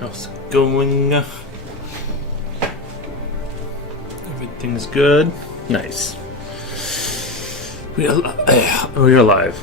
How's it going? Everything's good. Nice. We're alive.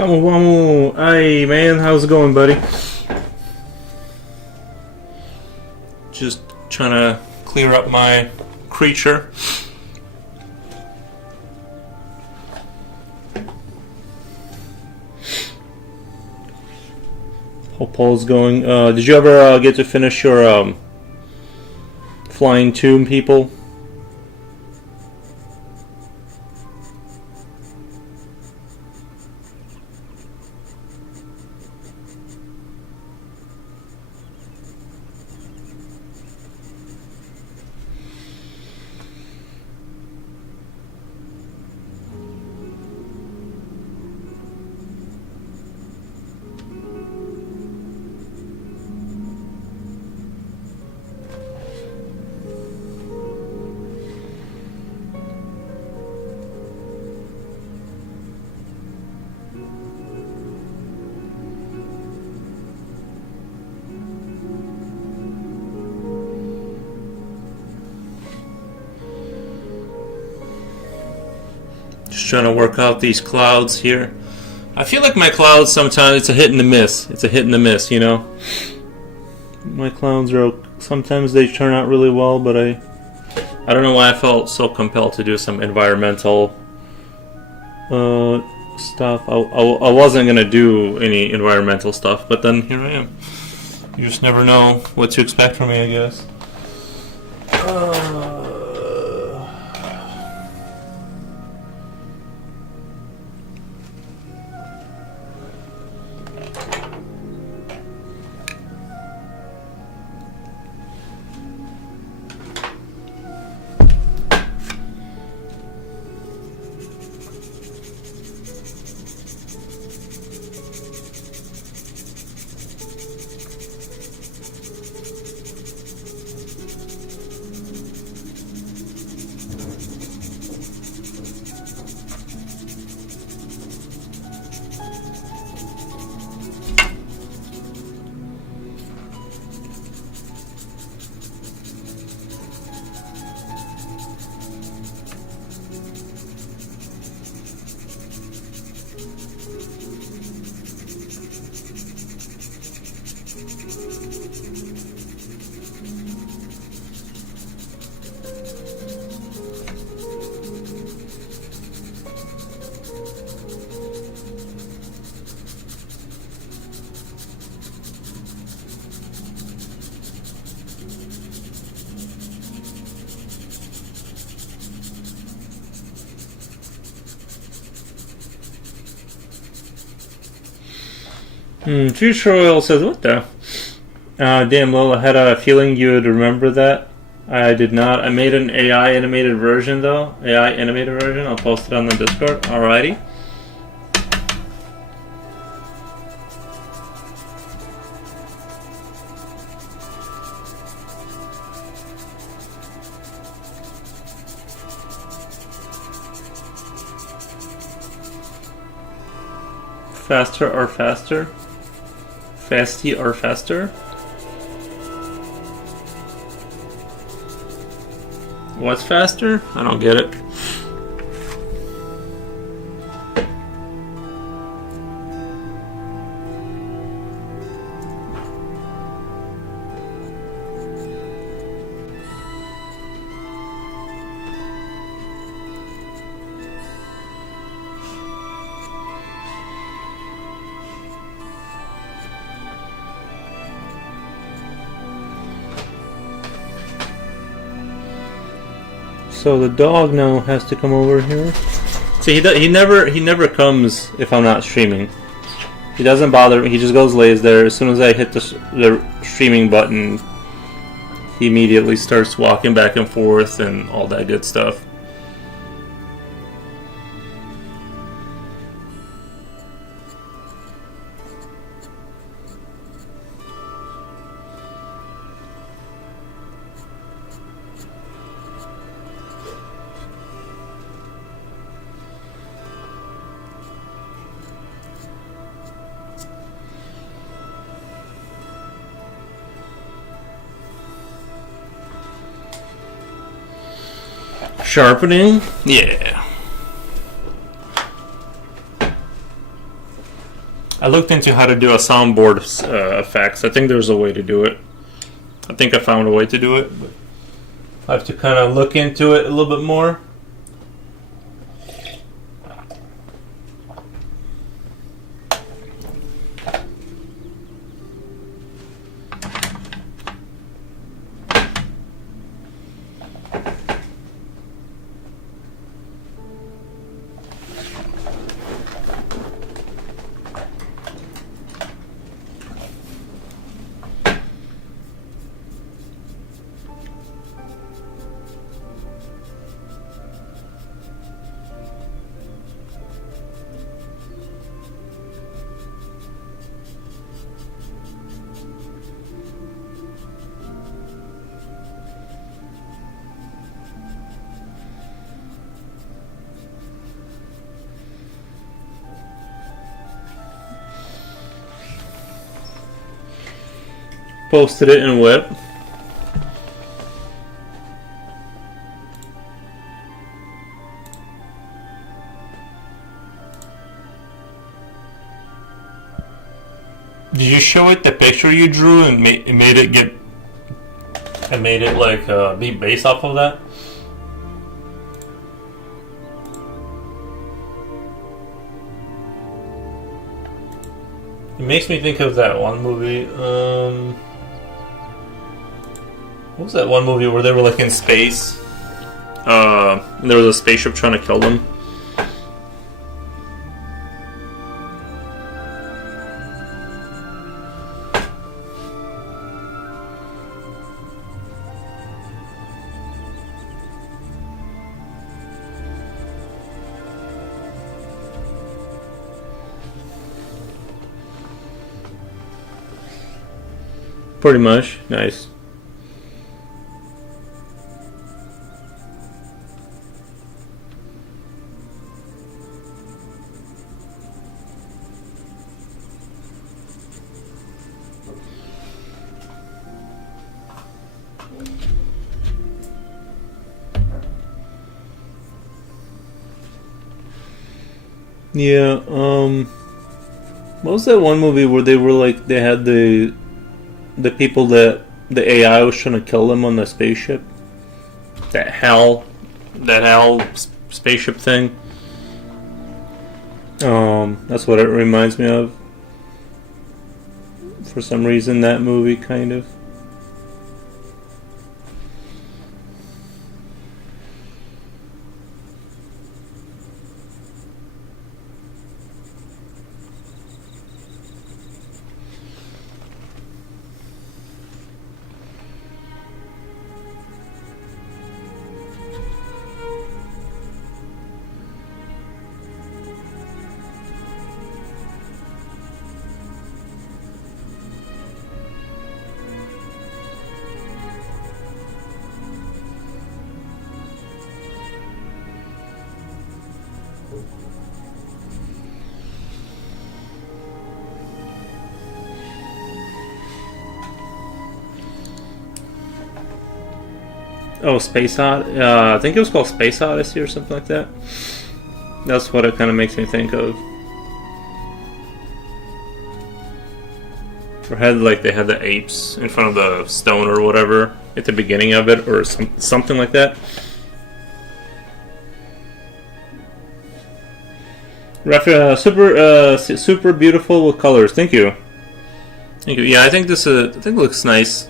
Kamu. Hey man, how's it going, buddy? Just trying to clear up my creature. Hope all's going. Did you ever get to finish your Flying Tomb people? Just trying to work out these clouds here. I feel like my clouds sometimes it's a hit and a miss. It's a hit and a miss, you know. My clouds are sometimes they turn out really well, but I don't know why I felt so compelled to do some environmental stuff. I wasn't gonna do any environmental stuff, but then here I am. You just never know what to expect from me, I guess. Future Oil says, what the? Damn, Lil, I had a feeling you would remember that. I did not. I made an AI animated version, though. AI animated version. I'll post it on the Discord. Alrighty. Faster or faster? Fasty or faster? What's faster? I don't get it. So the dog now has to come over here. See, he never comes if I'm not streaming. He doesn't bother me. He just goes lays there. As soon as I hit the streaming button, he immediately starts walking back and forth and all that good stuff. Sharpening? Yeah. I looked into how to do a soundboard effects. I think there's a way to do it. I think I found a way to do it, but I have to kind of look into it a little bit more. Posted it in Whip. Did you show it the picture you drew and made it get? And made it like be based off of that? It makes me think of that one movie. What was that one movie where they were like in space? And there was a spaceship trying to kill them. Pretty much. Nice. Yeah, what was that one movie where they were like, they had the people that the AI was trying to kill them on the spaceship? That HAL spaceship thing. That's what it reminds me of. For some reason, that movie kind of. Oh, Space Odyssey. I think it was called Space Odyssey or something like that. That's what it kind of makes me think of. Or had like they had the apes in front of the stone or whatever at the beginning of it, or something like that. Super beautiful with colors. Thank you. Thank you. Yeah, I think this I think it looks nice.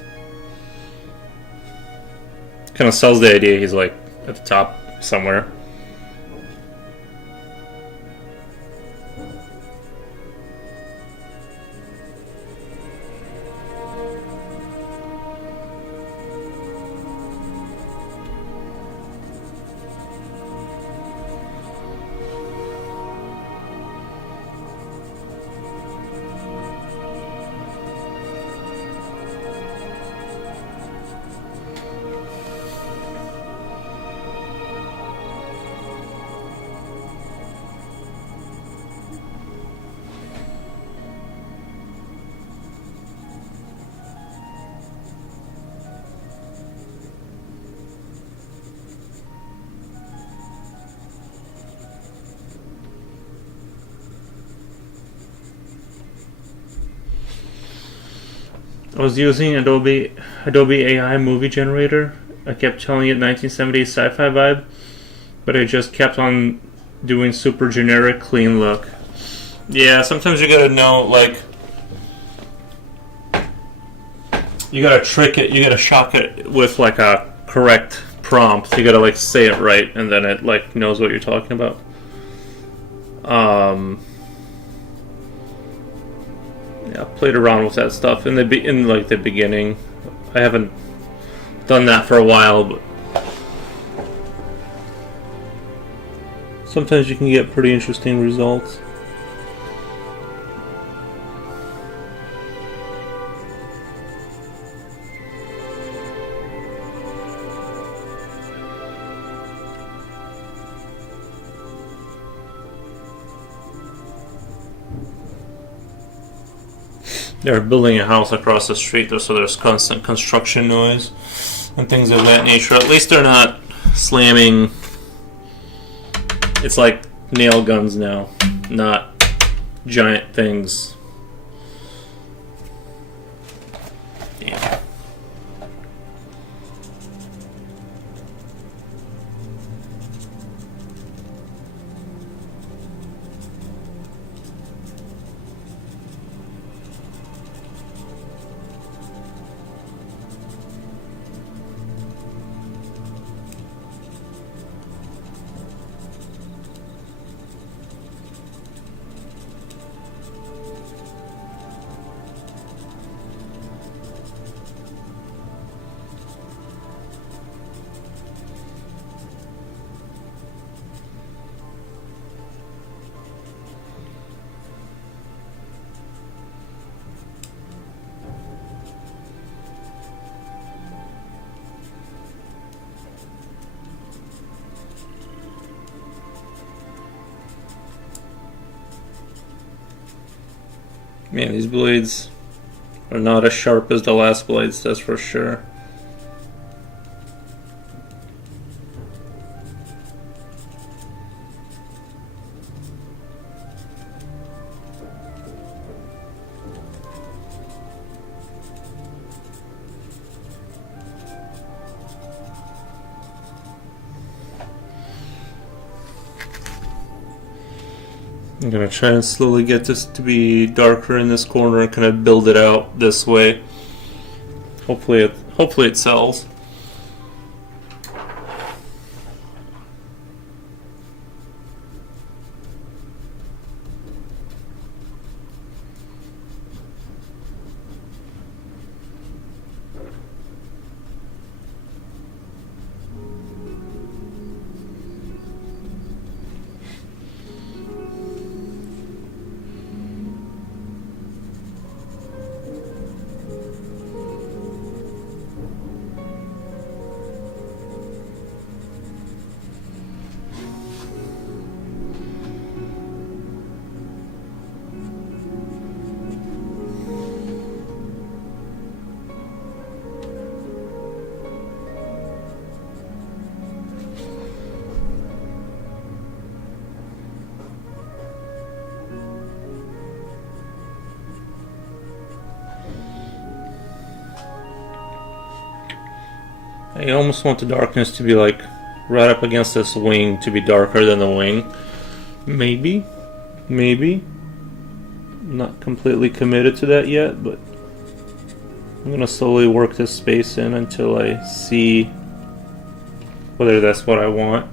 Kind of sells the idea he's like at the top somewhere. I was using Adobe AI movie generator. I kept telling it 1970s sci-fi vibe, but it just kept on doing super generic clean look. Yeah, sometimes you gotta know, like, you gotta trick it, you gotta shock it with like a correct prompt. You gotta like say it right, and then it like knows what you're talking about. Yeah, played around with that stuff in the beginning. I haven't done that for a while, but sometimes you can get pretty interesting results. They're building a house across the street, so there's constant construction noise and things of that nature. At least they're not slamming. It's like nail guns now, not giant things. Yeah. Man, these blades are not as sharp as the last blades, that's for sure. I'm gonna try and slowly get this to be darker in this corner and kind of build it out this way. Hopefully it sells. I almost want the darkness to be like right up against this wing to be darker than the wing. Maybe. I'm not completely committed to that yet, but I'm gonna slowly work this space in until I see whether that's what I want.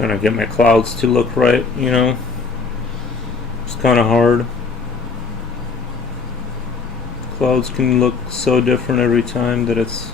Trying to get my clouds to look right, you know. It's kind of hard. Clouds can look so different every time that it's...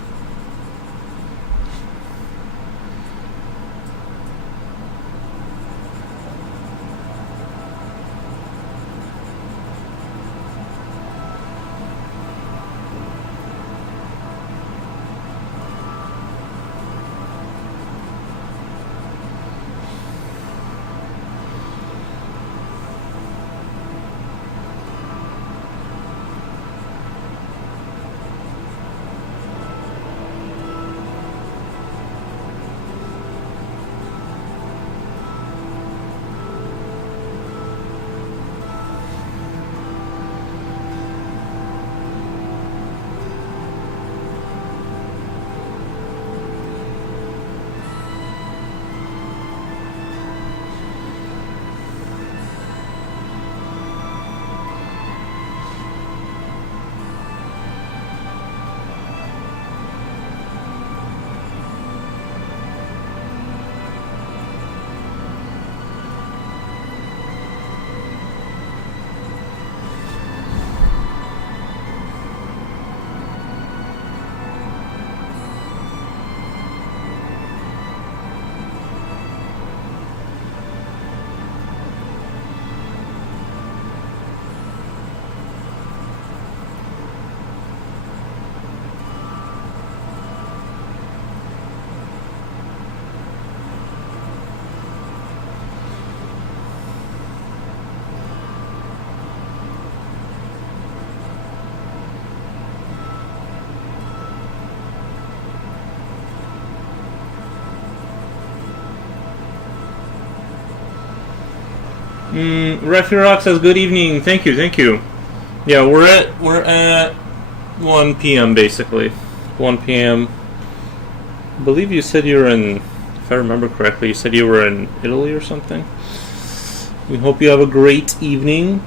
Refurox says good evening. Thank you, thank you. Yeah, we're at 1 p.m. basically. 1 p.m. I believe you said you were in, if I remember correctly, you said you were in Italy or something. We hope you have a great evening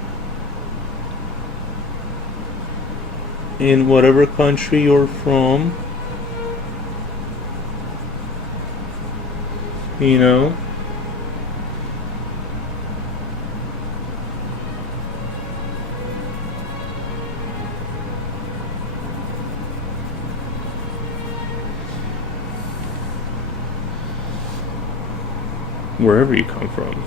in whatever country you're from. You know. Wherever you come from.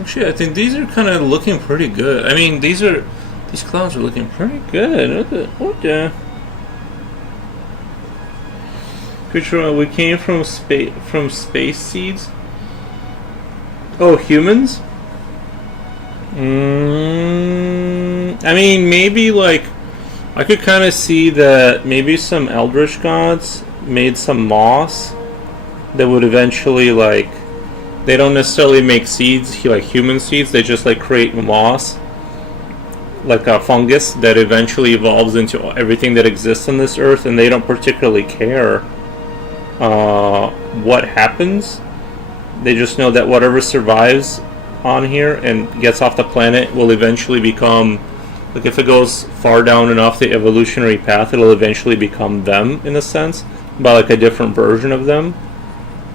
Actually, I think these are kind of looking pretty good. I mean, these clouds are looking pretty good. What the? Picture, we came from space seeds. Oh, humans? I mean, maybe like I could kind of see that maybe some Eldritch gods made some moss that would eventually like. They don't necessarily make seeds like human seeds. They just like create moss. Like a fungus that eventually evolves into everything that exists on this earth, and they don't particularly care what happens. They just know that whatever survives on here and gets off the planet will eventually become, like if it goes far down enough the evolutionary path, it'll eventually become them in a sense, by like a different version of them.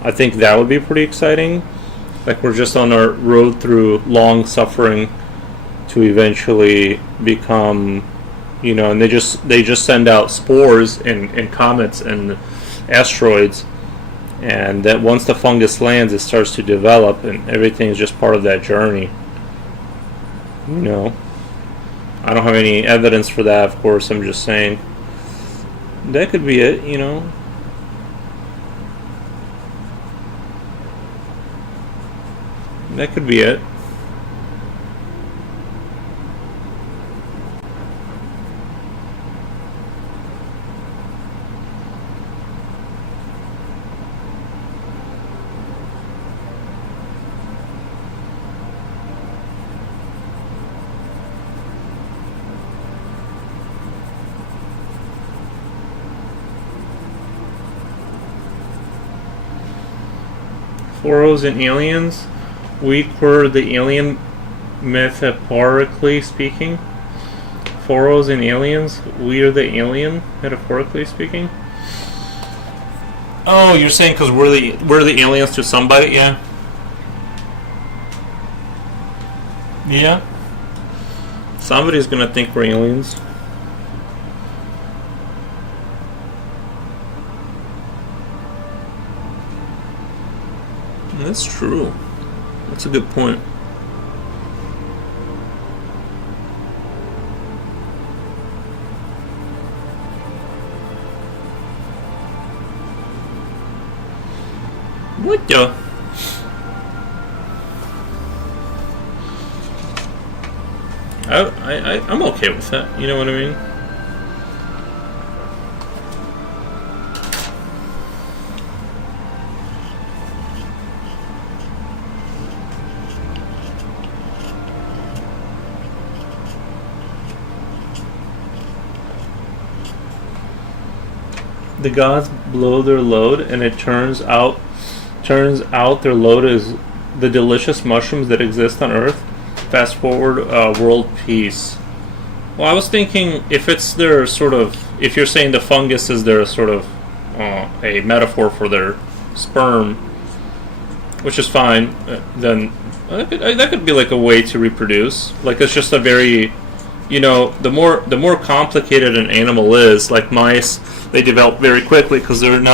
I think that would be pretty exciting. Like we're just on our road through long suffering to eventually become, you know, and they just send out spores and comets and asteroids, and that once the fungus lands, it starts to develop, and everything is just part of that journey. You know, I don't have any evidence for that, of course. I'm just saying that could be it. You know. That could be it. Foros and aliens. We were the alien, metaphorically speaking. Foros and aliens. We are the alien, metaphorically speaking. Oh, you're saying because we're the aliens to somebody? Yeah. Yeah. Somebody's gonna think we're aliens. That's true. That's a good point. What the? I'm okay with that. You know what I mean? The gods blow their load, and it turns out their load is the delicious mushrooms that exist on Earth. Fast forward, world peace. Well, I was thinking if it's their sort of, if you're saying the fungus is their sort of a metaphor for their sperm, which is fine, then that could be like a way to reproduce. Like it's just a very, you know, the more complicated an animal is, like mice, they develop very quickly because they don't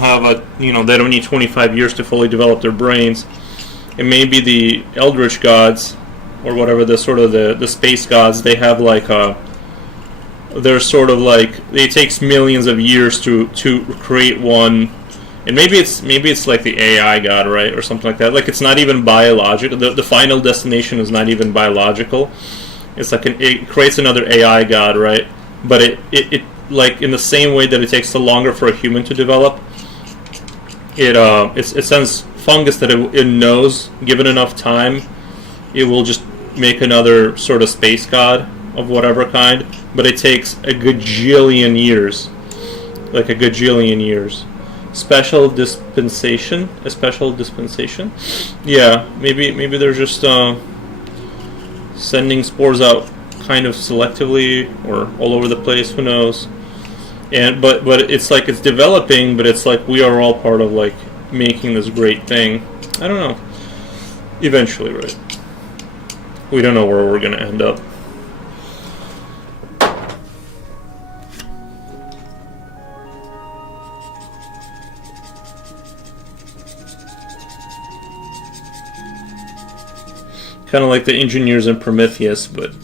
have a, you know, they don't need 25 years to fully develop their brains. And maybe the Eldritch gods, or whatever the sort of the space gods, they have like they're sort of like, it takes millions of years to create one, and maybe it's like the AI god, right, or something like that. Like it's not even biological. The final destination is not even biological. It's like it creates another AI god, right? But it like in the same way that it takes so longer for a human to develop, it sends fungus that it knows, given enough time, it will just make another sort of space god of whatever kind, but it takes a gajillion years. Like a gajillion years. A special dispensation? Yeah, maybe they're just sending spores out kind of selectively or all over the place, who knows. And but it's like it's developing, but it's like we are all part of like making this great thing. I don't know. Eventually, right? We don't know where we're going to end up. Kind of like the engineers in Prometheus, but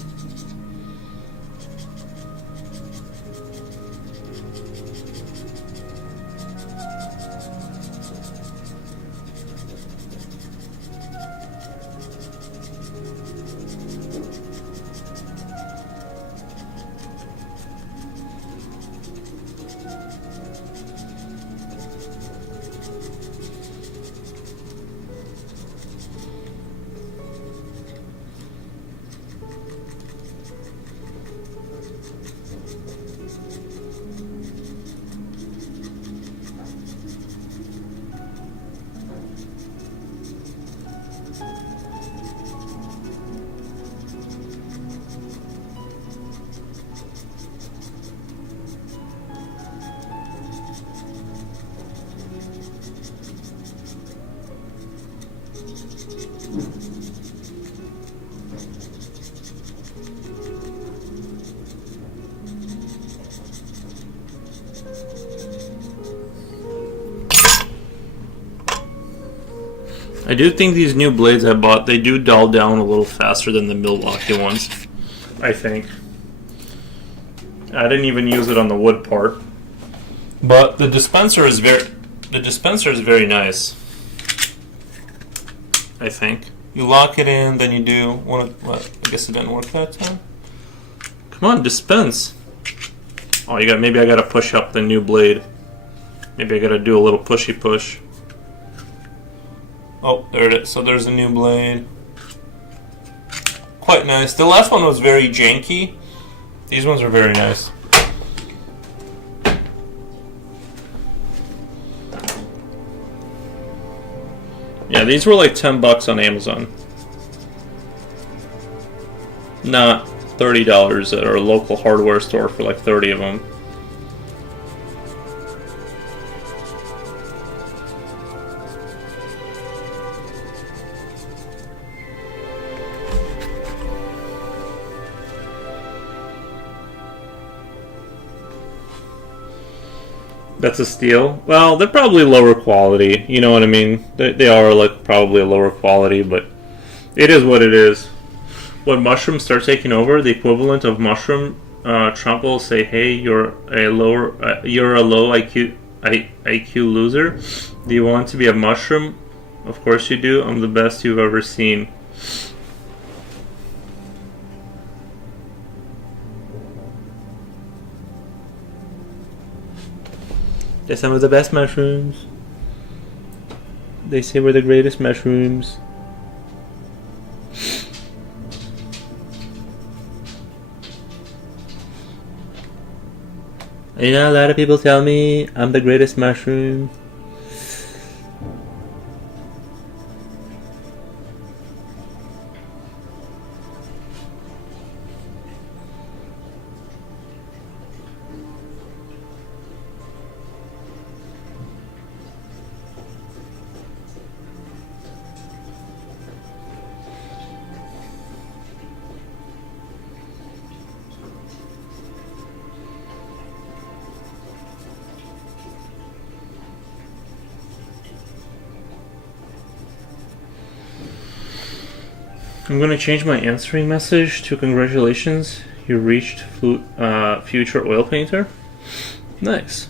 I do think these new blades I bought, they do dull down a little faster than the Milwaukee ones, I think. I didn't even use it on the wood part. But the dispenser is very nice, I think. You lock it in, then you do what? I guess it didn't work that time. Come on, dispense. Oh, maybe I gotta push up the new blade. Maybe I gotta do a little pushy push. Oh, there it is. So there's a new blade. Quite nice. The last one was very janky. These ones are very nice. Yeah, these were like $10 on Amazon. Not $30 at our local hardware store for like 30 of them. That's a steal. Well, they're probably lower quality. You know what I mean? They are like probably a lower quality, but it is what it is. When mushrooms start taking over, the equivalent of mushroom, Trump will say, "Hey, you're a low IQ loser. Do you want to be a mushroom? Of course you do. I'm the best you've ever seen." They're some of the best mushrooms. They say we're the greatest mushrooms. You know, a lot of people tell me I'm the greatest mushroom. I'm gonna change my answering message to congratulations, you reached future oil painter. Nice.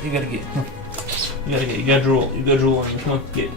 You gotta drool on me. Come on, get.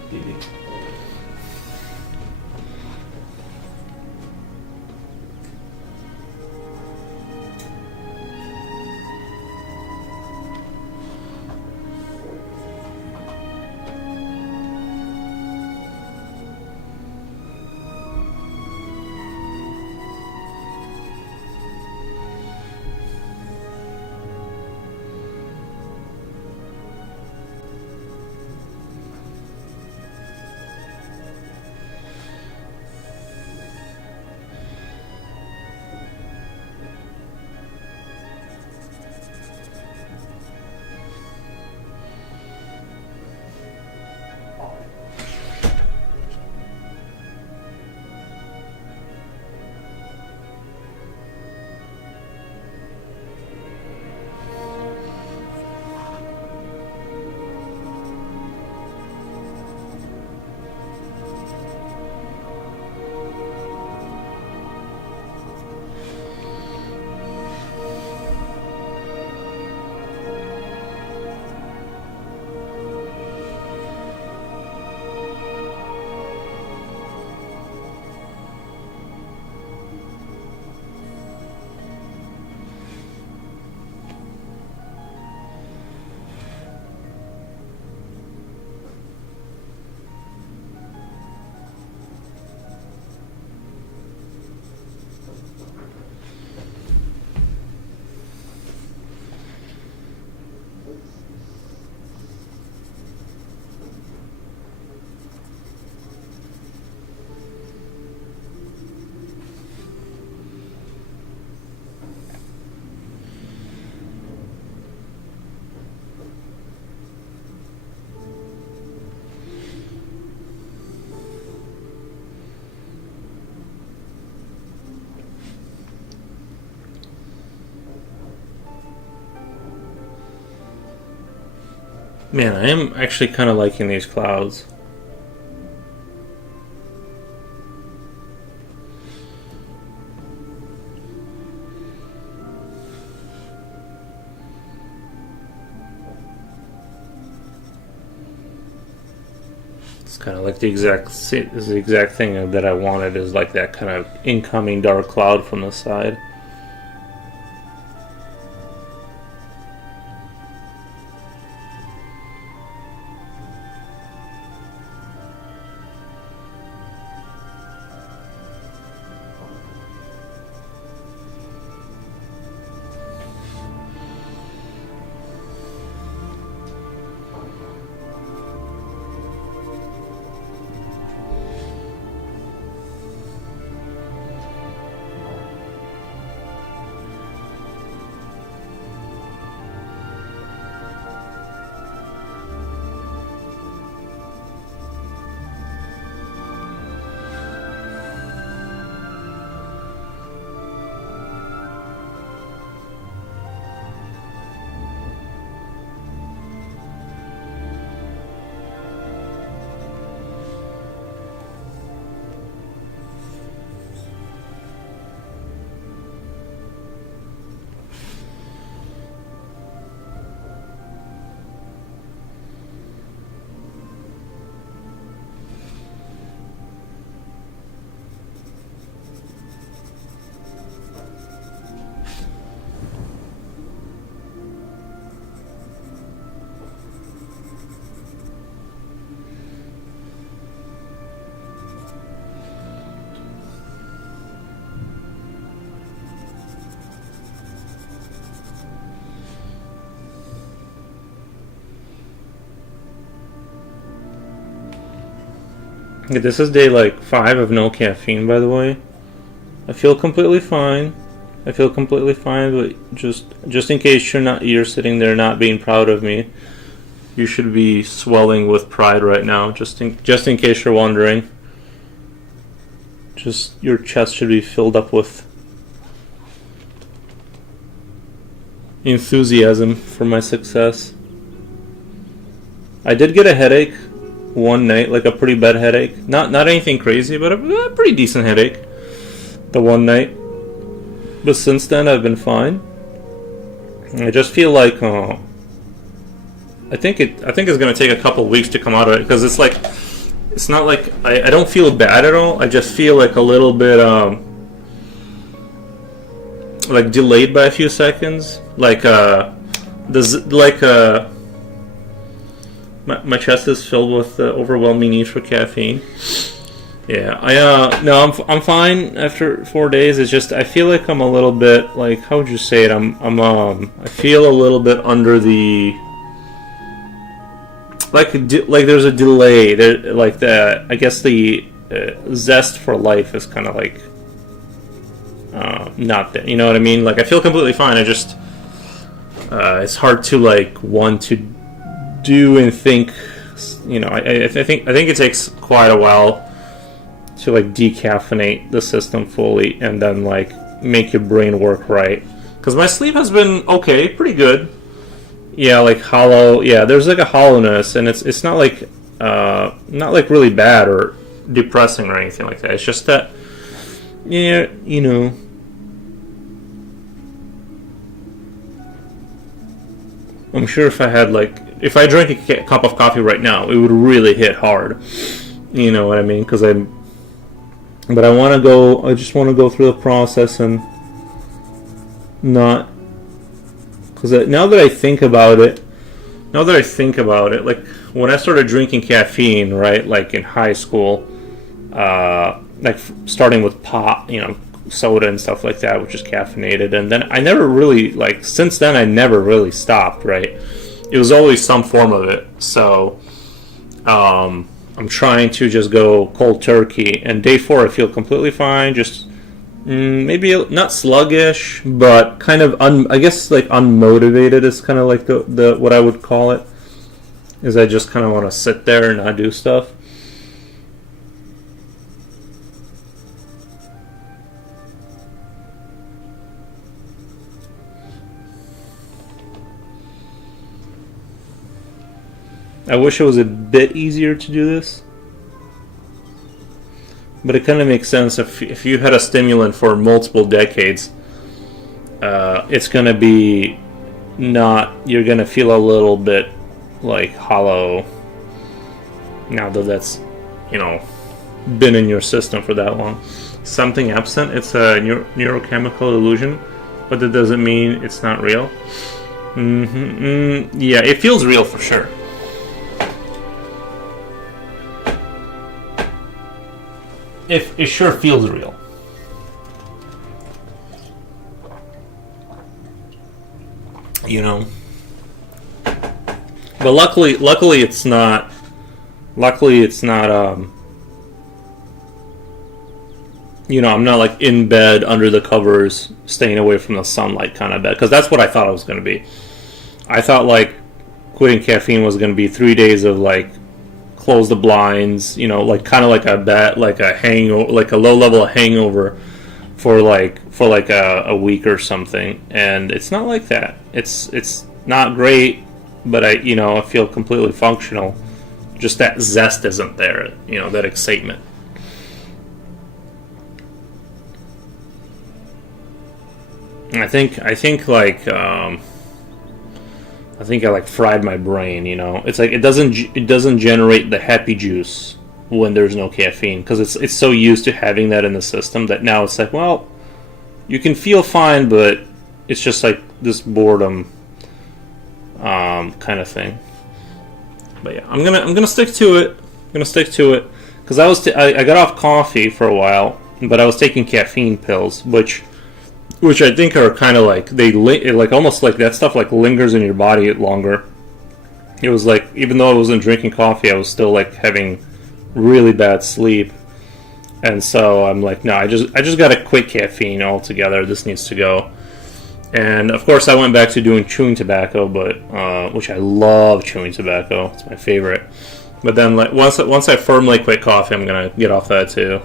Man, I am actually kind of liking these clouds. It's kind of like the exact thing that I wanted, is like that kind of incoming dark cloud from the side. This is day like 5 of no caffeine, by the way. I feel completely fine. I feel completely fine, but just in case you're sitting there not being proud of me, you should be swelling with pride right now. Just in case you're wondering, just your chest should be filled up with enthusiasm for my success. I did get a headache one night, like a pretty bad headache. Not anything crazy, but a pretty decent headache the one night. But since then, I've been fine. I just feel like I think it's gonna take a couple weeks to come out of it, because it's not like I don't feel bad at all. I just feel like a little bit like delayed by a few seconds. My chest is filled with overwhelming need for caffeine. Yeah, I'm fine after 4 days. It's just I feel like I'm a little bit, like, how would you say it? I feel a little bit under the, like there's a delay there, like the, I guess the zest for life is kind of like not there. You know what I mean? Like, I feel completely fine. I just it's hard to like want to do and think. You know, I think it takes quite a while to like decaffeinate the system fully and then like make your brain work right. Because my sleep has been okay, pretty good. Yeah, like hollow. Yeah, there's like a hollowness, and it's not like really bad or depressing or anything like that. It's just that, yeah, you know. I'm sure if I drank a cup of coffee right now, it would really hit hard. You know what I mean? But I just want to go through the process and not, because now that I think about it, like when I started drinking caffeine, right, like in high school, like starting with pop, you know, soda and stuff like that, which is caffeinated, and then I never really, like, since then I never really stopped, right? It was always some form of it. So I'm trying to just go cold turkey, and day 4 I feel completely fine, just maybe not sluggish, but kind of I guess like unmotivated is kind of like the what I would call it, is I just kind of want to sit there and not do stuff. I wish it was a bit easier to do this. But it kind of makes sense if you had a stimulant for multiple decades, it's going to be not, you're going to feel a little bit like hollow now that that's, been in your system for that long. Something absent, it's a neurochemical illusion, but that doesn't mean it's not real. Yeah, it feels real for sure. It sure feels real. But luckily it's not. Luckily it's not. I'm not like in bed under the covers, staying away from the sunlight kind of bed, because that's what I thought it was going to be. I thought like quitting caffeine was going to be 3 days of like close the blinds, like kind of like a hangover, like a low level of hangover for a week or something. And it's not like that. It's not great, but I feel completely functional. Just that zest isn't there, that excitement. I think I like fried my brain. It's like it doesn't generate the happy juice when there's no caffeine, because it's so used to having that in the system that now it's like, well, you can feel fine, but it's just like this boredom kind of thing. But yeah, I'm gonna stick to it. Because I got off coffee for a while, but I was taking caffeine pills, which I think are kind of like almost like that stuff like lingers in your body longer. It was like, even though I wasn't drinking coffee, I was still like having really bad sleep, and so I'm like, no, I just gotta quit caffeine altogether. This needs to go. And of course, I went back to doing chewing tobacco, but which I love chewing tobacco. It's my favorite. But then, like once I firmly quit coffee, I'm gonna get off that too.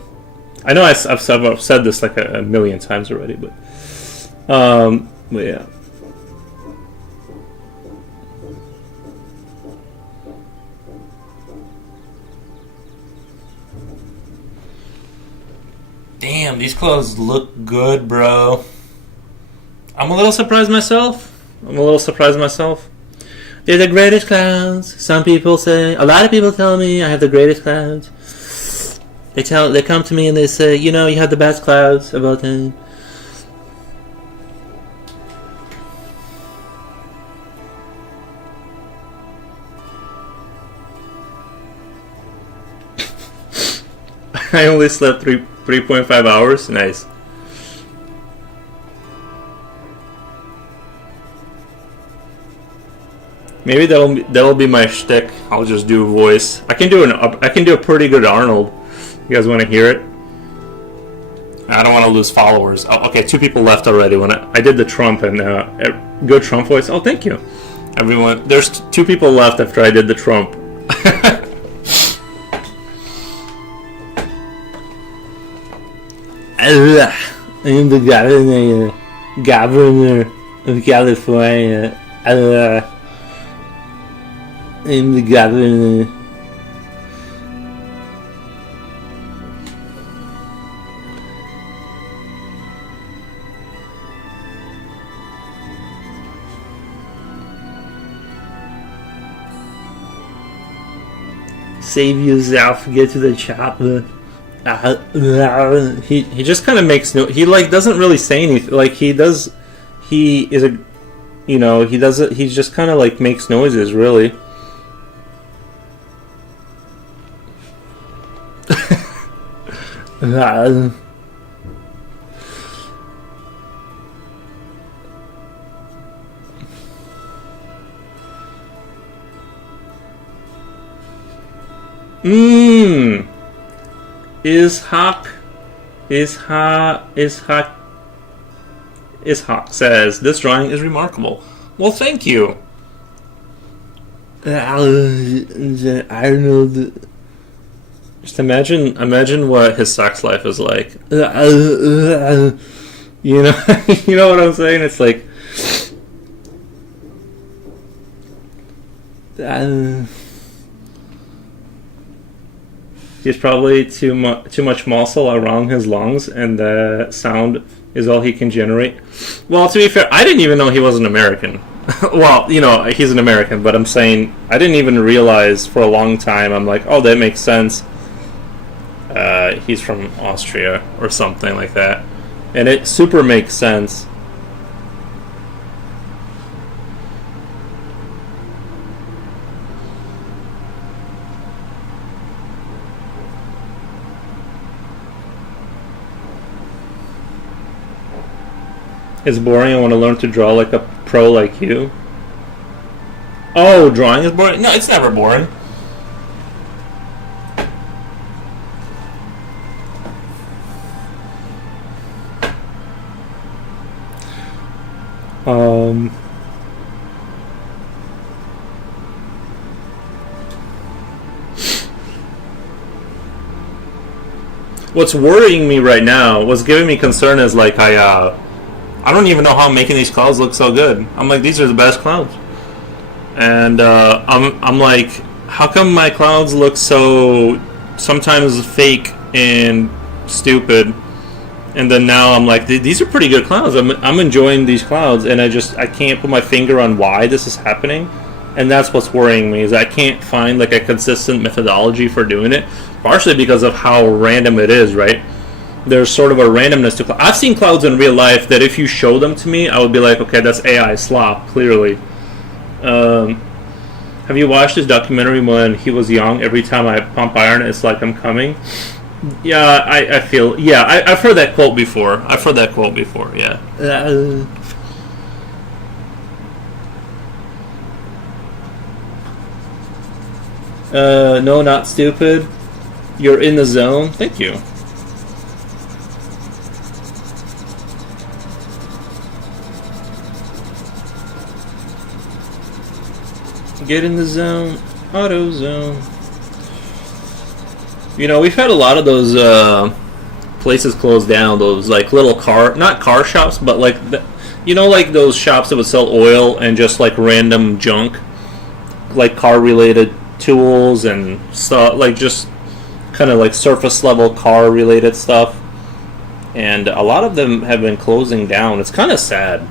I know I've said this like a million times already, but yeah. Damn, these clothes look good, bro. I'm a little surprised myself. They're the greatest clowns. Some people say, a lot of people tell me I have the greatest clowns. They come to me and they say, you have the best clowns of all time. I only slept 3.5 hours. Nice. Maybe that'll be my shtick. I'll just do a voice. I can do a pretty good Arnold. You guys want to hear it? I don't want to lose followers. Oh, okay, 2 people left already. When I did the Trump and good Trump voice. Oh, thank you, everyone. There's 2 people left after I did the Trump. I am the governor of California. I am the governor. Save yourself, get to the chopper. He just kind of makes no. He like doesn't really say anything. Like he does. He is a. He does it. He just kind of like makes noises. Really. Ishaq says this drawing is remarkable. Well, thank you. I don't know. Just imagine what his sex life is like. You know what I'm saying? It's like. He's probably too much muscle around his lungs, and the sound is all he can generate. Well, to be fair, I didn't even know he was an American. Well, you know, he's an American, but I'm saying I didn't even realize for a long time. I'm like, oh, that makes sense. He's from Austria or something like that. And it super makes sense. It's boring. I want to learn to draw like a pro like you. Oh, drawing is boring? No, it's never boring. What's worrying me right now, what's giving me concern is like I don't even know how I'm making these clouds look so good. I'm like, these are the best clouds. And I'm like, how come my clouds look so sometimes fake and stupid? And then now I'm like, these are pretty good clouds. I'm enjoying these clouds, and I can't put my finger on why this is happening. And that's what's worrying me, is I can't find like a consistent methodology for doing it. Partially because of how random it is, right? There's sort of a randomness to clouds. I've seen clouds in real life that if you show them to me, I would be like, okay, that's AI slop, clearly. Have you watched his documentary when he was young? Every time I pump iron, it's like I'm coming. Yeah, I feel... Yeah, I've heard that quote before. Yeah. No, not stupid. You're in the zone. Thank you. Get in the zone. Auto zone. You know, we've had a lot of those places closed down. Those like little not car shops, but like like those shops that would sell oil and just like random junk, like car related tools and stuff, like just kind of like surface level car related stuff. And a lot of them have been closing down. It's kind of sad.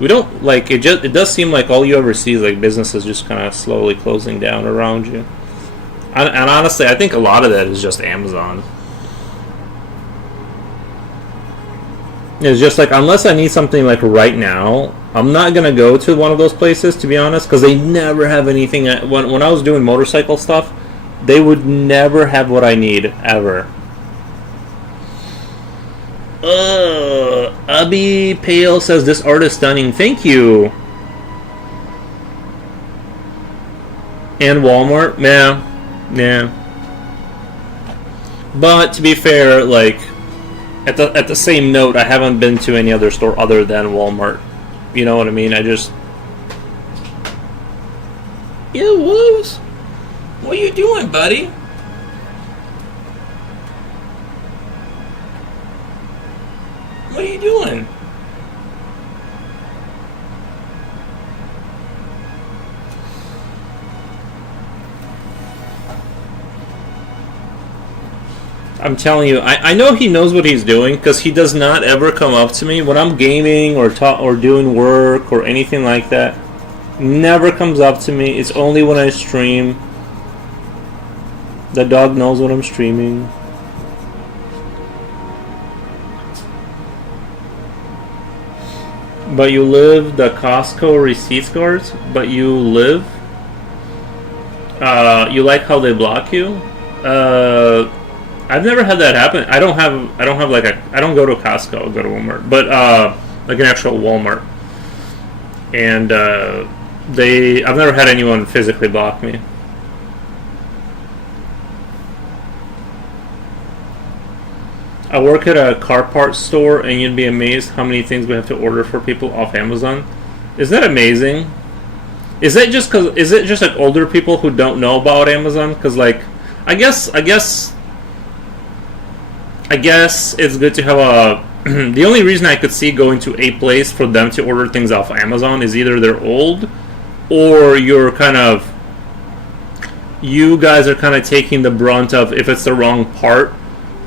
We don't like it. It does seem like all you ever see is like businesses just kind of slowly closing down around you. And honestly, I think a lot of that is just Amazon. It's just like, unless I need something like right now, I'm not gonna go to one of those places, to be honest, because they never have anything. When I was doing motorcycle stuff, they would never have what I need ever. Abby Pale says this art is stunning. Thank you. And Walmart, yeah. But to be fair, like at the same note, I haven't been to any other store other than Walmart. You know what I mean? Yeah, Wolves. What are you doing, buddy? What are you doing? I'm telling you, I know he knows what he's doing, because he does not ever come up to me when I'm gaming or doing work or anything like that. Never comes up to me. It's only when I stream. The dog knows when I'm streaming. But you live the Costco receipts cards? But you live? You like how they block you? I've never had that happen. I don't have like I don't go to Costco, I go to Walmart. But like an actual Walmart. And I've never had anyone physically block me. I work at a car parts store, and you'd be amazed how many things we have to order for people off Amazon. Isn't that amazing? Is it just like older people who don't know about Amazon? Because like, I guess it's good to have a. The only reason I could see going to a place for them to order things off Amazon is either they're old, or you're you guys are kind of taking the brunt of if it's the wrong part,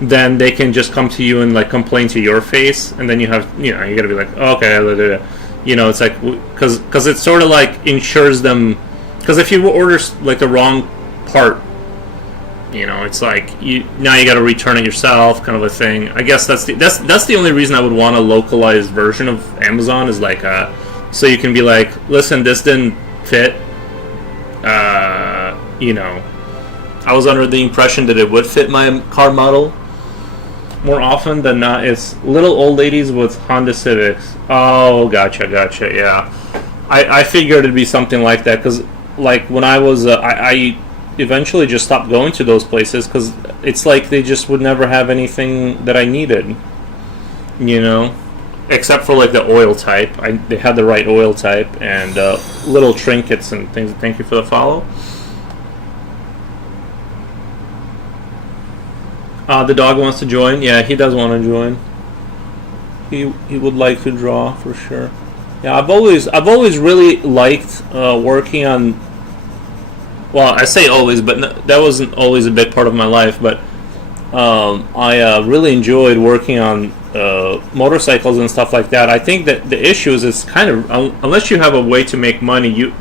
then they can just come to you and like complain to your face, and then you have, you know, you gotta be like, okay, you know, it's like, because it sort of like insures them, because if you order like the wrong part, you know, it's like now you got to return it yourself, kind of a thing. I guess that's the only reason I would want a localized version of Amazon, is like so you can be like, listen, this didn't fit. You know, I was under the impression that it would fit my car model. More often than not, it's little old ladies with Honda Civics. Oh, gotcha, yeah. I figured it'd be something like that, because like when I was I eventually just stopped going to those places, because it's like they just would never have anything that I needed, you know, except for like the oil type. They had the right oil type and little trinkets and things. Thank you for the follow. The dog wants to join. Yeah, he does want to join. He would like to draw for sure. Yeah, I've always really liked working on. Well, I say always, but that wasn't always a big part of my life. But I really enjoyed working on motorcycles and stuff like that. I think that the issue is it's kind of, unless you have a way to make money,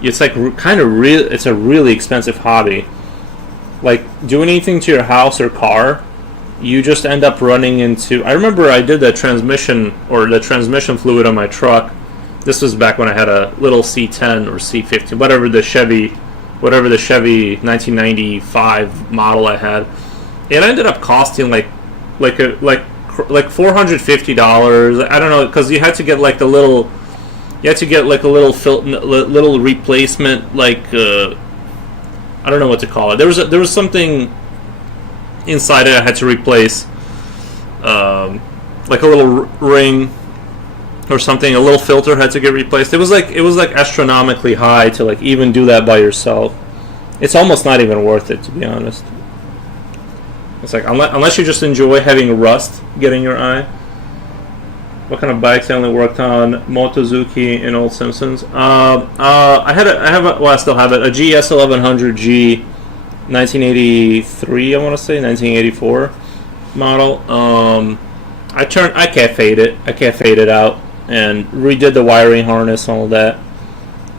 it's like kind of real. It's a really expensive hobby. Like doing anything to your house or car, you just end up running into. I remember I did the transmission fluid on my truck. This was back when I had a little C10 or C15, whatever the Chevy 1995 model I had. It ended up costing like $450. I don't know, because you had to get like a little replacement, like I don't know what to call it. There was something inside it I had to replace, like a little ring or something. A little filter had to get replaced. It was like astronomically high to like even do that by yourself. It's almost not even worth it, to be honest. It's like unless you just enjoy having rust get in your eye. What kind of bikes I only worked on? Motozuki and Old Simpsons. I still have it. A GS 1100G, 1983. I want to say 1984 model. I cafe'd it. I cafe'd it out and redid the wiring harness and all that,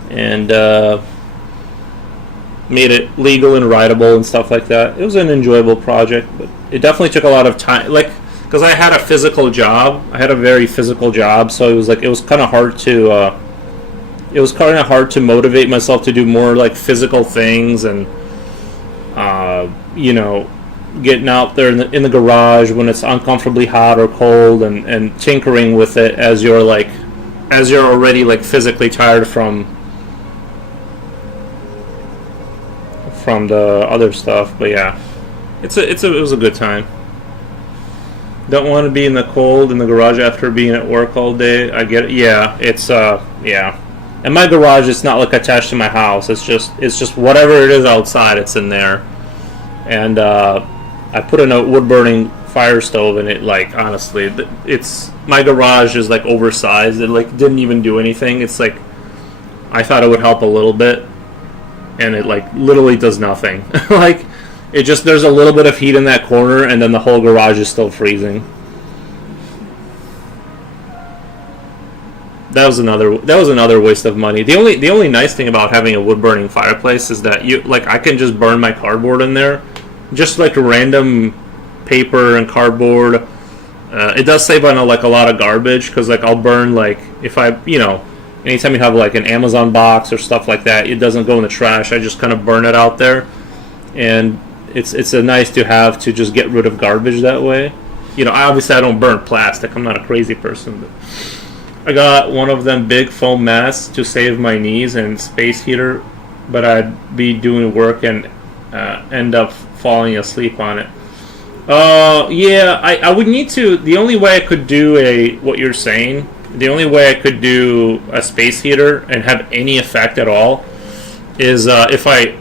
and made it legal and rideable and stuff like that. It was an enjoyable project, but it definitely took a lot of time. Like, because I had a physical job. I had a very physical job, so it was kind of hard to motivate myself to do more like physical things, and you know, getting out there in the garage when it's uncomfortably hot or cold, and tinkering with it as you're already like physically tired from the other stuff. But yeah, it was a good time. Don't want to be in the cold in the garage after being at work all day. I get it. Yeah, it's yeah. And my garage is not like attached to my house. It's just whatever it is outside, it's in there. And I put in a wood burning fire stove, and it, like, honestly, it's, my garage is like oversized. It like didn't even do anything. It's like, I thought it would help a little bit, and it like literally does nothing. Like, it just, there's a little bit of heat in that corner, and then the whole garage is still freezing. That was another waste of money. The only nice thing about having a wood burning fireplace is that I can just burn my cardboard in there, just like random paper and cardboard. It does save on a lot of garbage, because like I'll burn, like, if I, anytime you have like an Amazon box or stuff like that, it doesn't go in the trash. I just kind of burn it out there, and it's a nice to have to just get rid of garbage that way. Obviously I don't burn plastic. I'm not a crazy person, but I got one of them big foam masks to save my knees and space heater, but I'd be doing work and end up falling asleep on it. Yeah, I would need to. The only way I could do what you're saying, the only way I could do a space heater and have any effect at all is if I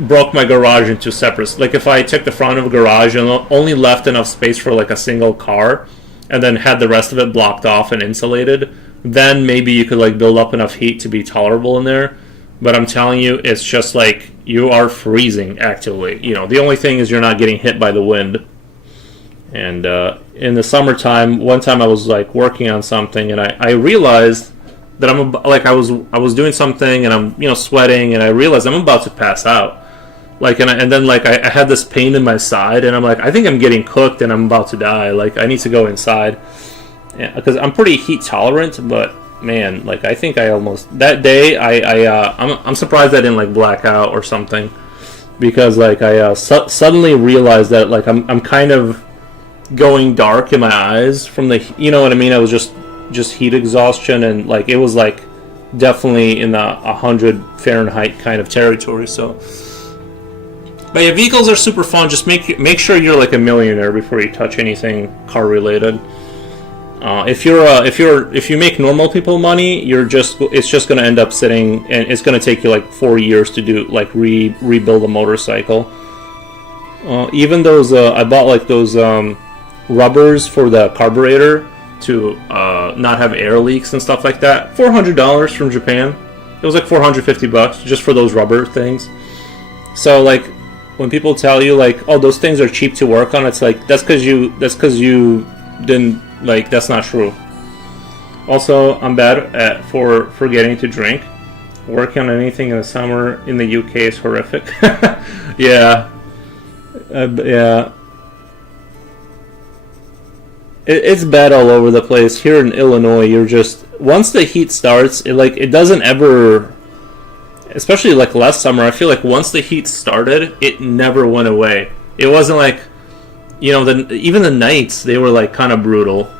broke my garage into separate. Like if I took the front of a garage and only left enough space for like a single car, and then had the rest of it blocked off and insulated, then maybe you could like build up enough heat to be tolerable in there. But I'm telling you, it's just like you are freezing actively. You know, the only thing is you're not getting hit by the wind. And in the summertime, one time I was like working on something, and I realized that I was doing something, and I'm sweating, and I realized I'm about to pass out. Like, and then like I had this pain in my side, and I'm like, I think I'm getting cooked, and I'm about to die. Like, I need to go inside, because I'm pretty heat tolerant. But man, like, I think I almost that day I'm surprised I didn't like black out or something, because like I suddenly realized that like I'm kind of going dark in my eyes from the, you know what I mean? I was just heat exhaustion, and like it was like definitely in the 100 Fahrenheit kind of territory. So. But yeah, vehicles are super fun. Just make sure you're like a millionaire before you touch anything car related. If you make normal people money, it's just gonna end up sitting, and it's gonna take you like 4 years to do like rebuild a motorcycle. Even those I bought like those rubbers for the carburetor to not have air leaks and stuff like that. $400 from Japan. It was like $450 just for those rubber things. So like, when people tell you like, oh, those things are cheap to work on, it's like that's because you didn't, like, that's not true. Also, I'm bad at for forgetting to drink. Working on anything in the summer in the UK is horrific. Yeah, yeah. It's bad all over the place. Here in Illinois, you're just, once the heat starts, it doesn't ever. Especially like last summer, I feel like once the heat started, it never went away. It wasn't like, even the nights, they were like kind of brutal.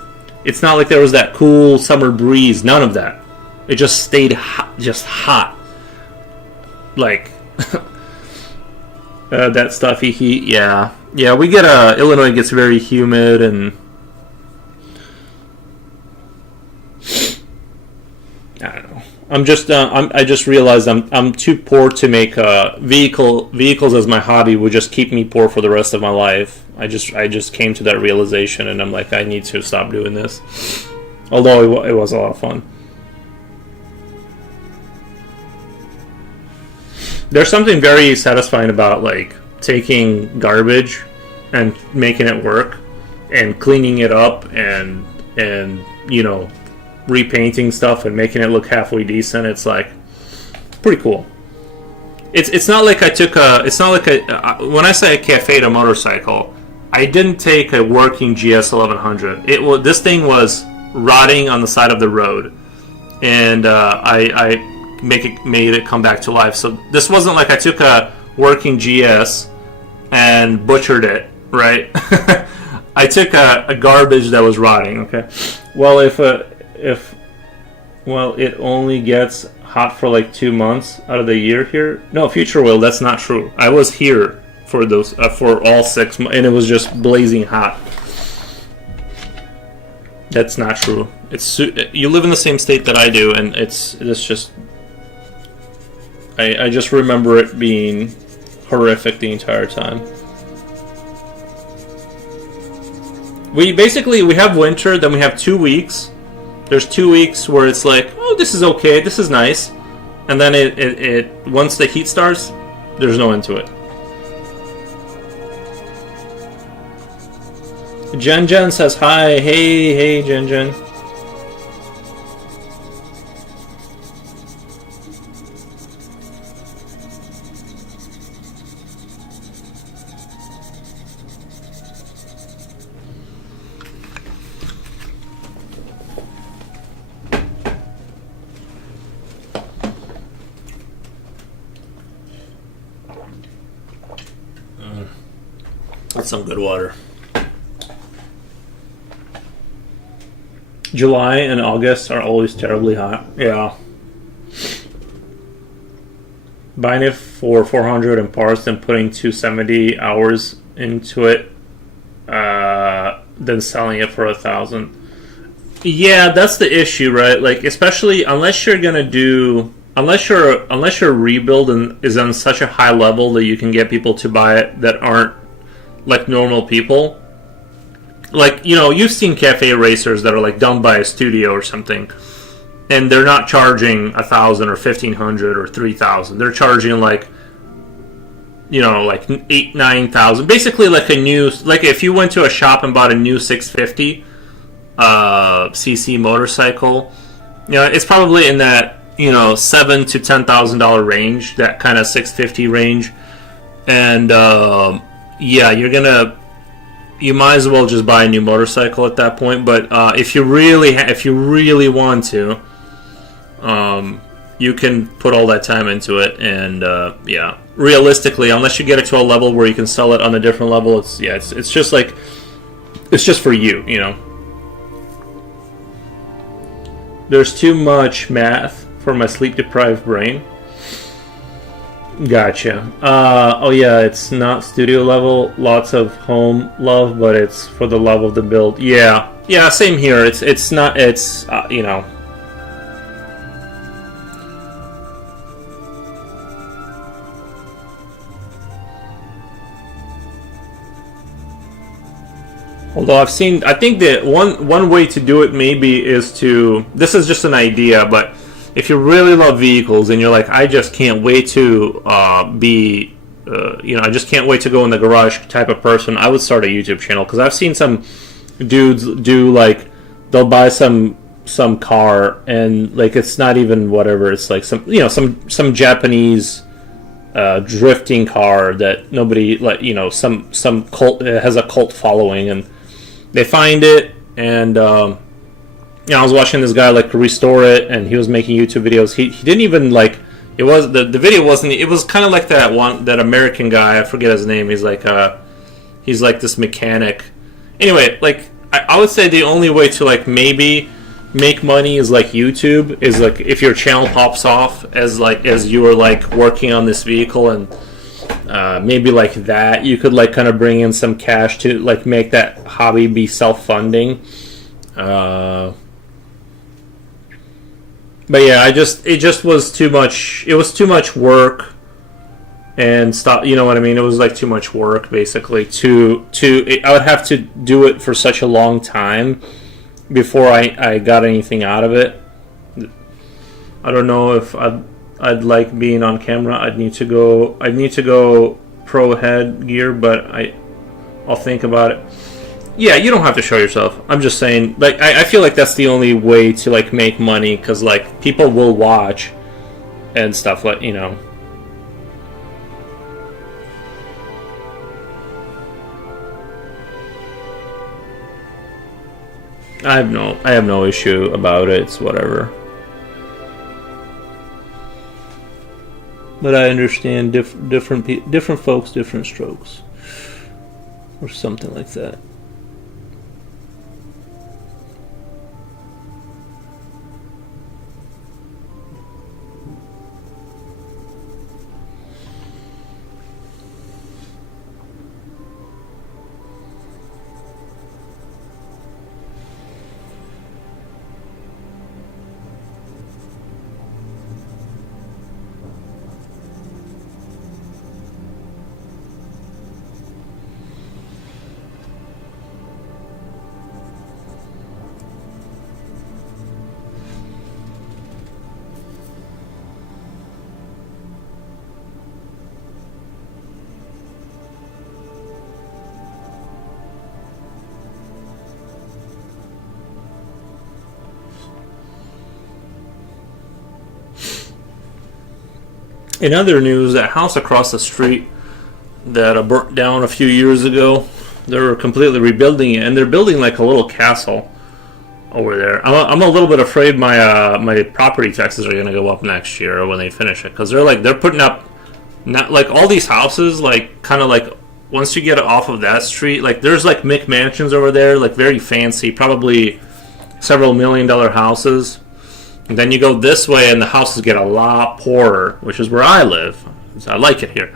It's not like there was that cool summer breeze. None of that. It just stayed hot, just hot. Like that stuffy heat. Yeah, we get Illinois gets very humid, and I don't know. I just realized I'm too poor to make vehicles as my hobby would just keep me poor for the rest of my life. I just came to that realization, and I'm like, I need to stop doing this. Although it was a lot of fun. There's something very satisfying about like taking garbage and making it work, and cleaning it up, and repainting stuff and making it look halfway decent. It's like pretty cool. It's not like I took when I say I cafe'd a motorcycle, I didn't take a working GS 1100. This thing was rotting on the side of the road, and I made it come back to life. So this wasn't like I took a working GS and butchered it, right? I took a garbage that was rotting. Okay, well if it only gets hot for like 2 months out of the year here. No, Future Will, that's not true. I was here for those for all 6 months, and it was just blazing hot. That's not true. You live in the same state that I do, and it's just. I just remember it being horrific the entire time. We have winter, then we have 2 weeks. There's 2 weeks where it's like, oh, this is okay, this is nice, and then it once the heat starts, there's no end to it. Jen says hi. Hey Jen. That's some good water. July and August are always terribly hot. Yeah. Buying it for 400 in parts and putting 270 hours into it, then selling it for 1,000. Yeah, that's the issue, right? Like, especially unless your rebuild is on such a high level that you can get people to buy it that aren't like normal people. Like, you've seen cafe racers that are like done by a studio or something, and they're not charging 1,000 or 1,500 or 3,000. They're charging like you know, like 8,000-9,000. Basically, like a new, like if you went to a shop and bought a new 650 cc motorcycle, you know, it's probably in that, you know, $7,000 to $10,000 range, that kind of 650 range. And yeah, you might as well just buy a new motorcycle at that point. But if you really want to, you can put all that time into it. And yeah, realistically, unless you get it to a level where you can sell it on a different level, it's just like, it's just for you, you know. There's too much math for my sleep-deprived brain. Gotcha. Oh yeah, it's not studio level. Lots of home love, but it's for the love of the build. Yeah, yeah. Same here. It's not. It's you know. Although I think that one way to do it maybe is to. This is just an idea, but if you really love vehicles and you're like, I just can't wait to you know, I just can't wait to go in the garage type of person, I would start a YouTube channel, because I've seen some dudes do, like, they'll buy some car and, like, it's not even whatever, it's like some, you know, some Japanese drifting car that nobody, like, you know, some cult, has a cult following, and they find it, and you know, I was watching this guy like restore it, and he was making YouTube videos. He didn't even like, it was the video wasn't, it was kind of like that American guy, I forget his name. He's like this mechanic. Anyway, like I would say the only way to like maybe make money is like YouTube, is like if your channel pops off as you are like working on this vehicle, and maybe like that you could like kind of bring in some cash to like make that hobby be self-funding. But yeah, it just was too much. It was too much work, and stop. You know what I mean? It was like too much work, basically. I would have to do it for such a long time before I got anything out of it. I don't know if I'd like being on camera. I'd need to go pro headgear, but I'll think about it. Yeah, you don't have to show yourself. I'm just saying, like, I feel like that's the only way to, like, make money, because, like, people will watch and stuff, like, you know. I have no issue about it. It's whatever. But I understand different folks, different strokes, or something like that. In other news, that house across the street that burnt down a few years ago, they're completely rebuilding it, and they're building like a little castle over there. I'm a little bit afraid my property taxes are going to go up next year when they finish it, because they're putting up, not like all these houses, like kind of like once you get off of that street, like there's like McMansions over there, like very fancy, probably several $1 million houses. And then you go this way, and the houses get a lot poorer, which is where I live. So I like it here.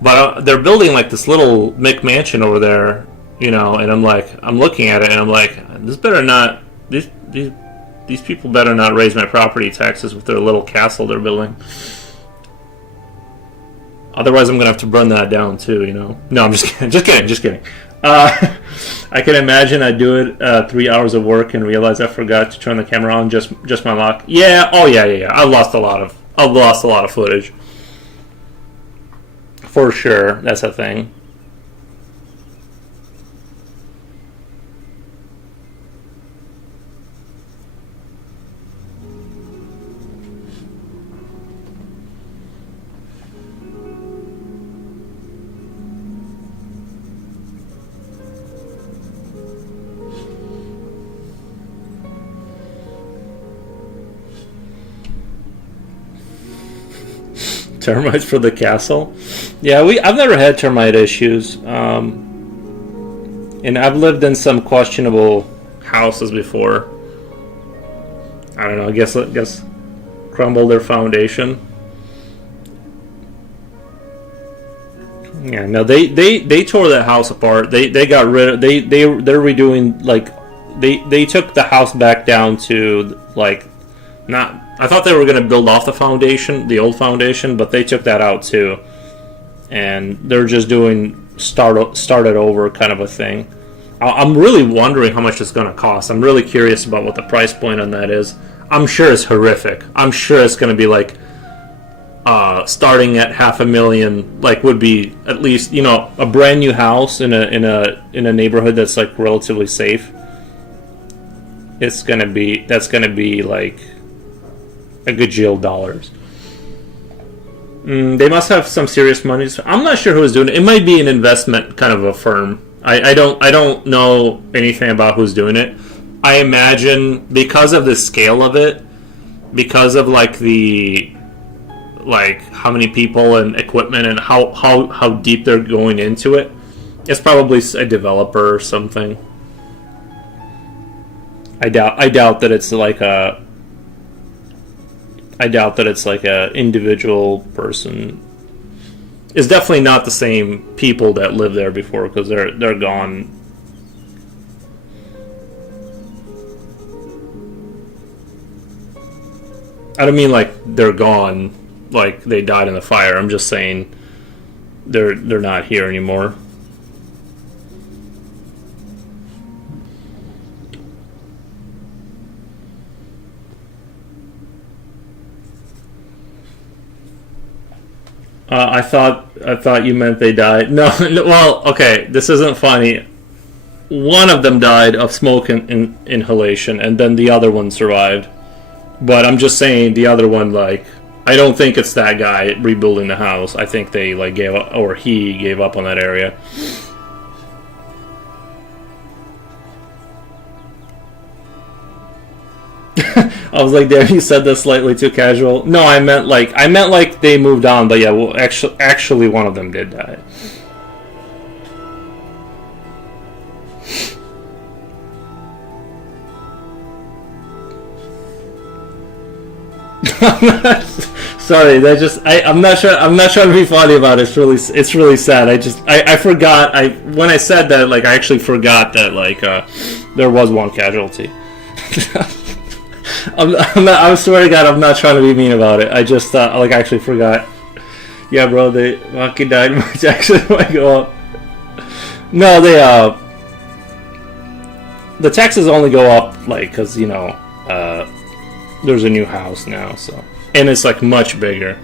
But they're building like this little McMansion over there, you know. And I'm looking at it, and I'm like, this better not. These people better not raise my property taxes with their little castle they're building. Otherwise, I'm gonna have to burn that down too, you know. No, I'm just kidding. I can imagine I do it 3 hours of work and realize I forgot to turn the camera on, just my lock. Yeah, oh yeah. I lost a lot of footage. For sure, that's a thing. Termites for the castle. Yeah, I've never had termite issues, and I've lived in some questionable houses before. I don't know. I guess crumble their foundation. Yeah, no, they tore that house apart. They got rid of they're redoing like they took the house back down to like not. I thought they were going to build off the foundation, the old foundation, but they took that out too, and they're just doing started over kind of a thing. I'm really wondering how much it's going to cost. I'm really curious about what the price point on that is. I'm sure it's horrific. I'm sure it's going to be like starting at $500,000, like would be at least a brand new house in a neighborhood that's like relatively safe. That's gonna be like a gajillion dollars. They must have some serious money. I'm not sure who's doing it. It might be an investment kind of a firm. I don't know anything about who's doing it. I imagine because of the scale of it, because of like how many people and equipment and how deep they're going into it, it's probably a developer or something. I doubt that it's like a individual person. It's definitely not the same people that lived there before because they're gone. I don't mean like they're gone, like they died in the fire. I'm just saying they're not here anymore. I thought you meant they died. No, well, okay, this isn't funny. One of them died of smoke inhalation, and then the other one survived. But I'm just saying the other one, like, I don't think it's that guy rebuilding the house. I think they like gave up, or he gave up on that area. I was like, damn, you said that slightly too casual. No, I meant like they moved on, but yeah, well, actually, one of them did die. Sorry, I'm not sure. I'm not trying to be funny about it. It's really sad. I forgot. When I said that, like, I actually forgot that like there was one casualty. I swear to God, I'm not trying to be mean about it. I just I actually forgot. Yeah, bro, they fucking died. Which actually might go up. No, the taxes only go up like because there's a new house now, so and it's like much bigger.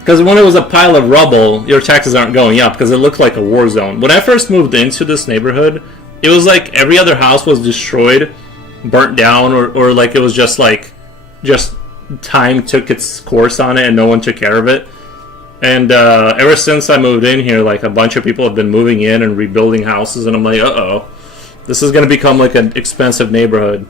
Because when it was a pile of rubble, your taxes aren't going up because it looked like a war zone. When I first moved into this neighborhood, it was like every other house was destroyed, burnt down, or like it was just time took its course on it and no one took care of it. And ever since I moved in here, like a bunch of people have been moving in and rebuilding houses, and I'm like, uh-oh, this is going to become like an expensive neighborhood.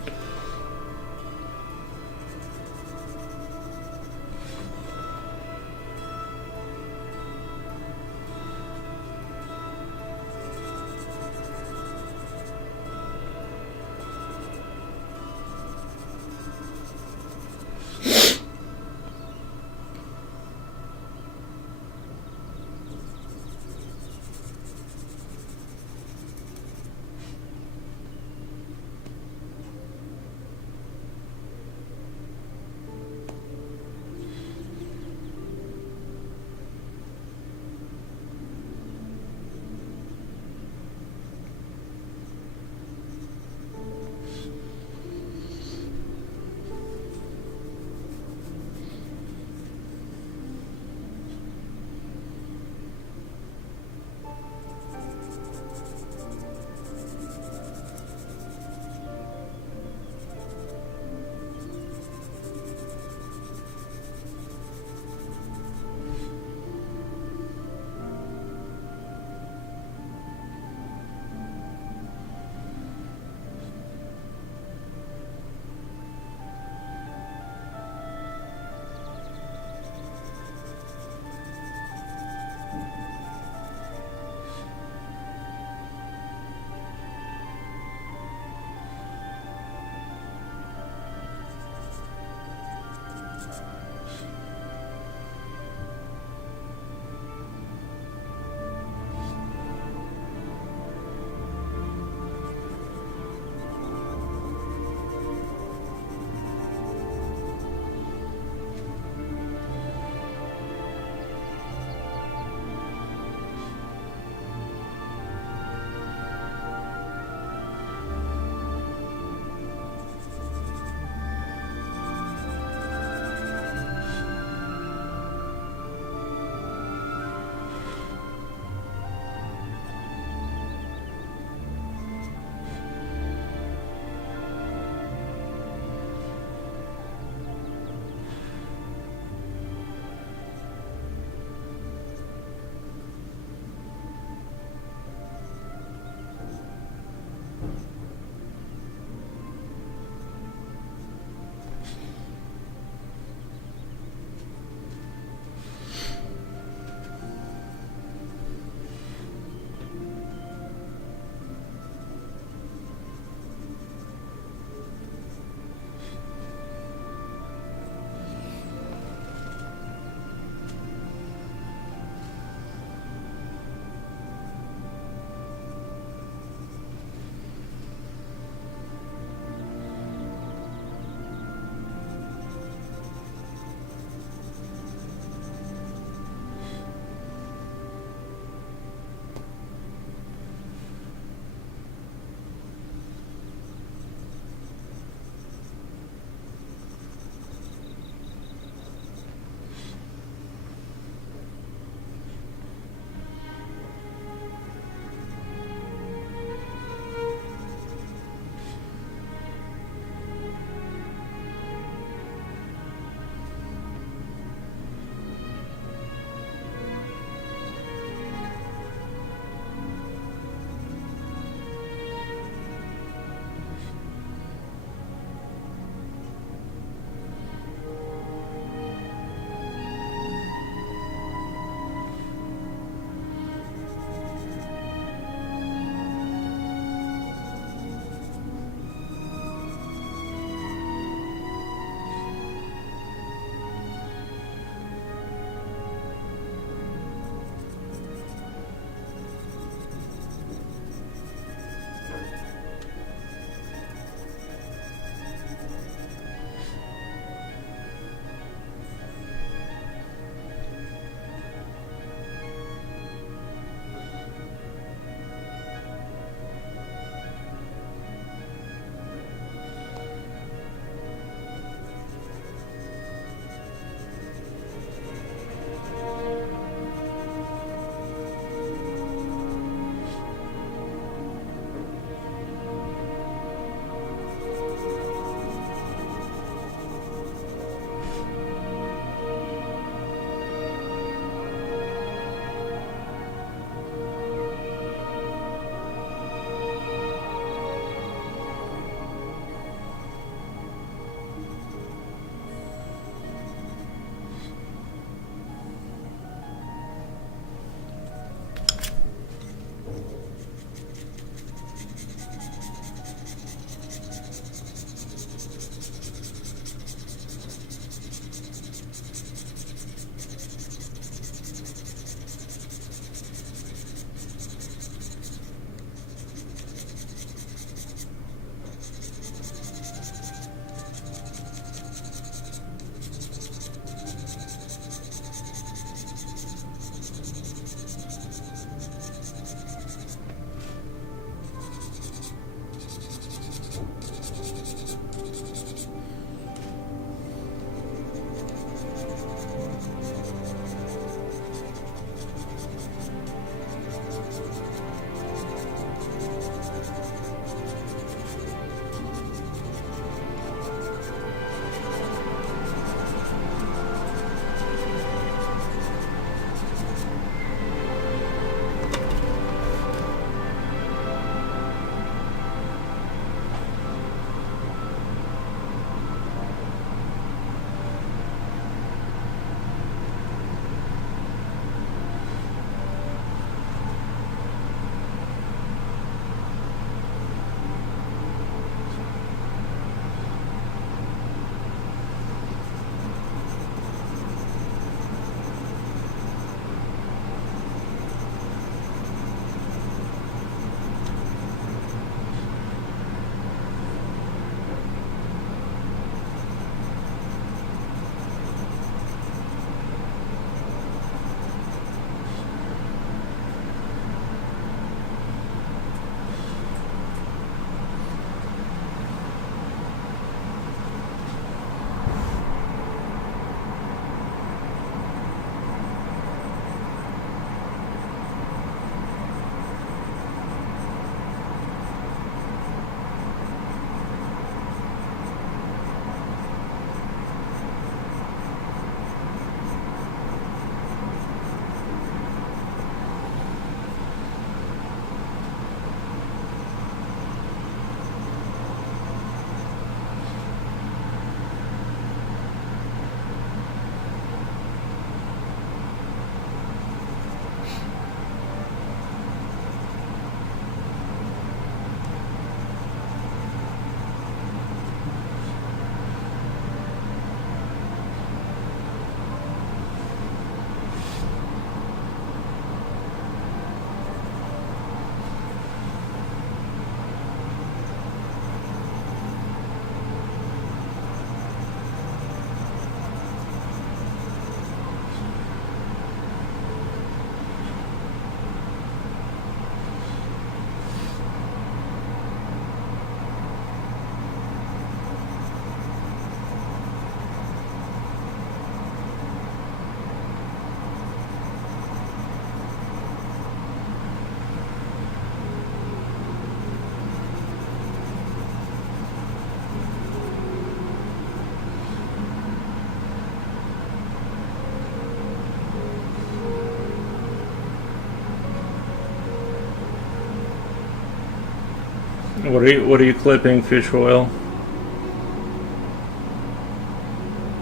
What are you clipping, Fish Oil?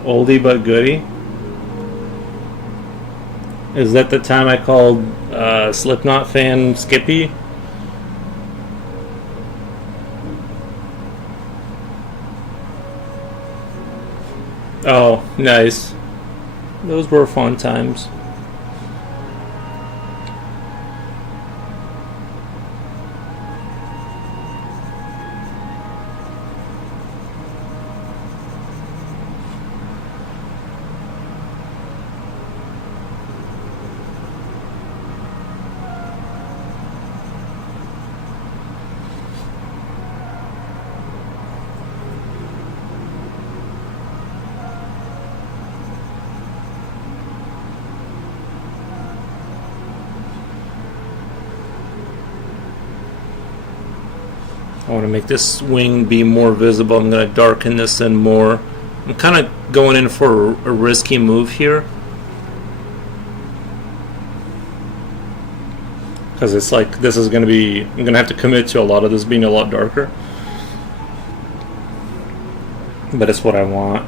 Oldie but goodie? Is that the time I called Slipknot fan Skippy? Oh, nice. Those were fun times. I want to make this wing be more visible. I'm going to darken this in more. I'm kind of going in for a risky move here, because it's like this is going to be, I'm going to have to commit to a lot of this being a lot darker, but it's what I want.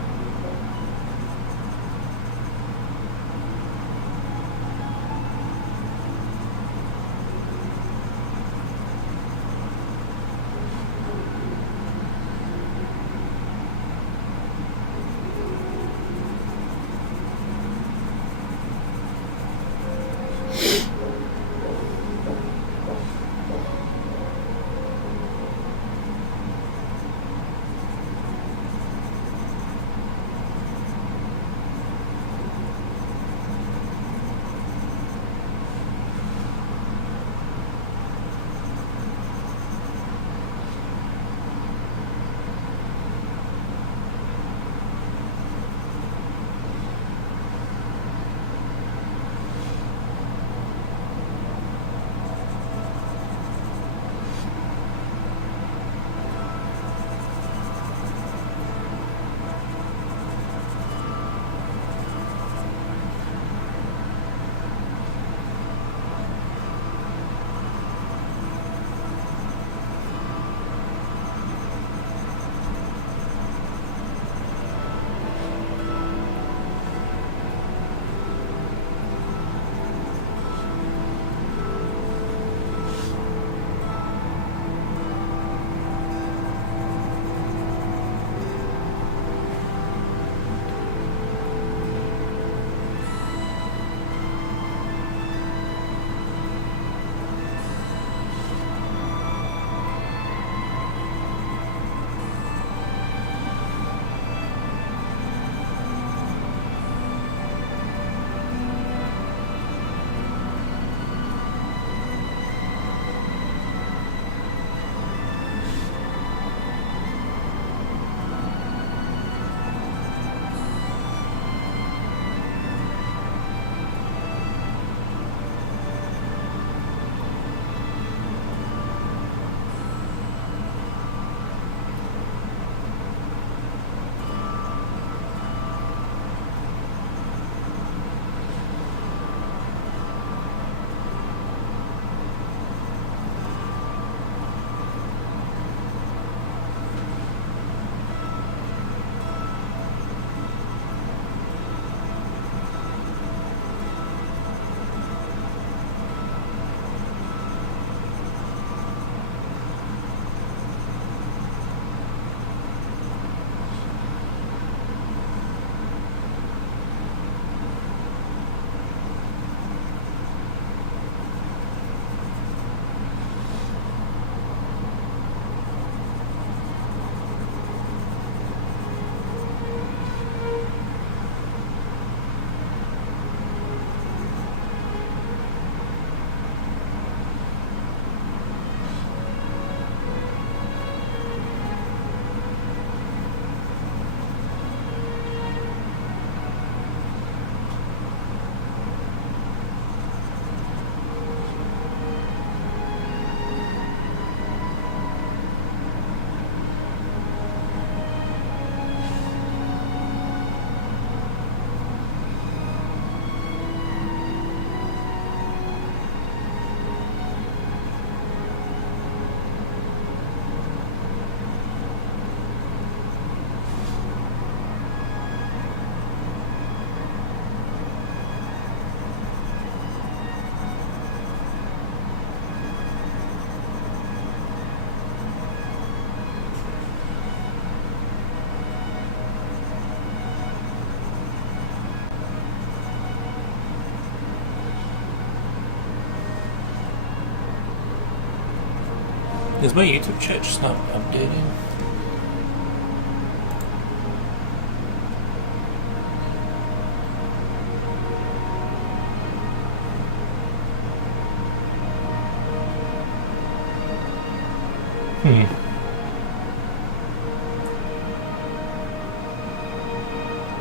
Is my YouTube chat just not updating?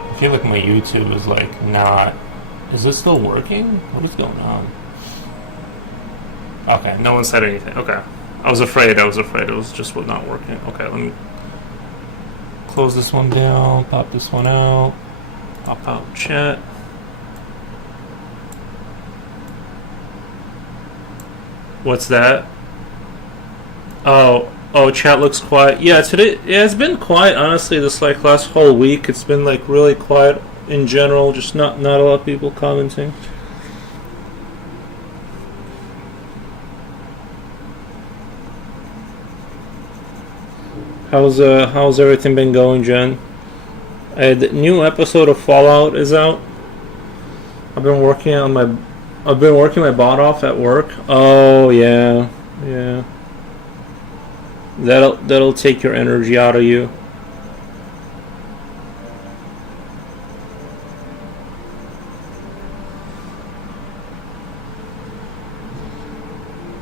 I feel like my YouTube is like not. Is it still working? What is going on? Okay, no one said anything. Okay. I was afraid it was just not working. Okay, let me close this one down, pop this one out, pop out chat. What's that? Oh, chat looks quiet. Yeah, today, yeah, it's been quiet, honestly, this, like, last whole week. It's been, like, really quiet in general, just not a lot of people commenting. How's everything been going, Jen? The new episode of Fallout is out. I've been working my butt off at work. Oh yeah. That'll take your energy out of you.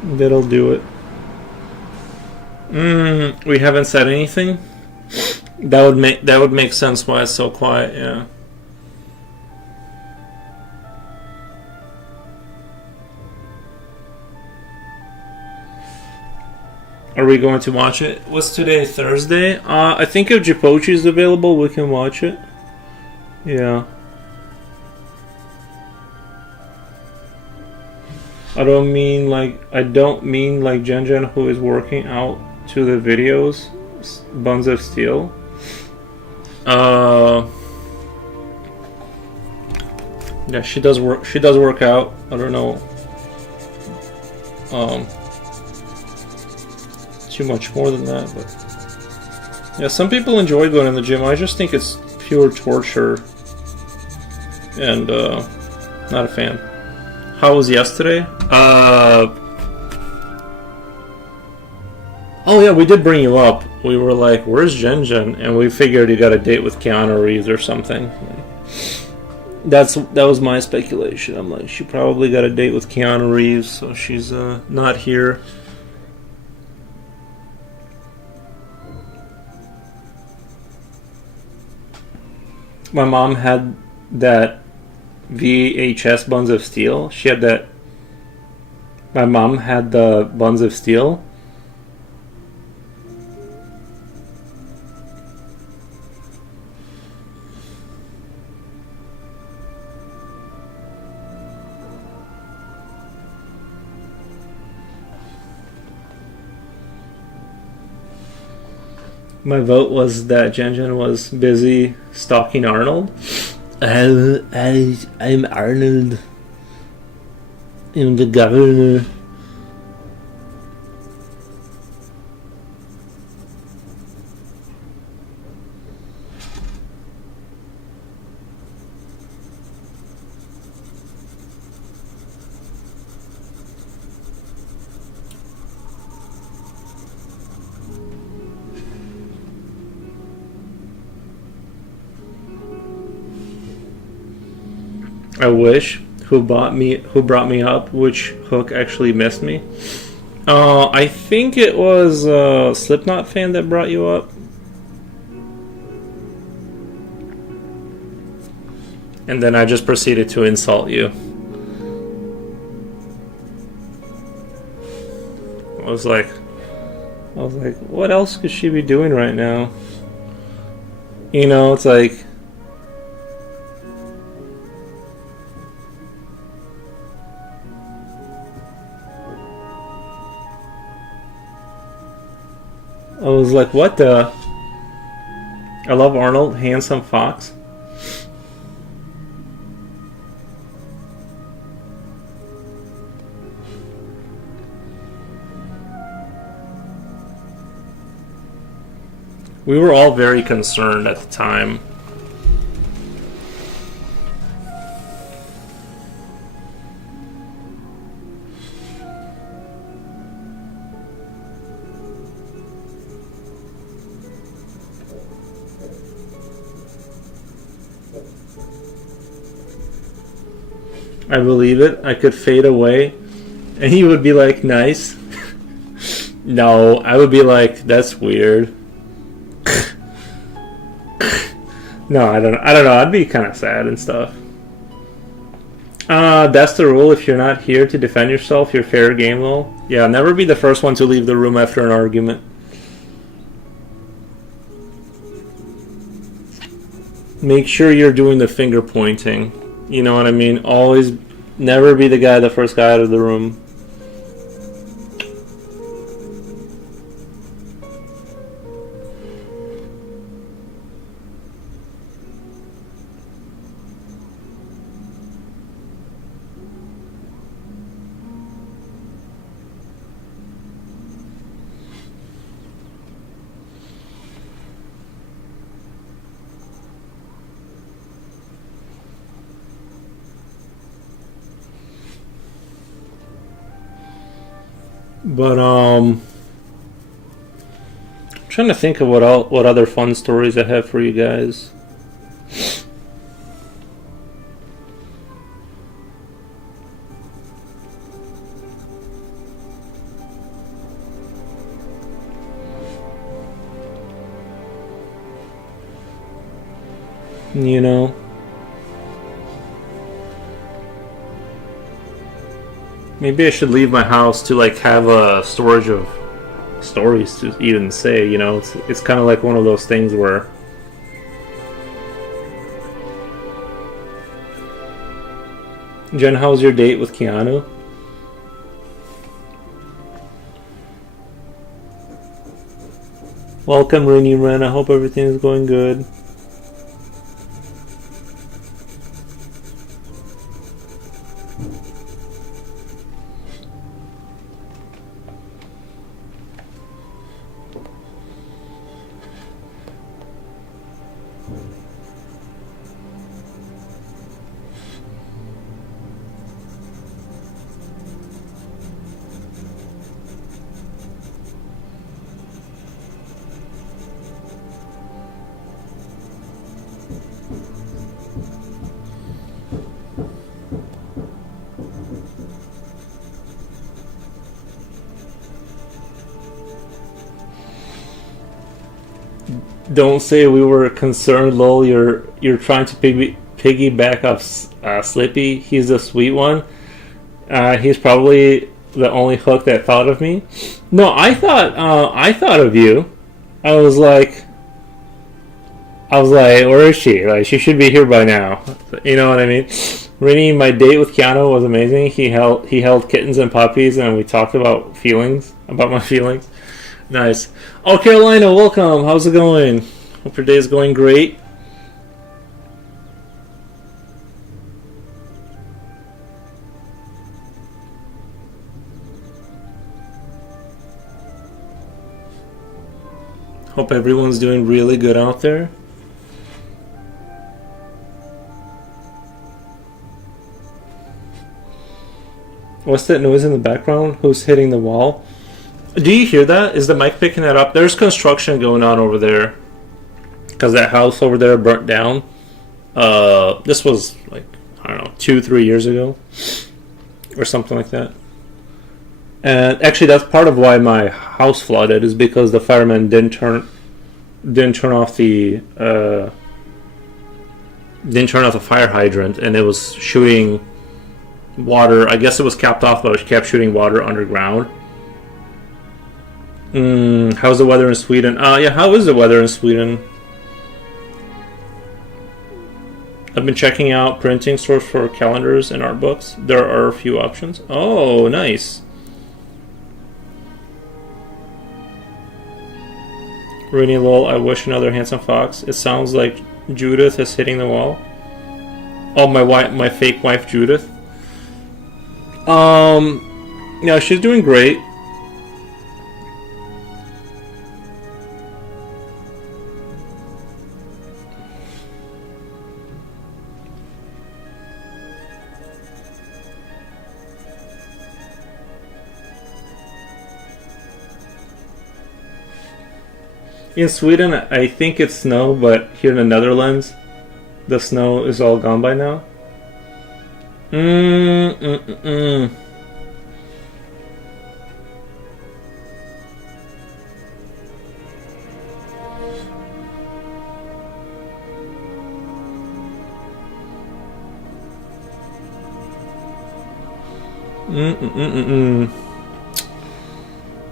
That'll do it. We haven't said anything. That would make sense why it's so quiet. Yeah. Are we going to watch it? What's today? Thursday? I think if Jipochi is available, we can watch it. Yeah. I don't mean like Jen Jen, who is working out to the videos, Buns of Steel. Yeah, she does work out. I don't know too much more than that, but yeah, some people enjoy going in the gym. I just think it's pure torture, and not a fan. How was yesterday? Oh yeah, we did bring you up. We were like, "Where's Jen Jen?" And we figured you got a date with Keanu Reeves or something. That was my speculation. I'm like, she probably got a date with Keanu Reeves, so she's not here. My mom had that VHS Buns of Steel. She had that. My mom had the Buns of Steel. My vote was that Jen Jen was busy stalking Arnold. I'm Arnold. I'm the governor. I wish. Who brought me up? Which hook actually missed me? I think it was a Slipknot fan that brought you up. And then I just proceeded to insult you. I was like, what else could she be doing right now? You know, it's like, I was like, what the? I love Arnold, handsome fox. We were all very concerned at the time. I believe it. I could fade away, and he would be like, "Nice." No, I would be like, "That's weird." No, I don't know. I'd be kind of sad and stuff. That's the rule. If you're not here to defend yourself, you're fair game, lol. Yeah, never be the first one to leave the room after an argument. Make sure you're doing the finger pointing. You know what I mean? Always, never be the first guy out of the room. But I'm trying to think of what other fun stories I have for you guys. You know, maybe I should leave my house to like have a storage of stories to even say. You know, it's kind of like one of those things where Jen, how's your date with Keanu? Welcome, Rainy Ren. I hope everything is going good. Don't say we were concerned, lol. You're trying to piggyback off Slippy. He's the sweet one. He's probably the only hook that thought of me. No, I thought of you. I was like, where is she? Like, she should be here by now. You know what I mean? Rini, my date with Keanu was amazing. He held kittens and puppies, and we talked about my feelings. Nice. Oh, Carolina, welcome. How's it going? Hope your day is going great. Hope everyone's doing really good out there. What's that noise in the background? Who's hitting the wall? Do you hear that? Is the mic picking that up? There's construction going on over there. Because that house over there burnt down. This was like, I don't know, 2-3 years ago. Or something like that. And actually that's part of why my house flooded, is because the firemen didn't turn off the fire hydrant, and it was shooting water. I guess it was capped off, but it kept shooting water underground. How's the weather in Sweden? Yeah, how is the weather in Sweden? I've been checking out printing stores for calendars and art books. There are a few options. Oh, nice. Rooney lol, I wish another handsome fox. It sounds like Judith is hitting the wall. Oh, my fake wife Judith. Yeah, she's doing great. In Sweden, I think it's snow, but here in the Netherlands, the snow is all gone by now. Mm, mm, mm, mm.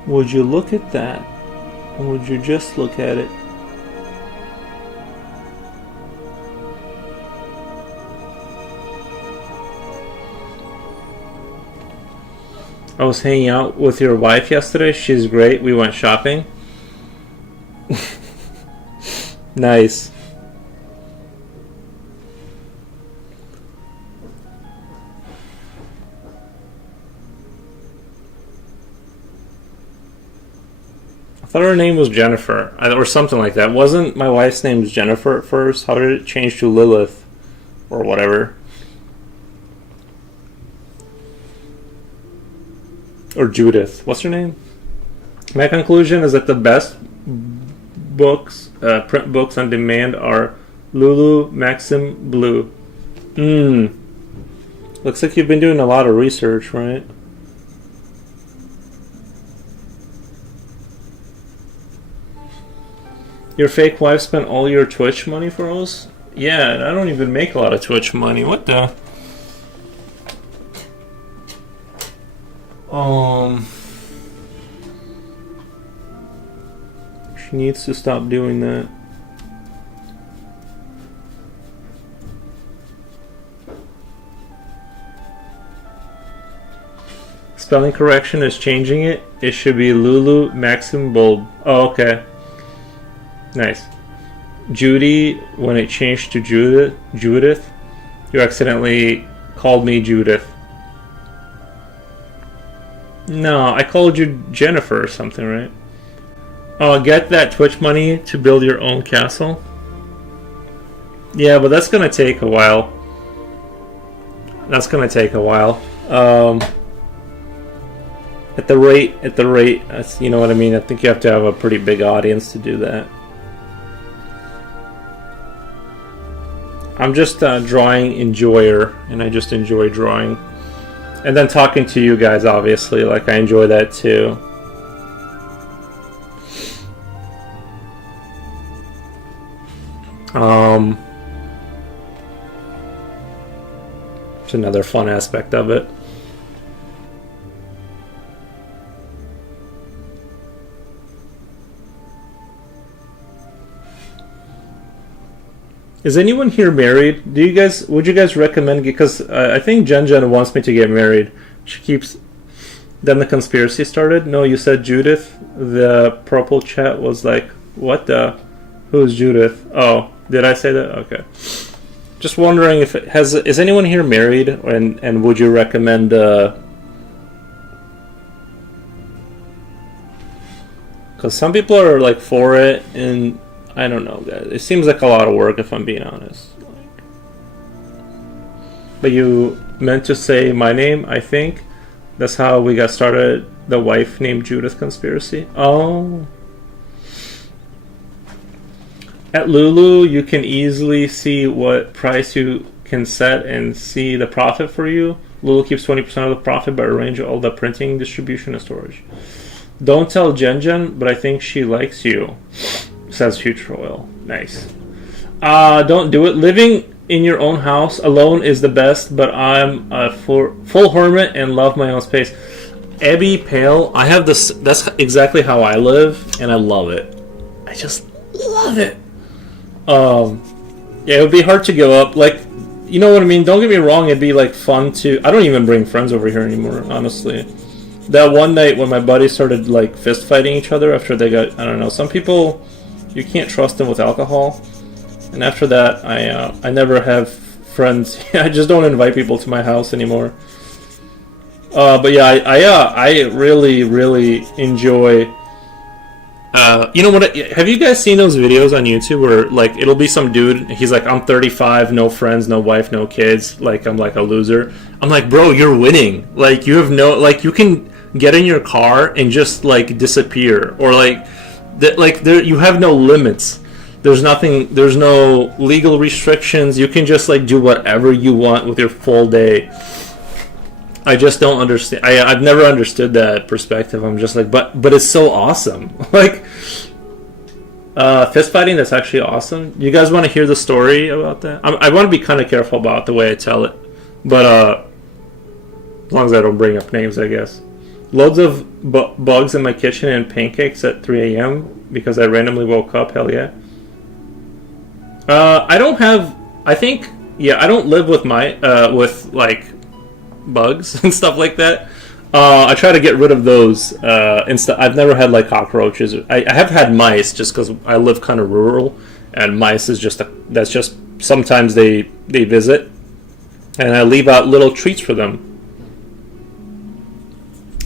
Would you look at that? Or would you just look at it? I was hanging out with your wife yesterday. She's great. We went shopping. Nice. I thought her name was Jennifer, or something like that. Wasn't my wife's name Jennifer at first? How did it change to Lilith, or whatever? Or Judith. What's her name? My conclusion is that the best books, print books on demand, are Lulu, Maxim, Blue. Looks like you've been doing a lot of research, right? Your fake wife spent all your Twitch money for us? Yeah, and I don't even make a lot of Twitch money. What the? She needs to stop doing that. Spelling correction is changing it. It should be Lulu Maxim Bulb. Oh, okay. Nice. Judy, when it changed to Judith, you accidentally called me Judith. No, I called you Jennifer or something, right? Oh, get that Twitch money to build your own castle? Yeah, but that's gonna take a while. That's gonna take a while. At the rate, you know what I mean? I think you have to have a pretty big audience to do that. I'm just a drawing enjoyer, and I just enjoy drawing. And then talking to you guys, obviously, like I enjoy that too. It's another fun aspect of it. Is anyone here married? Would you guys recommend? Because I think Jen wants me to get married. She keeps. Then the conspiracy started. No, you said Judith. The purple chat was like, "What the? Who's Judith?" Oh, did I say that? Okay. Just wondering if is anyone here married, and would you recommend? Because some people are like for it and. I don't know, guys. It seems like a lot of work, if I'm being honest. But you meant to say my name, I think. That's how we got started. The wife named Judith conspiracy. Oh. At Lulu, you can easily see what price you can set and see the profit for you. Lulu keeps 20% of the profit but arrange all the printing, distribution, and storage. Don't tell Jen, but I think she likes you. Says Future Oil. Nice. Don't do it. Living in your own house alone is the best, but I'm a full hermit and love my own space. Abby Pale, I have this. That's exactly how I live, and I love it. I just love it. Yeah, it would be hard to give up. Like, you know what I mean? Don't get me wrong. It'd be like fun to. I don't even bring friends over here anymore, honestly. That one night when my buddies started like fist fighting each other after they got. I don't know. Some people. You can't trust them with alcohol, and after that, I never have friends. I just don't invite people to my house anymore. But yeah, I really enjoy. You know what? Have you guys seen those videos on YouTube where like it'll be some dude? He's like, I'm 35, no friends, no wife, no kids. Like I'm like a loser. I'm like, bro, you're winning. Like you have no like you can get in your car and just like disappear or like. That like there you have no limits. There's nothing. There's no legal restrictions. You can just like do whatever you want with your full day. I just don't understand. I've never understood that perspective. I'm just like, but it's so awesome. Like, fist fighting. That's actually awesome. You guys want to hear the story about that? I want to be kind of careful about the way I tell it, but as long as I don't bring up names, I guess. Loads of bugs in my kitchen and pancakes at 3 a.m. because I randomly woke up. Hell yeah. I don't have. I think I don't live with with like bugs and stuff like that. I try to get rid of those. I've never had like cockroaches. I have had mice just because I live kind of rural, and mice is that's just sometimes they visit, and I leave out little treats for them.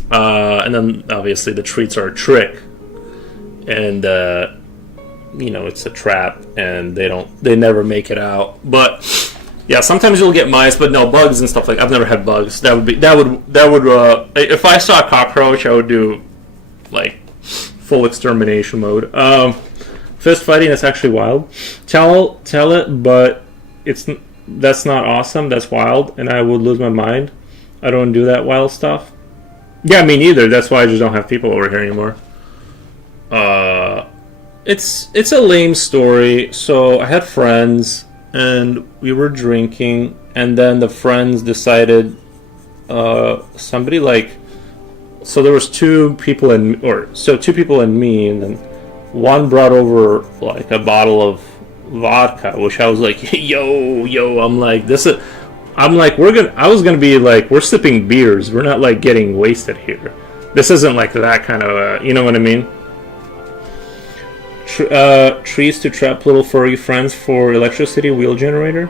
And then obviously the treats are a trick, and it's a trap, and they never make it out. But yeah, sometimes you'll get mice, but no bugs and stuff like. I've never had bugs. That would if I saw a cockroach, I would do like full extermination mode. Fist fighting is actually wild. Tell it, but that's not awesome. That's wild, and I would lose my mind. I don't do that wild stuff. Yeah, me neither. That's why I just don't have people over here anymore. It's a lame story. So I had friends, and we were drinking, and then the friends decided somebody like. So there was two people and me, and then one brought over like a bottle of vodka, which I was like, yo, I'm like, I was gonna be like, we're sipping beers, we're not like getting wasted here. This isn't like that kind of, you know what I mean? Trees to trap little furry friends for electricity wheel generator.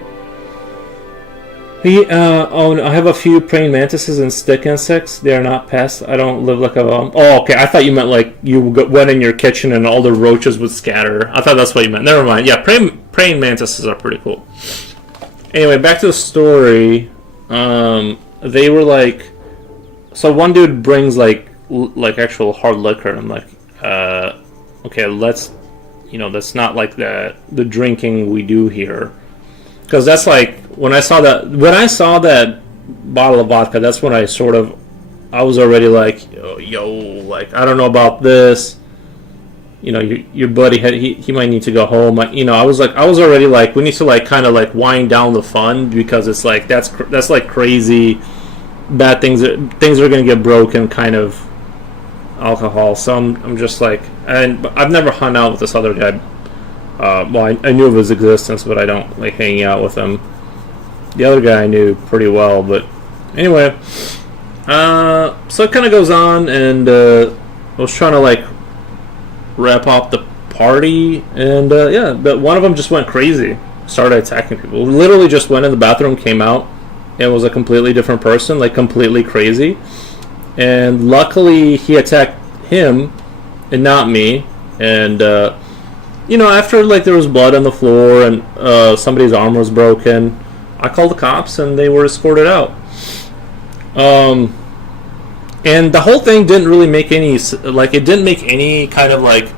I have a few praying mantises and stick insects. They are not pests. I don't live like a. Oh, okay. I thought you meant like you went in your kitchen and all the roaches would scatter. I thought that's what you meant. Never mind. Yeah, praying mantises are pretty cool. Anyway, back to the story. They were like, so one dude brings like actual hard liquor. And I'm like, okay, that's not like the drinking we do here. Because that's like when I saw that bottle of vodka, that's when I was already like, yo, like I don't know about this. Your buddy he might need to go home. I was already like, we need to like kind of like wind down the fun, because it's like that's like crazy bad things are gonna get broken kind of alcohol. So I'm just like, and I've never hung out with this other guy. I knew of his existence, but I don't like hanging out with him. The other guy I knew pretty well, but anyway, so it kind of goes on, and I was trying to like wrap up the party, and but one of them just went crazy, started attacking people. Literally just went in the bathroom, came out, and was a completely different person, like completely crazy. And luckily, he attacked him and not me, and. After like there was blood on the floor and somebody's arm was broken, I called the cops and they were escorted out. And the whole thing didn't really make any kind of like.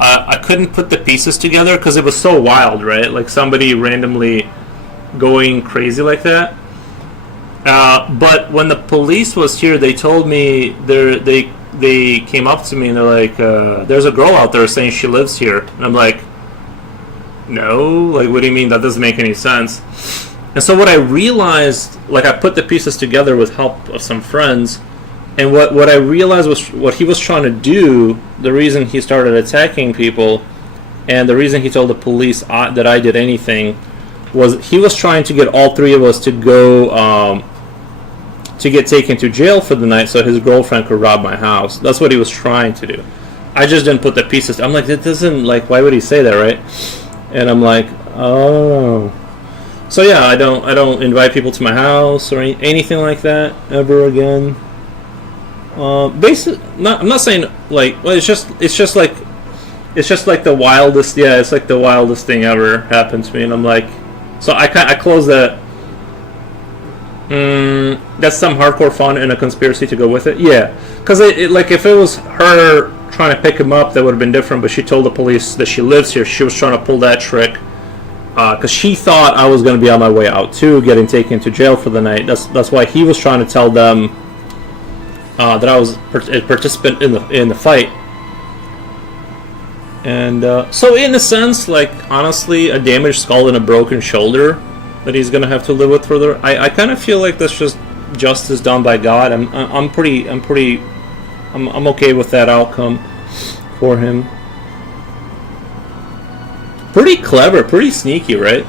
I couldn't put the pieces together because it was so wild, right? Like somebody randomly going crazy like that. But when the police was here, they told me they came up to me and they're like, there's a girl out there saying she lives here. And I'm like, no, like what do you mean? That doesn't make any sense. And so what I realized, like I put the pieces together with help of some friends, and what I realized was what he was trying to do, the reason he started attacking people, and the reason he told the police that I did anything, was he was trying to get all three of us to go to get taken to jail for the night so his girlfriend could rob my house. That's what he was trying to do. I just didn't put the pieces. I'm like, it doesn't, like, why would he say that, right? And I'm like, oh. So yeah, I don't invite people to my house or anything like that ever again. I'm not saying like, well, it's just like the wildest. Yeah, it's like the wildest thing ever happened to me, and I'm like, so I close that. That's some hardcore fun and a conspiracy to go with it. Yeah, because it like if it was her trying to pick him up, that would have been different. But she told the police that she lives here. She was trying to pull that trick because she thought I was going to be on my way out too, getting taken to jail for the night. That's why he was trying to tell them that I was a participant in the fight. And so in a sense, like, honestly, a damaged skull and a broken shoulder that he's gonna have to live with further. I kind of feel like that's just justice done by God. I'm okay with that outcome for him. Pretty clever, pretty sneaky, right?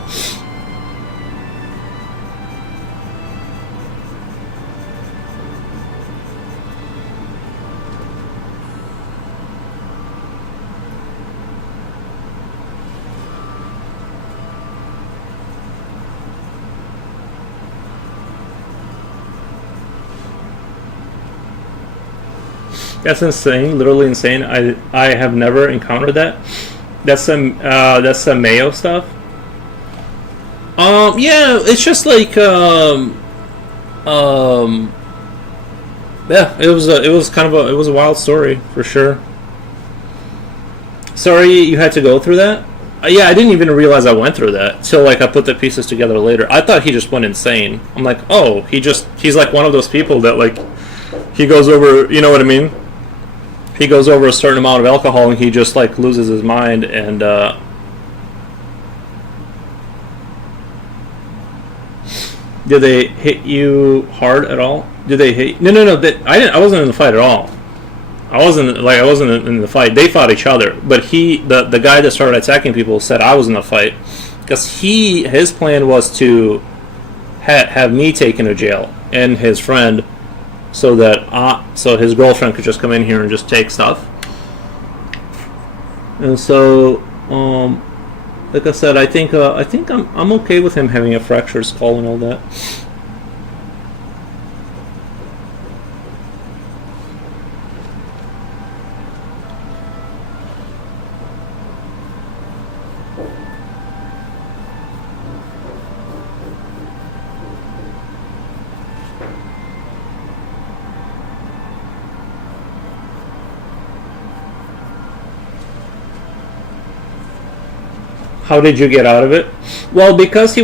That's insane, literally insane. I have never encountered that. That's some Mayo stuff. Yeah, it's just like yeah, it was a wild story for sure. Sorry you had to go through that. Yeah, I didn't even realize I went through that till like I put the pieces together later. I thought he just went insane. I'm like, oh, he's like one of those people that like he goes over, you know what I mean? He goes over a certain amount of alcohol and he just like loses his mind. And did they hit you hard at all? Did they hit? No. I wasn't in the fight at all. I wasn't in the fight. They fought each other. But the guy that started attacking people said I was in the fight because his plan was to have me taken to jail and his friend, so that so his girlfriend could just come in here and just take stuff. And so, like I said, I think I'm okay with him having a fractured skull and all that. How did you get out of it? Well, because he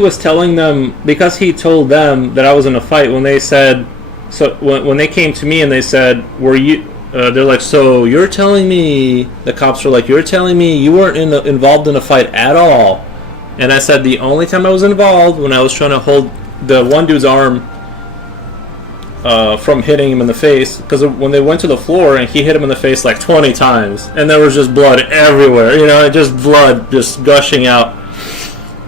told them that I was in a fight when they said, so when they came to me and they said, were you, they're like, so you're telling me, the cops were like, you're telling me you weren't involved in a fight at all. And I said the only time I was involved when I was trying to hold the one dude's arm from hitting him in the face, because when they went to the floor and he hit him in the face like 20 times and there was just blood everywhere, just blood just gushing out.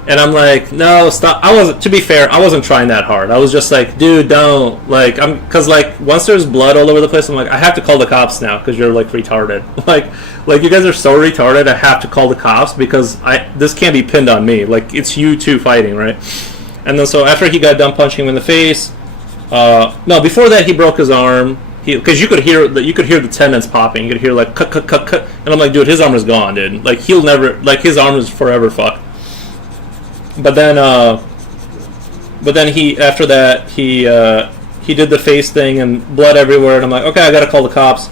And I'm like, no, stop. To be fair, I wasn't trying that hard. I was just like, dude, don't, like, because like once there's blood all over the place, I'm like, I have to call the cops now because you're like retarded. like you guys are so retarded, I have to call the cops because this can't be pinned on me. Like, it's you two fighting, right? And then so after he got done punching him in the face, no, before that he broke his arm. Because you could hear the tendons popping. You could hear like cut, cut, cut, cut. And I'm like, dude, his arm is gone, dude. Like, he'll never, like, his arm is forever fucked. But then he, after that, he did the face thing and blood everywhere. And I'm like, okay, I gotta call the cops.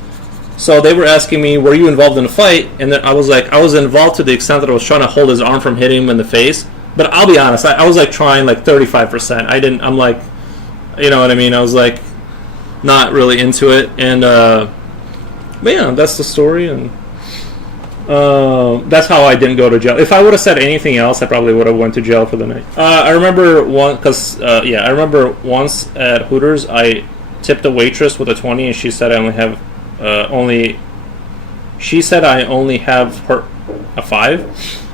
So they were asking me, were you involved in a fight? And then I was like, I was involved to the extent that I was trying to hold his arm from hitting him in the face. But I'll be honest, I was like trying like 35%. I'm like, you know what I mean? I was like not really into it. And but yeah, that's the story, and that's how I didn't go to jail. If I would have said anything else, I probably would have went to jail for the night. I remember I remember once at Hooters, I tipped a waitress with a 20, and she said I only have her a 5.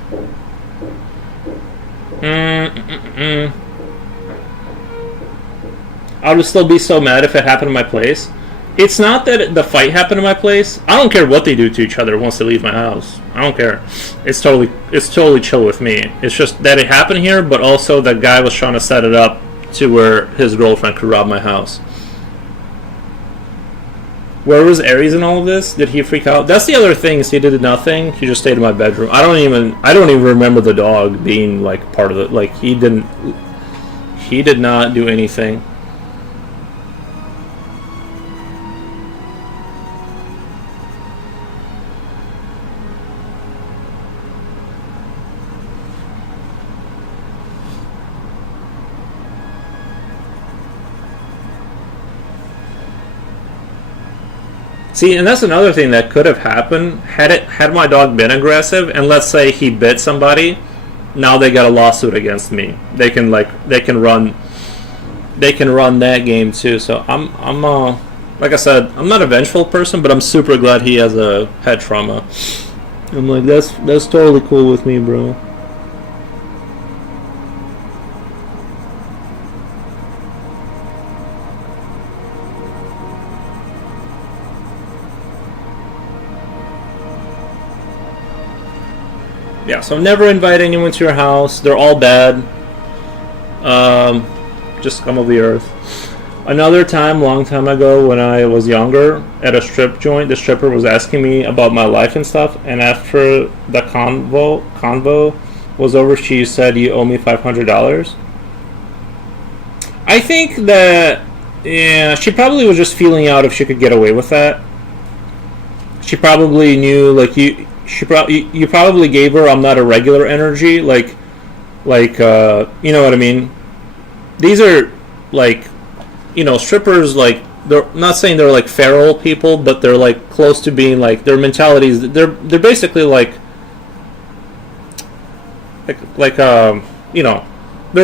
I would still be so mad if it happened in my place. It's not that the fight happened in my place. I don't care what they do to each other once they leave my house. I don't care. It's totally chill with me. It's just that it happened here, but also the guy was trying to set it up to where his girlfriend could rob my house. Where was Aries in all of this? Did he freak out? That's the other thing. Is he did nothing. He just stayed in my bedroom. I don't even remember the dog being like part of it. Like, he did not do anything. See, and that's another thing that could have happened had my dog been aggressive, and let's say he bit somebody. Now they got a lawsuit against me. They can run that game too. So I'm like I said, I'm not a vengeful person, but I'm super glad he has a head trauma. I'm like, that's totally cool with me, bro. Yeah, so never invite anyone to your house. They're all bad. Just scum of the earth. Another time, long time ago, when I was younger, at a strip joint, the stripper was asking me about my life and stuff. And after the convo was over, she said, "You owe me $500." I think that, yeah, she probably was just feeling out if she could get away with that. She probably knew, like, you probably gave her "I'm not a regular" energy, you know what I mean. These are like, strippers, like, they're not saying they're like feral people, but they're like close to being like, their mentalities, they're basically like they're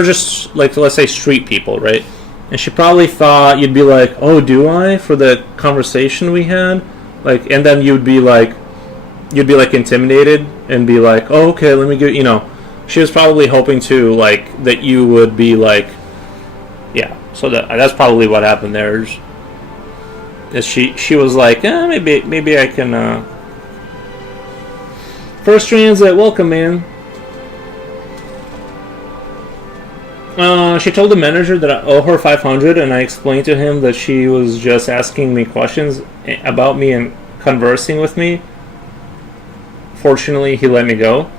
just like, let's say, street people, right? And she probably thought you'd be like, "Oh, do I?" for the conversation we had, like, and then you'd be like intimidated and be like, "Oh, okay, let me get," she was probably hoping to, like, that you would be like, yeah. So that's probably what happened there. Is she was like, maybe I can. First transit, welcome, man. She told the manager that I owe her $500, and I explained to him that she was just asking me questions about me and conversing with me. Fortunately, he let me go.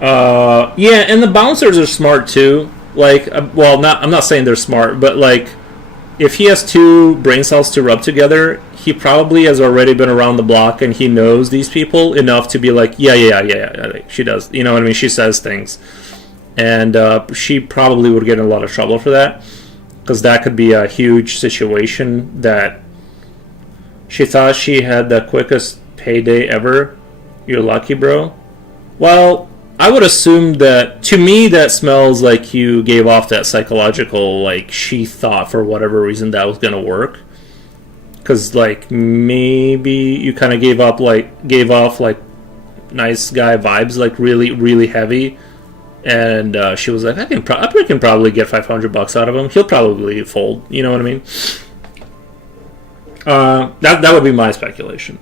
Yeah, and the bouncers are smart too. Like, I'm not saying they're smart, but like, if he has two brain cells to rub together, he probably has already been around the block and he knows these people enough to be like, yeah. She does. You know what I mean? She says things, and she probably would get in a lot of trouble for that, because that could be a huge situation that she thought she had the quickest payday ever. You're lucky, bro. Well, I would assume that, to me, that smells like you gave off that psychological, like, she thought for whatever reason that was going to work. Because, like, maybe you kind of gave off, like, nice guy vibes, like, really, really heavy. And she was like, I can probably get $500 out of him. He'll probably fold. You know what I mean? That would be my speculation.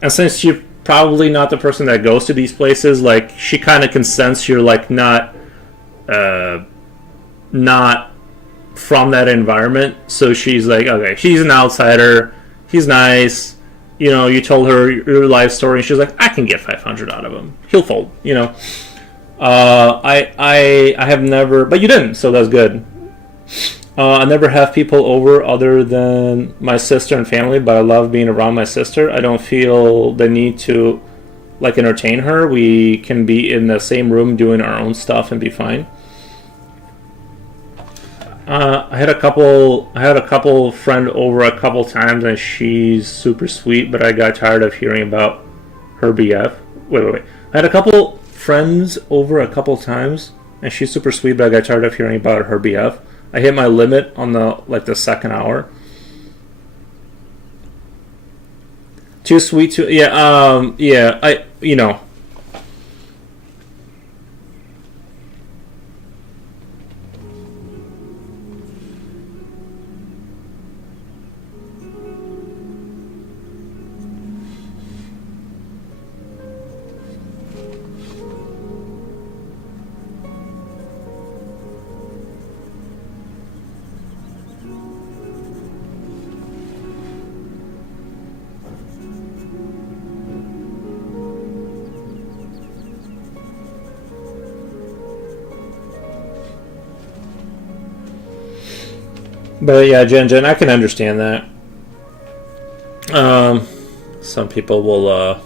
And since you're probably not the person that goes to these places, like, she kind of can sense you're, like, not from that environment. So she's like, okay, she's an outsider. He's nice. You told her your life story, and she's like, I can get $500 out of him. He'll fold. I have never, but you didn't, so that's good. I never have people over other than my sister and family, but I love being around my sister. I don't feel the need to, like, entertain her. We can be in the same room doing our own stuff and be fine. I had a couple friend over a couple times, and she's super sweet, but I got tired of hearing about her BF. Wait. I had a couple friends over a couple times, and she's super sweet, but I got tired of hearing about her BF. I hit my limit on the second hour. Too sweet to, yeah, But yeah, Jen, I can understand that. Some people will,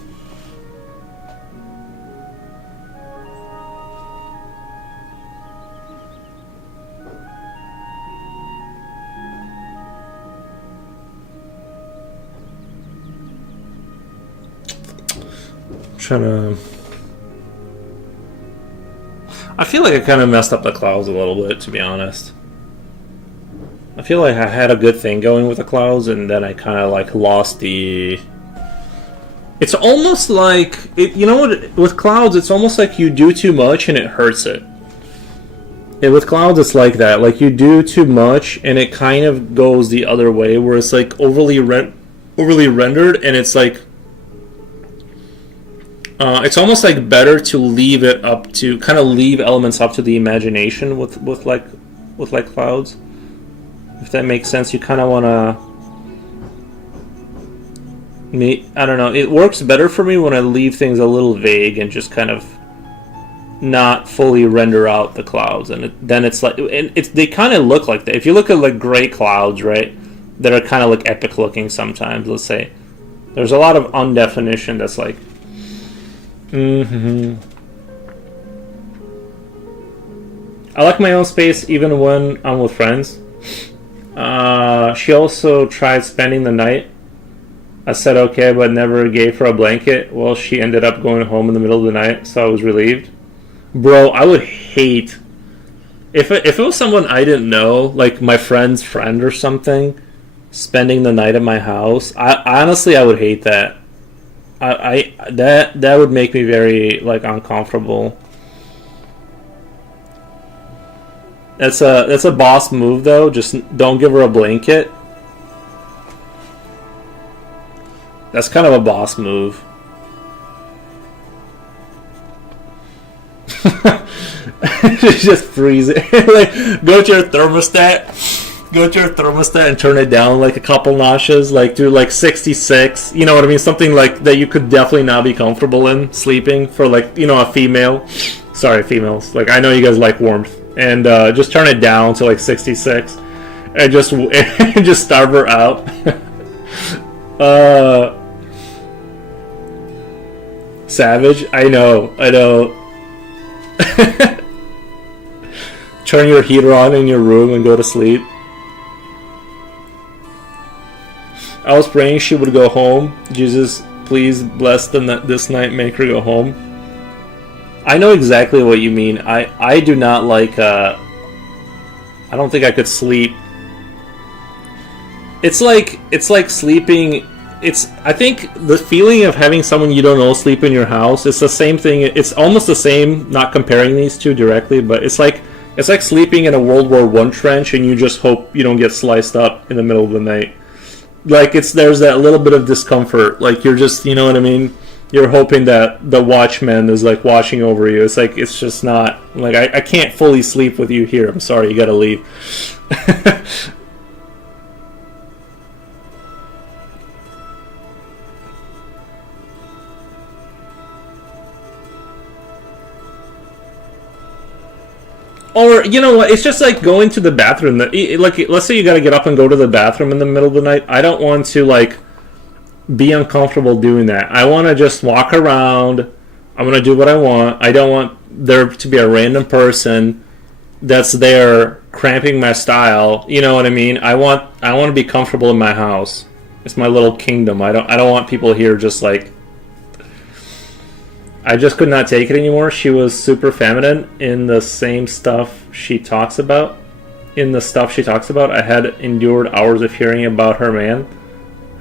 trying to. I feel like I kind of messed up the clouds a little bit, to be honest. I feel like I had a good thing going with the clouds, and then I kind of like lost the. It's almost like you know what? With clouds, it's almost like you do too much and it hurts it. And with clouds, it's like that. Like you do too much, and it kind of goes the other way, where it's like overly rendered, and it's like. It's almost like better to leave it up to kind of leave elements up to the imagination with clouds. If that makes sense, you kind of want to. I don't know. It works better for me when I leave things a little vague and just kind of not fully render out the clouds, and then it's like they kind of look like that. If you look at like gray clouds, right, that are kind of like epic looking sometimes. Let's say there's a lot of undefinition that's like. I like my own space even when I'm with friends. She also tried spending the night. I said okay, but never gave her a blanket. Well, she ended up going home in the middle of the night, so I was relieved. Bro, I would hate if it was someone I didn't know, like my friend's friend or something, spending the night at my house. I would hate that. That would make me very like uncomfortable. That's a boss move though. Just don't give her a blanket. That's kind of a boss move. Just freeze it. Like go to your thermostat. Go to your thermostat and turn it down like a couple notches, like do like 66. You know what I mean? Something like that you could definitely not be comfortable in sleeping for like a female. Sorry, females. Like I know you guys like warmth, and just turn it down to like 66, and just starve her out. Savage. I know. Turn your heater on in your room and go to sleep. I was praying she would go home. Jesus, please bless this night, make her go home. I know exactly what you mean. I do not like. I don't think I could sleep. It's like sleeping. I think the feeling of having someone you don't know sleep in your house. It's the same thing. It's almost the same. Not comparing these two directly, but it's like sleeping in a World War I trench, and you just hope you don't get sliced up in the middle of the night. Like there's that little bit of discomfort. Like you're just, you know what I mean? You're hoping that the watchman is like watching over you. It's like it's just not like I can't fully sleep with you here. I'm sorry, you gotta leave. Or, you know what, it's just like going to the bathroom. Like, let's say you gotta get up and go to the bathroom in the middle of the night. I don't want to, like, be uncomfortable doing that. I want to just walk around. I want to do what I want. I don't want there to be a random person that's there cramping my style. You know what I mean? I want to be comfortable in my house. It's my little kingdom. I don't want people here just like... I just could not take it anymore. She was super feminine in the same stuff she talks about. I had endured hours of hearing about her man.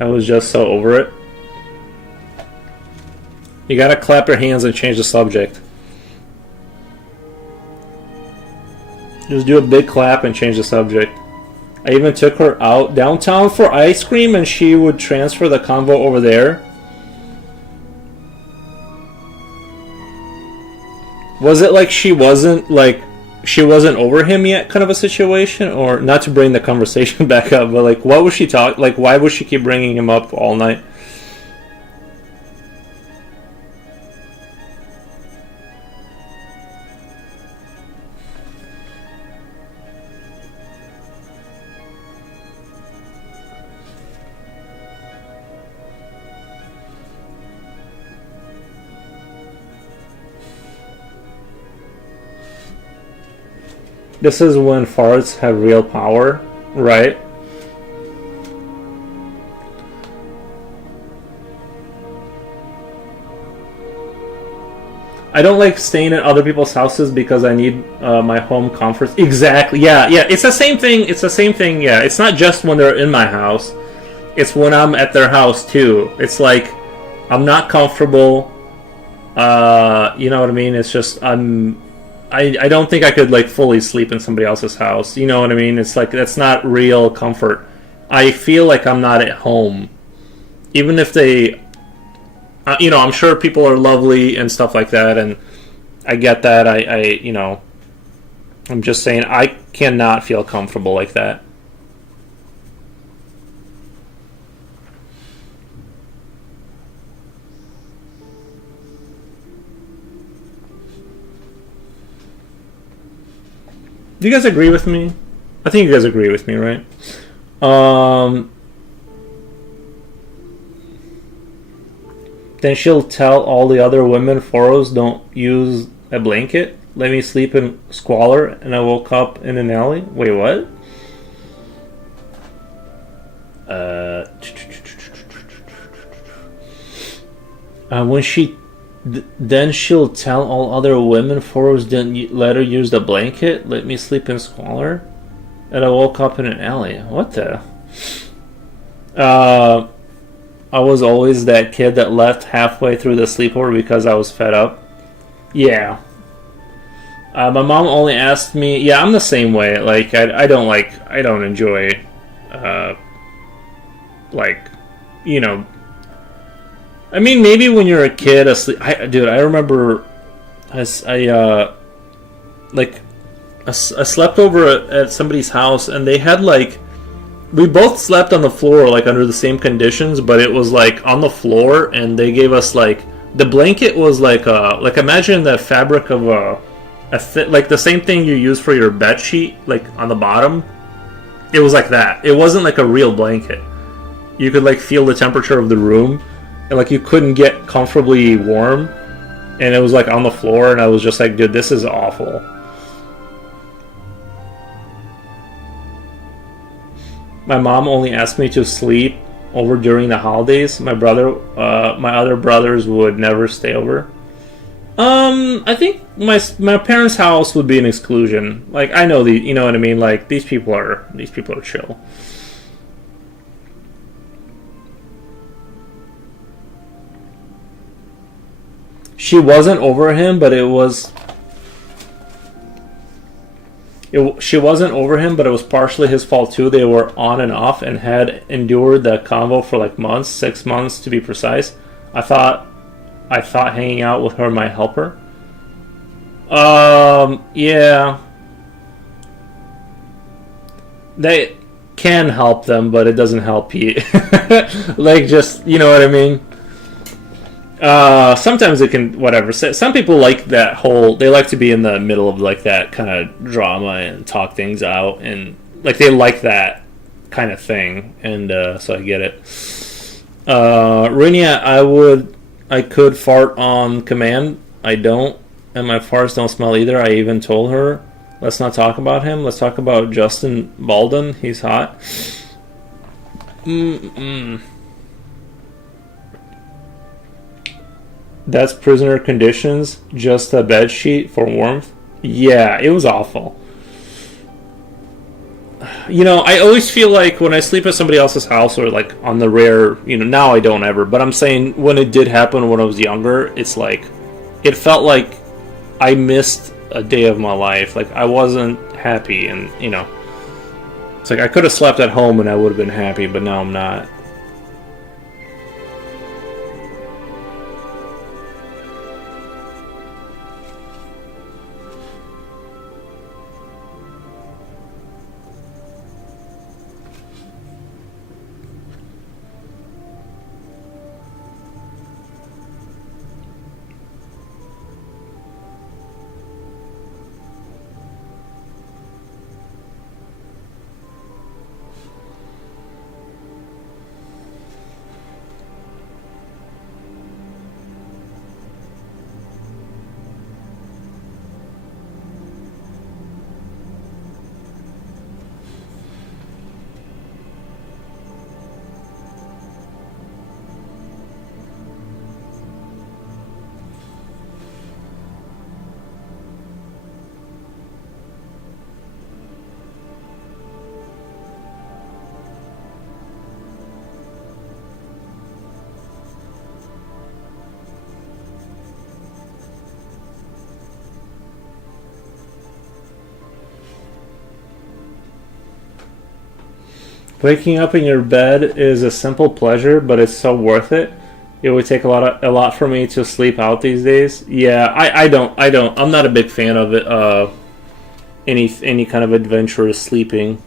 I was just so over it. You gotta clap your hands and change the subject. Just do a big clap and change the subject. I even took her out downtown for ice cream, and she would transfer the convo over there. Was it like she wasn't over him yet, kind of a situation? Or not to bring the conversation back up, but like, what was she talk? Like, why would she keep bringing him up all night? This is when farts have real power, right? I don't like staying at other people's houses because I need my home comfort. Exactly. Yeah, yeah. It's the same thing. It's the same thing. Yeah. It's not just when they're in my house. It's when I'm at their house too. It's like I'm not comfortable. You know what I mean? It's just I don't think I could like fully sleep in somebody else's house. You know what I mean? It's like that's not real comfort. I feel like I'm not at home, even if they. You know, I'm sure people are lovely and stuff like that, and I get that. You know, I'm just saying I cannot feel comfortable like that. Do you guys agree with me? I think you guys agree with me, right? Um, then she'll tell all the other women, Foros, don't use a blanket. Let me sleep in squalor, and I woke up in an alley. Wait, what? Uh, when she then she'll tell all other women Foros didn't let her use the blanket. Let me sleep in squalor, and I woke up in an alley. What the? I was always that kid that left halfway through the sleepover because I was fed up. Yeah. My mom only asked me. Yeah, I'm the same way. Like I don't like. I don't enjoy. Uh, like, you know. I mean, maybe when you're a kid, asleep. Dude, I remember, like, I slept over at somebody's house, and they had like, we both slept on the floor, like under the same conditions, but it was like on the floor, and they gave us like the blanket was like imagine the fabric of like the same thing you use for your bed sheet, like on the bottom. It was like that. It wasn't like a real blanket. You could like feel the temperature of the room. And like you couldn't get comfortably warm, and it was like on the floor, and I was just like, dude, this is awful. My mom only asked me to sleep over during the holidays. My other brothers would never stay over. I think my parents' house would be an exclusion. Like I know you know what I mean. Like these people are chill. She wasn't over him, but she wasn't over him, but it was partially his fault too. They were on and off and had endured the convo for like months, 6 months to be precise. I thought hanging out with her might help her. Yeah. They can help them, but it doesn't help you. Like, just, you know what I mean? Sometimes it can, whatever. Some people like that whole, they like to be in the middle of like that kind of drama and talk things out, and like they like that kind of thing, and so I get it. Rinia, I could fart on command. I don't, and my farts don't smell either. I even told her, let's not talk about him. Let's talk about Justin Baldwin. He's hot. That's prisoner conditions, just a bed sheet for warmth. Yeah, it was awful. You know, I always feel like when I sleep at somebody else's house, or like on the rare, you know, now I don't ever, but I'm saying when it did happen when I was younger, it's like, it felt like I missed a day of my life. Like I wasn't happy, and you know, it's like I could have slept at home and I would have been happy, but now I'm not. Waking up in your bed is a simple pleasure, but it's so worth it. It would take a lot for me to sleep out these days. Yeah, I don't. I'm not a big fan of it. Any kind of adventurous sleeping.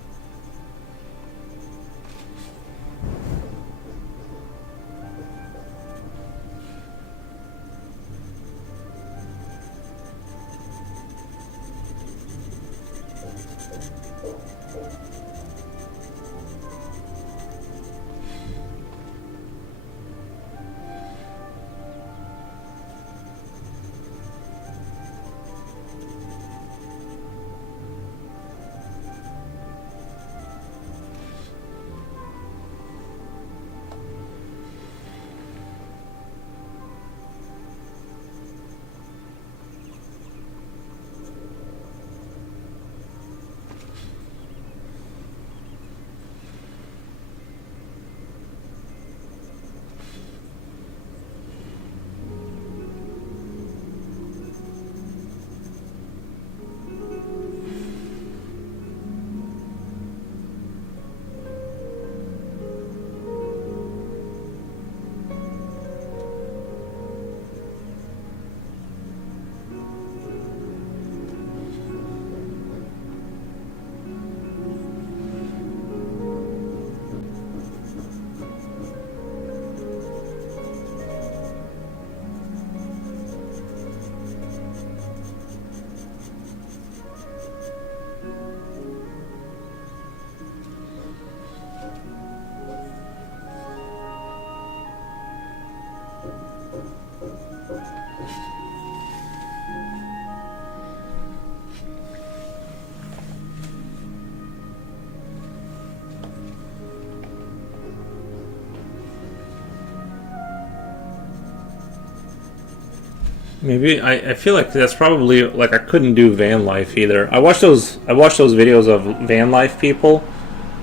Maybe I feel like that's probably like I couldn't do van life either. I watched those videos of van life people.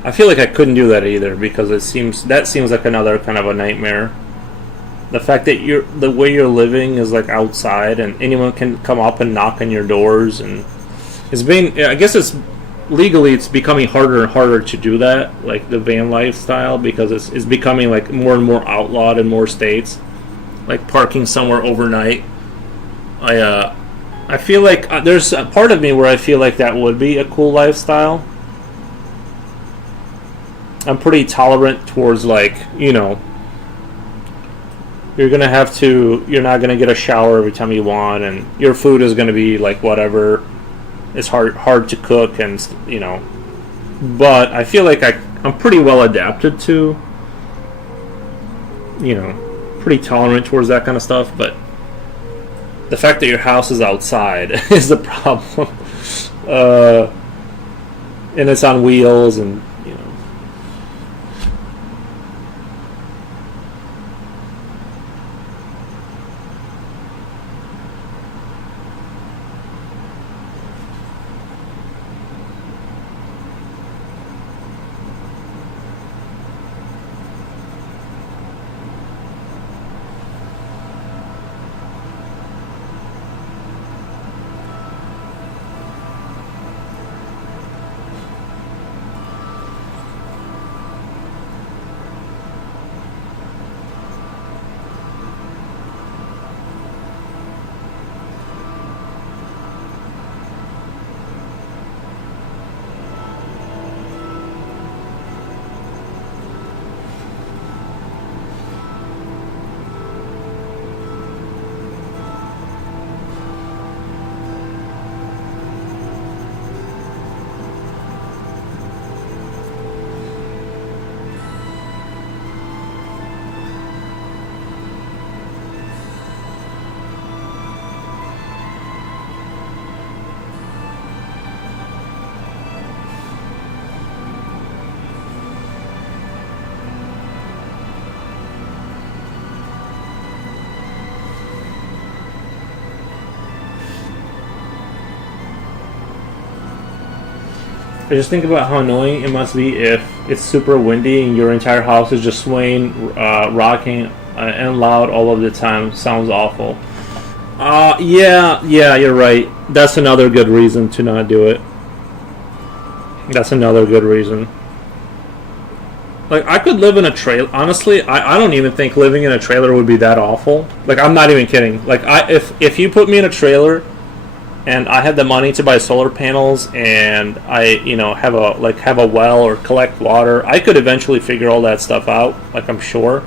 I feel like I couldn't do that either because that seems like another kind of a nightmare. The fact that the way you're living is like outside and anyone can come up and knock on your doors, and I guess it's legally it's becoming harder and harder to do that, like the van lifestyle, because it's becoming like more and more outlawed in more states, like parking somewhere overnight. I feel like there's a part of me where I feel like that would be a cool lifestyle. I'm pretty tolerant towards like, you're not gonna get a shower every time you want, and your food is gonna be like whatever. It's hard to cook, and but I feel like I'm pretty well adapted to, pretty tolerant towards that kind of stuff, but the fact that your house is outside is the problem. And it's on wheels, and I just think about how annoying it must be if it's super windy and your entire house is just swaying, rocking, and loud all of the time. Sounds awful. Yeah, you're right. That's another good reason to not do it. That's another good reason. Like, I could live in a trailer. Honestly, I don't even think living in a trailer would be that awful. Like, I'm not even kidding. Like, if you put me in a trailer and I had the money to buy solar panels and I, have a well or collect water, I could eventually figure all that stuff out. Like, I'm sure.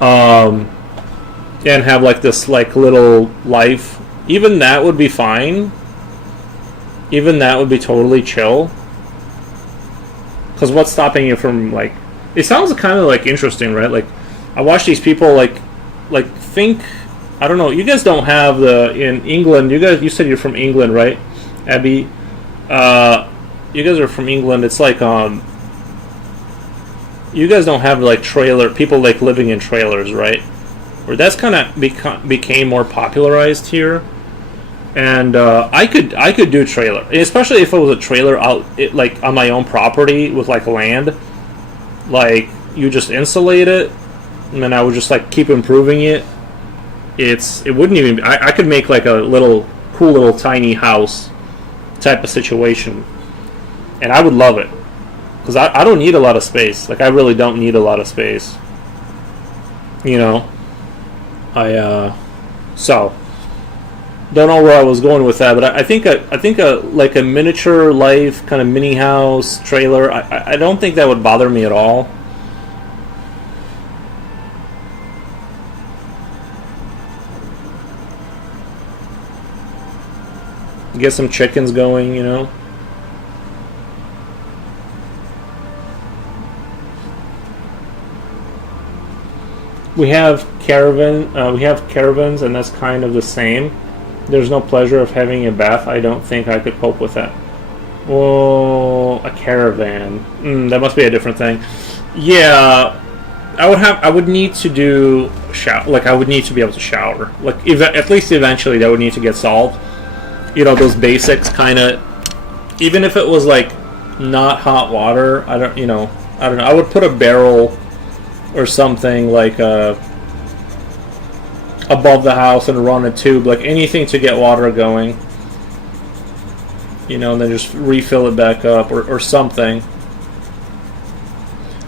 And have like this like little life. Even that would be fine. Even that would be totally chill. Because what's stopping you from, like... It sounds kind of, like, interesting, right? Like, I watch these people, like, think... I don't know. You guys don't have the... In England, you said you're from England, right, Abby? You guys are from England. It's like, you guys don't have, like, people, like, living in trailers, right? Where that's kind of became more popularized here. And I could do trailer, especially if it was a trailer out like on my own property with like land. Like, you just insulate it, and then I would just like keep improving it. It wouldn't even. I could make like a cool little tiny house type of situation, and I would love it because I don't need a lot of space. Like, I really don't need a lot of space. So. Don't know where I was going with that, but I think like a miniature life kind of mini house trailer. I don't think that would bother me at all. Get some chickens going, We have caravans, and that's kind of the same. There's no pleasure of having a bath. I don't think I could cope with that. Well, a caravan. That must be a different thing. Yeah, I would need to do like I would need to be able to shower. Like, at least eventually that would need to get solved. Those basics kind of. Even if it was like not hot water, I don't know. I would put a barrel or something like above the house and run a tube, like anything to get water going, and then just refill it back up or something.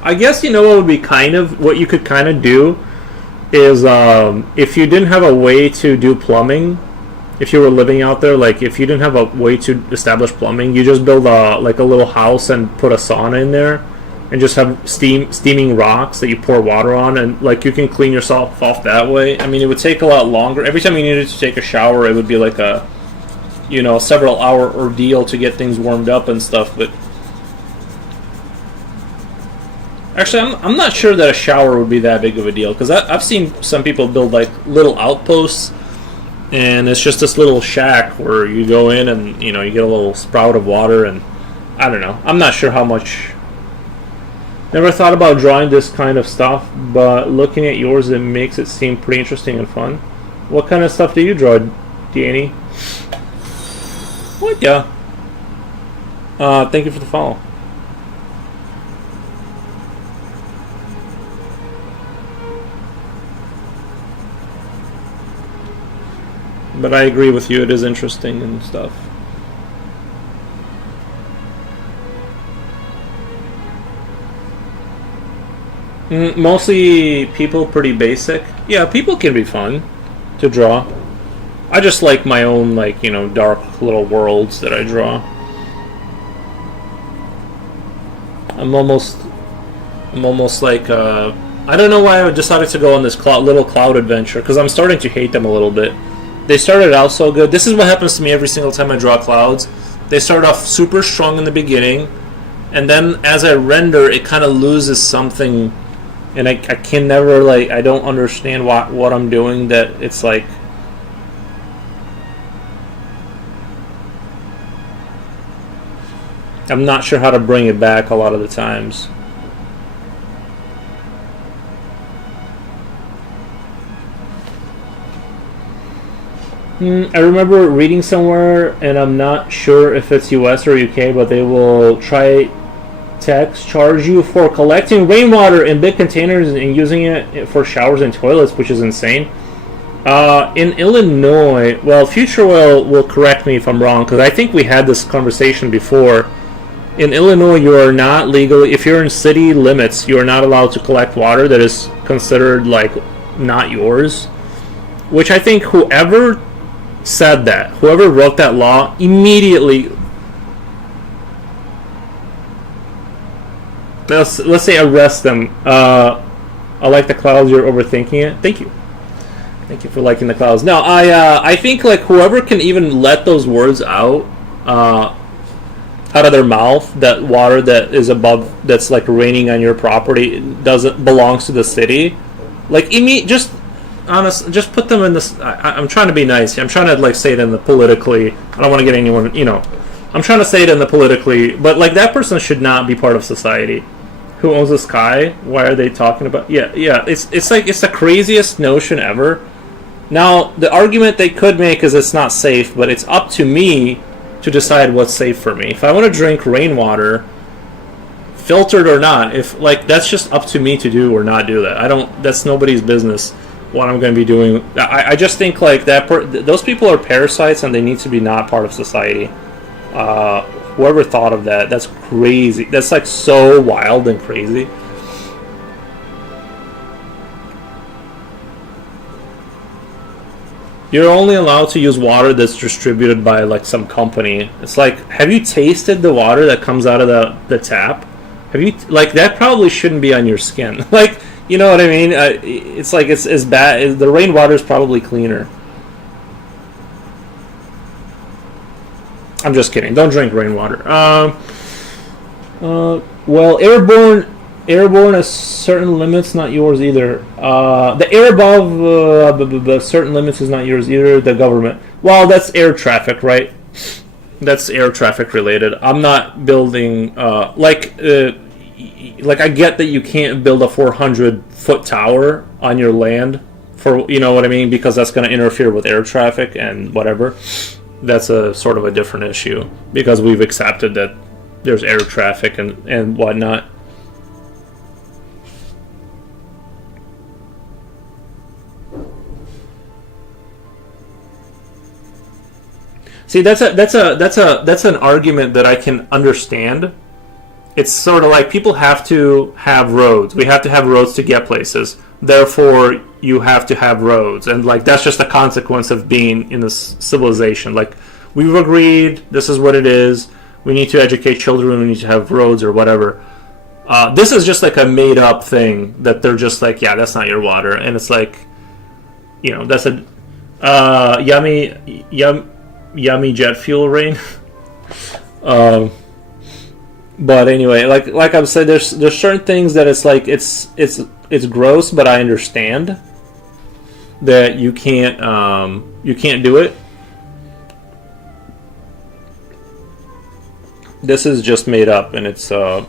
I guess what would be what you could kind of do is if you didn't have a way to do plumbing, if you were living out there, like if you didn't have a way to establish plumbing, you just build a little house and put a sauna in there. And just have steaming rocks that you pour water on, and like you can clean yourself off that way. I mean, it would take a lot longer. Every time you needed to take a shower, it would be like a, several hour ordeal to get things warmed up and stuff. But actually, I'm not sure that a shower would be that big of a deal, because I've seen some people build like little outposts, and it's just this little shack where you go in and you get a little sprout of water, and I don't know. I'm not sure how much. Never thought about drawing this kind of stuff, but looking at yours, it makes it seem pretty interesting and fun. What kind of stuff do you draw, Danny? What? Yeah. Thank you for the follow. But I agree with you, it is interesting and stuff. Mostly people pretty basic. Yeah, people can be fun to draw. I just like my own, dark little worlds that I draw. I'm almost like, I don't know why I decided to go on this little cloud adventure, because I'm starting to hate them a little bit. They started out so good. This is what happens to me every single time I draw clouds. They start off super strong in the beginning, and then as I render, it kind of loses something. And I can never, I don't understand what I'm doing, that it's like... I'm not sure how to bring it back a lot of the times. I remember reading somewhere, and I'm not sure if it's US or UK, but they will charge you for collecting rainwater in big containers and using it for showers and toilets, which is insane. In Illinois, well, Future will correct me if I'm wrong, because I think we had this conversation before. In Illinois, you are not legally, if you're in city limits, you are not allowed to collect water that is considered like not yours. Which I think whoever said that, whoever wrote that law, immediately, let's say arrest them. I like the clouds. You're overthinking it. Thank you. Thank you for liking the clouds. No, I think like whoever can even let those words out of their mouth, that water that is above, that's like raining on your property, doesn't belongs to the city. Like just honest, just put them in this. I'm trying to be nice. I'm trying to like say it in the politically. I don't want to get anyone. I'm trying to say it in the politically, but like that person should not be part of society. Who owns the sky? Why are they talking about? Yeah. It's like it's the craziest notion ever. Now the argument they could make is it's not safe, but it's up to me to decide what's safe for me. If I want to drink rainwater, filtered or not, if like that's just up to me to do or not do that. I don't. That's nobody's business what I'm going to be doing. I just think like that. Those people are parasites and they need to be not part of society. Whoever thought of that, that's crazy. That's like so wild and crazy. You're only allowed to use water that's distributed by like some company. It's like, have you tasted the water that comes out of the tap? Have you, like, that probably shouldn't be on your skin. Like, you know what I mean? It's like it's as bad. The rainwater is probably cleaner. I'm just kidding. Don't drink rainwater. Well, airborne has certain limits, not yours either. The air above certain limits is not yours either. The government. Well, that's air traffic, right? That's air traffic related. I'm not building like I get that you can't build a 400-foot tower on your land for, you know what I mean, because that's going to interfere with air traffic and whatever. That's a sort of a different issue because we've accepted that there's air traffic and whatnot. See, that's an argument that I can understand. It's sort of like people have to have roads. We have to have roads to get places. Therefore, you have to have roads. And like that's just a consequence of being in this civilization. Like we've agreed, this is what it is. We need to educate children. We need to have roads or whatever. This is just like a made up thing that they're just like, yeah, that's not your water. And it's like, you know, that's a yummy jet fuel rain. But anyway, like I've said, there's certain things that it's like it's gross, but I understand that you can't do it. This is just made up, and it's Do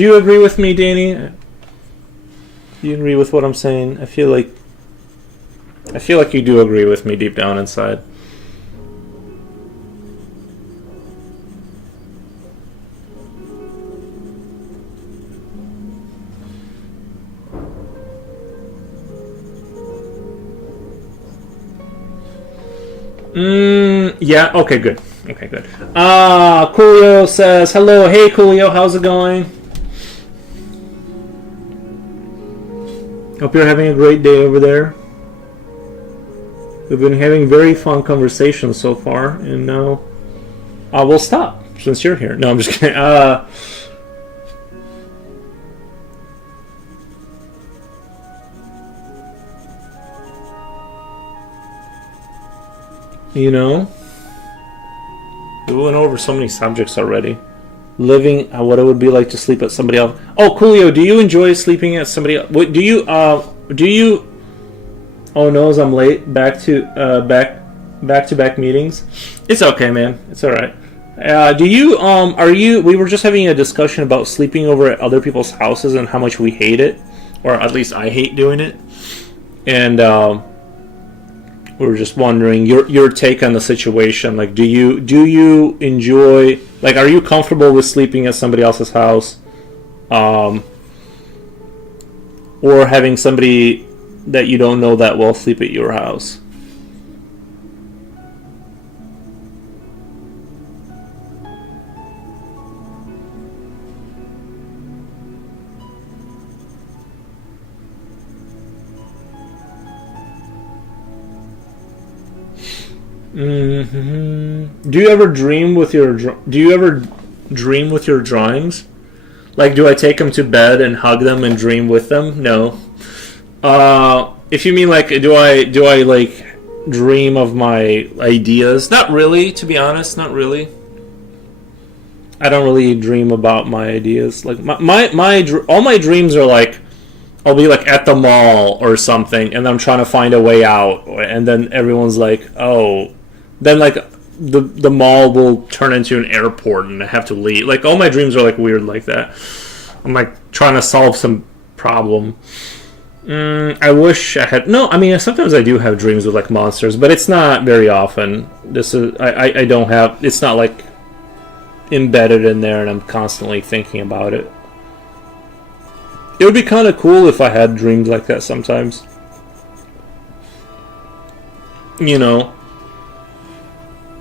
you agree with me, Danny? Do you agree with what I'm saying? I feel like you do agree with me deep down inside. Yeah, okay, good. Okay, good. Coolio says, hello. Hey, Coolio, how's it going? Hope you're having a great day over there. We've been having very fun conversations so far, and now we'll stop since you're here. No, I'm just kidding. You know, we went over so many subjects already. Living, what it would be like to sleep at somebody else. Oh, Coolio, do you enjoy sleeping at somebody else? Do you? Oh no, as I'm late. Back to back meetings. It's okay, man. It's all right. Do you? Are you? We were just having a discussion about sleeping over at other people's houses and how much we hate it, or at least I hate doing it. And we were just wondering your take on the situation. Like, do you enjoy? Like, are you comfortable with sleeping at somebody else's house, or having somebody that you don't know that well sleep at your house? Do you ever dream with your drawings? Like, do I take them to bed and hug them and dream with them? No. If you mean like, do I like dream of my ideas? Not really, to be honest. Not really. I don't really dream about my ideas. Like all my dreams are like, I'll be like at the mall or something, and I'm trying to find a way out, and then everyone's like, oh, then like the mall will turn into an airport and I have to leave. Like all my dreams are like weird like that. I'm like trying to solve some problem. I wish I had. No, I mean sometimes I do have dreams with like monsters, but it's not very often. This is I don't have. It's not like embedded in there, and I'm constantly thinking about it. It would be kind of cool if I had dreams like that sometimes. You know,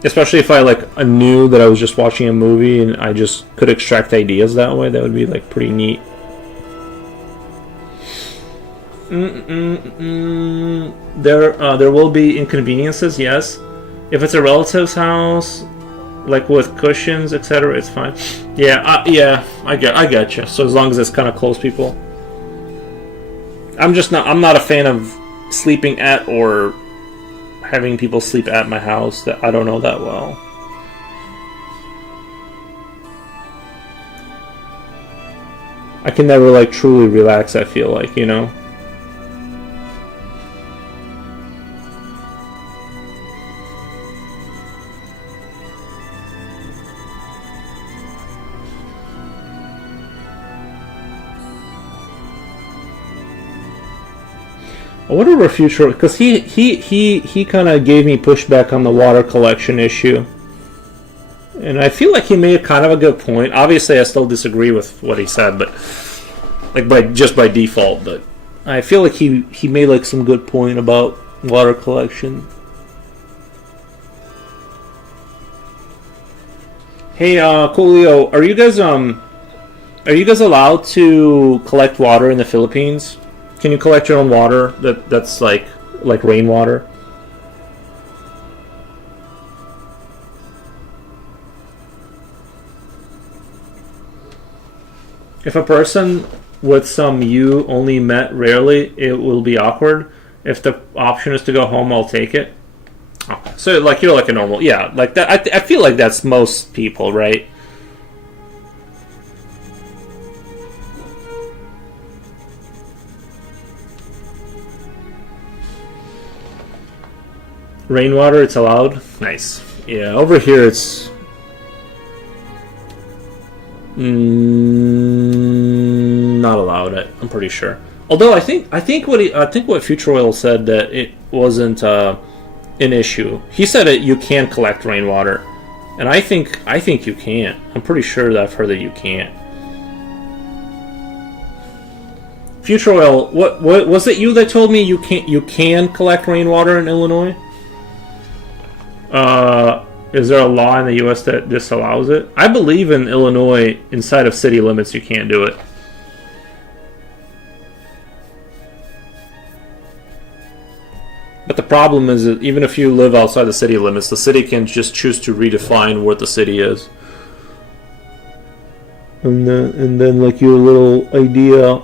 especially if I knew that I was just watching a movie and I just could extract ideas that way. That would be like pretty neat. There will be inconveniences, yes. If it's a relative's house, like with cushions, etc., it's fine. Yeah, I get you. So as long as it's kind of close people. I'm not a fan of sleeping at or having people sleep at my house that I don't know that well. I can never like truly relax, I feel like, you know. I wonder where future, because he kind of gave me pushback on the water collection issue, and I feel like he made kind of a good point. Obviously, I still disagree with what he said, but like by default. But I feel like he made like some good point about water collection. Hey, Coolio, are you guys allowed to collect water in the Philippines? Can you collect your own water that's like rainwater? If a person with some you only met rarely, it will be awkward. If the option is to go home, I'll take it. Okay. So like you're like a normal, yeah, like that. I feel like that's most people, right? Rainwater, it's allowed. Nice. Yeah, over here it's not allowed. I'm pretty sure. Although I think what Future Oil said that it wasn't an issue. He said it. You can collect rainwater, and I think you can't. I'm pretty sure that I've heard that you can't. Future Oil, what was it you that told me you can collect rainwater in Illinois? Is there a law in the U.S. that disallows it? I believe in Illinois, inside of city limits, you can't do it. But the problem is that even if you live outside the city limits, the city can just choose to redefine what the city is. And then like your little idea,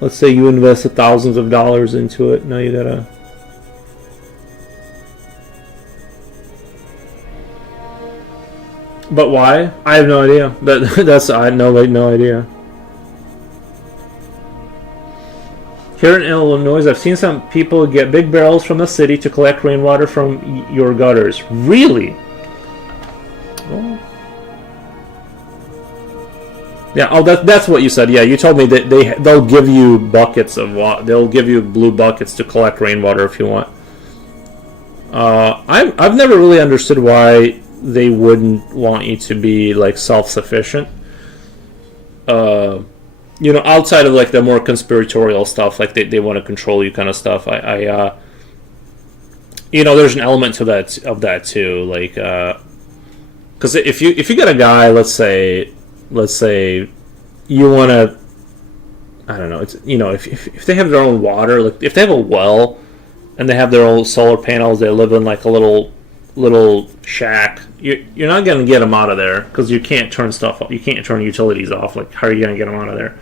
let's say you invested thousands of dollars into it, now you gotta... But why? I have no idea. I had no idea. Here in Illinois, I've seen some people get big barrels from the city to collect rainwater from your gutters. Really? Oh. Yeah. Oh, that's what you said. Yeah, you told me that they'll give you buckets of water. They'll give you blue buckets to collect rainwater if you want. I've never really understood why they wouldn't want you to be like self-sufficient. you know, outside of like the more conspiratorial stuff, like they want to control you kind of stuff. You know, there's an element to that of that too, like because if you get a guy, let's say you want to, I don't know, it's, you know, if they have their own water, like if they have a well and they have their own solar panels, they live in like a little shack. You're not gonna get them out of there because you can't turn stuff off. You can't turn utilities off. Like, how are you gonna get them out of there?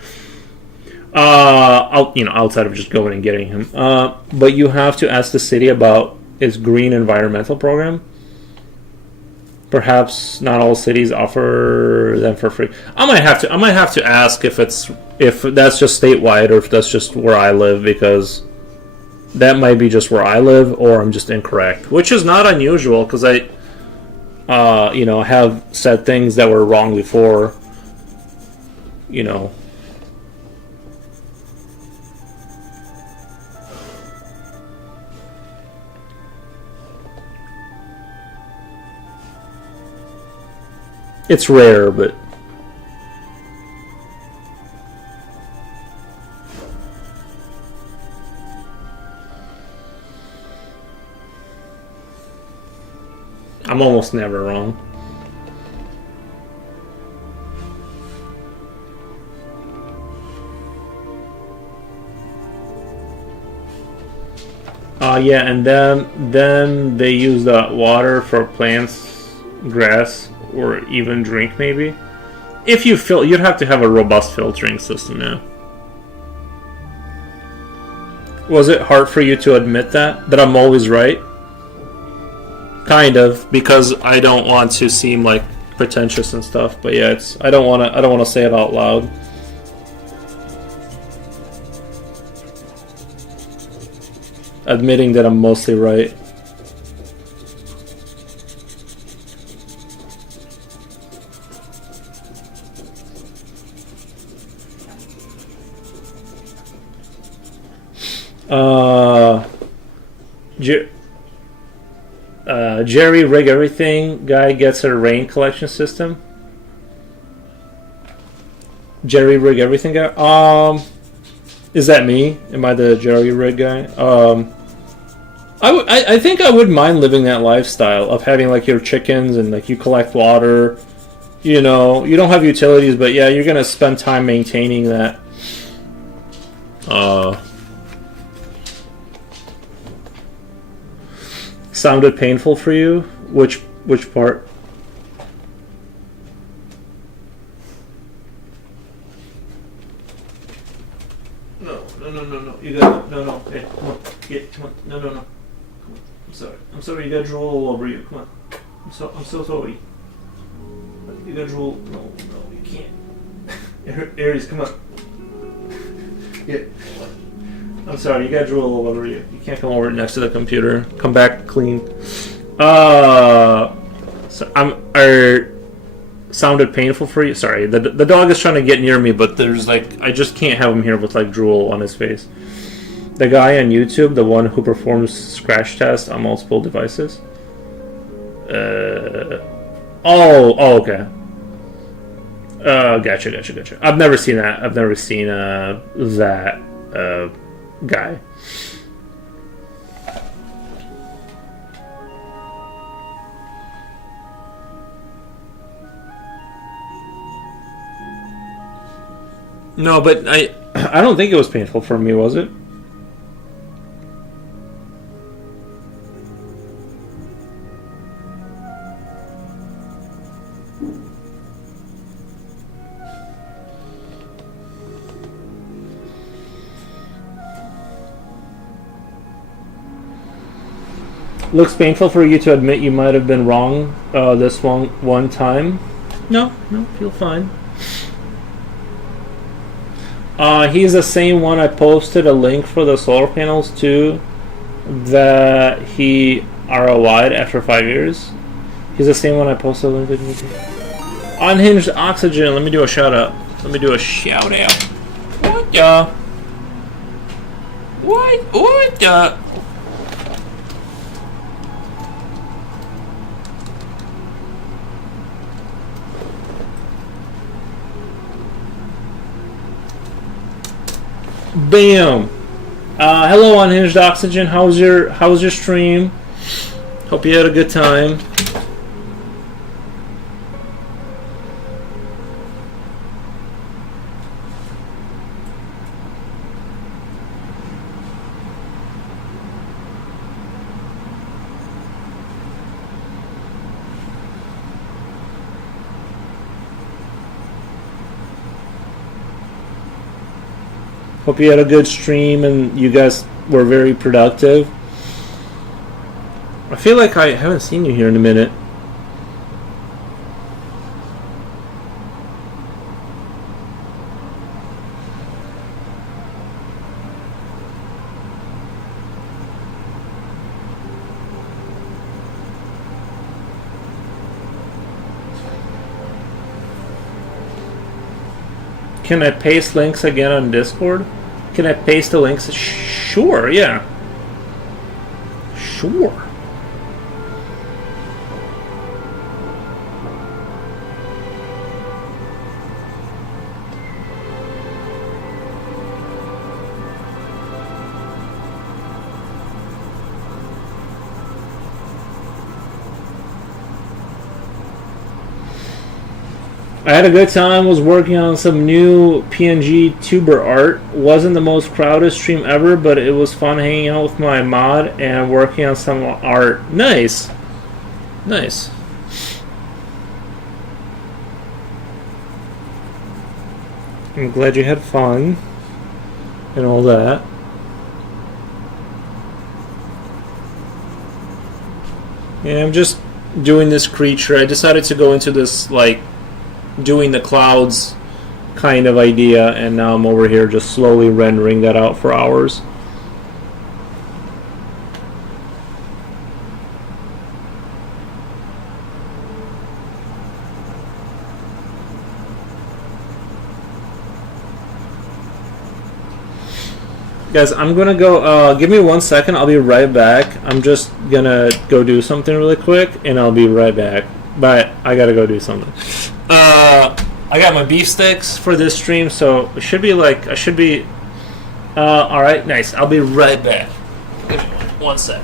You know, outside of just going and getting him. But you have to ask the city about its green environmental program. Perhaps not all cities offer them for free. I might have to ask if that's just statewide or if that's just where I live, because that might be just where I live, or I'm just incorrect, which is not unusual because you know, have said things that were wrong before. You know. It's rare, but I'm almost never wrong. Yeah, and then they use the water for plants, grass, or even drink maybe. If you you'd have to have a robust filtering system, yeah. Was it hard for you to admit that I'm always right? Kind of, because I don't want to seem like pretentious and stuff. But yeah, I don't want to say it out loud. Admitting that I'm mostly right. Jerry Rig Everything guy gets a rain collection system. Jerry Rig Everything guy. Is that me? Am I the Jerry Rig guy? I think I would mind living that lifestyle of having like your chickens and like you collect water. You know, you don't have utilities, but yeah, you're gonna spend time maintaining that. Sounded painful for you? Which part? No. You got no. Hey, come on. Come on. No. Come on. I'm sorry. You got drool all over you. Come on. I'm so sorry. You got drool. No, you can't. Aries, come on. Yeah. I'm sorry, you got drool all over you. You can't come over next to the computer. Come back clean. Sounded painful for you? Sorry, the dog is trying to get near me, but there's like, I just can't have him here with like drool on his face. The guy on YouTube, the one who performs scratch tests on multiple devices. Okay. Gotcha. I've never seen that. I've never seen that guy. No, but I don't think it was painful for me, was it? Looks painful for you to admit you might have been wrong this one time. No, feel fine. He's the same one I posted a link for the solar panels to, that he ROI'd after 5 years. He's the same one I posted a link to. Unhinged Oxygen, let me do a shout out. What the? What the? Bam. Hello, Unhinged Oxygen. How was your stream? Hope you had a good time. Hope you had a good stream and you guys were very productive. I feel like I haven't seen you here in a minute. Can I paste links again on Discord? Can I paste the links? Sure, yeah. Sure. I had a good time, was working on some new PNG tuber art. Wasn't the most crowded stream ever, but it was fun hanging out with my mod and working on some art. Nice. Nice. I'm glad you had fun and all that. Yeah, I'm just doing this creature. I decided to go into this, like, doing the clouds kind of idea, and now I'm over here just slowly rendering that out for hours. Guys, I'm gonna go, give me 1 second, I'll be right back. I'm just gonna go do something really quick, and I'll be right back. But I gotta go do something. I got my beef sticks for this stream, so it should be like, I should be, alright, nice. I'll be right back. Give me 1 sec.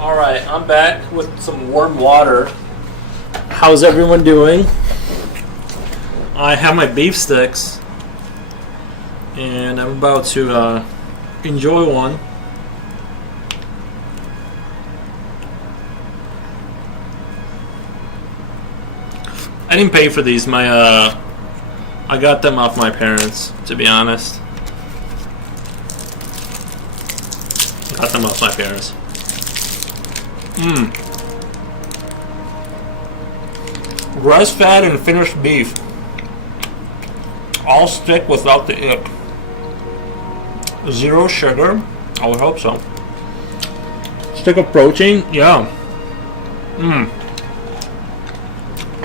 Alright, I'm back with some warm water. How's everyone doing? I have my beef sticks, and I'm about to enjoy one. I didn't pay for these. I got them off my parents, to be honest. Got them off my parents. Grass-fed and finished beef. All stick without the ick. Zero sugar. I would hope so. Stick of protein. Yeah.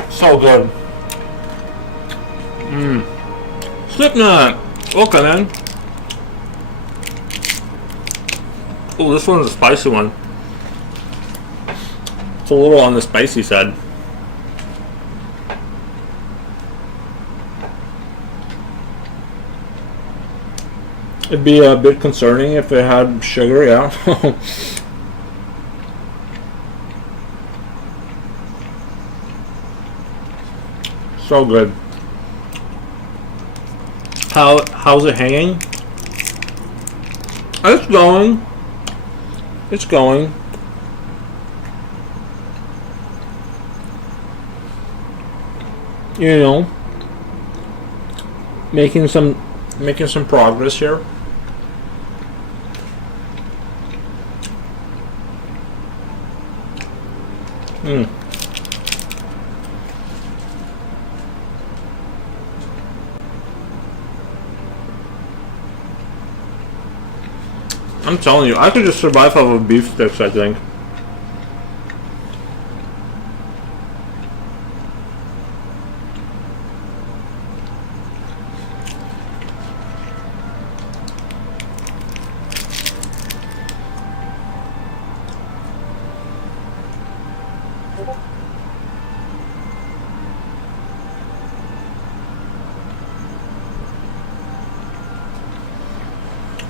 So good. Slipknot! Okay, man. Oh, this one's a spicy one. It's a little on the spicy side. It'd be a bit concerning if it had sugar, yeah. So good. How's it hanging? It's going. It's going. You know, making some progress here. I'm telling you, I could just survive off of beef sticks, I think.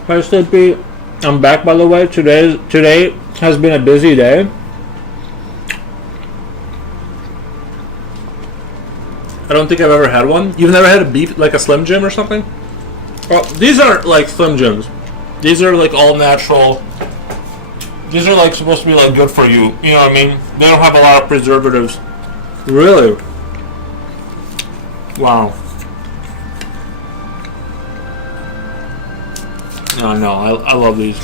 Hi Sleepy, I'm back by the way. Today has been a busy day. I don't think I've ever had one. You've never had a beef, like a Slim Jim or something? Well, these aren't like Slim Jims. These are like all natural. These are like supposed to be like good for you. You know what I mean? They don't have a lot of preservatives. Really? Wow. No, I love these.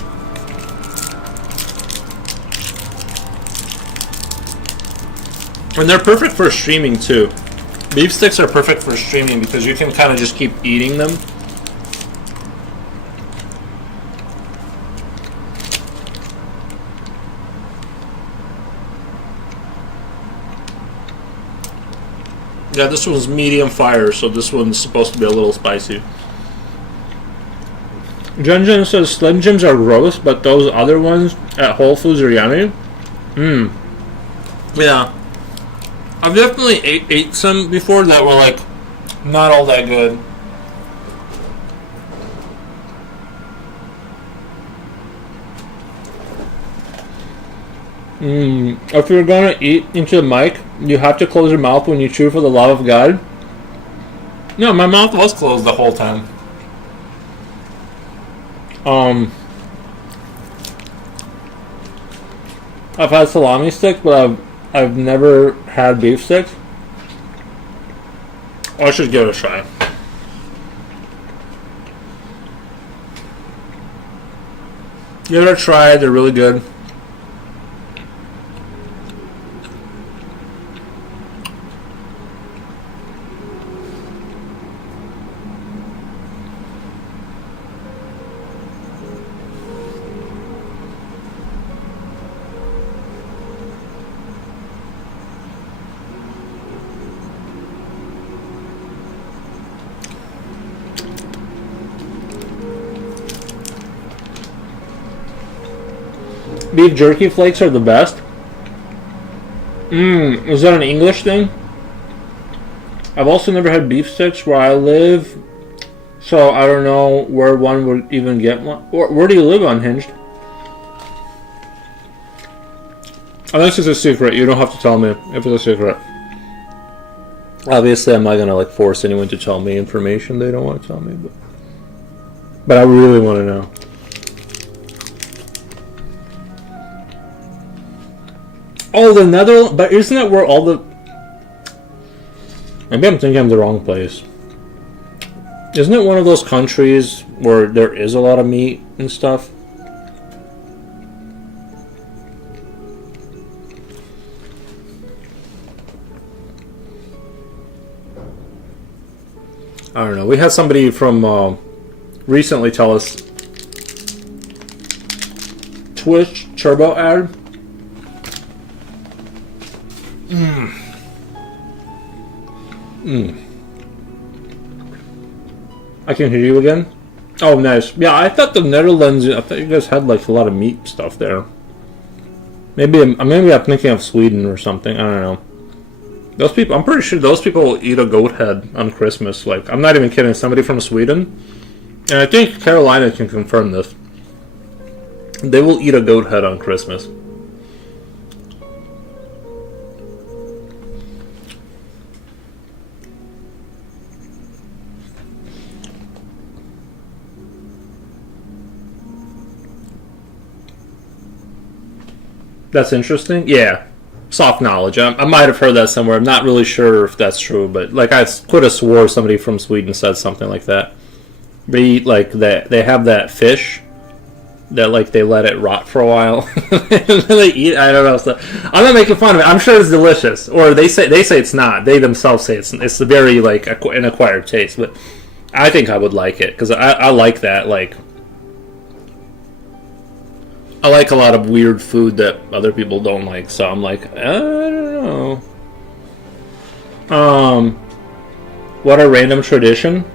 And they're perfect for streaming too. Beef sticks are perfect for streaming because you can kind of just keep eating them. Yeah, this one's medium fire, so this one's supposed to be a little spicy. Junjun says Slim Jims are gross, but those other ones at Whole Foods are yummy. Yeah. I've definitely ate some before that were like not all that good. If you're gonna eat into the mic, you have to close your mouth when you chew for the love of God. No, my mouth was closed the whole time. I've had salami sticks, but I've never had beef sticks. I should give it a try. Give it a try, they're really good. Beef jerky flakes are the best. Is that an English thing? I've also never had beef sticks where I live, so I don't know where one would even get one. Where do you live, Unhinged? Unless it's a secret, you don't have to tell me if it's a secret. Obviously, I'm not gonna like force anyone to tell me information they don't want to tell me, but I really want to know. Oh, the Netherlands, but isn't that where all the... Maybe I'm thinking I'm the wrong place. Isn't it one of those countries where there is a lot of meat and stuff? I don't know. We had somebody from recently tell us Twitch Turbo ad. I can hear you again. Oh, nice. Yeah, I thought the Netherlands. I thought you guys had like a lot of meat stuff there. Maybe I'm thinking of Sweden or something. I don't know. Those people. I'm pretty sure those people will eat a goat head on Christmas. Like, I'm not even kidding. Somebody from Sweden, and I think Carolina can confirm this. They will eat a goat head on Christmas. That's interesting. Yeah, soft knowledge. I might have heard that somewhere. I'm not really sure if that's true, but like I could have swore somebody from Sweden said something like that. They eat like that. They have that fish that like they let it rot for a while. And they eat. I don't know. So I'm not making fun of it. I'm sure it's delicious. Or they say it's not. They themselves say it's a very like an acquired taste. But I think I would like it because I like that like. I like a lot of weird food that other people don't like, so I'm like, I don't know. What a random tradition.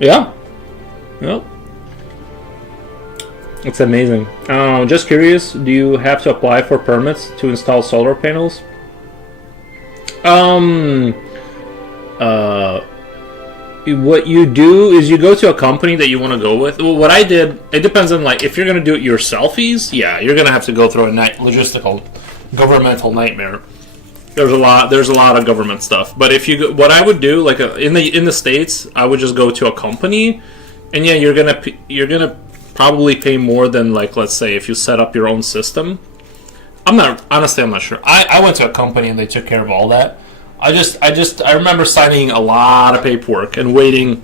Yeah. Yep. It's amazing. Just curious, do you have to apply for permits to install solar panels? What you do is you go to a company that you want to go with. Well, what I did, it depends on like if you're going to do it yourselfies. Yeah, you're going to have to go through a logistical, governmental nightmare. There's a lot of government stuff. But if you, what I would do, like in the States, I would just go to a company, and yeah, you're gonna probably pay more than like let's say if you set up your own system. I'm not sure. I went to a company and they took care of all that. I remember signing a lot of paperwork and waiting.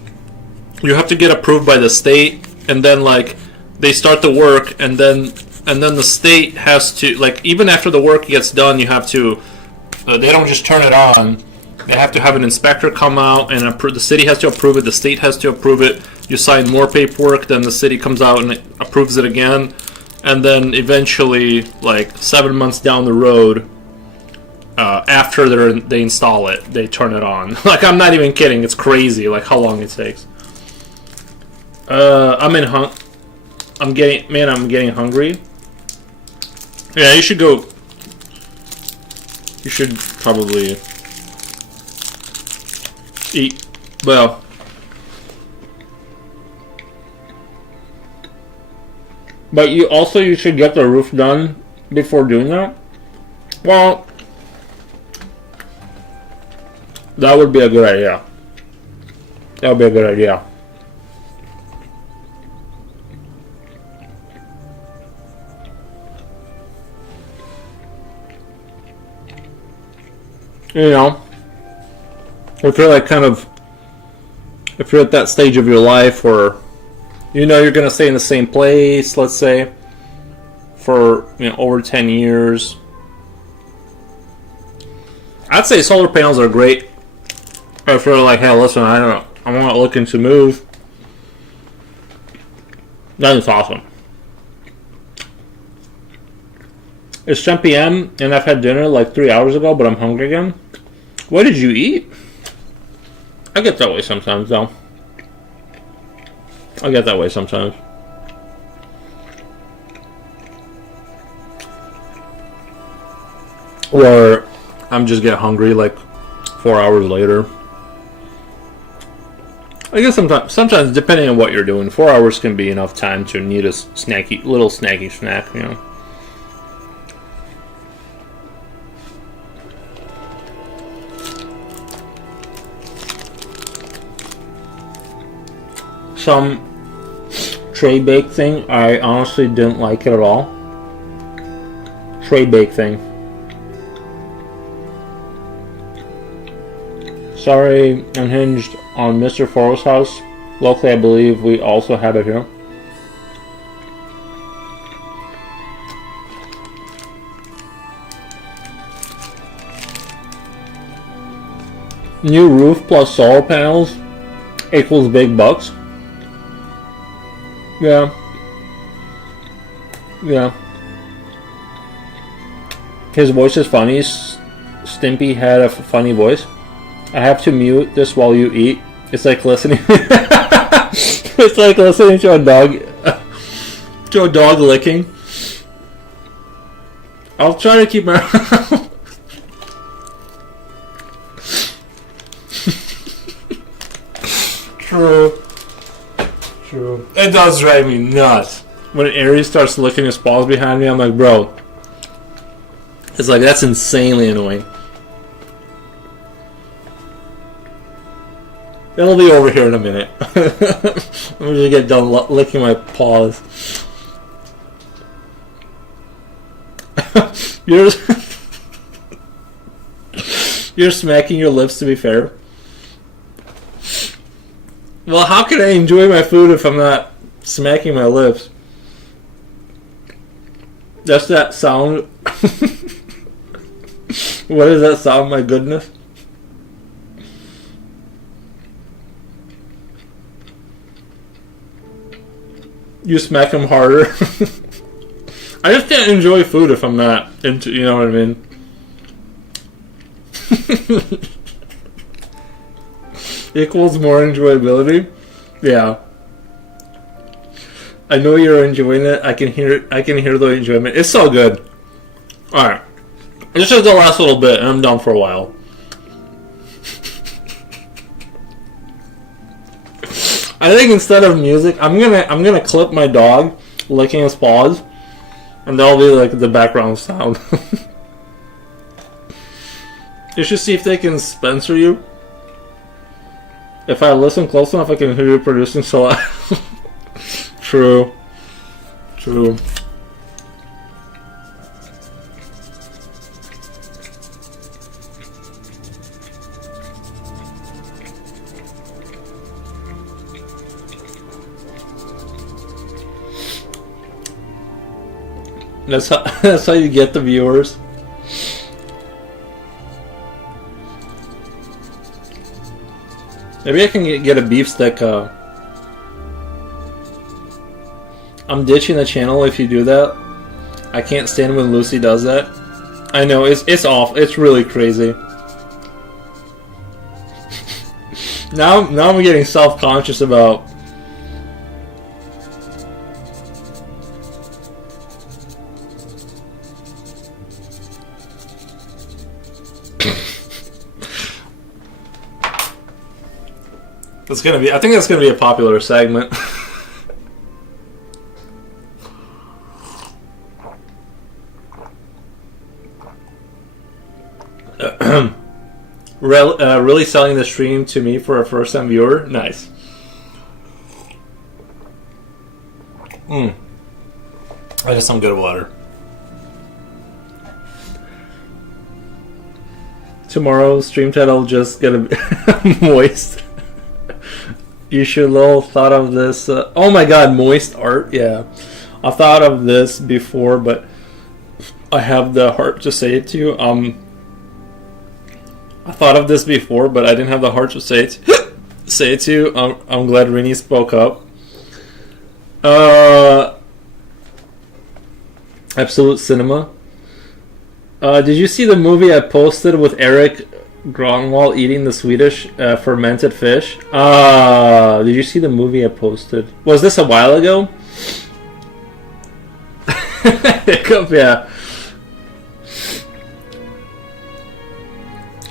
You have to get approved by the state, and then like they start the work, and then the state has to like even after the work gets done, you have to. They don't just turn it on. They have to have an inspector come out and approve. The city has to approve it. The state has to approve it. You sign more paperwork, then the city comes out and approves it again, and then eventually, like 7 months down the road. After they install it, they turn it on. Like, I'm not even kidding. It's crazy, like, how long it takes. I'm getting hungry. Yeah, you should go. You should probably eat. Well, but you should get the roof done before doing that. Well, that would be a good idea. That would be a good idea. You know, if you're like if you're at that stage of your life where you know you're gonna stay in the same place, let's say, for over 10 years, I'd say solar panels are great. If you're like, hey, listen, I'm not looking to move, that's awesome. It's 10 p.m. and I've had dinner like 3 hours ago, but I'm hungry again. What did you eat? I get that way sometimes, though. I get that way sometimes. Or I'm just get hungry like 4 hours later. I guess sometimes depending on what you're doing, 4 hours can be enough time to need a little snacky snack, Some tray bake thing, I honestly didn't like it at all. Tray bake thing. Sorry, unhinged on Mr. Forrest's house. Locally, I believe we also have it here. New roof plus solar panels equals big bucks. Yeah. His voice is funny. Stimpy had a funny voice. I have to mute this while you eat. It's like listening. It's like listening to a dog licking. I'll try to keep my. True. It does drive me nuts when Aries starts licking his paws behind me. I'm like, bro. It's like, that's insanely annoying. It'll be over here in a minute. Let me just get done licking my paws. You're smacking your lips, to be fair. Well, how can I enjoy my food if I'm not smacking my lips? That's that sound. What is that sound? My goodness. You smack them harder. I just can't enjoy food if I'm not into, you know what I mean? Equals more enjoyability. Yeah. I know you're enjoying it. I can hear it. I can hear the enjoyment. It's so good. Alright. This is the last little bit and I'm done for a while. I think instead of music, I'm gonna clip my dog licking his paws, and that'll be like the background sound. You should see if they can censor you. If I listen close enough, I can hear you producing so loud. True. That's how you get the viewers. Maybe I can get a beef stick. I'm ditching the channel if you do that. I can't stand when Lucy does that. I know, it's off. It's really crazy. Now I'm getting self-conscious about. I think that's gonna be a popular segment. Really selling the stream to me for a first-time viewer. Nice. That is some good water. Tomorrow's stream title just gonna be moist. You should have thought of this. Oh my god, moist art. Yeah, I thought of this before, but I have the heart to say it to you. I thought of this before, but I didn't have the heart to say it. Say it to you. I'm glad Rini spoke up. Absolute Cinema. Did you see the movie I posted with Eric Gronwall eating the Swedish fermented fish? Did you see the movie I posted? Was this a while ago? Yeah.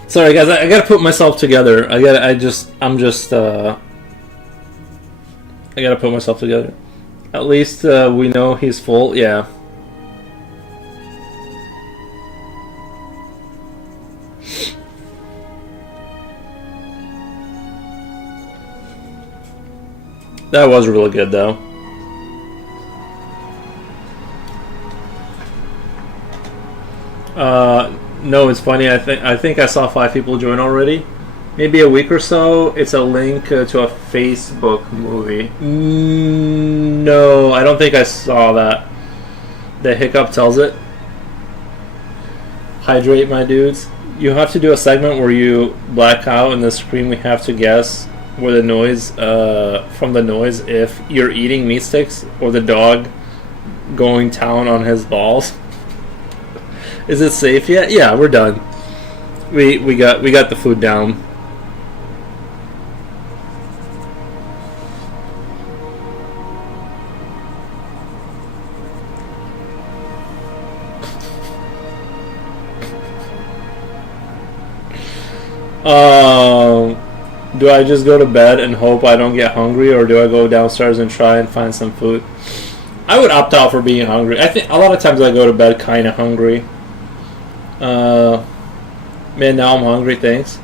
Sorry guys, I gotta put myself together. I gotta put myself together. At least we know he's full. Yeah. That was really good, though. No, it's funny. I think I saw 5 people join already. Maybe a week or so. It's a link to a Facebook movie. No, I don't think I saw that. The hiccup tells it. Hydrate, my dudes. You have to do a segment where you black out, and the screen we have to guess where the noise from the noise if you're eating meat sticks or the dog going town on his balls. Is it safe yet? Yeah, we're done. We got the food down. Do I just go to bed and hope I don't get hungry, or do I go downstairs and try and find some food? I would opt out for being hungry. I think a lot of times I go to bed kind of hungry. Man, now I'm hungry. Thanks.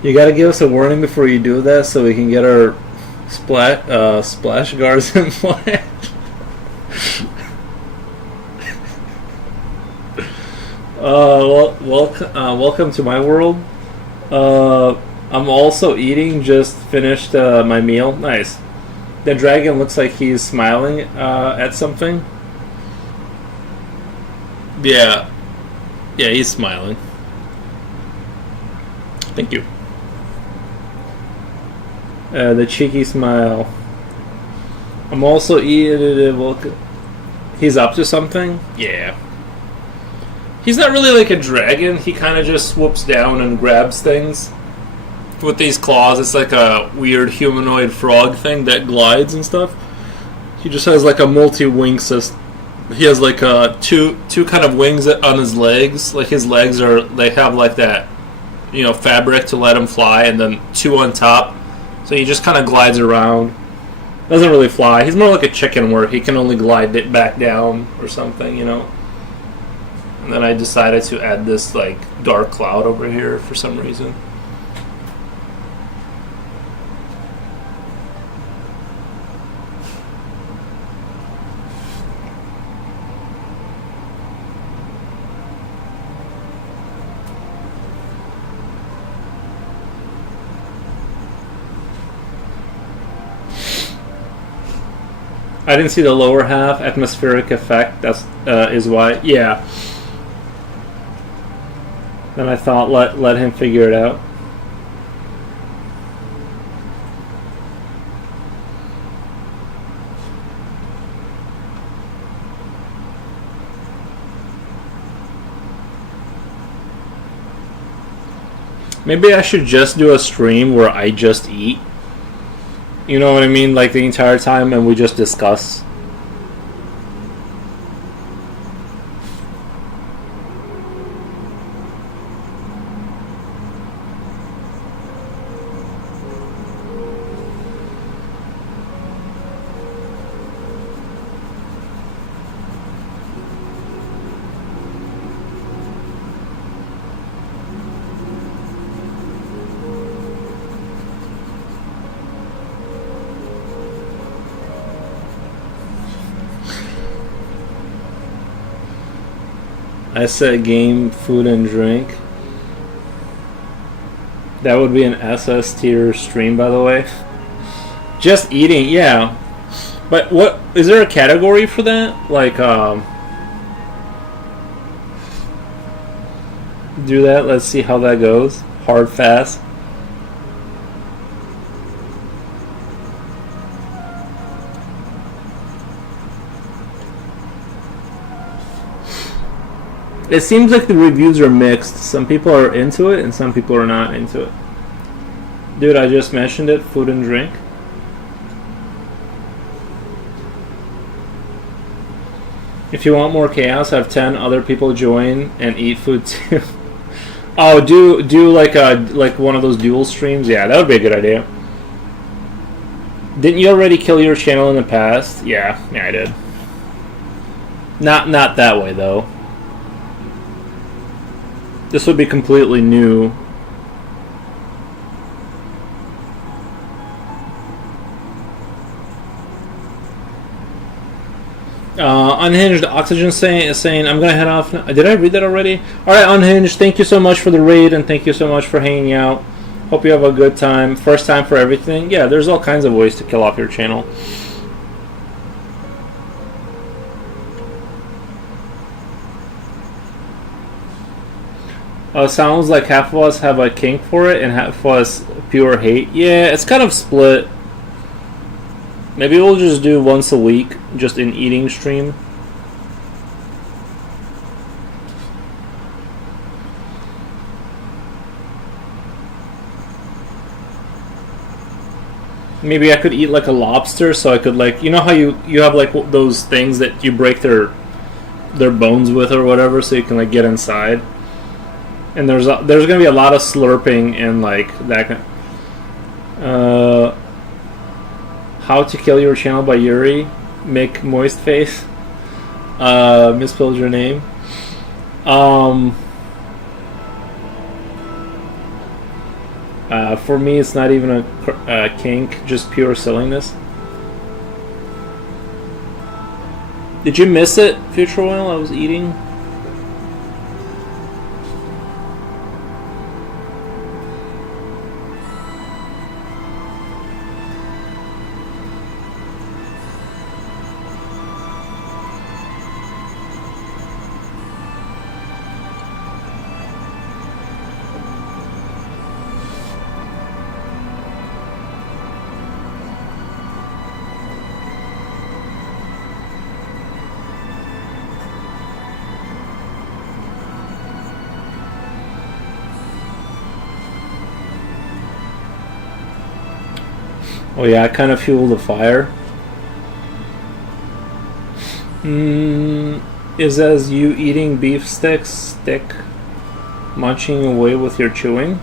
You gotta give us a warning before you do that, so we can get our splash guards in place. Welcome to my world. I'm also eating. Just finished my meal. Nice. The dragon looks like he's smiling at something. Yeah, he's smiling. Thank you. The cheeky smile. I'm also eating. He's up to something? Yeah. He's not really like a dragon. He kind of just swoops down and grabs things with these claws. It's like a weird humanoid frog thing that glides and stuff. He just has like a multi-wing system. He has like two kind of wings on his legs. Like his legs they have like that, fabric to let him fly, and then two on top. So he just kind of glides around. Doesn't really fly. He's more like a chicken where he can only glide it back down or something, And then I decided to add this like dark cloud over here for some reason. I didn't see the lower half. Atmospheric effect. That's is why. Yeah. Then I thought let him figure it out. Maybe I should just do a stream where I just eat. You know what I mean? Like the entire time, and we just discuss. I said game, food, and drink. That would be an SS tier stream, by the way. Just eating, yeah. But what is there a category for that? Like, do that. Let's see how that goes. Hard, fast. It seems like the reviews are mixed. Some people are into it and some people are not into it. Dude, I just mentioned it. Food and drink. If you want more chaos, have 10 other people join and eat food too. Oh, do like one of those dual streams? Yeah, that would be a good idea. Didn't you already kill your channel in the past? Yeah, I did. Not that way though. This would be completely new. Unhinged Oxygen saying I'm gonna head off now. Did I read that already? Alright, Unhinged, thank you so much for the raid and thank you so much for hanging out. Hope you have a good time. First time for everything. Yeah, there's all kinds of ways to kill off your channel. Sounds like half of us have a kink for it and half of us pure hate. Yeah, it's kind of split. Maybe we'll just do once a week, just an eating stream. Maybe I could eat like a lobster, so I could like, you know how you have like those things that you break their bones with or whatever, so you can like get inside. And there's gonna be a lot of slurping and like that. How to Kill Your Channel by Yuri. Make moist face. Misspelled your name. For me, it's not even a kink, just pure silliness. Did you miss it, Future Oil? I was eating. Oh yeah, I kind of fuel the fire. Is as you eating beef stick, munching away with your chewing?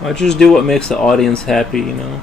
I just do what makes the audience happy, you know?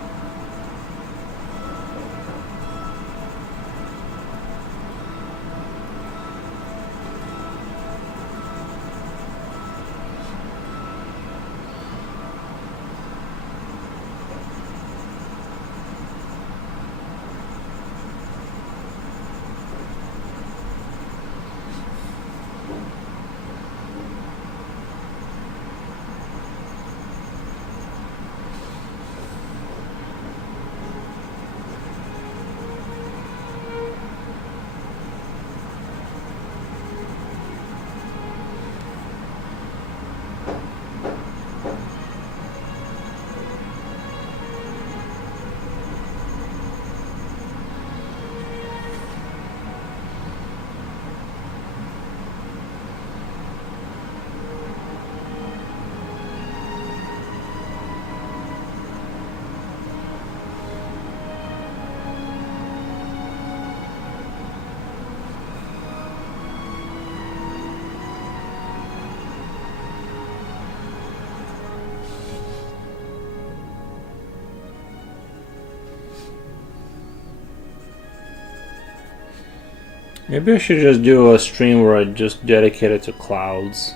Maybe I should just do a stream where I just dedicate it to clouds.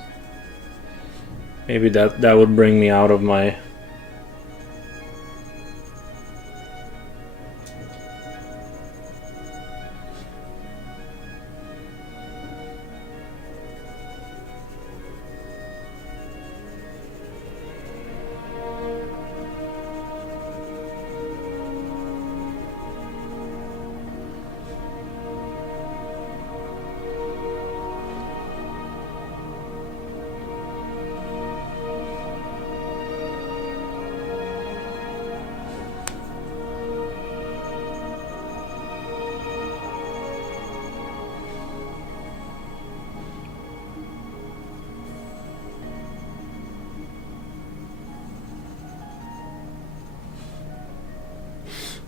Maybe that would bring me out of my...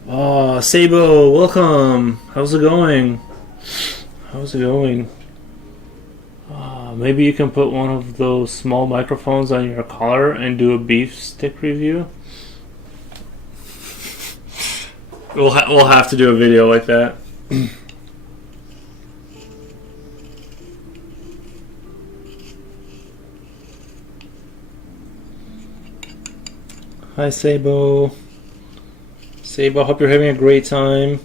Oh, Sabo, welcome. How's it going? How's it going? Oh Maybe you can put one of those small microphones on your collar and do a beef stick review. We'll have to do a video like that. Hi, Sabo. Sabo, hope you're having a great time.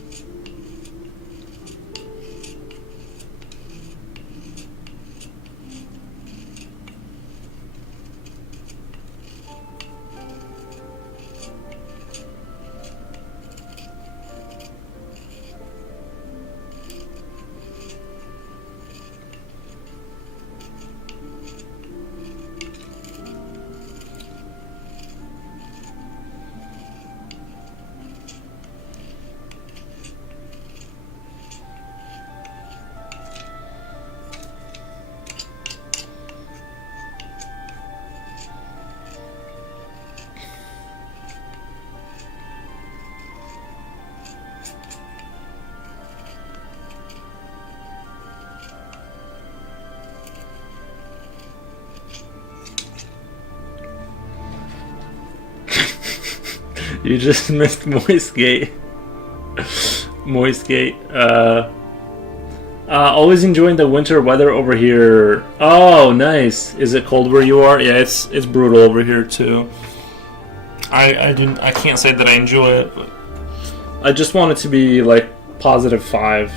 You just missed Moistgate. Moistgate. Always enjoying the winter weather over here. Oh, nice. Is it cold where you are? Yeah, it's brutal over here too. I can't say that I enjoy it, but I just want it to be like +5.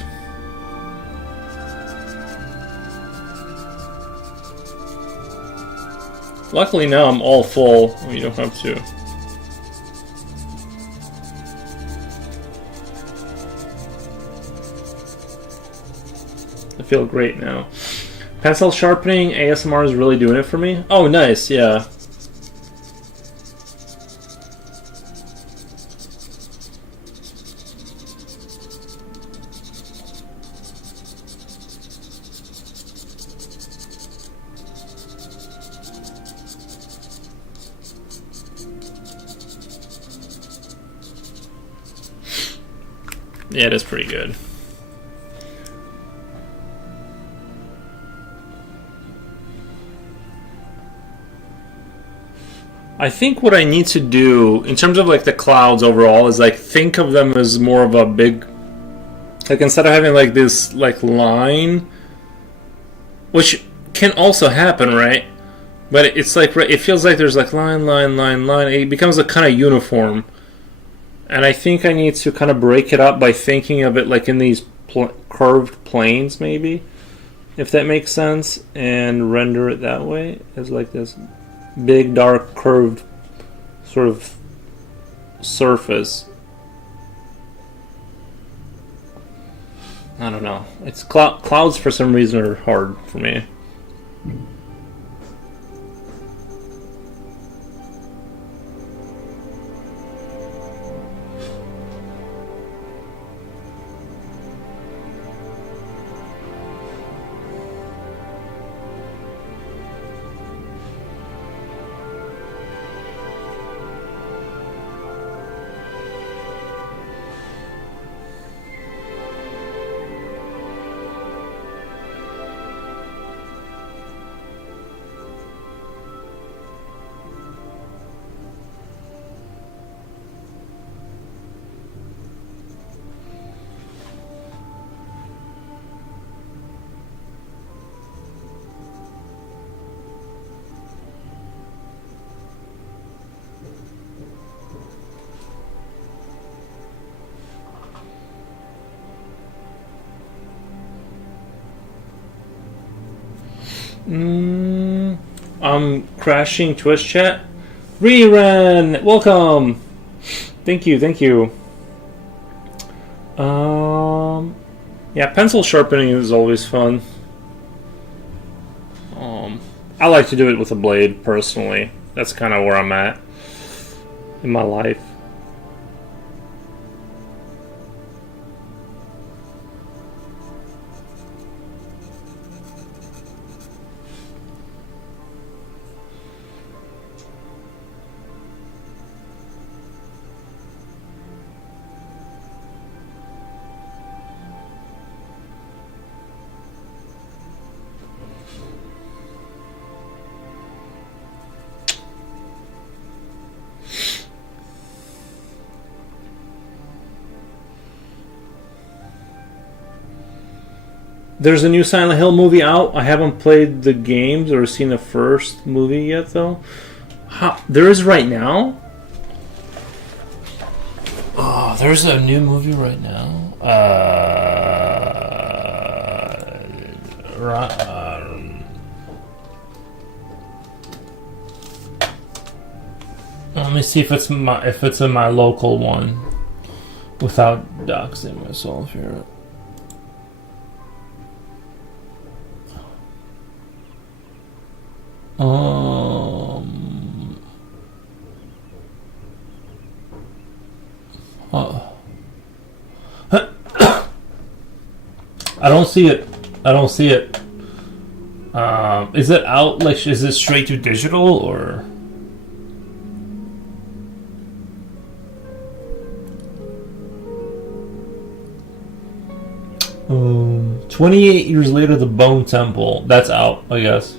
Luckily now I'm all full. You don't have to. I feel great now. Pencil sharpening ASMR is really doing it for me. Oh, nice, yeah. Yeah, it is pretty good. I think what I need to do in terms of like the clouds overall is like think of them as more of a big, like instead of having like this like line, which can also happen, right? But it's like it feels like there's like line. It becomes a kind of uniform, and I think I need to kind of break it up by thinking of it like in these curved planes, maybe, if that makes sense, and render it that way as like this big dark curved sort of surface. I don't know. It's clouds for some reason are hard for me. I'm crashing Twitch chat. Rerun, welcome. Thank you. Yeah, pencil sharpening is always fun. I like to do it with a blade personally. That's kind of where I'm at in my life. There's a new Silent Hill movie out. I haven't played the games or seen the first movie yet, though. There is right now? Oh, there's a new movie right now. Let me see if it's in my local one, without doxing myself here. I don't see it. Is it out? Like, is it straight to digital or? 28 years later, The Bone Temple. That's out, I guess.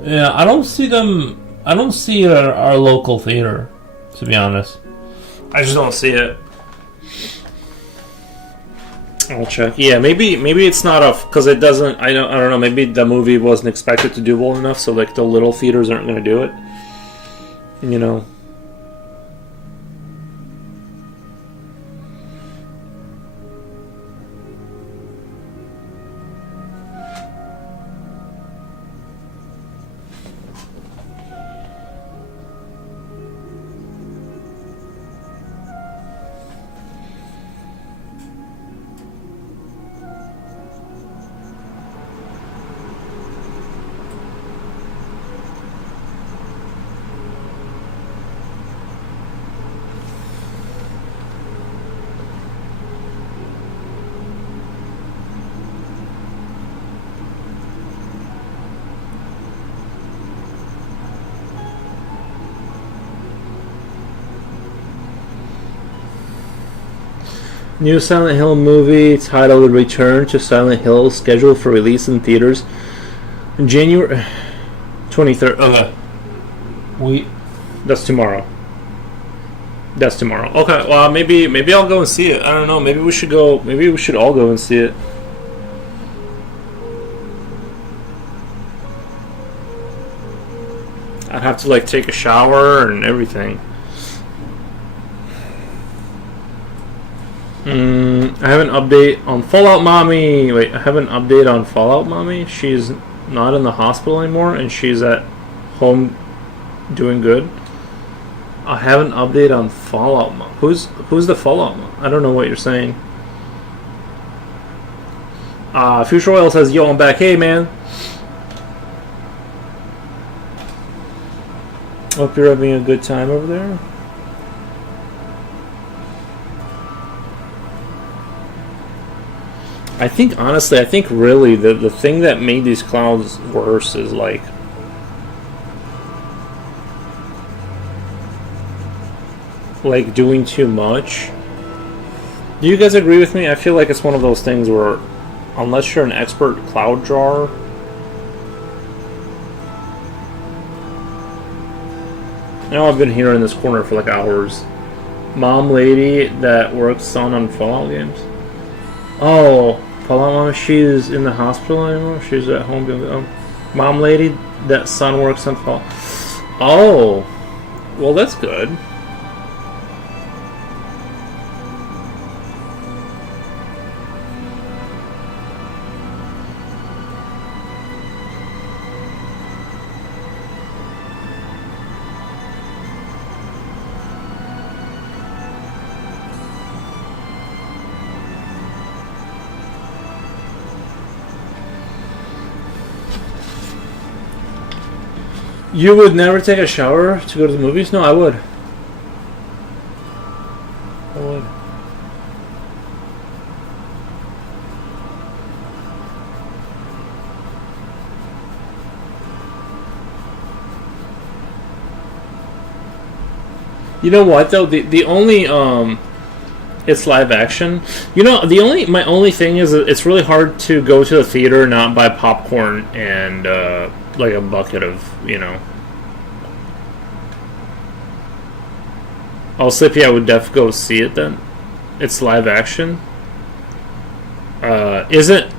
Yeah, I don't see them. I don't see our local theater, to be honest. I just don't see it. I'll check. Yeah, maybe it's not because it doesn't. I don't know. Maybe the movie wasn't expected to do well enough, so like the little theaters aren't going to do it. You know. New Silent Hill movie titled Return to Silent Hill, scheduled for release in theaters in January 23rd. Okay. That's tomorrow. Okay, well maybe I'll go and see it. I don't know. Maybe we should go. Maybe we should all go and see it. I'd have to like take a shower and everything. I have an update on Fallout Mommy. Wait, I have an update on Fallout Mommy. She's not in the hospital anymore, and she's at home doing good. I have an update on Fallout Mom. Who's the Fallout Mom? I don't know what you're saying. Future Oil says, "Yo, I'm back. Hey, man. Hope you're having a good time over there." I think really the thing that made these clouds worse is like doing too much. Do you guys agree with me? I feel like it's one of those things where unless you're an expert cloud drawer, I've been here in this corner for like hours. Mom lady that works on Fallout games. Oh, Fallout Mom, she's in the hospital anymore? She's at home doing Mom lady, that son works on Fallout. Oh, well that's good. You would never take a shower to go to the movies? No, I would. You know what though? The only it's live action. You know, my only thing is it's really hard to go to the theater and not buy popcorn and like a bucket of, Oh, Slippy, I would def go see it then. It's live action. Isn't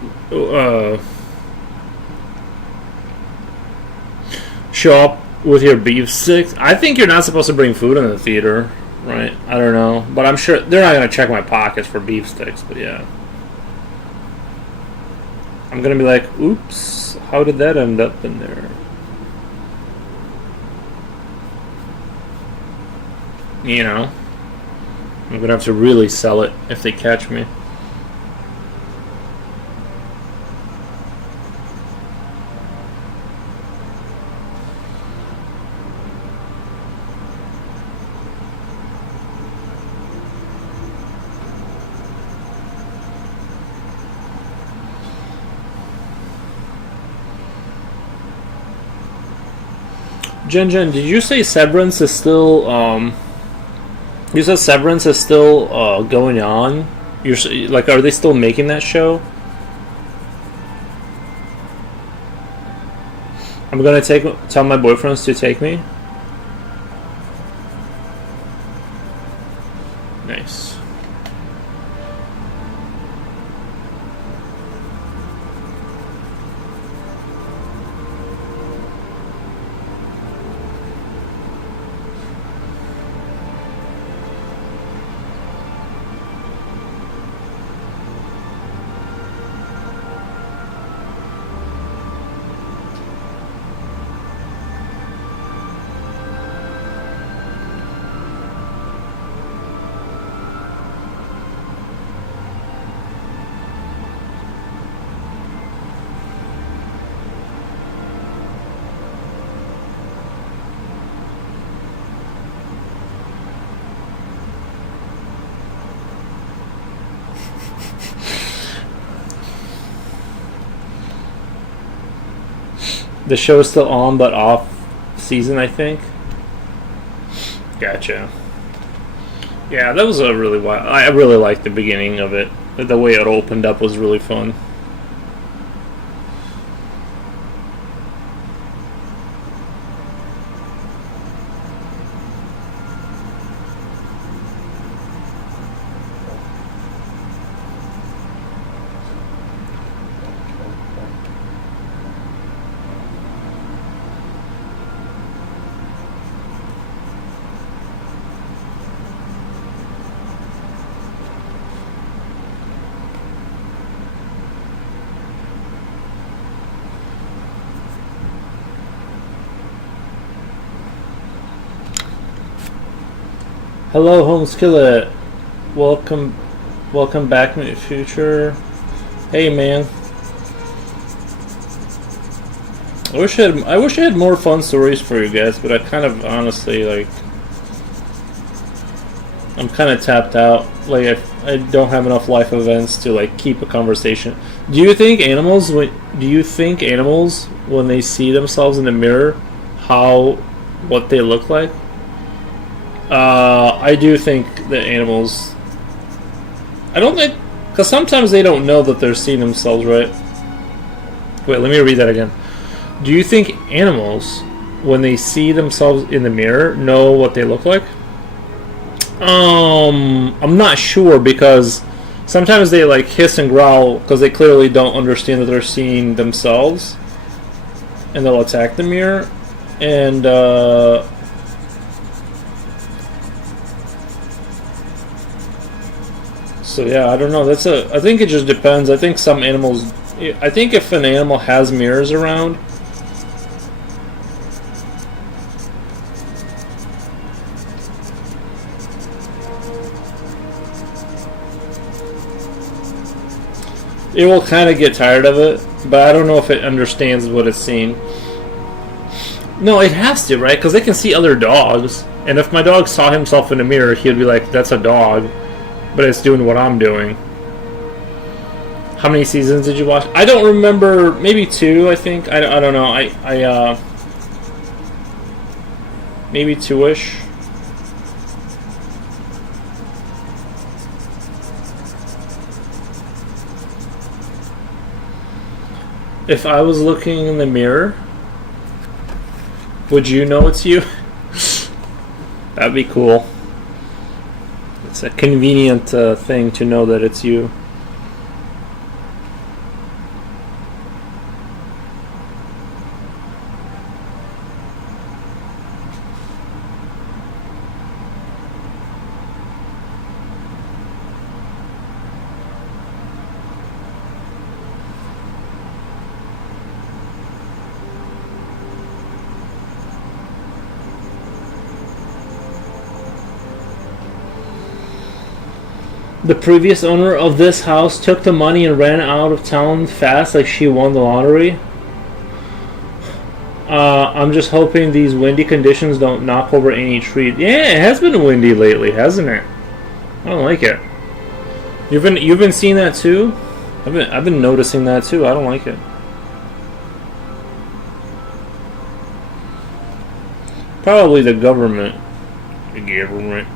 show up with your beef sticks? I think you're not supposed to bring food in the theater, right? I don't know, but I'm sure they're not gonna check my pockets for beef sticks. But yeah, I'm gonna be like, oops, how did that end up in there? I'm gonna have to really sell it if they catch me. Jen, did you say Severance is still you said Severance is still going on? You're like, are they still making that show? I'm gonna tell my boyfriends to take me. Nice. The show is still on, but off season, I think. Gotcha. Yeah, that was a really wild. I really liked the beginning of it. The way it opened up was really fun. Hello, Home Skillet. Welcome back, my future. Hey, man. I wish I had more fun stories for you guys, but I kind of honestly I'm kind of tapped out. Like I don't have enough life events to keep a conversation. Do you think animals when they see themselves in the mirror, what they look like? I do think that animals. I don't think, because sometimes they don't know that they're seeing themselves, right? Wait, let me read that again. Do you think animals, when they see themselves in the mirror, know what they look like? I'm not sure, because sometimes they hiss and growl because they clearly don't understand that they're seeing themselves, and they'll attack the mirror. And so yeah, I don't know. I think it just depends. I think some animals. I think if an animal has mirrors around, it will kind of get tired of it. But I don't know if it understands what it's seeing. No, it has to, right? Because they can see other dogs, and if my dog saw himself in a mirror, he'd be like, "That's a dog." But it's doing what I'm doing. How many seasons did you watch? I don't remember. Maybe 2, I think. I don't know. I maybe 2-ish. If I was looking in the mirror, Would you know it's you? That'd be cool. It's a convenient thing to know that it's you. The previous owner of this house took the money and ran out of town fast like she won the lottery. I'm just hoping these windy conditions don't knock over any trees. Yeah, it has been windy lately, hasn't it? I don't like it. You've been seeing that too? I've been noticing that too. I don't like it. Probably the government. The government.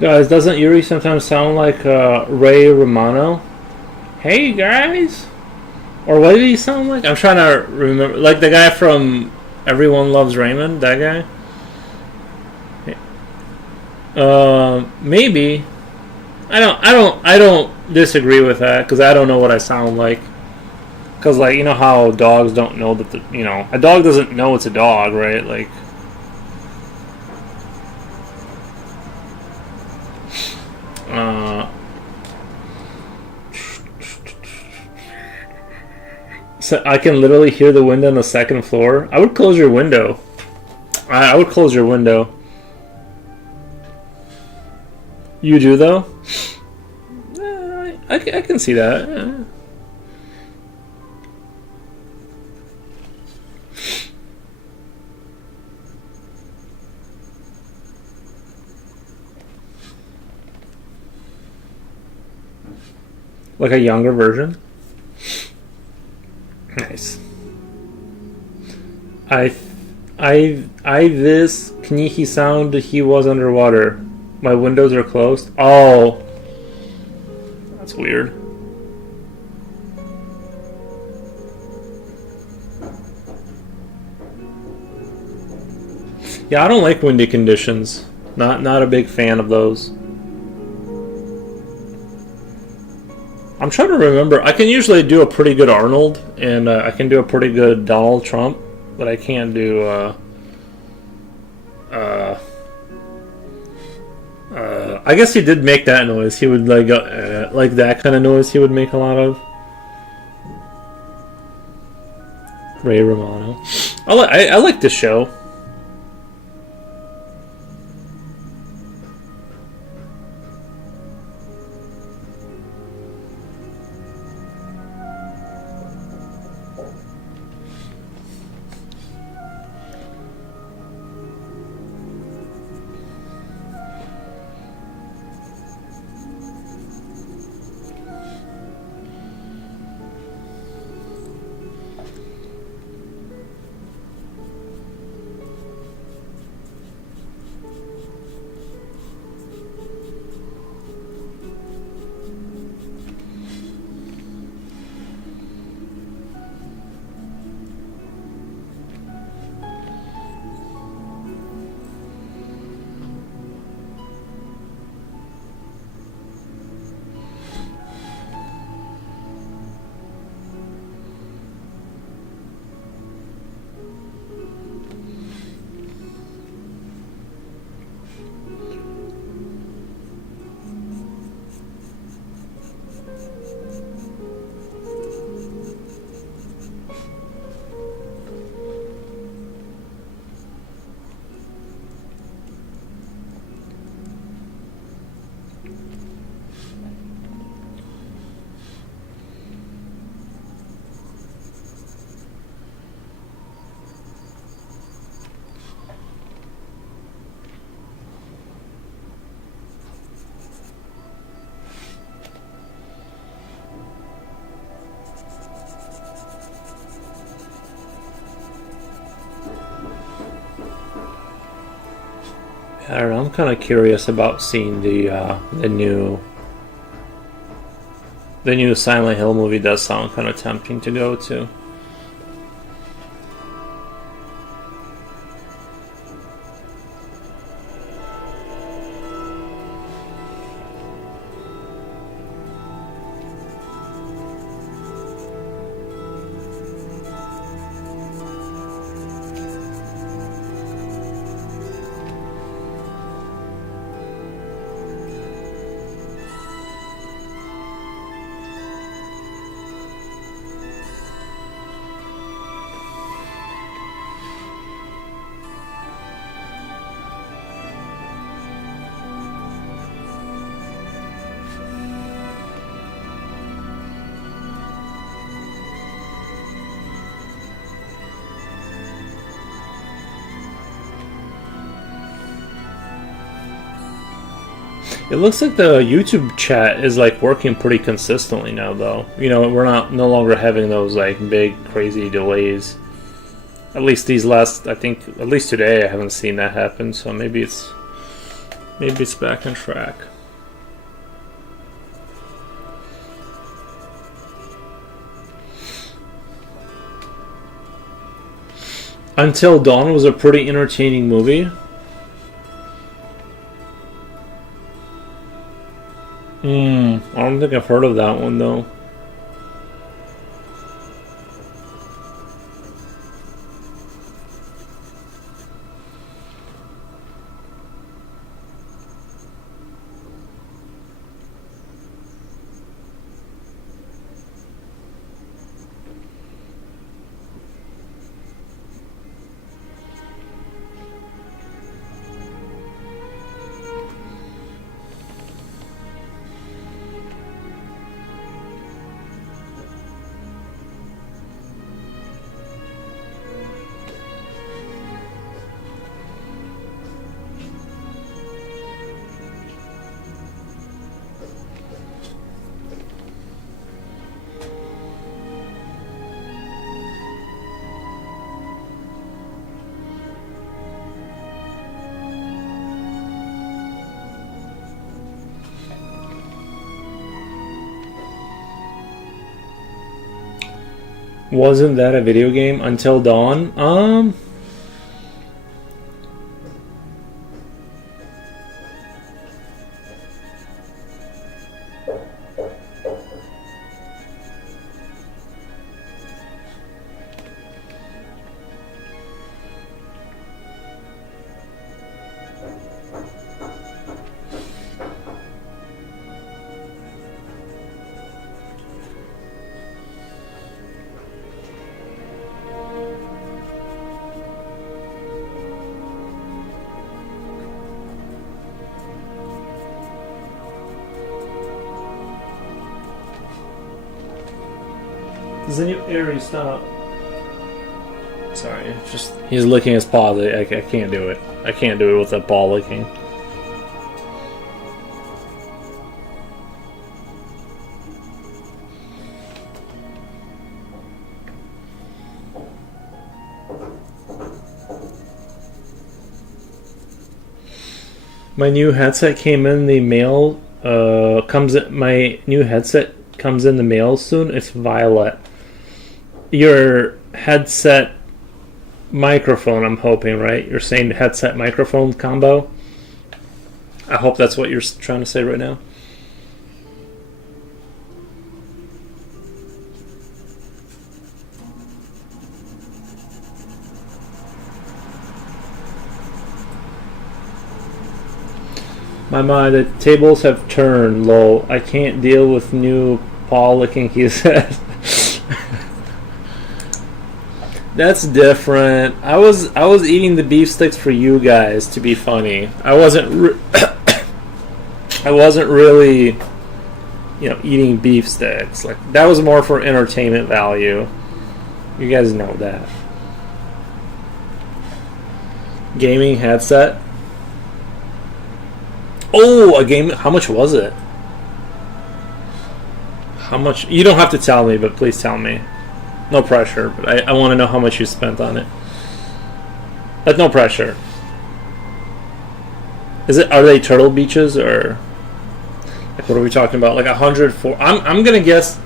Guys, doesn't Yuri sometimes sound like Ray Romano? Hey guys! Or what did he sound like? I'm trying to remember. Like the guy from Everyone Loves Raymond? That guy? Maybe. I don't disagree with that because I don't know what I sound like. Because, like, you know how dogs don't know that a dog doesn't know it's a dog, right? Like. So I can literally hear the wind on the second floor. I would close your window. I would close your window. You do though? I can see that. Like a younger version? Nice. This Knihi sound he was underwater. My windows are closed. Oh. That's weird. Yeah, I don't like windy conditions. Not a big fan of those. I'm trying to remember. I can usually do a pretty good Arnold, and I can do a pretty good Donald Trump, but I can't do. I guess he did make that noise. He would like that kind of noise. He would make a lot of. Ray Romano. I like this show. I don't know. I'm kind of curious about seeing the new Silent Hill movie. Does sound kind of tempting to go to. It looks like the YouTube chat is like working pretty consistently now, though. You know, we're no longer having those like big crazy delays. At least these last, I think, at least today, I haven't seen that happen. So maybe it's back on track. Until Dawn was a pretty entertaining movie. I don't think I've heard of that one though. Wasn't that a video game? Until Dawn? Does any Aries stop? Sorry, just he's licking his paws. I can't do it. I can't do it with that paw licking. My new headset came in the mail. My new headset comes in the mail soon. It's violet. Your headset microphone, I'm hoping, right? You're saying headset microphone combo? I hope that's what you're trying to say right now. My the tables have turned, lol. I can't deal with new paw licking, he said. That's different. I was eating the beef sticks for you guys to be funny. I wasn't really, eating beef sticks. Like that was more for entertainment value. You guys know that. Gaming headset. Oh, a game. How much was it? How much? You don't have to tell me, but please tell me. No pressure, but I want to know how much you spent on it. But no pressure. Are they Turtle Beaches or like what are we talking about? Like 104. I'm gonna guess.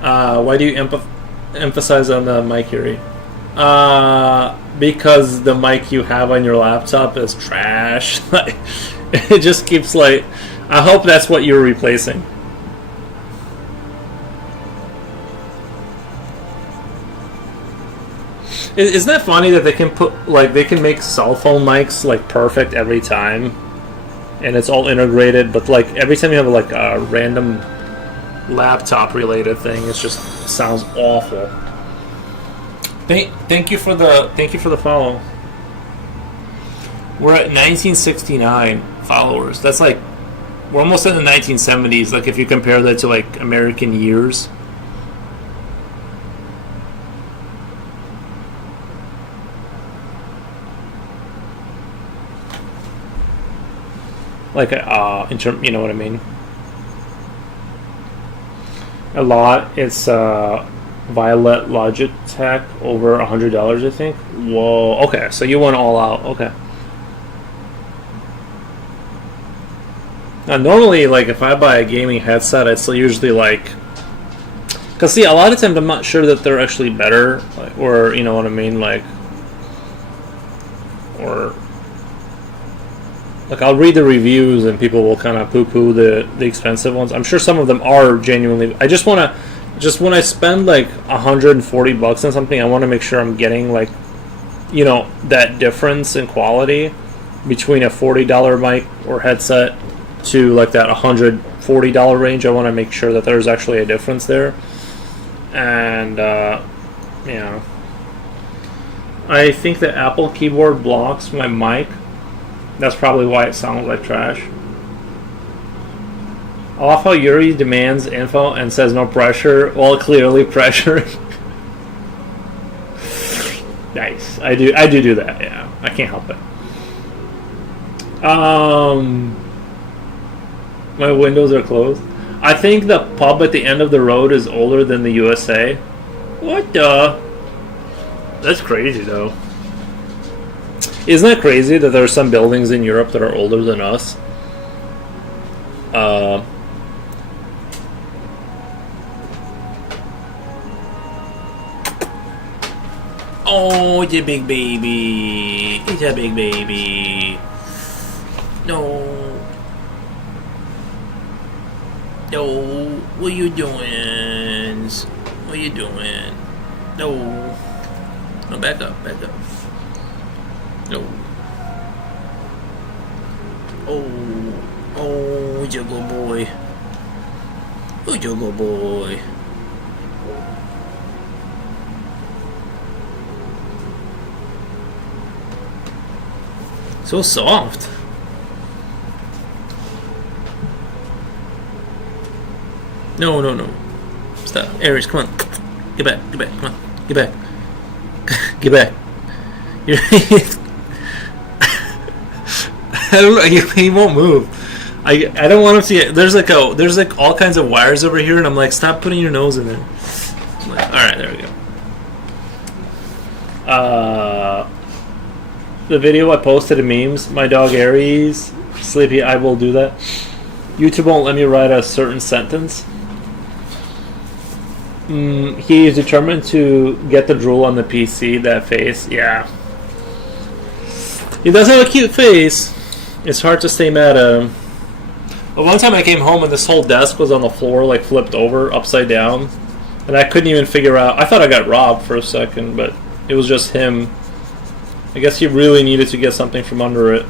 Why do you emphasize on the mic, Yuri? Because the mic you have on your laptop is trash. Like, it just keeps like. I hope that's what you're replacing. Isn't that funny that they can put like they can make cell phone mics like perfect every time, and it's all integrated. But like every time you have like a random laptop related thing, it just sounds awful. Thank you for the follow. We're at 1969 followers. That's like we're almost in the 1970s. Like if you compare that to like American years. Like in term, you know what I mean. A lot. It's Violet Logitech over $100, I think. Whoa. Okay, so you went all out. Okay. Now, normally, like if I buy a gaming headset, it's usually like, cause see, a lot of times I'm not sure that they're actually better, like, or you know what I mean, like, or. Like I'll read the reviews and people will kind of poo-poo the expensive ones. I'm sure some of them are genuinely. I just want to, just when I spend like $140 on something, I want to make sure I'm getting like, you know, that difference in quality between a $40 mic or headset to like that $140 range. I want to make sure that there's actually a difference there. And you know, I think the Apple keyboard blocks my mic. That's probably why it sounds like trash. I love how Yuri demands info and says no pressure, while clearly pressuring. Nice. I do that, yeah. I can't help it. My windows are closed. I think the pub at the end of the road is older than the USA. What the? That's crazy, though. Isn't that crazy that there are some buildings in Europe that are older than us? Oh, it's a big baby. It's a big baby. No. No. What are you doing? What are you doing? No. No, back up, back up. No. Oh, Juggle Boy. Oh, Juggle Boy. So soft. No, no, no. Stop. Aries, come on. Get back, come on. Get back. Get back. You're I don't know. He won't move. I don't want him to get. There's like all kinds of wires over here, and I'm like, stop putting your nose in there. I'm like, all right, there we go. The video I posted in memes. My dog Aries, sleepy. I will do that. YouTube won't let me write a certain sentence. He is determined to get the drool on the PC. That face, yeah. He does have a cute face. It's hard to stay mad at him. But one time I came home and this whole desk was on the floor, like flipped over, upside down. And I couldn't even figure out. I thought I got robbed for a second, but it was just him. I guess he really needed to get something from under it.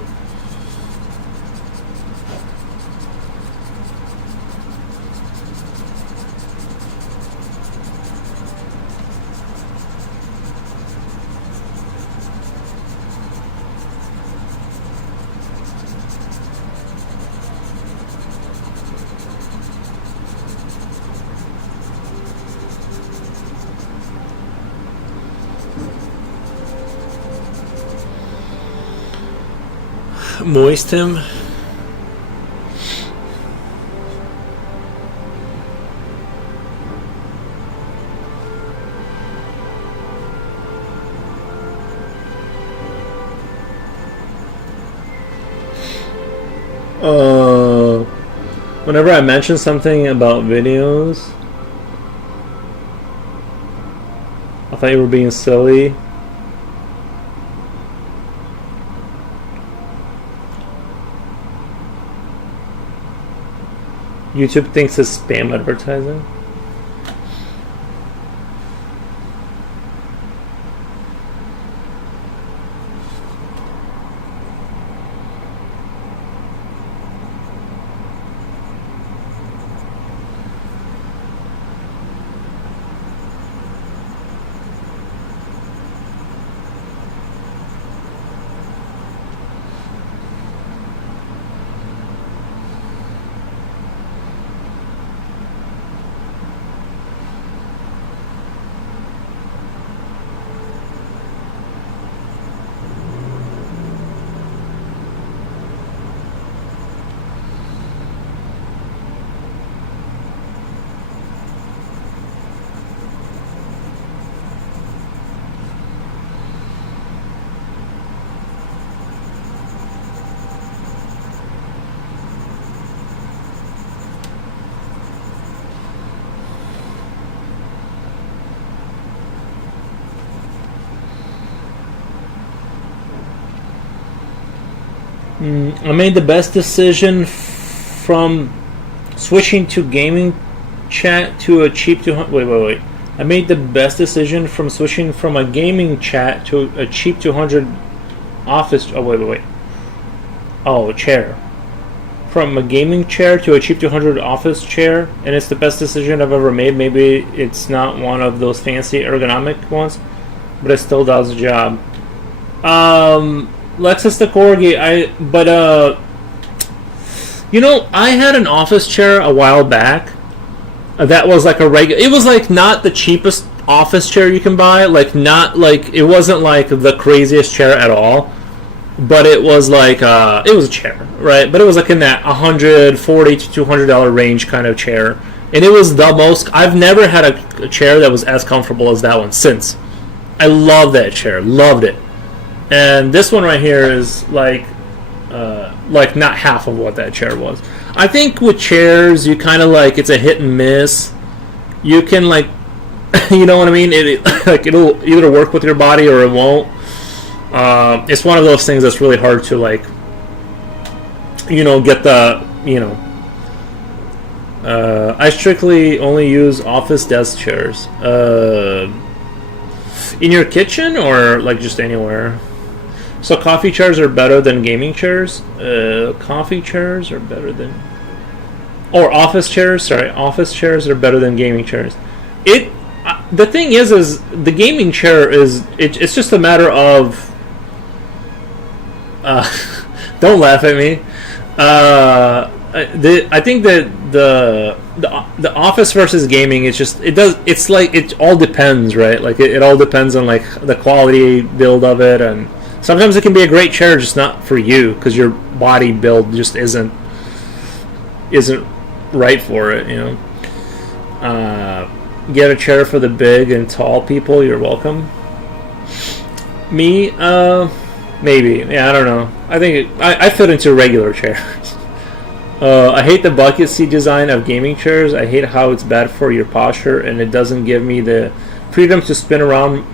Moist him. Whenever I mention something about videos, I thought you were being silly. YouTube thinks it's spam advertising. I made the best decision from switching to gaming chat to a cheap 200. Wait. I made the best decision from switching from a gaming chat to a cheap 200 office. Oh wait. Oh, chair. From a gaming chair to a cheap 200 office chair, and it's the best decision I've ever made. Maybe it's not one of those fancy ergonomic ones, but it still does the job. Lexus the Corgi, I had an office chair a while back that was like a regular. It was like not the cheapest office chair you can buy, like not like it wasn't like the craziest chair at all, but it was like it was a chair, right? But it was like in that $140 to $200 range kind of chair, and it was the most. I've never had a chair that was as comfortable as that one since. I love that chair, loved it. And this one right here is like not half of what that chair was. I think with chairs, you kind of like it's a hit and miss. You can like, you know what I mean? It'll either work with your body or it won't. It's one of those things that's really hard to like, get the, I strictly only use office desk chairs. In your kitchen or like just anywhere? So coffee chairs are better than gaming chairs? Coffee chairs are better than... Or office chairs? Sorry, office chairs are better than gaming chairs. The thing is the gaming chair is... It's just a matter of... don't laugh at me. I think that the office versus gaming, it's like it all depends, right? Like it all depends on like the quality build of it, and sometimes it can be a great chair, just not for you because your body build just isn't right for it. Get a chair for the big and tall people. You're welcome. Me, maybe. Yeah, I don't know. I think I fit into regular chairs. I hate the bucket seat design of gaming chairs. I hate how it's bad for your posture, and it doesn't give me the freedom to spin around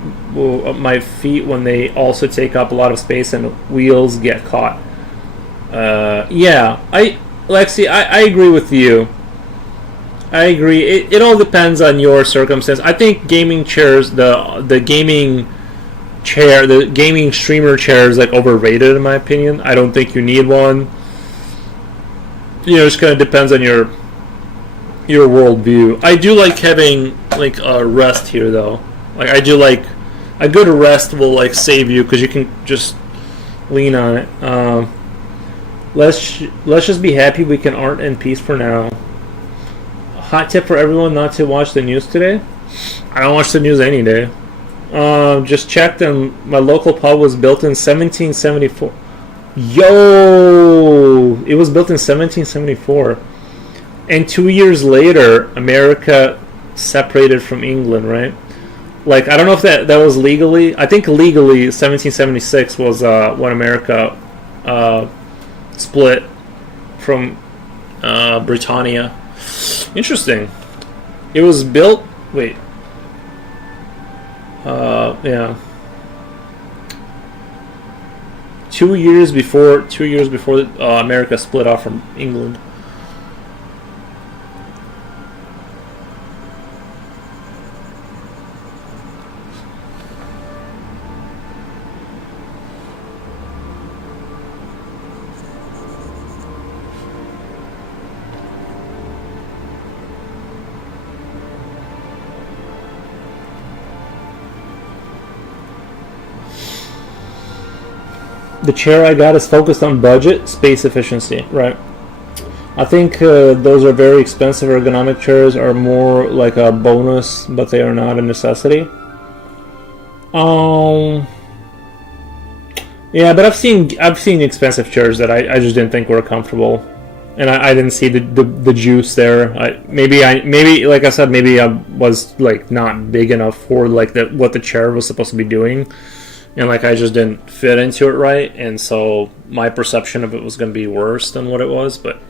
my feet when they also take up a lot of space and wheels get caught. Lexi, I agree with you. I agree. It all depends on your circumstance. I think gaming chairs, the gaming chair, the gaming streamer chair is like overrated in my opinion. I don't think you need one. It just kind of depends on your worldview. I do like having like a rest here though. Like I do like a good rest will like save you because you can just lean on it. Let's just be happy we can art in peace for now. Hot tip for everyone not to watch the news today. I don't watch the news any day. Just checked and my local pub was built in 1774. Yo! It was built in 1774. And 2 years later, America separated from England, right? Like, I don't know if that was legally. I think legally, 1776 was when America split from Britannia. Interesting. It was built. Wait. Yeah. 2 years before. America split off from England. The chair I got is focused on budget, space efficiency, right? I think those are very expensive. Ergonomic chairs are more like a bonus, but they are not a necessity. Yeah, but I've seen expensive chairs that I just didn't think were comfortable, and I didn't see the juice there. Maybe like I said, maybe I was like not big enough for like what the chair was supposed to be doing. And like I just didn't fit into it right, and so my perception of it was going to be worse than what it was. But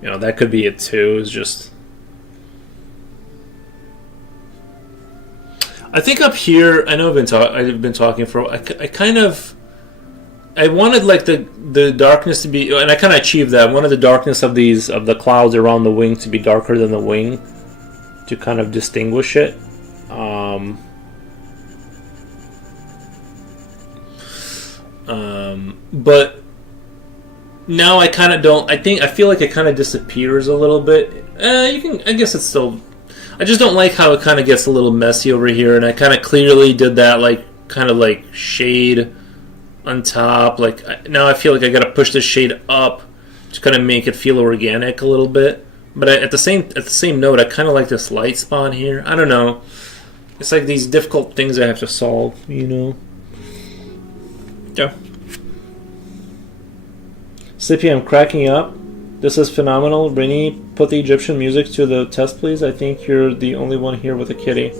you know, that could be it too. It's just, I think up here, I know I've been talking for. I wanted like the darkness to be, and I kind of achieved that. I wanted the darkness of the clouds around the wing to be darker than the wing, to kind of distinguish it. But now I kind of don't. I feel like it kind of disappears a little bit. I guess it's still. I just don't like how it kind of gets a little messy over here, and I kind of clearly did that, like kind of like shade on top. Like now I feel like I got to push this shade up to kind of make it feel organic a little bit. But at the same note, I kind of like this light spot here. I don't know. It's like these difficult things I have to solve, you know. Yeah. Sippy, I'm cracking up. This is phenomenal. Rini, put the Egyptian music to the test, please. I think you're the only one here with a kitty.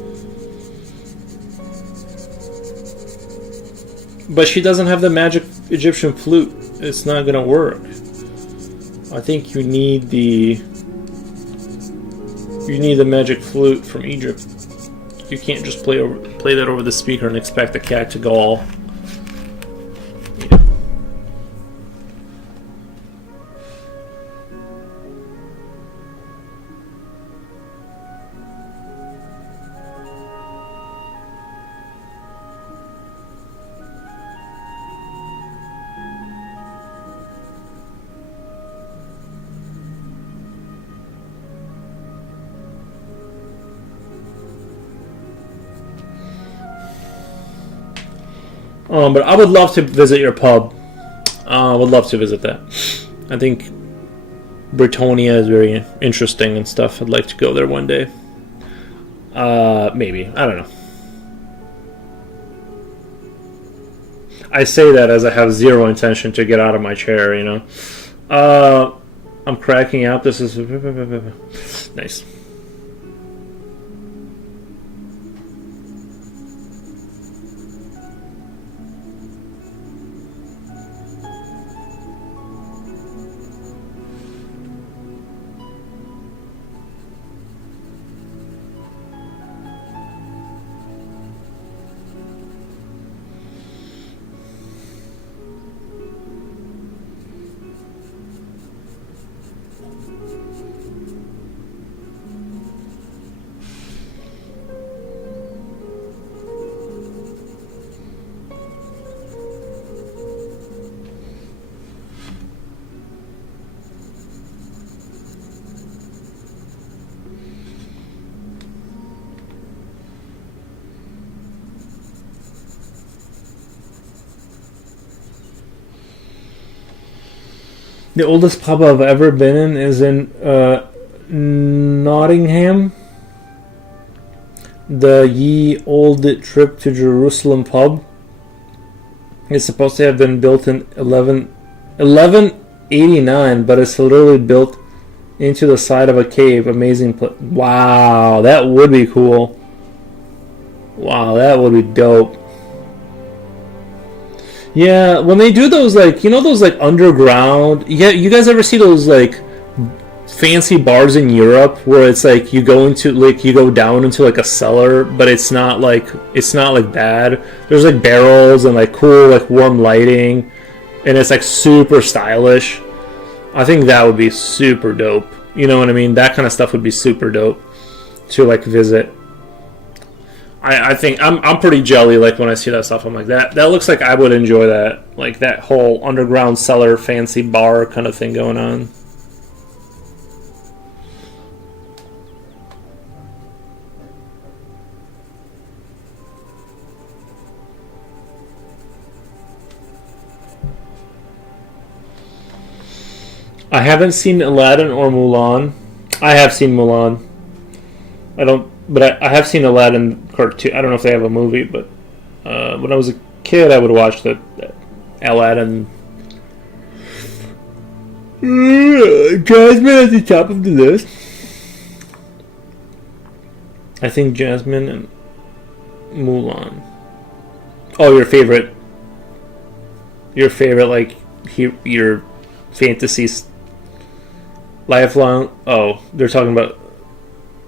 But she doesn't have the magic Egyptian flute. It's not gonna work. I think you need the magic flute from Egypt. You can't just play that over the speaker and expect the cat to go all. But I would love to visit your pub. I would love to visit that. I think Britannia is very interesting and stuff. I'd like to go there one day. Maybe. I don't know. I say that as I have zero intention to get out of my chair, you know. I'm cracking up. This is nice. The oldest pub I've ever been in is in Nottingham. The Ye Old Trip to Jerusalem pub. It's supposed to have been built in 1189, but it's literally built into the side of a cave. Amazing place. Wow, that would be cool. Wow, that would be dope. Yeah, when they do those like those like underground. Yeah, you guys ever see those like fancy bars in Europe where it's like you go down into like a cellar, but it's not like bad. There's like barrels and like cool like warm lighting, and it's like super stylish. I think that would be super dope. You know what I mean? That kind of stuff would be super dope to like visit. I think I'm pretty jelly like when I see that stuff. I'm like that looks like I would enjoy that, like that whole underground cellar fancy bar kind of thing going on. I haven't seen Aladdin or Mulan. I have seen Mulan. I don't, but I have seen Aladdin cartoon. I don't know if they have a movie, but when I was a kid, I would watch the Aladdin. Jasmine at the top of the list. I think Jasmine and Mulan. Oh, your favorite, like your fantasy lifelong. Oh, they're talking about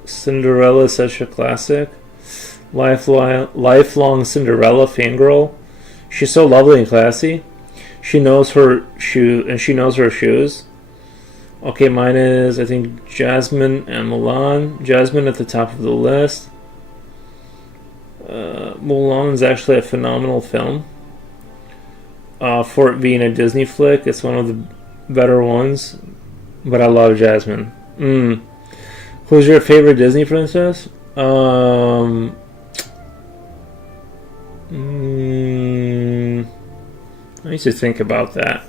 Cinderella, such a classic. Lifelong Cinderella fangirl. She's so lovely and classy. She knows her shoe and she knows her shoes. Okay, mine is I think Jasmine and Mulan. Jasmine at the top of the list. Mulan is actually a phenomenal film. For it being a Disney flick, it's one of the better ones. But I love Jasmine. Who's your favorite Disney princess? I need to think about that.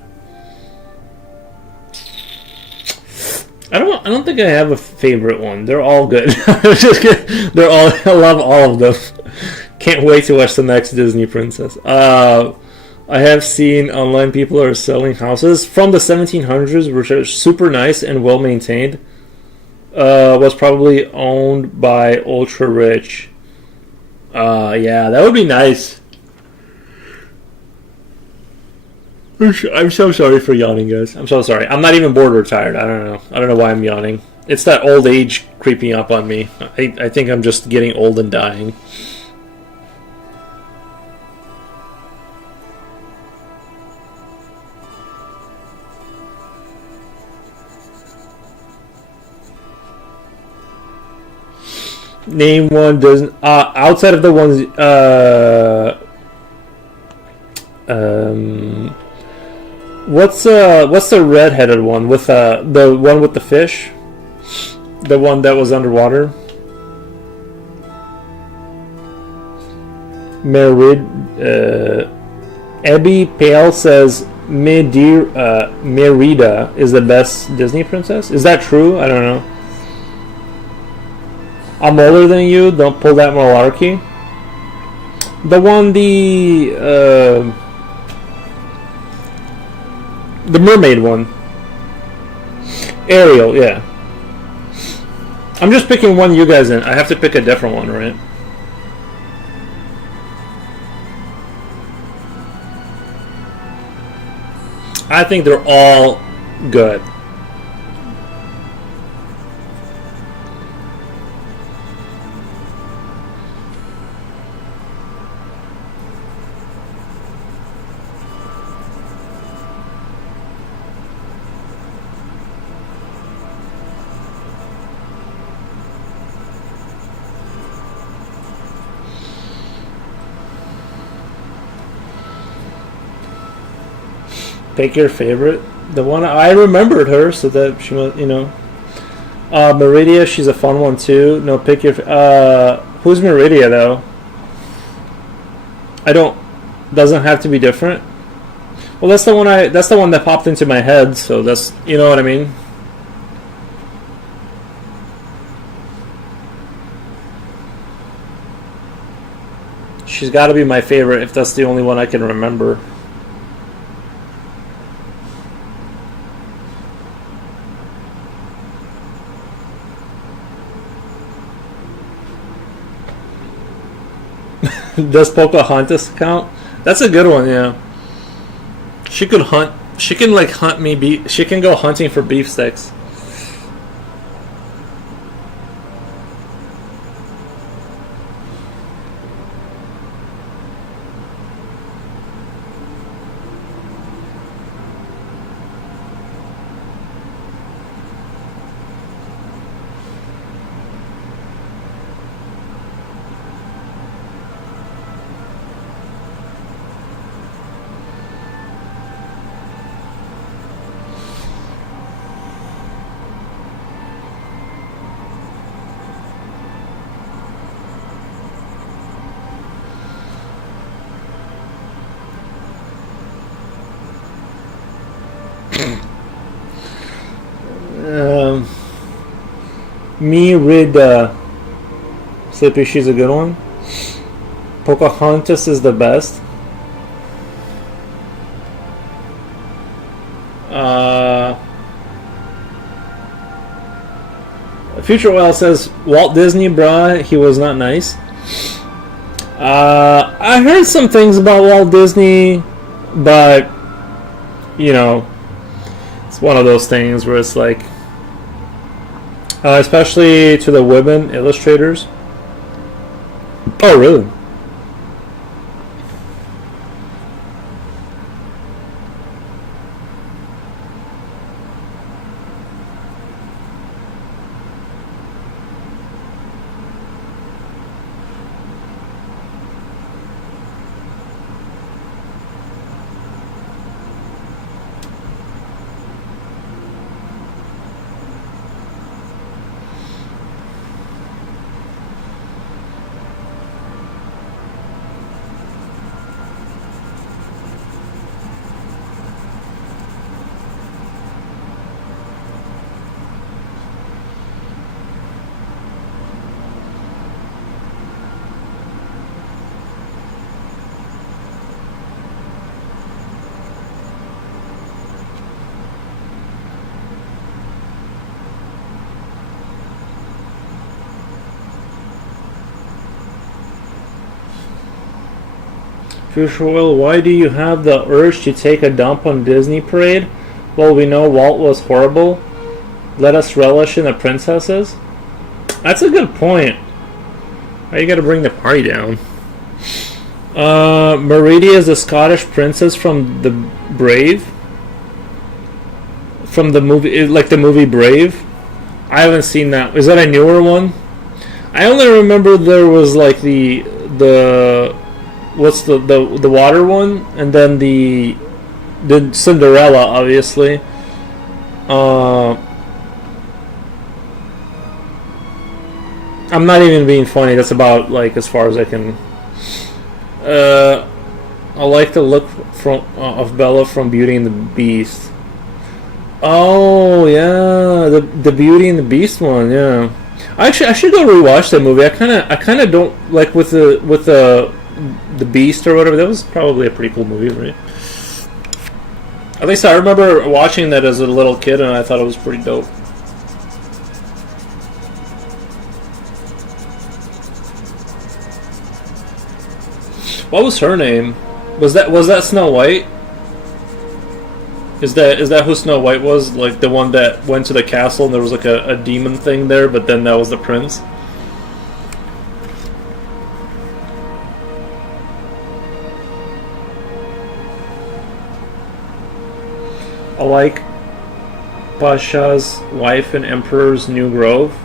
I don't think I have a favorite one. They're all good. They're all. I love all of them. Can't wait to watch the next Disney princess. I have seen online people are selling houses from the 1700s, which are super nice and well maintained. Was probably owned by ultra rich. Yeah, that would be nice. I'm so sorry for yawning, guys. I'm so sorry. I'm not even bored or tired. I don't know. I don't know why I'm yawning. It's that old age creeping up on me. I think I'm just getting old and dying. Name one doesn't outside of the ones what's the red-headed one with the one with the fish? The one that was underwater? Abby Pale says Merida is the best Disney princess. Is that true? I don't know. I'm older than you. Don't pull that malarkey. The mermaid one. Ariel, yeah. I'm just picking one you guys in. I have to pick a different one, right? I think they're all good. Pick your favorite. The one I remembered her, so that she was, Meridia. She's a fun one too. No, pick your. Who's Meridia though? I don't. Doesn't have to be different. Well, that's the one That's the one that popped into my head. So that's, you know what I mean. She's got to be my favorite if that's the only one I can remember. Does Pocahontas count? That's a good one, yeah. She could hunt. She can like hunt me. She can go hunting for beef sticks. Me read Sleepy. She's a good one. Pocahontas is the best. Future Well says Walt Disney, bruh, he was not nice. I heard some things about Walt Disney, but you know, it's one of those things where it's like, especially to the women illustrators. Oh, really? Future Will, why do you have the urge to take a dump on Disney Parade? Well, we know Walt was horrible. Let us relish in the princesses. That's a good point. Why you gotta bring the party down? Meridia is a Scottish princess from the Brave. From the movie, like the movie Brave. I haven't seen that. Is that a newer one? I only remember there was like the what's the water one, and then the Cinderella, obviously. I'm not even being funny. That's about like as far as I can. I like the look of Bella from Beauty and the Beast. Oh yeah, the Beauty and the Beast one. Yeah, I should go rewatch that movie. I kind of don't like with the Beast or whatever. That was probably a pretty cool movie, right? At least I remember watching that as a little kid, and I thought it was pretty dope. What was her name? Was that Snow White? Is that who Snow White was? Like the one that went to the castle and there was like a demon thing there, but then that was the prince? I like Pasha's Wife in Emperor's New Grove.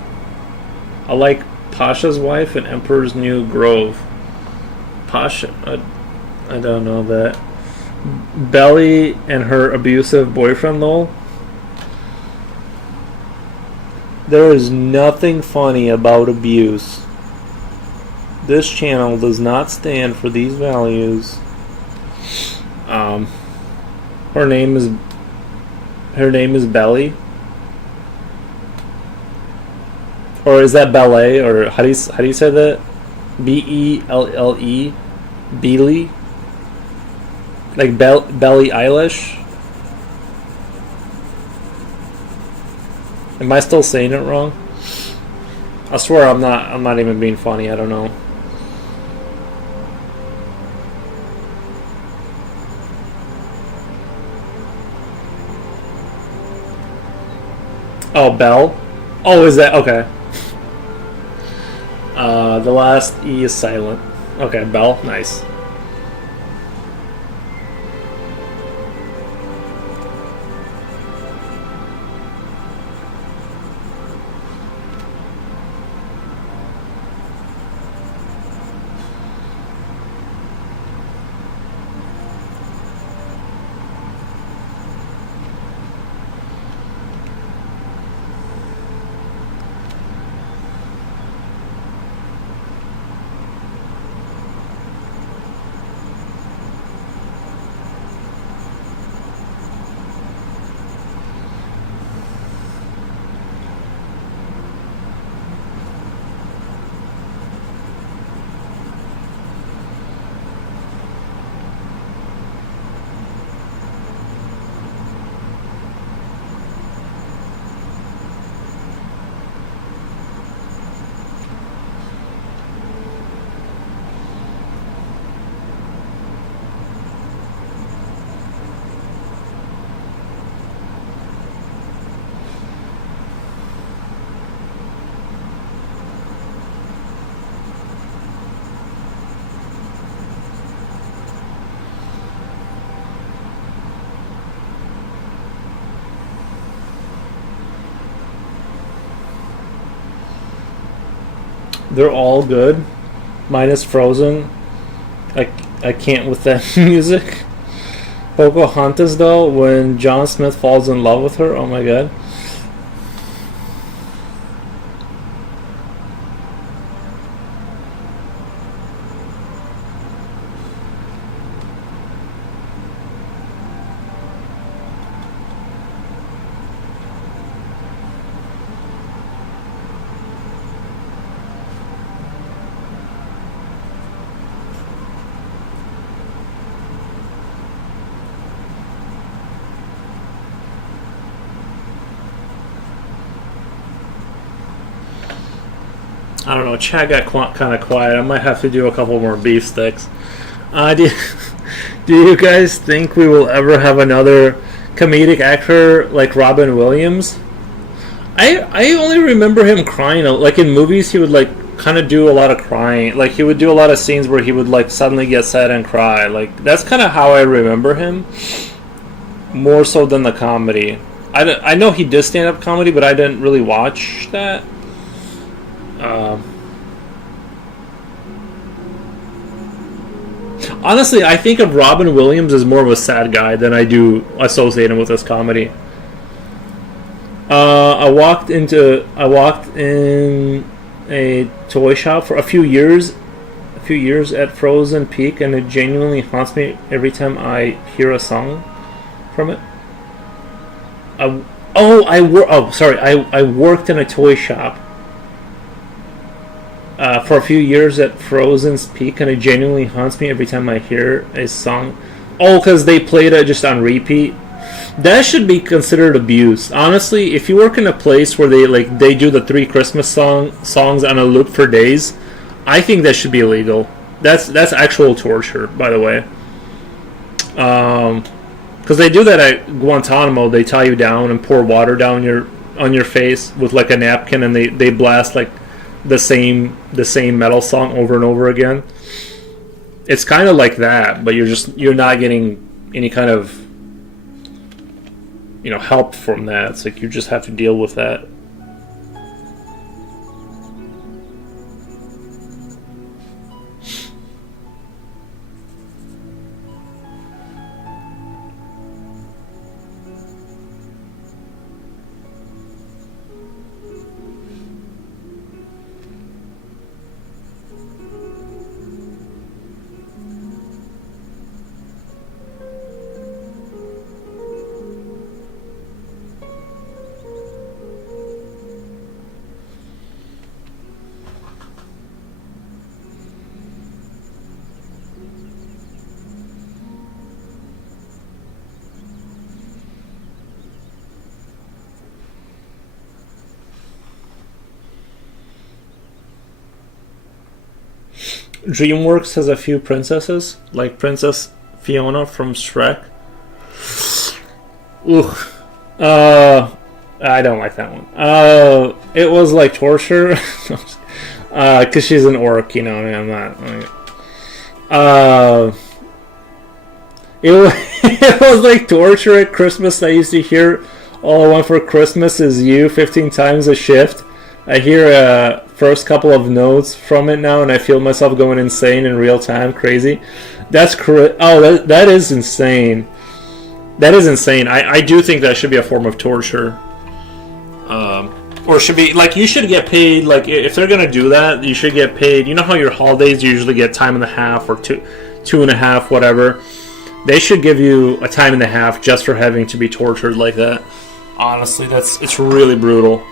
I like Pasha's Wife in Emperor's New Grove. Pasha, I don't know that. Belly and her abusive boyfriend, lol. There is nothing funny about abuse. This channel does not stand for these values. Her name is Belly. Or is that ballet? Or how do you say that? Belle? Beely? Like Belly Eilish? Am I still saying it wrong? I swear I'm not even being funny. I don't know. Oh, Bell. Oh, is that okay? The last E is silent. Okay, Bell. Nice. They're all good, minus Frozen. I can't with that music. Pocahontas though, when John Smith falls in love with her, oh my god. I don't know. Chat got kind of quiet. I might have to do a couple more beef sticks. Do, do you guys think we will ever have another comedic actor like Robin Williams? I only remember him crying. Like in movies, he would like kind of do a lot of crying. Like he would do a lot of scenes where he would like suddenly get sad and cry. Like that's kind of how I remember him. More so than the comedy. I know he did stand up comedy, but I didn't really watch that. Honestly, I think of Robin Williams as more of a sad guy than I do associate him with this comedy. I walked in a toy shop for a few years at Frozen Peak, and it genuinely haunts me every time I hear a song from it. I worked in a toy shop for a few years at Frozen's Peak, and it genuinely haunts me every time I hear a song. Oh, because they played it just on repeat. That should be considered abuse. Honestly, if you work in a place where they do the 3 Christmas songs on a loop for days, I think that should be illegal. That's actual torture, by the way. Because they do that at Guantanamo. They tie you down and pour water down on your face with like a napkin, and they blast like the same metal song over and over again. It's kind of like that, but you're not getting any kind of help from that. It's like you just have to deal with that. DreamWorks has a few princesses, like Princess Fiona from Shrek. Ooh. I don't like that one. It was like torture. Because she's an orc, you know. I mean, I'm not. Like, it was, it was like torture at Christmas. I used to hear "All I Want for Christmas Is You" 15 times a shift. I hear first couple of notes from it now, and I feel myself going insane in real time. Crazy. That is insane. That is insane. I do think that should be a form of torture. Or should be like you should get paid. Like if they're gonna do that, you should get paid. You know how your holidays usually get time and a half or two and a half, whatever. They should give you a time and a half just for having to be tortured like that. Honestly, it's really brutal.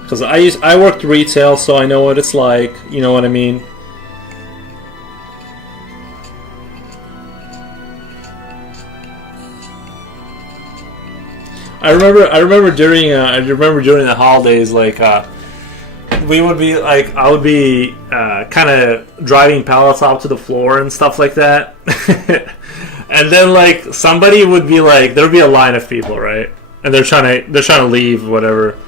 Because I worked retail, so I know what it's like. You know what I mean? I remember during the holidays, like we would be like I would be kind of driving pallets out to the floor and stuff like that, and then like somebody would be like there'd be a line of people, right, and they're trying to leave, whatever,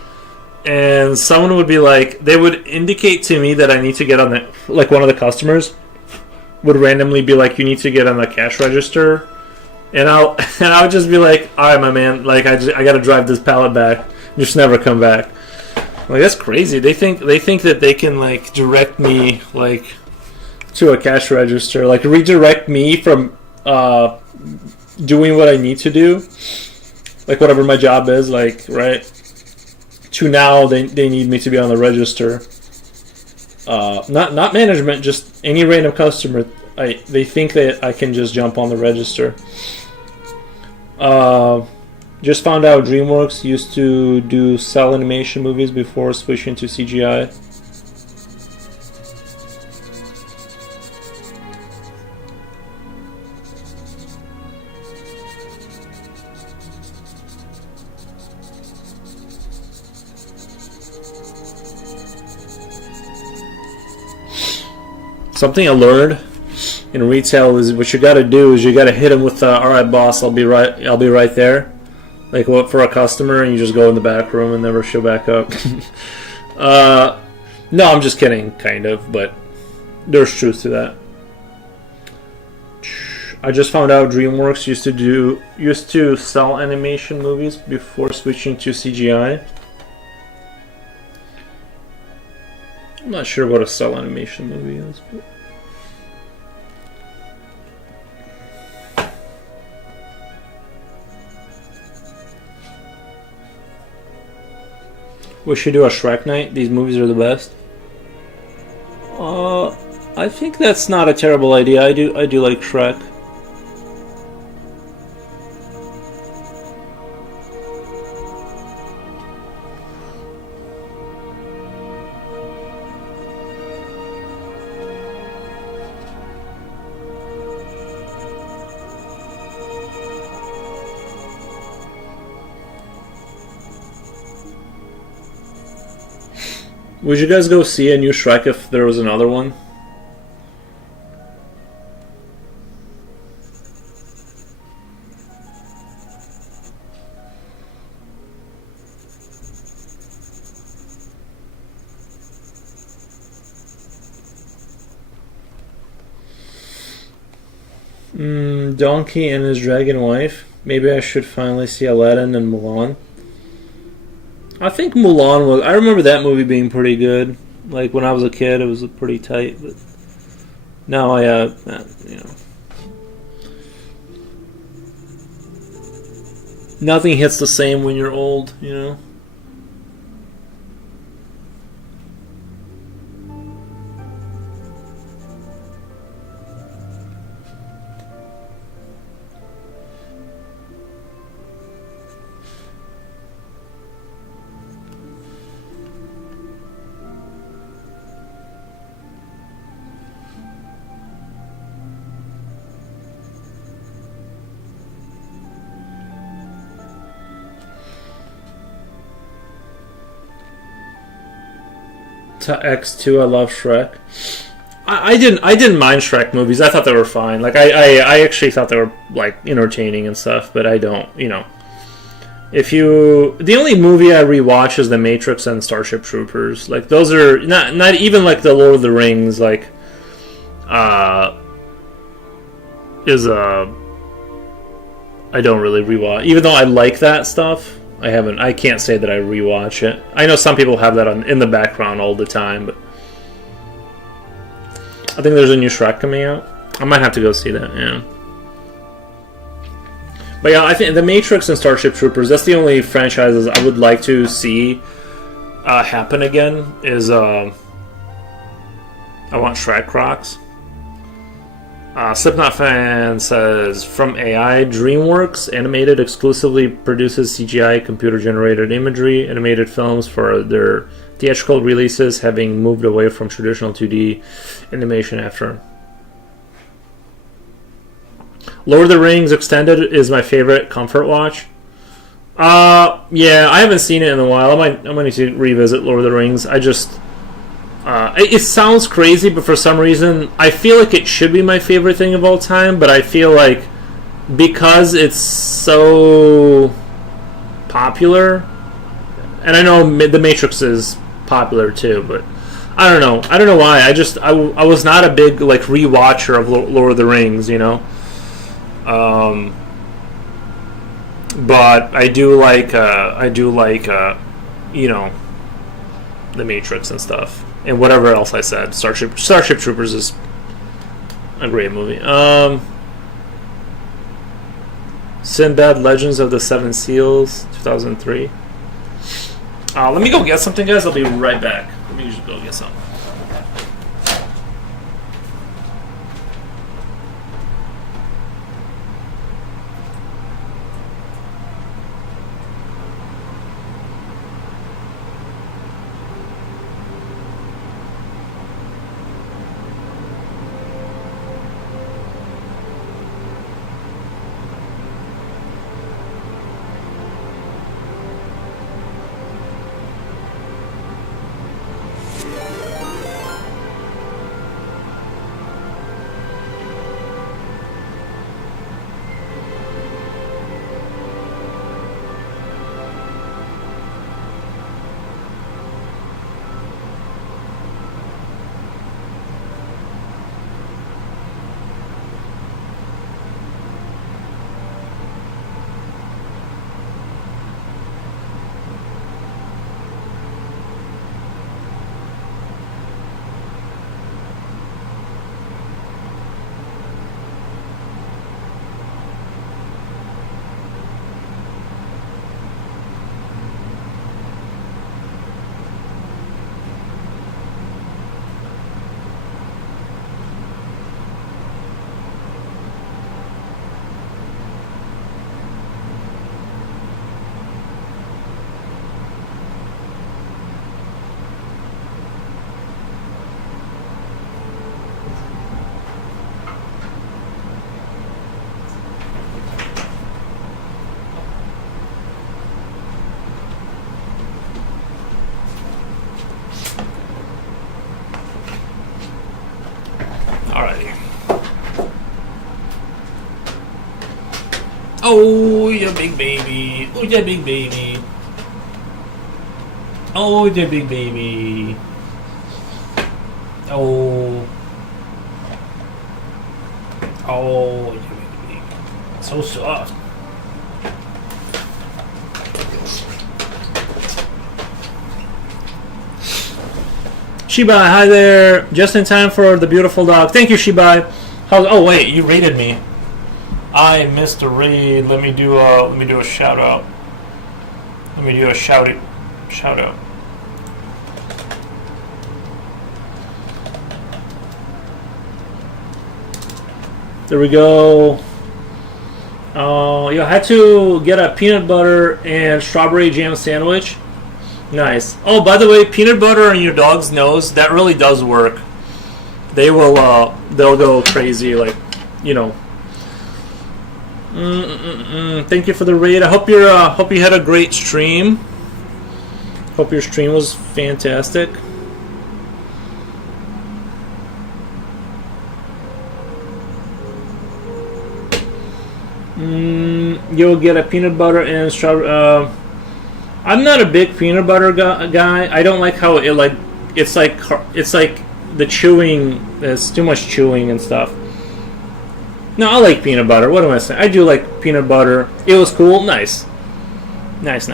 and someone would be like they would indicate to me that I need to get on the like one of the customers would randomly be like you need to get on the cash register. And I would just be like, all right, my man, like I got to drive this pallet back, just never come back. Like that's crazy. They think that they can like direct me like to a cash register, like redirect me from doing what I need to do, like whatever my job is, like right. To now they need me to be on the register. Not management, just any random customer. They think that I can just jump on the register. Just found out DreamWorks used to do cell animation movies before switching to CGI. Something I learned in retail is what you got to do is you got to hit them with all right, boss, I'll be right there, like what for a customer, and you just go in the back room and never show back up. No, I'm just kidding, kind of, but there's truth to that. I just found out DreamWorks used to sell animation movies before switching to CGI. I'm not sure what a cell animation movie is, but we should do a Shrek night. These movies are the best. I think that's not a terrible idea. I do like Shrek. Would you guys go see a new Shrek if there was another one? Donkey and his dragon wife. Maybe I should finally see Aladdin and Mulan. I think Mulan was. I remember that movie being pretty good. Like when I was a kid, it was pretty tight. But now nothing hits the same when you're old. You know. X2. I love Shrek. I didn't mind Shrek movies. I thought they were fine. Like I actually thought they were like entertaining and stuff. But I don't, the only movie I rewatch is The Matrix and Starship Troopers. Like those are not even like the Lord of the Rings. Like I don't really rewatch, even though I like that stuff. I can't say that I rewatch it. I know some people have that in the background all the time, but I think there's a new Shrek coming out. I might have to go see that. Yeah. But yeah, I think The Matrix and Starship Troopers, that's the only franchises I would like to see happen again. Is I want Shrek Crocs. Slipknot fan says, from AI, DreamWorks Animated exclusively produces CGI computer-generated imagery animated films for their theatrical releases, having moved away from traditional 2D animation after. Lord of the Rings Extended is my favorite comfort watch. Yeah, I haven't seen it in a while. I might need to revisit Lord of the Rings. It sounds crazy, but for some reason, I feel like it should be my favorite thing of all time, but I feel like because it's so popular, and I know The Matrix is popular too, but I don't know. I don't know why. I was not a big like rewatcher of Lord of the Rings, but I do like The Matrix and stuff. And whatever else I said, Starship Troopers is a great movie. Sinbad: Legends of the Seven Seals, 2003. Let me go get something, guys. I'll be right back. Let me just go get something. Oh, you big baby. Oh, you big baby. Oh, you big baby. Oh. Oh, you big baby. So soft. Shibai, hi there. Just in time for the beautiful dog. Thank you, Shibai. Oh wait, you rated me. I missed a raid. Let me do a shout out. Let me do a shout out. There we go. I had to get a peanut butter and strawberry jam sandwich. Nice. Oh, by the way, peanut butter on your dog's nose, that really does work. They'll go crazy, like, Thank you for the raid. I hope you had a great stream. Hope your stream was fantastic. You'll get a peanut butter and strawberry. I'm not a big peanut butter guy. I don't like how it's like the chewing. There's too much chewing and stuff. No, I like peanut butter. What am I saying? I do like peanut butter. It was cool. Nice. Nice.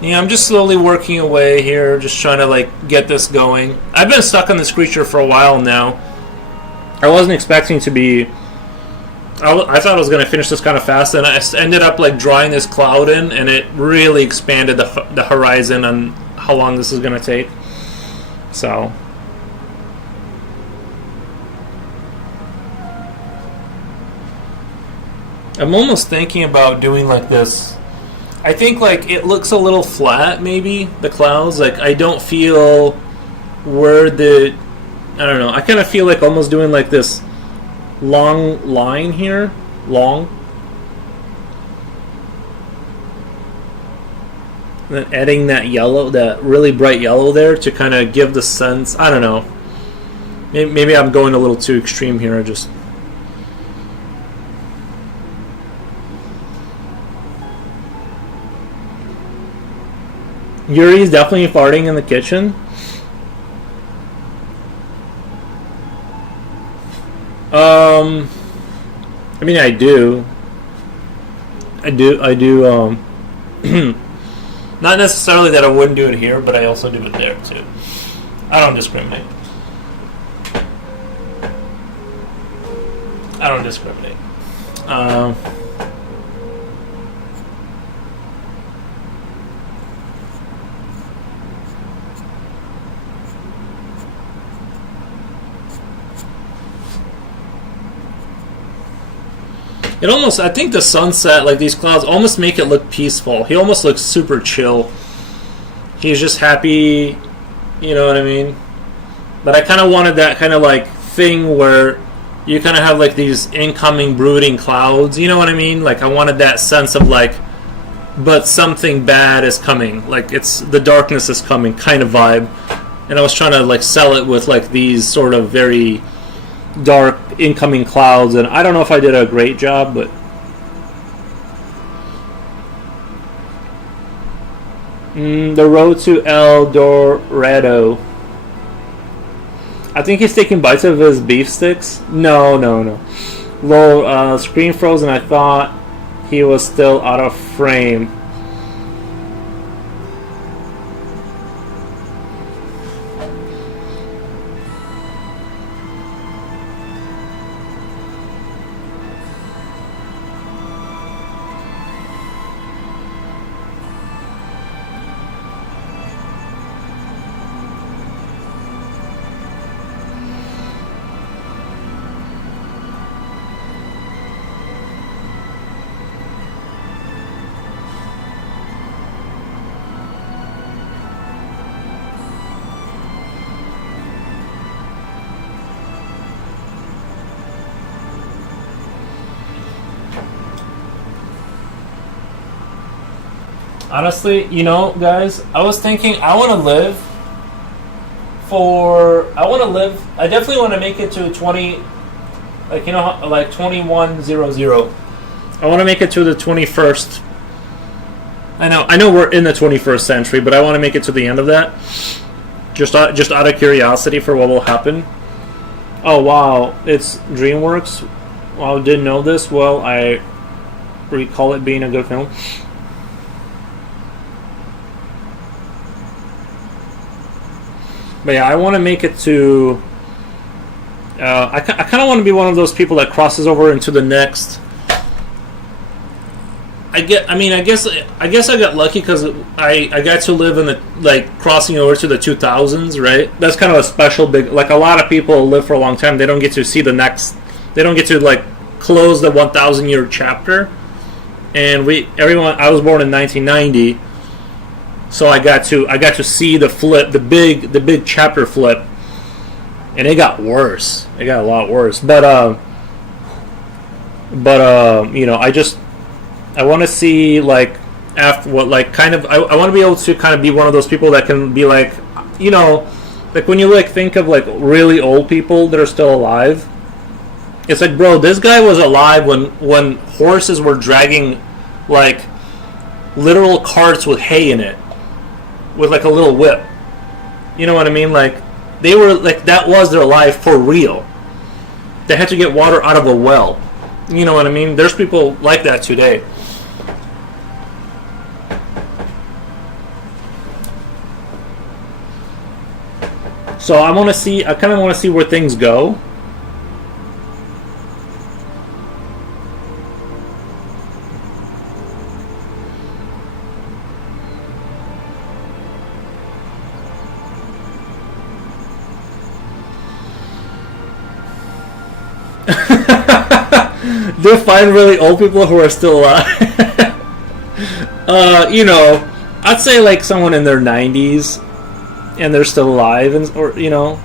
Yeah, I'm just slowly working away here, just trying to get this going. I've been stuck on this creature for a while now. I wasn't expecting to be... I thought I was going to finish this kind of fast, and I ended up drawing this cloud in, and it really expanded the horizon on how long this is going to take. So... I'm almost thinking about doing this. I think it looks a little flat, maybe, the clouds. I don't feel where the... I don't know. I kind of feel almost doing this long line here. Long. And then adding that yellow, that really bright yellow there to kind of give the sense... I don't know. Maybe I'm going a little too extreme here. I just... Yuri's definitely farting in the kitchen. I mean, I do, not necessarily that I wouldn't do it here, but I also do it there, too. I don't discriminate. It almost, I think the sunset, these clouds, almost make it look peaceful. He almost looks super chill. He's just happy, you know what I mean? But I kind of wanted that kind of thing where you kind of have these incoming brooding clouds, you know what I mean? I wanted that sense of but something bad is coming. It's, the darkness is coming kind of vibe. And I was trying to sell it with these sort of very dark incoming clouds, and I don't know if I did a great job, but the road to El Dorado. I think he's taking bites of his beef sticks. No. Lol, screen frozen. I thought he was still out of frame. Honestly, guys, I was thinking I definitely want to make it to 20, 2100. I want to make it to the 21st. I know we're in the 21st century, but I want to make it to the end of that. Just out of curiosity for what will happen. Oh, wow, it's DreamWorks. Wow, didn't know this. Well, I recall it being a good film. But yeah, I want to make it to... I kind of want to be one of those people that crosses over into the next... I guess I got lucky because I got to live in the crossing over to the 2000s, right? That's kind of a special big... a lot of people live for a long time. They don't get to see the next... They don't get to close the 1,000-year chapter. And I was born in 1990. So I got to see the flip, the big chapter flip, and it got worse. It got a lot worse. But I want to see after what I want to be able to kind of be one of those people that can be when you think of really old people that are still alive, It's like, bro, this guy was alive when horses were dragging like literal carts with hay in it, with like a little whip. You know what I mean? Like they were like that was their life for real. They had to get water out of a well. You know what I mean? There's people like that today. So I kind of want to see where things go. Do find really old people who are still alive. You know, I'd say like someone in their 90s and they're still alive, or you know,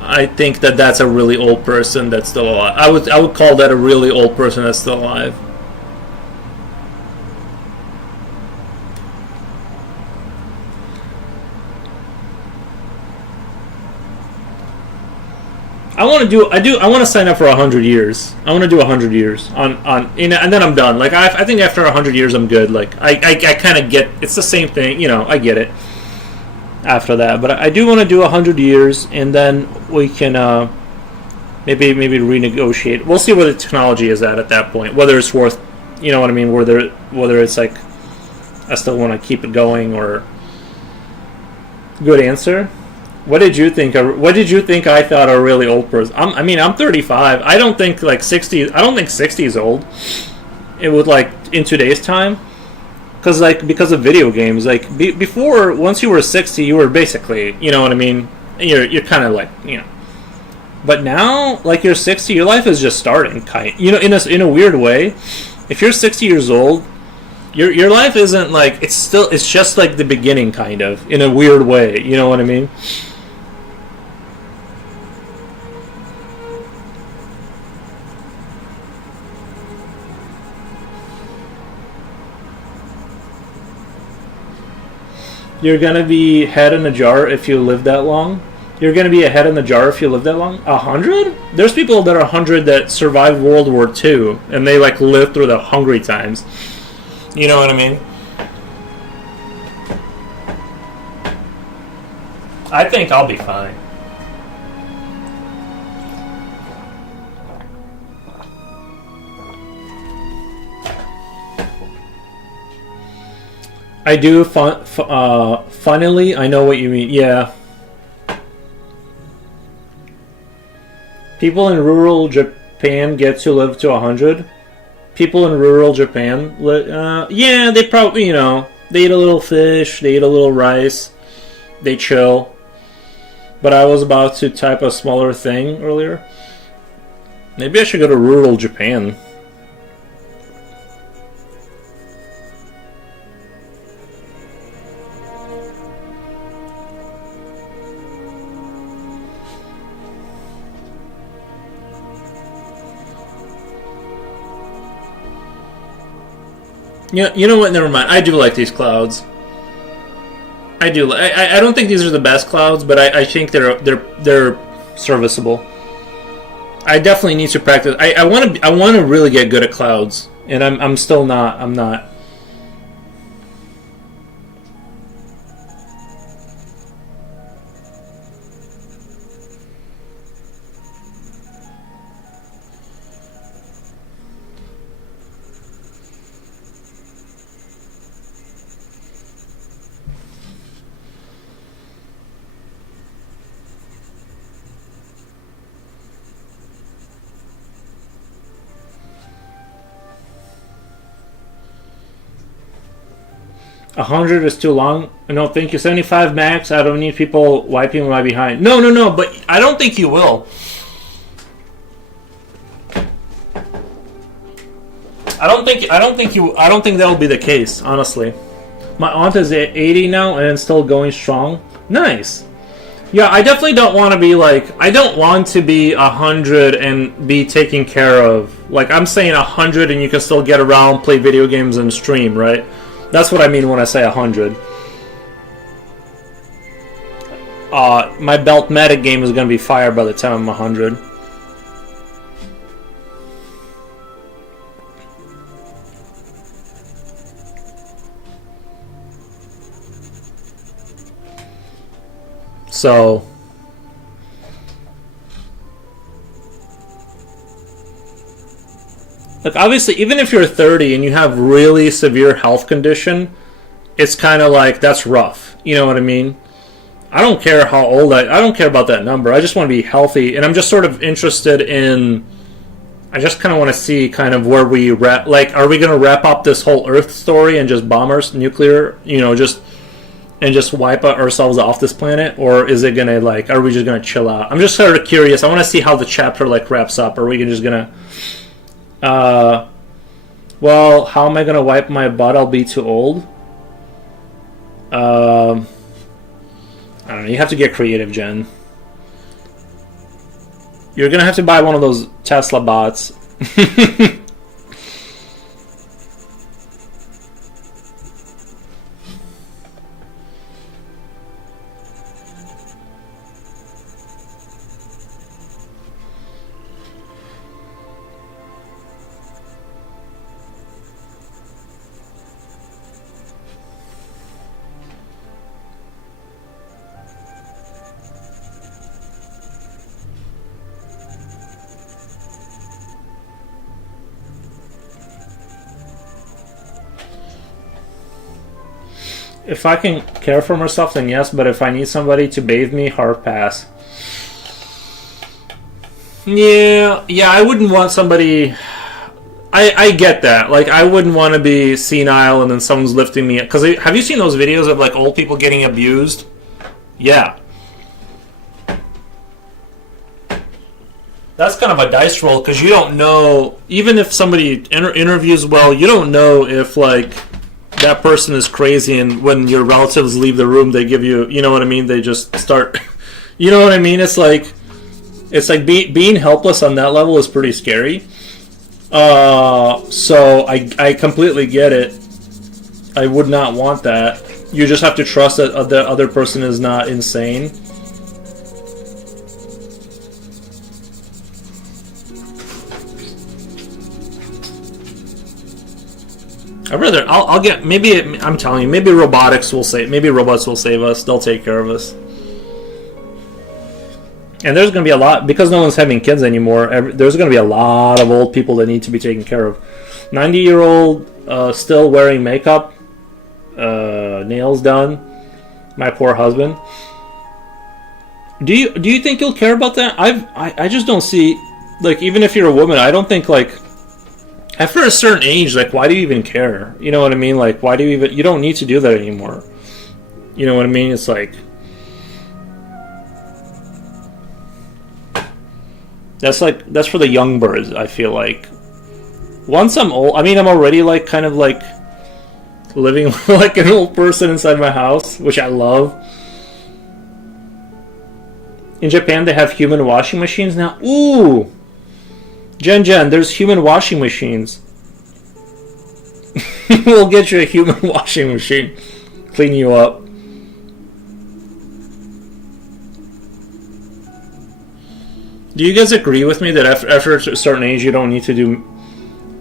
I think that's a really old person that's still alive. I would call that a really old person that's still alive. I want to sign up for 100 years. I want to do 100 years and then I'm done. Like I think after 100 years I'm good. Like I kind of get it's the same thing, you know. I get it after that, but I do want to do 100 years, and then we can maybe renegotiate. We'll see where the technology is at that point. Whether it's worth, you know what I mean. Whether it's like I still want to keep it going or. Good answer. What did you think? What did you think I thought a really old person? I'm 35. I don't think like 60. I don't think 60 is old. It would like in today's time, because of video games. Like before, once you were 60, you were basically, you know what I mean. You're kind of like, you know. But now, like you're 60, your life is just starting, you know, in a weird way. If you're 60 years old, your life isn't like it's just like the beginning, kind of, in a weird way. You know what I mean? You're gonna be head in a jar if you live that long. You're gonna be a head in the jar if you live that long. 100? There's people that are 100 that survived World War II and they like lived through the hungry times. You know what I mean? I think I'll be fine. I do. Funnily, I know what you mean. Yeah. People in rural Japan get to live to 100. People in rural Japan, yeah, they probably, you know, they eat a little fish, they eat a little rice, they chill. But I was about to type a smaller thing earlier. Maybe I should go to rural Japan. Yeah, you know what? Never mind. I do like these clouds. I do. I don't think these are the best clouds, but I think they're serviceable. I definitely need to practice. I want to really get good at clouds, and I'm still not. I'm not. $100 is too long. No, thank you. 75 max. I don't need people wiping my behind. No. But I don't think you will. I don't think that'll be the case. Honestly, my aunt is at 80 now and still going strong. Nice. Yeah, I definitely don't want to be like. I don't want to be 100 and be taken care of. Like I'm saying 100 and you can still get around, play video games, and stream. Right. That's what I mean when I say 100. My Beltmatic game is going to be fire by the time I'm 100. So like obviously even if you're 30 and you have really severe health condition, it's kind of like that's rough. You know what I mean? I don't care how old I don't care about that number. I just want to be healthy, and I'm just sort of interested in. I just kind of want to see kind of where we wrap. Like, are we going to wrap up this whole Earth story and just bomb our nuclear? You know, just wipe ourselves off this planet, or is it going to like? Are we just going to chill out? I'm just sort of curious. I want to see how the chapter like wraps up. Are we just going to? Well, how am I going to wipe my butt? I'll be too old. I don't know. You have to get creative, Jen. You're gonna have to buy one of those Tesla bots. If I can care for myself, then yes, but if I need somebody to bathe me, hard pass. Yeah, I wouldn't want somebody... I get that. Like, I wouldn't want to be senile and then someone's lifting me up. Because have you seen those videos of, like, old people getting abused? Yeah. That's kind of a dice roll, because you don't know... Even if somebody interviews well, you don't know if, like... that person is crazy, and when your relatives leave the room, they give you, you know what I mean? They just start, you know what I mean? It's like being helpless on that level is pretty scary. So I completely get it. I would not want that. You just have to trust that the other person is not insane. I'll get, maybe, I'm telling you, maybe robots will save us. They'll take care of us. And there's going to be a lot, because no one's having kids anymore, there's going to be a lot of old people that need to be taken care of. 90-year-old still wearing makeup, nails done, my poor husband. Do you think you'll care about that? I just don't see, like, even if you're a woman, I don't think, like, after a certain age, like, why do you even care? You know what I mean? Like, why do you even... You don't need to do that anymore. You know what I mean? It's like... That's for the young birds, I feel like. Once I'm old... I mean, I'm already, like, kind of, like... living like an old person inside my house, which I love. In Japan, they have human washing machines now. Ooh! Jen, there's human washing machines. We'll get you a human washing machine. Clean you up. Do you guys agree with me that after a certain age you don't need to do...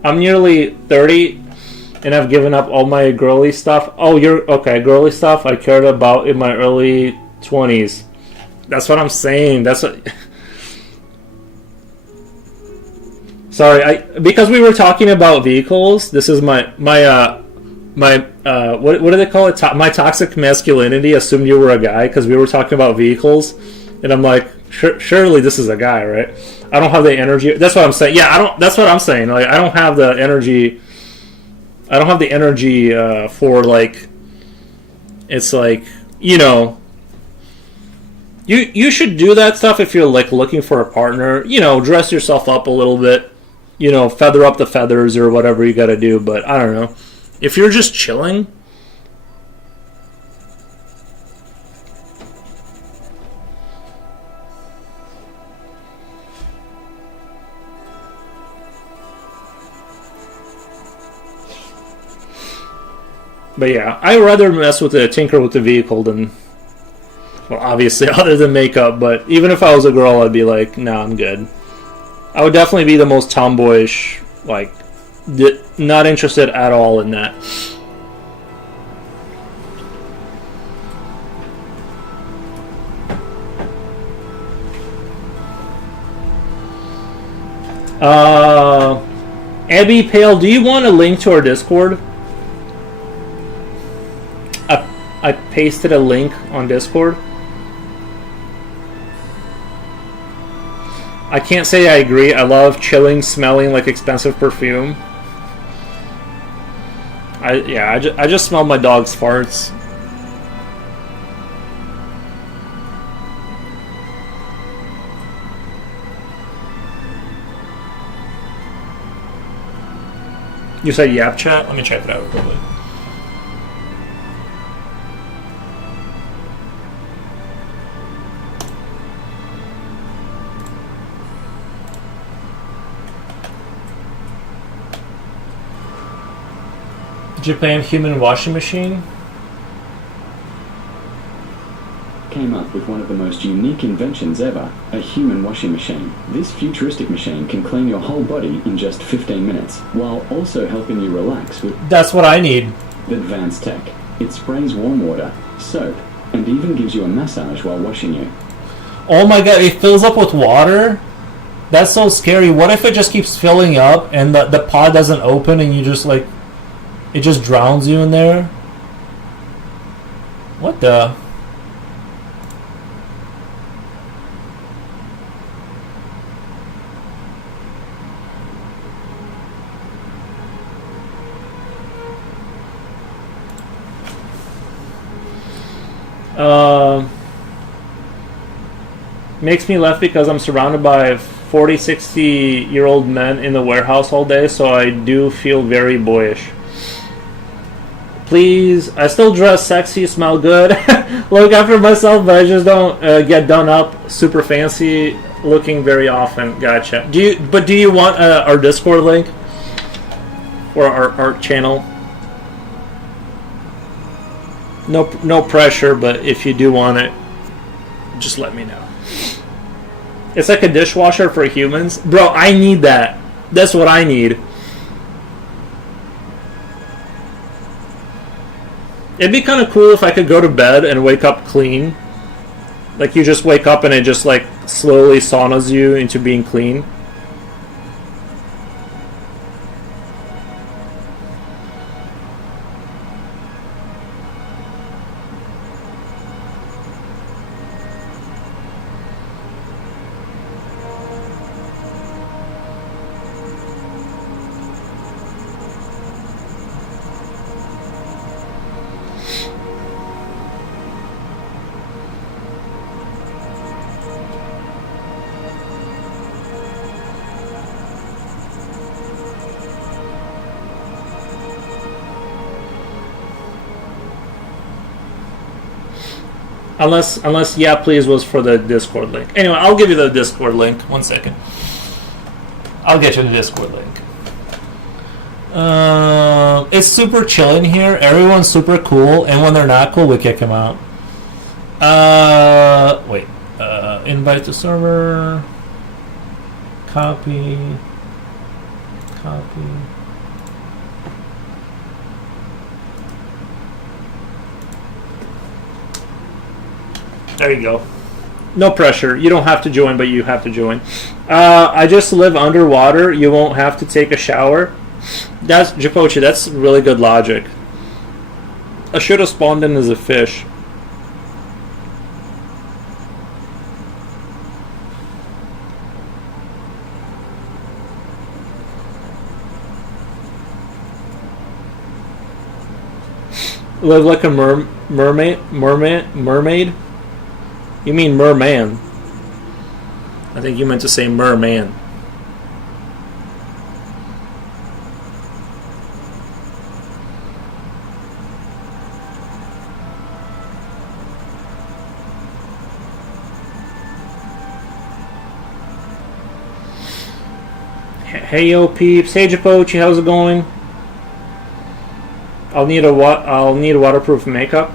I'm nearly 30 and I've given up all my girly stuff. Oh, you're... Okay, girly stuff I cared about in my early 20s. That's what I'm saying. That's what... Sorry, because we were talking about vehicles. This is my what do they call it? My toxic masculinity assumed you were a guy because we were talking about vehicles, and I'm like, surely this is a guy, right? I don't have the energy. That's what I'm saying. Yeah, I don't. That's what I'm saying. Like, I don't have the energy. I don't have the energy for, like. It's like, you know. You should do that stuff if you're, like, looking for a partner. You know, dress yourself up a little bit. You know, feather up the feathers or whatever you gotta do, but I don't know. If you're just chilling... But yeah, I'd rather tinker with the vehicle than... Well, obviously, other than makeup, but even if I was a girl, I'd be like, nah, I'm good. I would definitely be the most tomboyish, like, not interested at all in that. Abby Pale, do you want a link to our Discord? I pasted a link on Discord. I can't say I agree. I love chilling, smelling like expensive perfume. I just smell my dog's farts. You said Yap Chat? Let me check it out quickly. Japan human washing machine came up with one of the most unique inventions ever, a human washing machine. This futuristic machine can clean your whole body in just 15 minutes, while also helping you relax with That's what I need. advanced tech. It sprays warm water, soap, and even gives you a massage while washing you. Oh my god, it fills up with water? That's so scary. What if it just keeps filling up and the pod doesn't open and you just like... It just drowns you in there? What the... Makes me laugh because I'm surrounded by 40, 60-year-old men in the warehouse all day, so I do feel very boyish. Please, I still dress sexy, smell good, look after myself, but I just don't get done up super fancy looking very often. Gotcha. Do you want our Discord link? Or our channel? No pressure, but if you do want it, just let me know. It's like a dishwasher for humans. Bro, I need that. That's what I need. It'd be kind of cool if I could go to bed and wake up clean. Like you just wake up and it just like slowly saunas you into being clean. Unless yeah please was for the Discord link. Anyway, I'll give you the Discord link. 1 second. I'll get you the Discord link. It's super chill in here. Everyone's super cool, and when they're not cool, we kick them out. Wait. Invite to server. Copy. There you go. No pressure. You don't have to join, but you have to join. I just live underwater. You won't have to take a shower. That's Japochi. That's really good logic. I should have spawned in as a fish. Live like a mermaid? You mean merman. I think you meant to say merman. Hey yo peeps, hey Japochi, how's it going? I'll need waterproof makeup.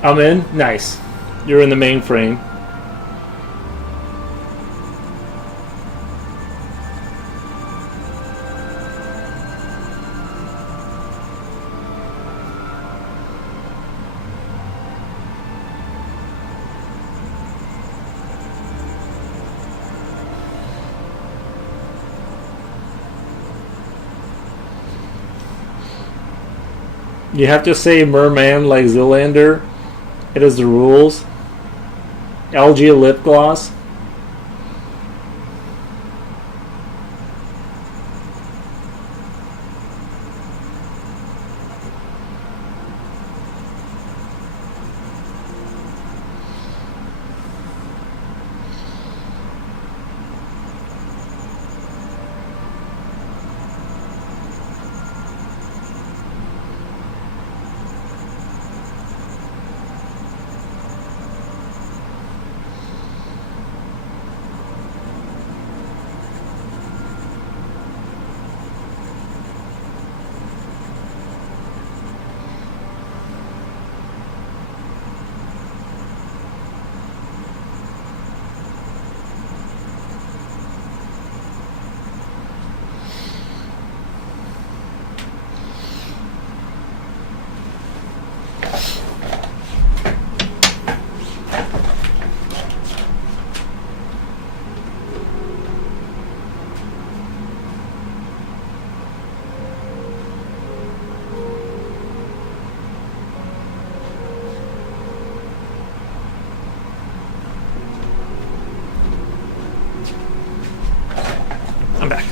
I'm in. Nice. You're in the mainframe. You have to say merman like Zillander. It is the rules. Algae lip gloss. I'm back.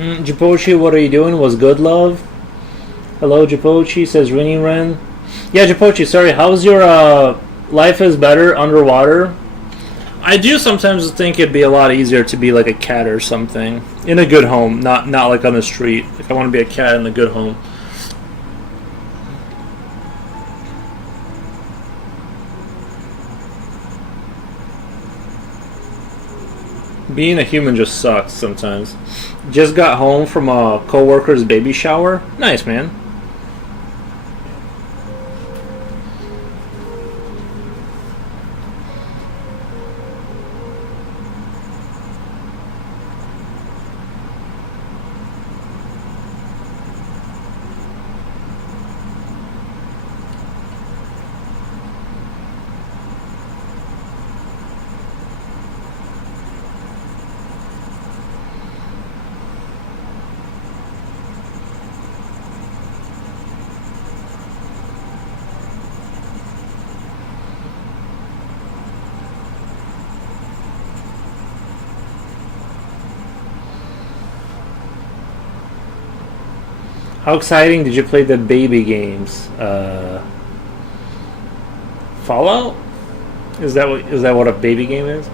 Japochi, what are you doing? Was good, love? Hello, Japochi, says Rini Ren. Yeah, Japochi, sorry, how's your life is better underwater? I do sometimes think it'd be a lot easier to be like a cat or something. In a good home, not like on the street. If I want to be a cat in a good home. Being a human just sucks sometimes. Just got home from a co-worker's baby shower. Nice, man. How exciting did you play the baby games? Fallout? Is that what a baby game is?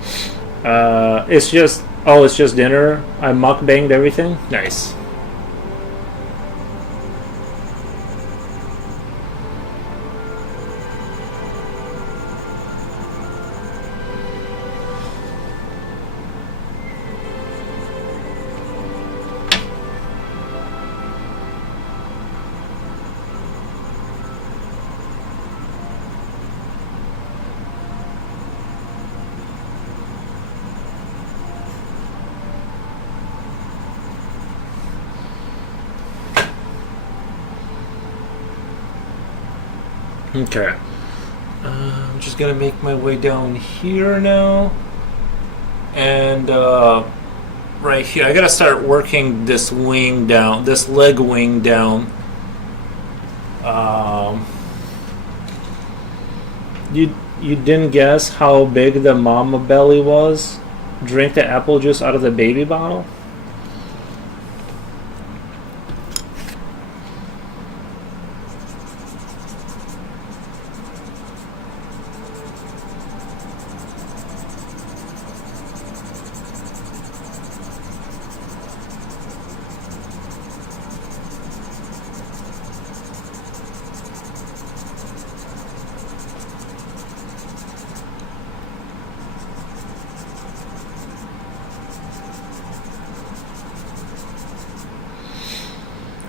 It's just dinner. I mukbanged everything. Nice. Okay. I'm just gonna make my way down here now. And right here, I gotta start working this wing down, this leg wing down. You didn't guess how big the mama belly was? Drink the apple juice out of the baby bottle?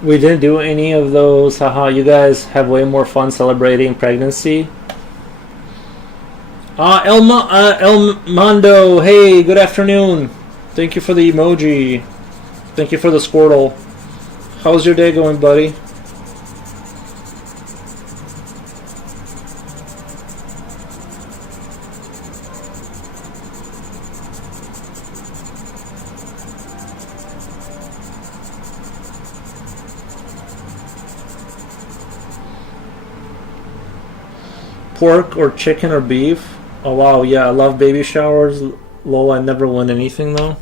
We didn't do any of those. Haha, you guys have way more fun celebrating pregnancy. El Mondo, hey, good afternoon. Thank you for the emoji. Thank you for the Squirtle. How's your day going, buddy? Pork or chicken or beef? Oh wow, yeah, I love baby showers. Lol, I never win anything though.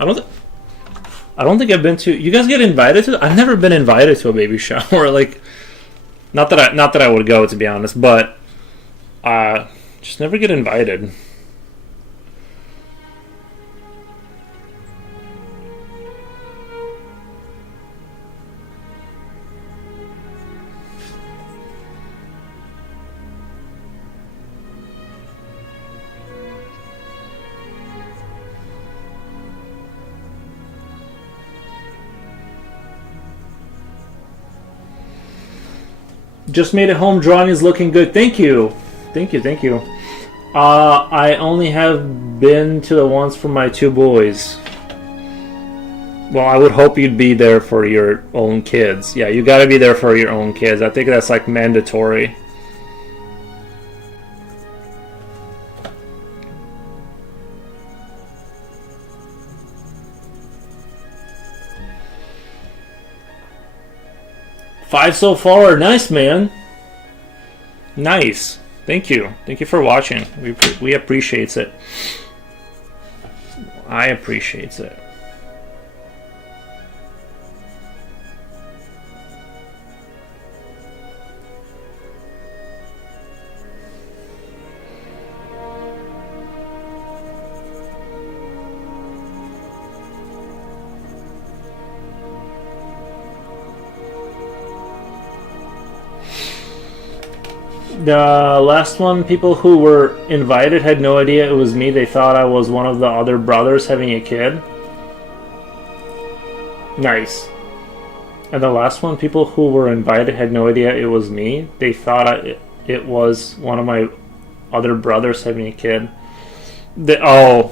I don't think I've been to. You guys get invited to? I've never been invited to a baby shower. Like, not that I would go, to be honest, but just never get invited. Just made it home. Drawing is looking good. Thank you. Thank you. Thank you. I only have been to the ones for my two boys. Well, I would hope you'd be there for your own kids. Yeah, you gotta be there for your own kids. I think that's like mandatory. Five so far. Nice, man. Nice. Thank you. Thank you for watching. We appreciate it. I appreciate it. The last one, people who were invited had no idea it was me. They thought I was one of the other brothers having a kid. Nice. And the last one, people who were invited had no idea it was me. They thought it was one of my other brothers having a kid. Oh.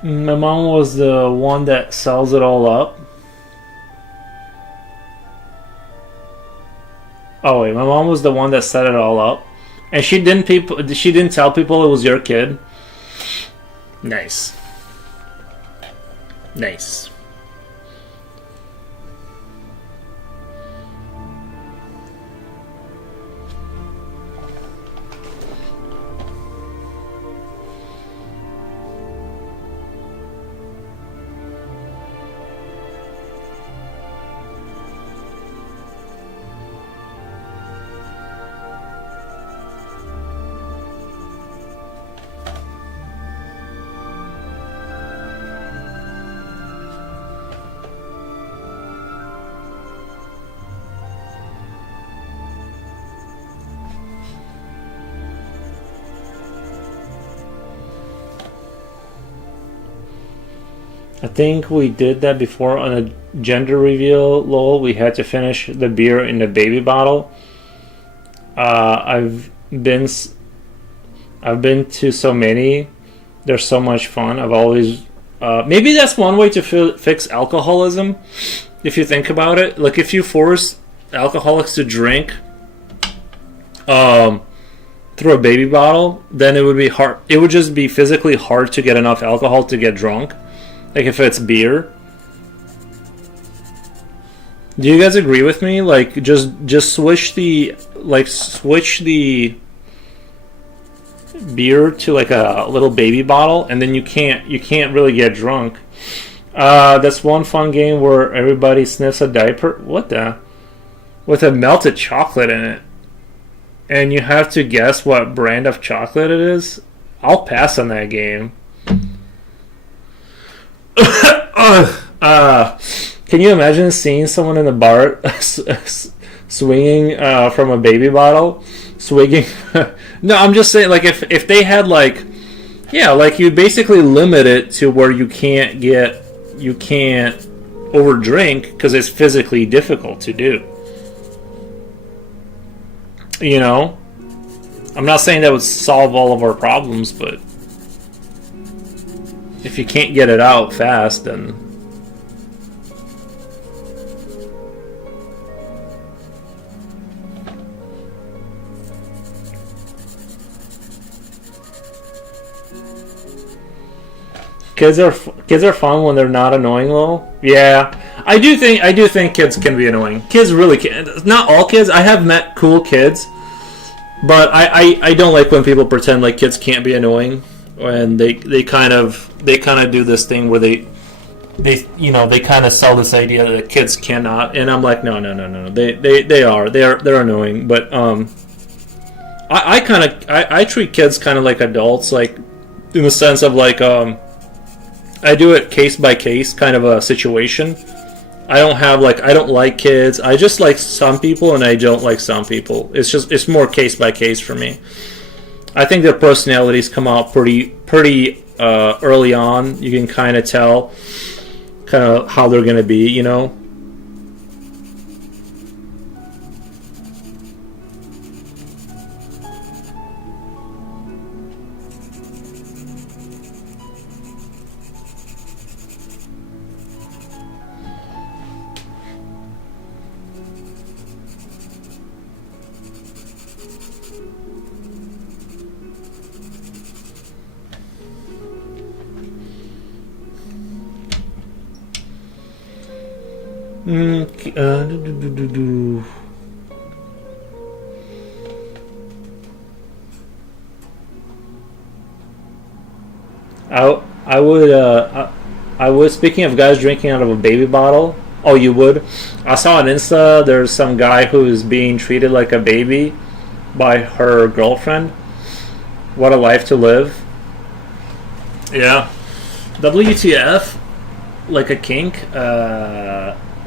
My mom was the one that sells it all up. Oh wait, my mom was the one that set it all up, and she didn't tell people it was your kid. Nice. Nice. I think we did that before on a gender reveal. Lol, we had to finish the beer in the baby bottle. I've been to so many. They're so much fun. I've always maybe that's one way to fix alcoholism. If you think about it, like if you force alcoholics to drink through a baby bottle, then it would be hard. It would just be physically hard to get enough alcohol to get drunk. Like if it's beer. Do you guys agree with me? Like just switch the beer to like a little baby bottle, and then you can't really get drunk. That's one fun game where everybody sniffs a diaper. What the? With a melted chocolate in it. And you have to guess what brand of chocolate it is. I'll pass on that game. Can you imagine seeing someone in the bar swinging from a baby bottle? Swinging? No, I'm just saying, like, if they had, like, yeah, like, you basically limit it to where you can't overdrink because it's physically difficult to do. You know? I'm not saying that would solve all of our problems, but if you can't get it out fast, then... Kids are fun when they're not annoying, though. Yeah, I do think kids can be annoying. Kids really can. Not all kids. I have met cool kids, but I don't like when people pretend like kids can't be annoying, and they kind of do this thing where they kind of sell this idea that kids cannot, and I'm like no. They're annoying, but I treat kids kind of like adults, like in the sense of like I do it case by case kind of a situation. I don't like kids. I just like some people and I don't like some people. It's more case by case for me. I think their personalities come out pretty early on. You can kind of tell kind of how they're going to be, you know. I would, speaking of guys drinking out of a baby bottle. Oh, you would? I saw on Insta there's some guy who's being treated like a baby by her girlfriend. What a life to live. Yeah. WTF? Like a kink.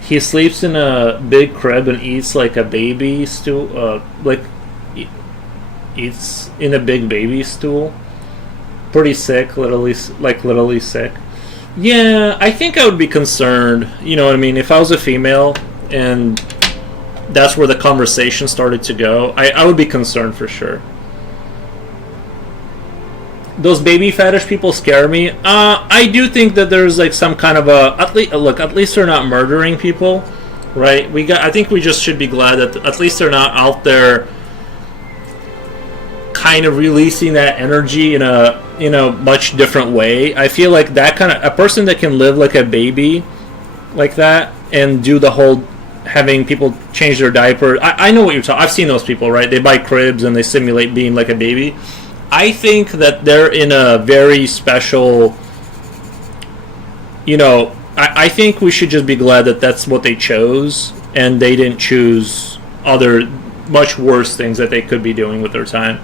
He sleeps in a big crib and eats like a baby stool. Eats in a big baby stool. Pretty sick, literally sick. Yeah, I think I would be concerned. You know what I mean? If I was a female and that's where the conversation started to go, I would be concerned for sure. Those baby fetish people scare me. I do think that there's like some kind of a at least they're not murdering people, right? I think we just should be glad that at least they're not out there kind of releasing that energy in a much different way. I feel like that kind of a person that can live like a baby like that and do the whole having people change their diaper. I know what you're talking. I've seen those people, right? They buy cribs and they simulate being like a baby. I think that they're in a very special, I think we should just be glad that that's what they chose and they didn't choose other much worse things that they could be doing with their time.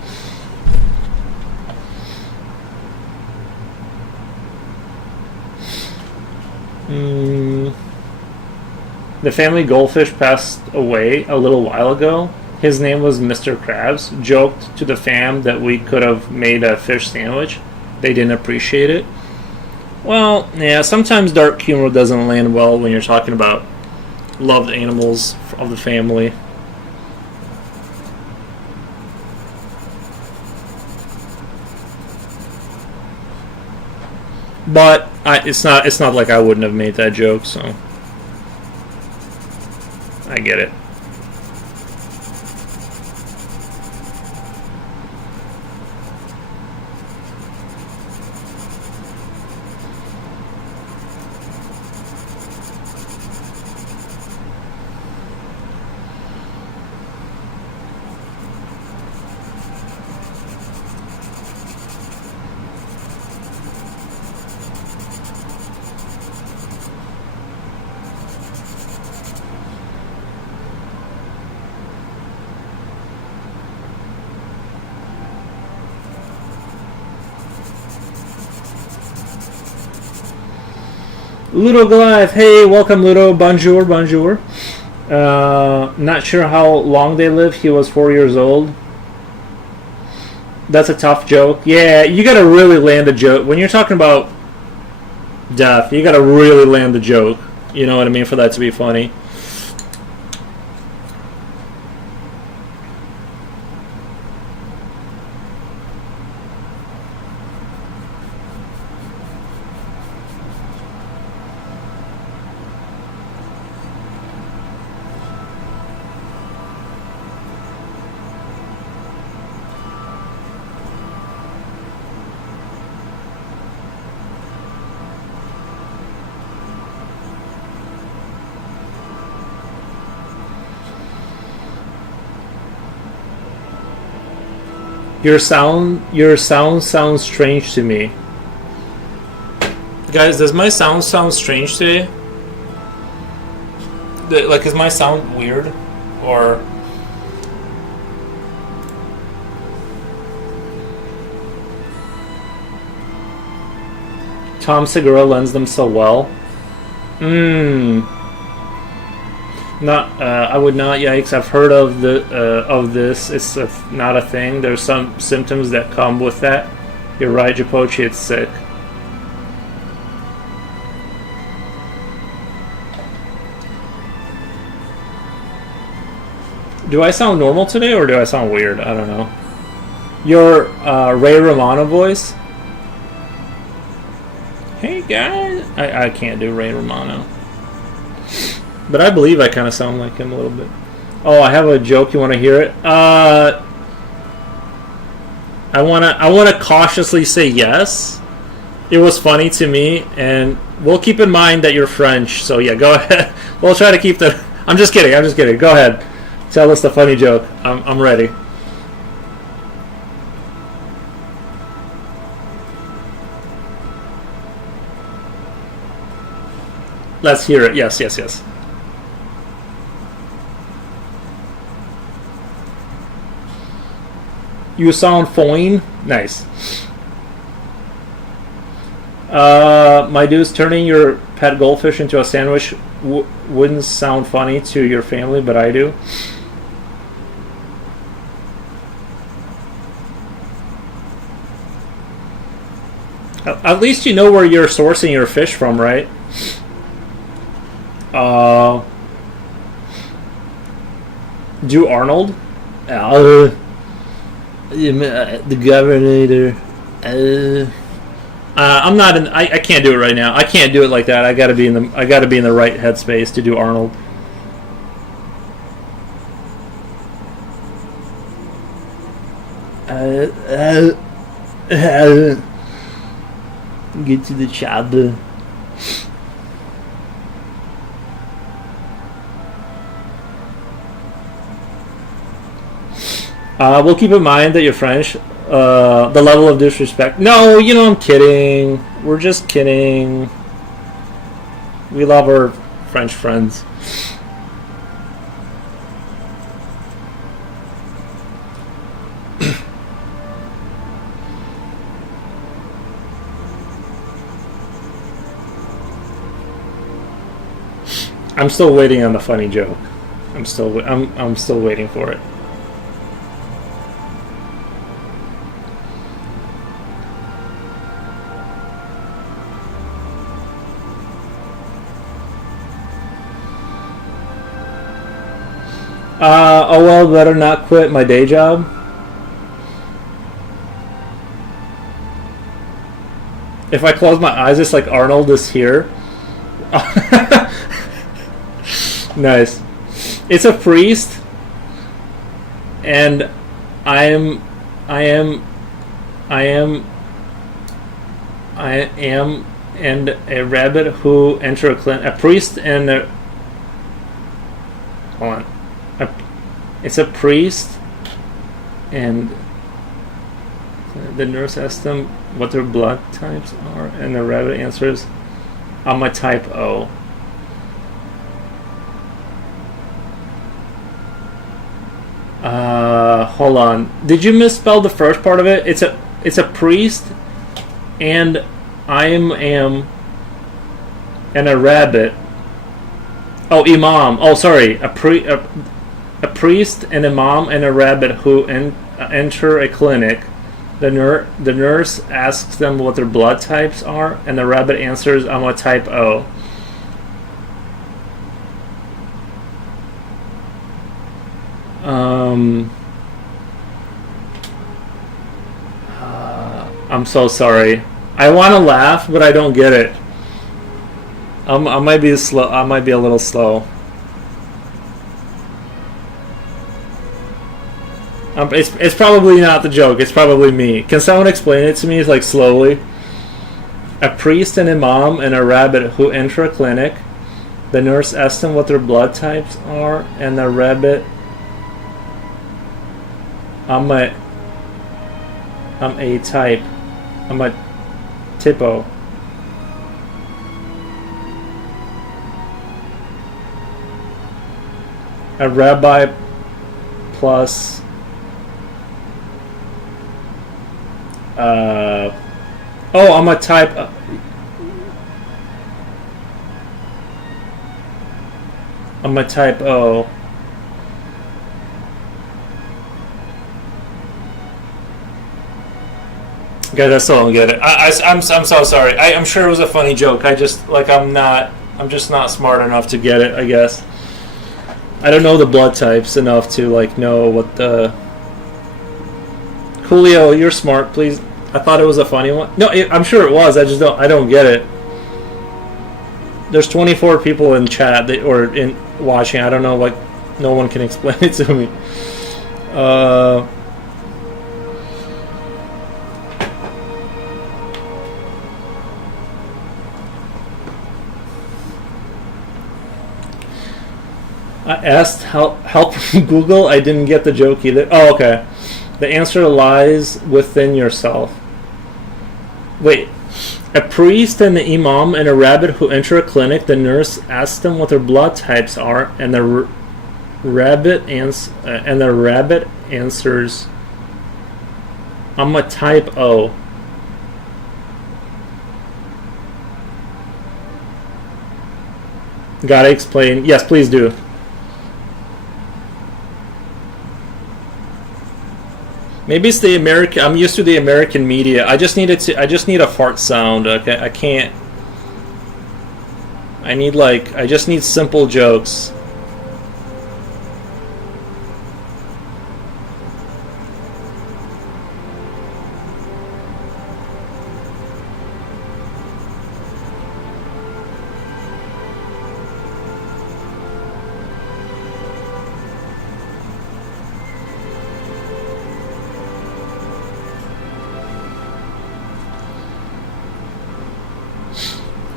The family goldfish passed away a little while ago. His name was Mr. Krabs. Joked to the fam that we could have made a fish sandwich. They didn't appreciate it. Well, yeah, sometimes dark humor doesn't land well when you're talking about loved animals of the family. But it's not like I wouldn't have made that joke, so I get it. Ludo Goliath, hey, welcome Ludo, bonjour, bonjour. Not sure how long they live. He was 4 years old. That's a tough joke. Yeah, you gotta really land a joke. When you're talking about death, you gotta really land the joke. You know what I mean? For that to be funny. Your sound sounds strange to me. Guys, does my sound sound strange today? Like, is my sound weird? Or... Tom Segura lends them so well? Not, I would not. Yikes! I've heard of this. It's not a thing. There's some symptoms that come with that. You're right, Japochi. It's sick. Do I sound normal today, or do I sound weird? I don't know. Your Ray Romano voice. Hey guys, I can't do Ray Romano. But I believe I kind of sound like him a little bit. Oh, I have a joke. You want to hear it? I wanna cautiously say yes. It was funny to me, and we'll keep in mind that you're French. So yeah, go ahead. We'll try to keep the. I'm just kidding. Go ahead. Tell us the funny joke. I'm ready. Let's hear it. Yes. You sound fine. Nice. My dude's turning your pet goldfish into a sandwich wouldn't sound funny to your family, but I do. At least you know where you're sourcing your fish from, right? Do Arnold? The governor. I'm not in. I can't do it right now. I can't do it like that. I gotta be in the right headspace to do Arnold. Get to the chopper. We'll keep in mind that you're French. The level of disrespect. No, I'm kidding. We're just kidding. We love our French friends. I'm still waiting on the funny joke. I'm still waiting for it. Oh well, better not quit my day job. If I close my eyes, it's like Arnold is here. Nice. It's a priest, and I am, and a rabbit who enter a clinic. A priest and a. Hold on. It's a priest, and the nurse asks them what their blood types are, and the rabbit answers, "I'm a type O." Hold on. Did you misspell the first part of it? It's a priest, and I am, and a rabbit. Oh, imam. Oh, sorry. A priest, an imam, and a rabbit who enter a clinic. The nurse asks them what their blood types are, and the rabbit answers, "I'm a type O." I'm so sorry. I want to laugh, but I don't get it. I might be slow. I might be a little slow. It's probably not the joke. It's probably me. Can someone explain it to me? Like slowly. A priest, an imam, and a rabbit who enter a clinic. The nurse asks them what their blood types are, and the rabbit. I'm a type. I'm a typo. A rabbi plus oh, I'm a type I'm a type O. Guys, I still don't get it. I'm so sorry. I'm sure it was a funny joke. I just like I'm just not smart enough to get it, I guess. I don't know the blood types enough to like know what the. Julio, you're smart. Please, I thought it was a funny one. No, I'm sure it was. I don't get it. There's 24 people in chat or in watching. I don't know. Like, no one can explain it to me. I asked help from Google. I didn't get the joke either. Oh, okay. The answer lies within yourself. Wait. A priest and the imam and a rabbit who enter a clinic. The nurse asks them what their blood types are, and the rabbit answers, "I'm a type O." Gotta explain. Yes, please do. Maybe it's the American. I'm used to the American media. I just need a fart sound. Okay, I can't. I just need simple jokes.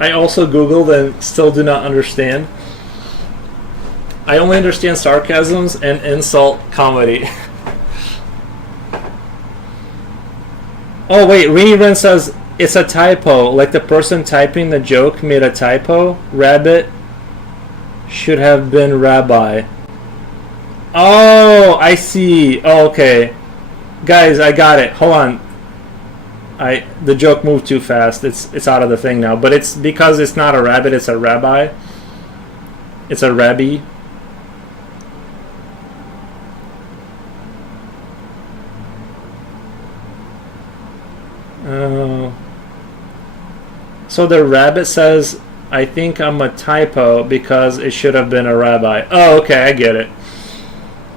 I also Googled and still do not understand. I only understand sarcasms and insult comedy. Oh wait, Rini Ren says it's a typo. Like the person typing the joke made a typo. Rabbit should have been rabbi. Oh, I see. Oh, okay. Guys, I got it. Hold on. The joke moved too fast. It's out of the thing now. But it's because it's not a rabbit, it's a rabbi. It's a rabbi. So the rabbit says, "I think I'm a typo because it should have been a rabbi." Oh, okay, I get it.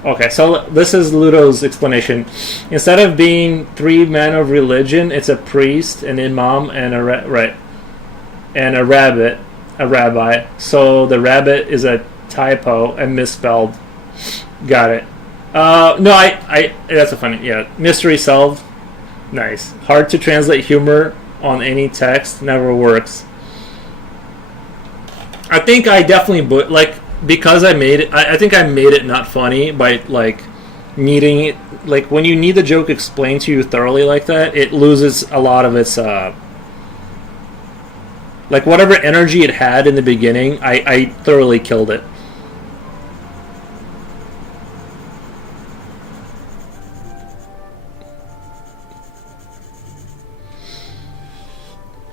Okay, so this is Ludo's explanation. Instead of being three men of religion, it's a priest, an imam, and a rabbit, a rabbi. So the rabbit is a typo and misspelled. Got it. No, I that's a funny, yeah. Mystery solved. Nice. Hard to translate humor on any text. Never works. I think I definitely because I made it. I think I made it not funny by like needing it. Like when you need the joke explained to you thoroughly like that, it loses a lot of its like whatever energy it had in the beginning. I thoroughly killed it.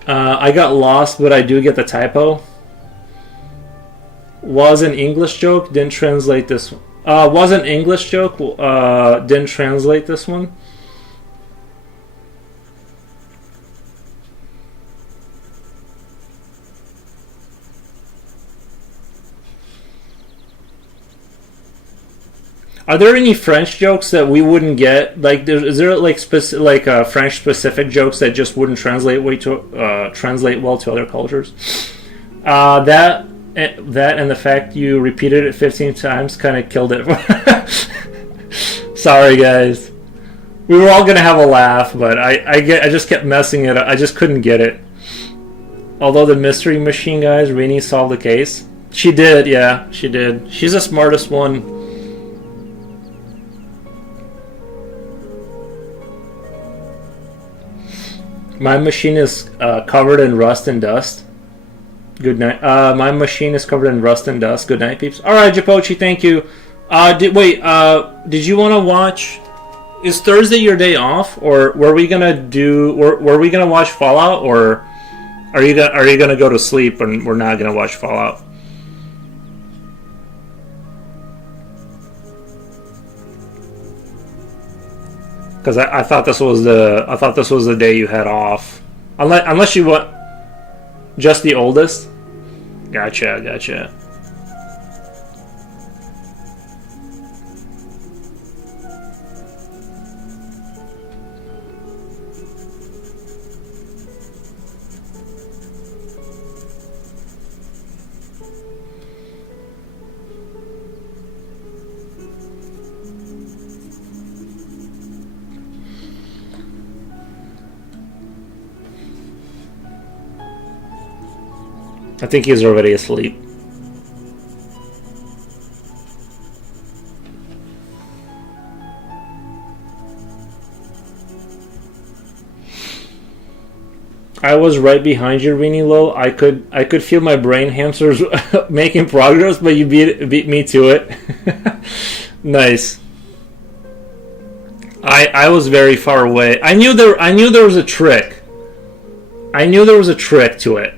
I got lost, but I do get the typo. Was an English joke, didn't translate this one. Was an English joke, didn't translate this one. Are there any French jokes that we wouldn't get? Like, is there like French specific jokes that just wouldn't translate translate well to other cultures? That and the fact you repeated it 15 times kind of killed it. Sorry, guys. We were all gonna have a laugh, but I just kept messing it up. I just couldn't get it. Although the mystery machine guys, Rini solved the case. She did, yeah, she did. She's the smartest one. My machine is covered in rust and dust. Good night. My machine is covered in rust and dust. Good night, peeps. All right, Japochi, thank you. Did you want to watch? Is Thursday your day off, or were we gonna watch Fallout, or are you gonna go to sleep and we're not gonna watch Fallout? Because I thought this was the day you had off, unless you want just the oldest. Gotcha. I think he's already asleep. I was right behind you, Rini Low. I could feel my brain hamsters making progress, but you beat me to it. Nice. I was very far away. I knew there was a trick. I knew there was a trick to it.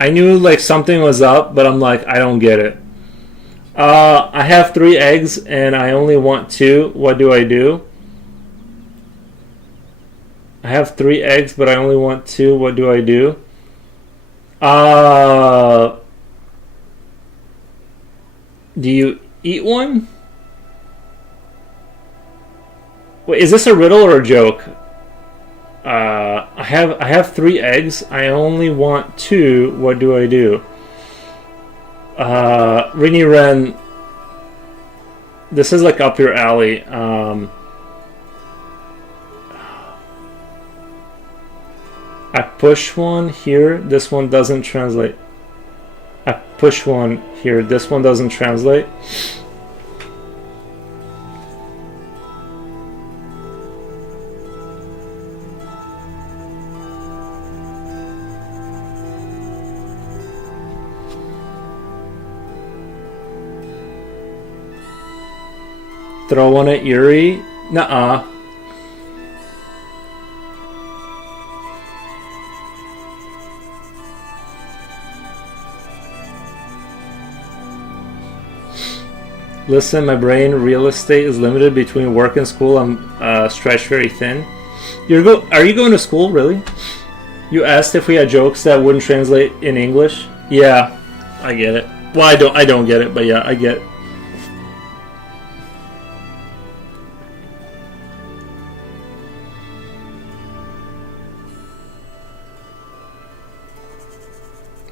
I knew like something was up, but I'm like, I don't get it. I have 3 eggs and I only want 2. What do I do? I have 3 eggs, but I only want 2. What do I do? Do you eat one? Wait, is this a riddle or a joke? I have 3 eggs. I only want 2. What do I do? Rini Ren, this is like up your alley. I push one here. This one doesn't translate. I push one here. This one doesn't translate. Throw one at Yuri? Nuh-uh. Listen, my brain real estate is limited between work and school. I'm stretched very thin. Are you going to school, really? You asked if we had jokes that wouldn't translate in English? Yeah, I get it. Well, I don't get it, but yeah, I get it.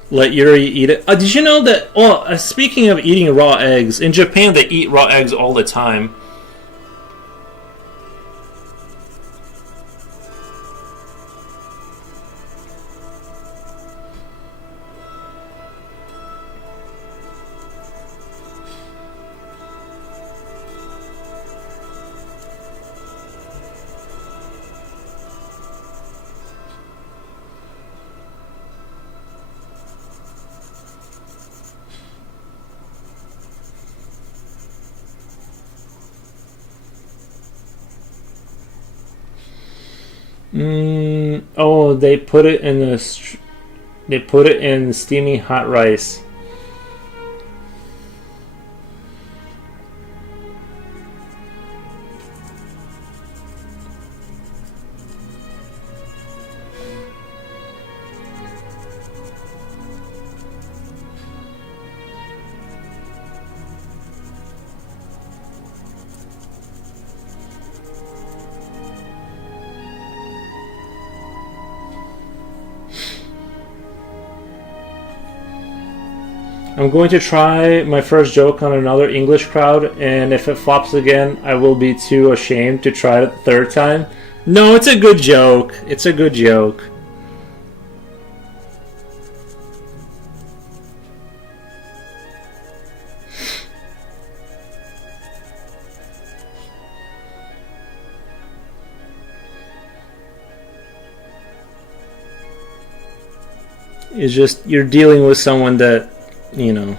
let Yuri eat it. Did you know that? Oh, speaking of eating raw eggs, in Japan they eat raw eggs all the time. Oh, they put it in they put it in steaming hot rice. I'm going to try my first joke on another English crowd, and if it flops again, I will be too ashamed to try it the third time. No, it's a good joke. It's a good joke. It's just you're dealing with someone that, you know.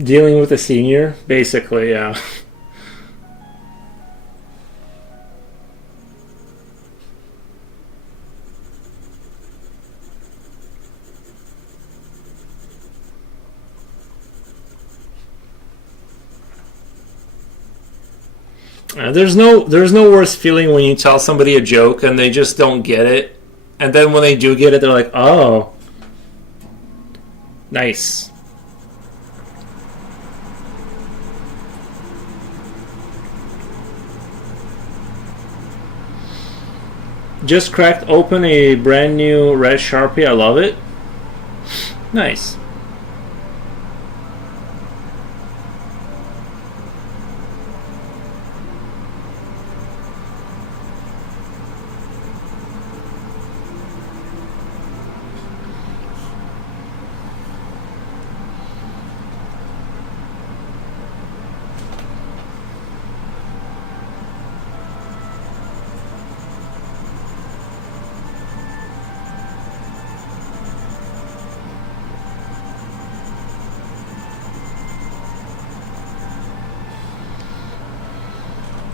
Dealing with a senior, basically, yeah. There's no worse feeling when you tell somebody a joke and they just don't get it, and then when they do get it, they're like, "Oh, nice." Just cracked open a brand new red Sharpie. I love it. Nice.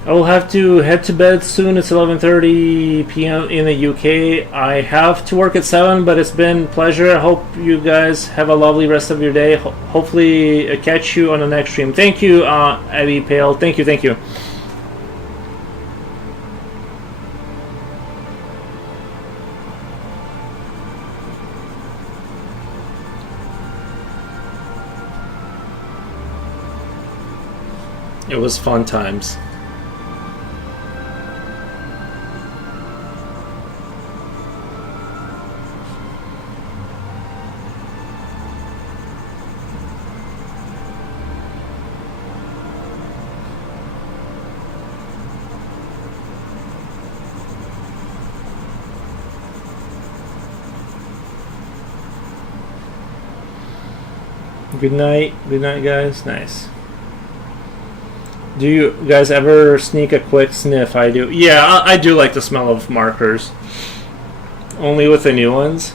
I will have to head to bed soon. It's 11:30 p.m. in the UK. I have to work at 7, but it's been a pleasure. I hope you guys have a lovely rest of your day. Hopefully catch you on the next stream. Thank you, Abby Pale. Thank you, thank you. It was fun times. Good night, guys. Nice. Do you guys ever sneak a quick sniff? I do. Yeah, I do like the smell of markers. Only with the new ones.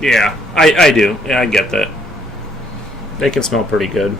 Yeah, I do. Yeah, I get that. They can smell pretty good.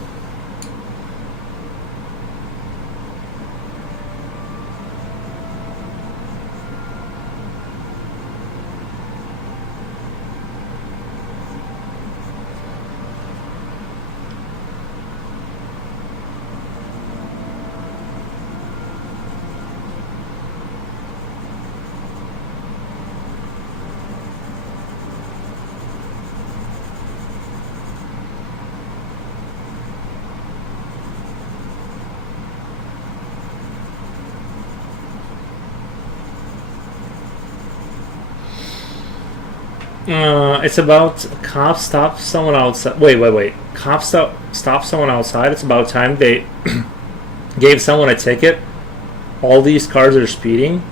It's about cops stop someone outside. Wait. Cops stop someone outside. It's about time they gave someone a ticket. All these cars are speeding.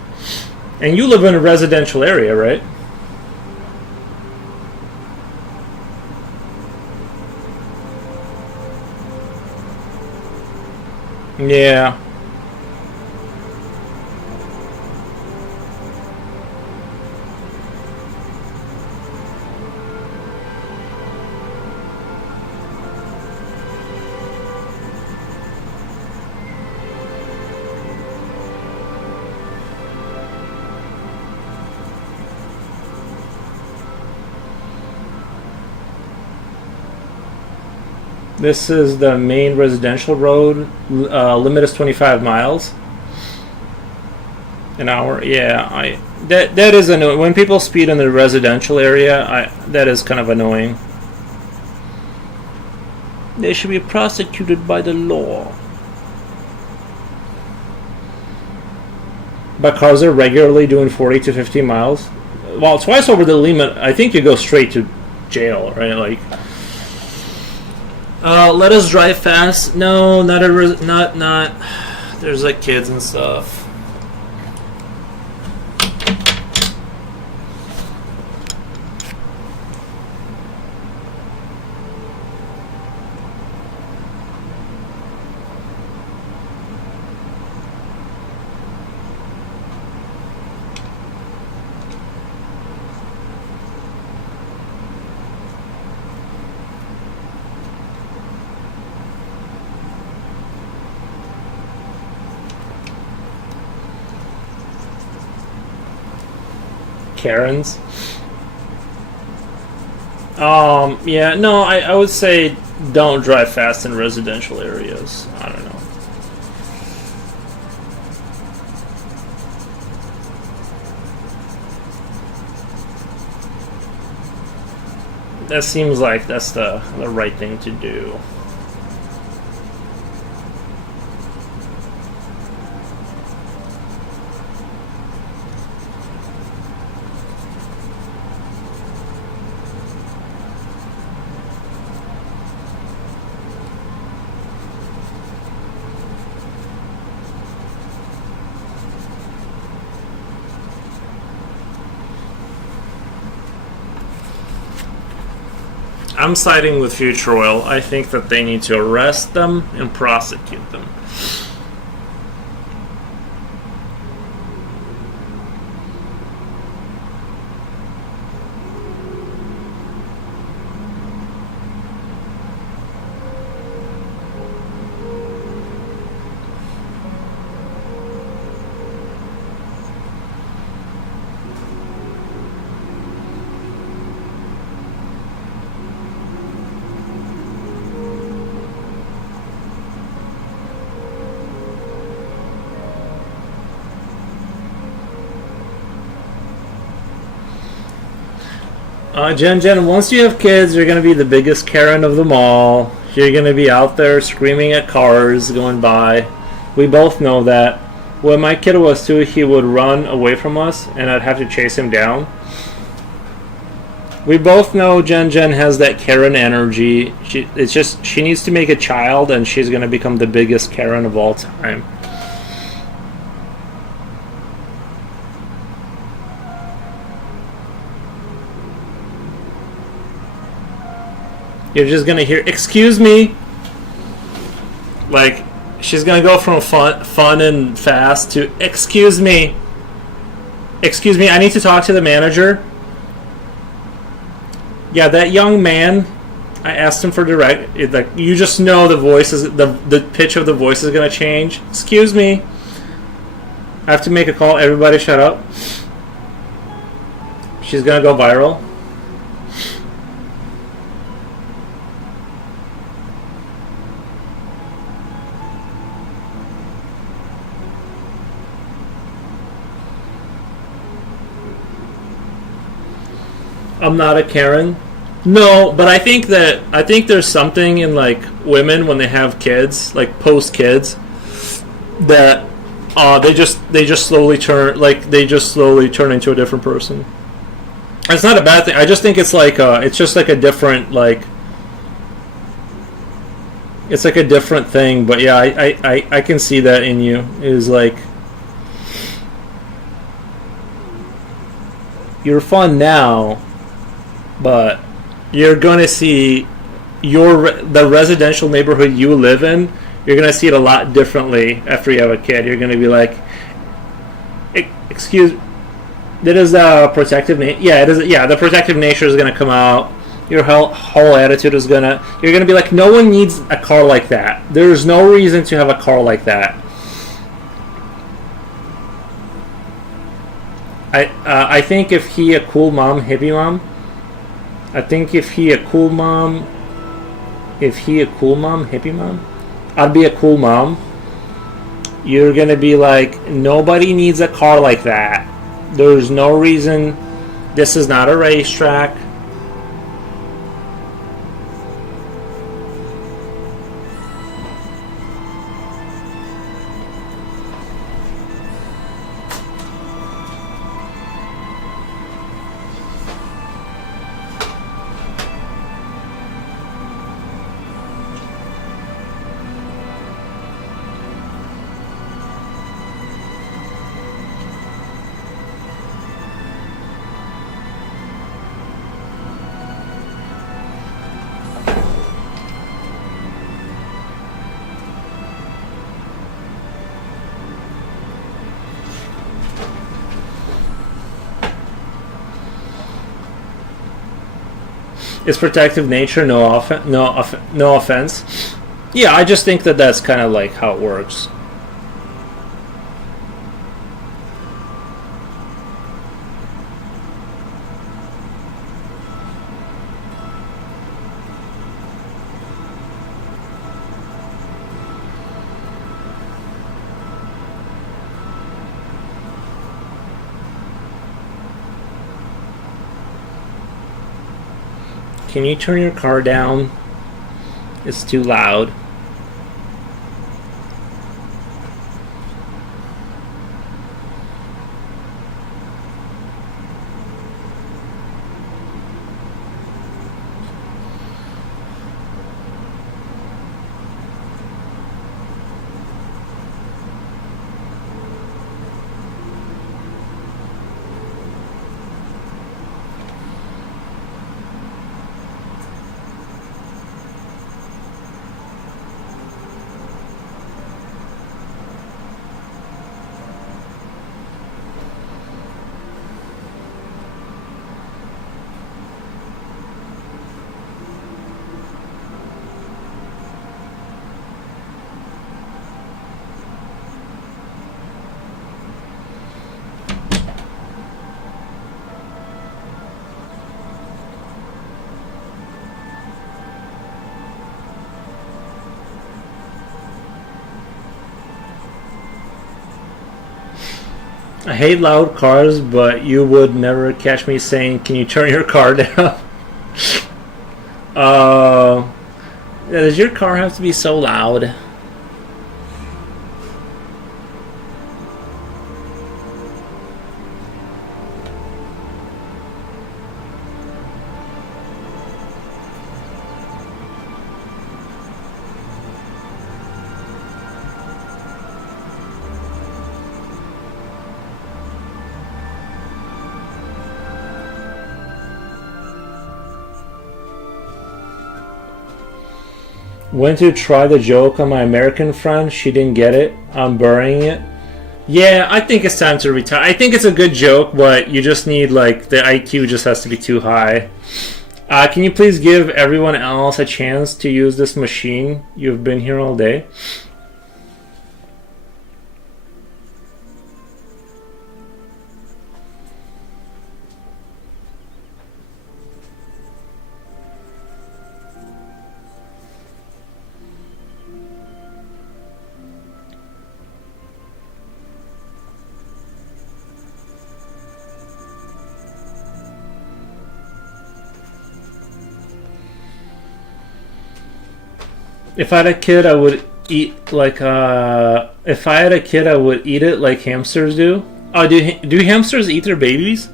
And you live in a residential area, right? Yeah. This is the main residential road. Limit is 25 miles an hour. Yeah, that is annoying. When people speed in the residential area, that is kind of annoying. They should be prosecuted by the law. But cars are regularly doing 40 to 50 miles. Well, twice over the limit, I think you go straight to jail, right? Like, let us drive fast. No, not. There's like kids and stuff. Karens. Yeah, no, I would say don't drive fast in residential areas. I don't know. That seems like that's the right thing to do. I'm siding with Future Oil. I think that they need to arrest them and prosecute them. Jen, once you have kids, you're going to be the biggest Karen of them all. You're going to be out there screaming at cars going by. We both know that. When my kid was 2, he would run away from us, and I'd have to chase him down. We both know Jen has that Karen energy. It's just she needs to make a child, and she's going to become the biggest Karen of all time. You're just gonna hear, "Excuse me." Like, she's gonna go from fun and fast to, "Excuse me. Excuse me, I need to talk to the manager." Yeah, that young man, I asked him for direct. Like, you just know the voice is the pitch of the voice is gonna change. "Excuse me. I have to make a call. Everybody, shut up." She's gonna go viral. I'm not a Karen. No, but I think there's something in like women when they have kids, like post kids, that they just slowly turn into a different person. It's not a bad thing. I just think it's like it's just like a different like. It's like a different thing, but yeah, I can see that in you. Is like you're fun now, but you're gonna see the residential neighborhood you live in. You're gonna see it a lot differently after you have a kid. You're gonna be like, excuse, that is protective. Yeah, it is. Yeah, the protective nature is gonna come out. Your whole attitude is gonna. You're gonna be like, no one needs a car like that. There's no reason to have a car like that. I think if he a cool mom, hippie mom. I think if he a cool mom, hippie mom, I'd be a cool mom. You're gonna be like, nobody needs a car like that. There's no reason. This is not a racetrack. It's protective nature, no offense. Yeah, I just think that that's kind of like how it works. Can you turn your car down? It's too loud. I hate loud cars, but you would never catch me saying, "Can you turn your car down?" Does your car have to be so loud? Went to try the joke on my American friend. She didn't get it. I'm burying it. Yeah, I think it's time to retire. I think it's a good joke, but you just need, like, the IQ just has to be too high. Can you please give everyone else a chance to use this machine? You've been here all day. If I had a kid, I would eat like if I had a kid, I would eat it like hamsters do. Oh, do hamsters eat their babies?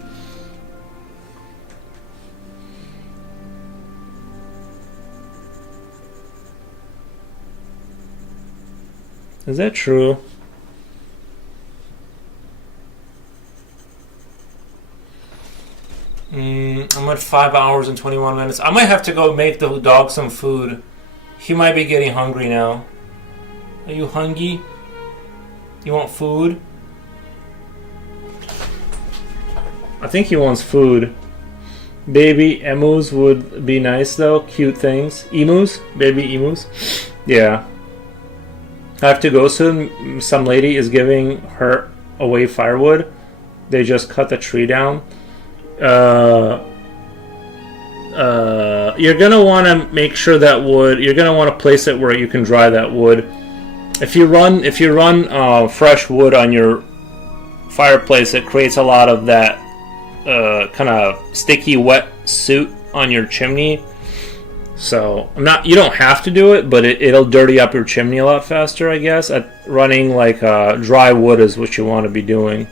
Is that true? I'm at 5 hours and 21 minutes. I might have to go make the dog some food. He might be getting hungry now. Are you hungry? You want food? I think he wants food. Baby emus would be nice though. Cute things. Emus? Baby emus? Yeah. I have to go soon. Some lady is giving her away firewood. They just cut the tree down. You're gonna want to make sure that wood. You're gonna want to place it where you can dry that wood. If you run fresh wood on your fireplace, it creates a lot of that kind of sticky, wet soot on your chimney. So you don't have to do it, but it'll dirty up your chimney a lot faster, I guess. Running like dry wood is what you want to be doing.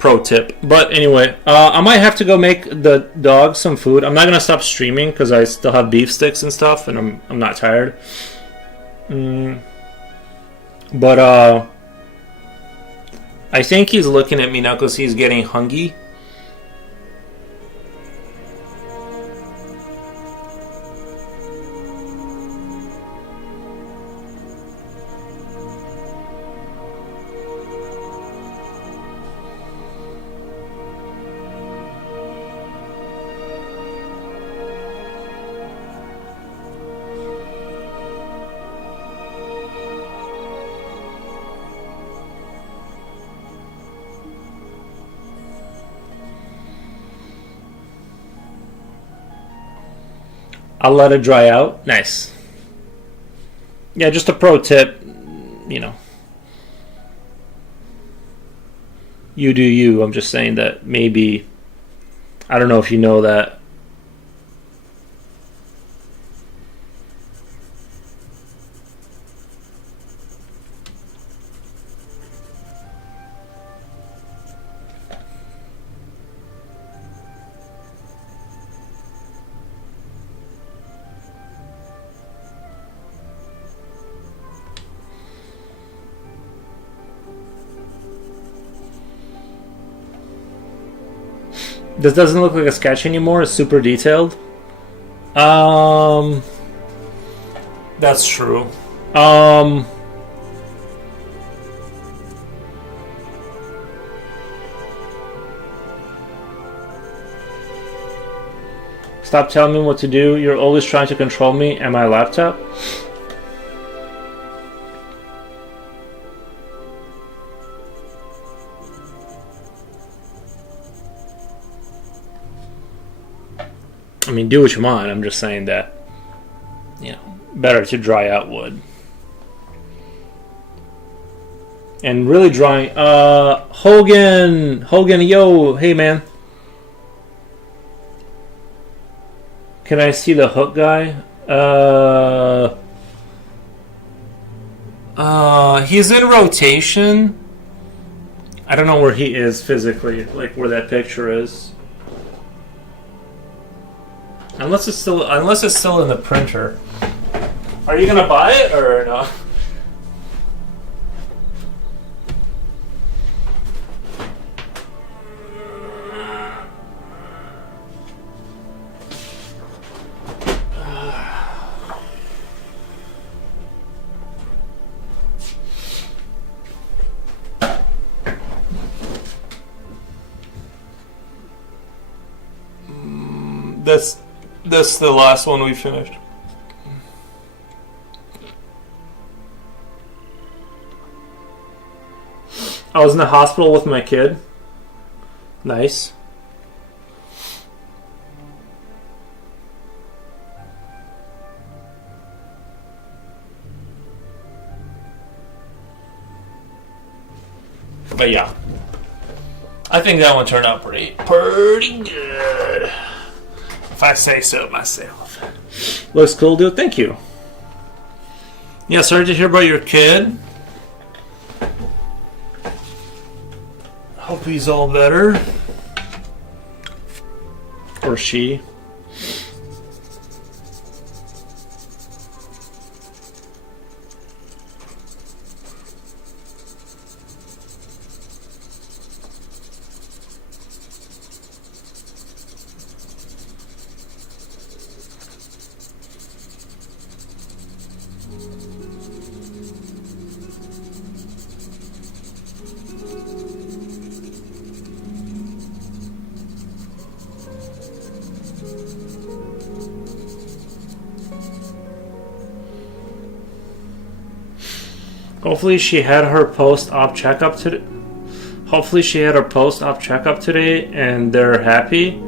Pro tip. But anyway, I might have to go make the dog some food. I'm not gonna stop streaming because I still have beef sticks and stuff, and I'm not tired. But I think he's looking at me now because he's getting hungry. I'll let it dry out. Nice. Yeah, just a pro tip. You know. You do you. I'm just saying that maybe. I don't know if you know that. This doesn't look like a sketch anymore. It's super detailed. That's true. Stop telling me what to do. You're always trying to control me and my laptop. I mean, do what you want. I'm just saying that, you know, better to dry out wood. And really drying. Hogan, yo, hey man. Can I see the hook guy? He's in rotation. I don't know where he is physically, like where that picture is. Unless it's still in the printer. Are you gonna buy it or no? That's the last one we finished. I was in the hospital with my kid. Nice. But yeah, I think that one turned out pretty good. If I say so myself. Looks cool, dude. Thank you. Yeah, sorry to hear about your kid. Hope he's all better. Or she. Hopefully she had her post-op checkup today. Hopefully she had her post-op checkup today and they're happy.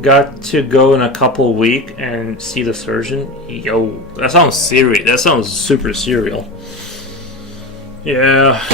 Got to go in a couple weeks and see the surgeon. Yo, that sounds serious. That sounds super serial. Yeah.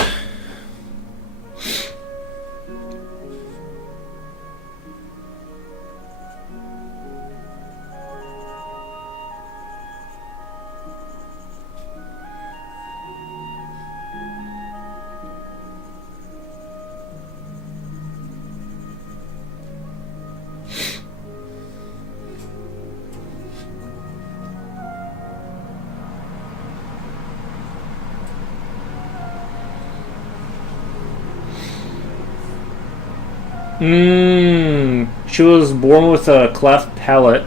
She was born with a cleft palate.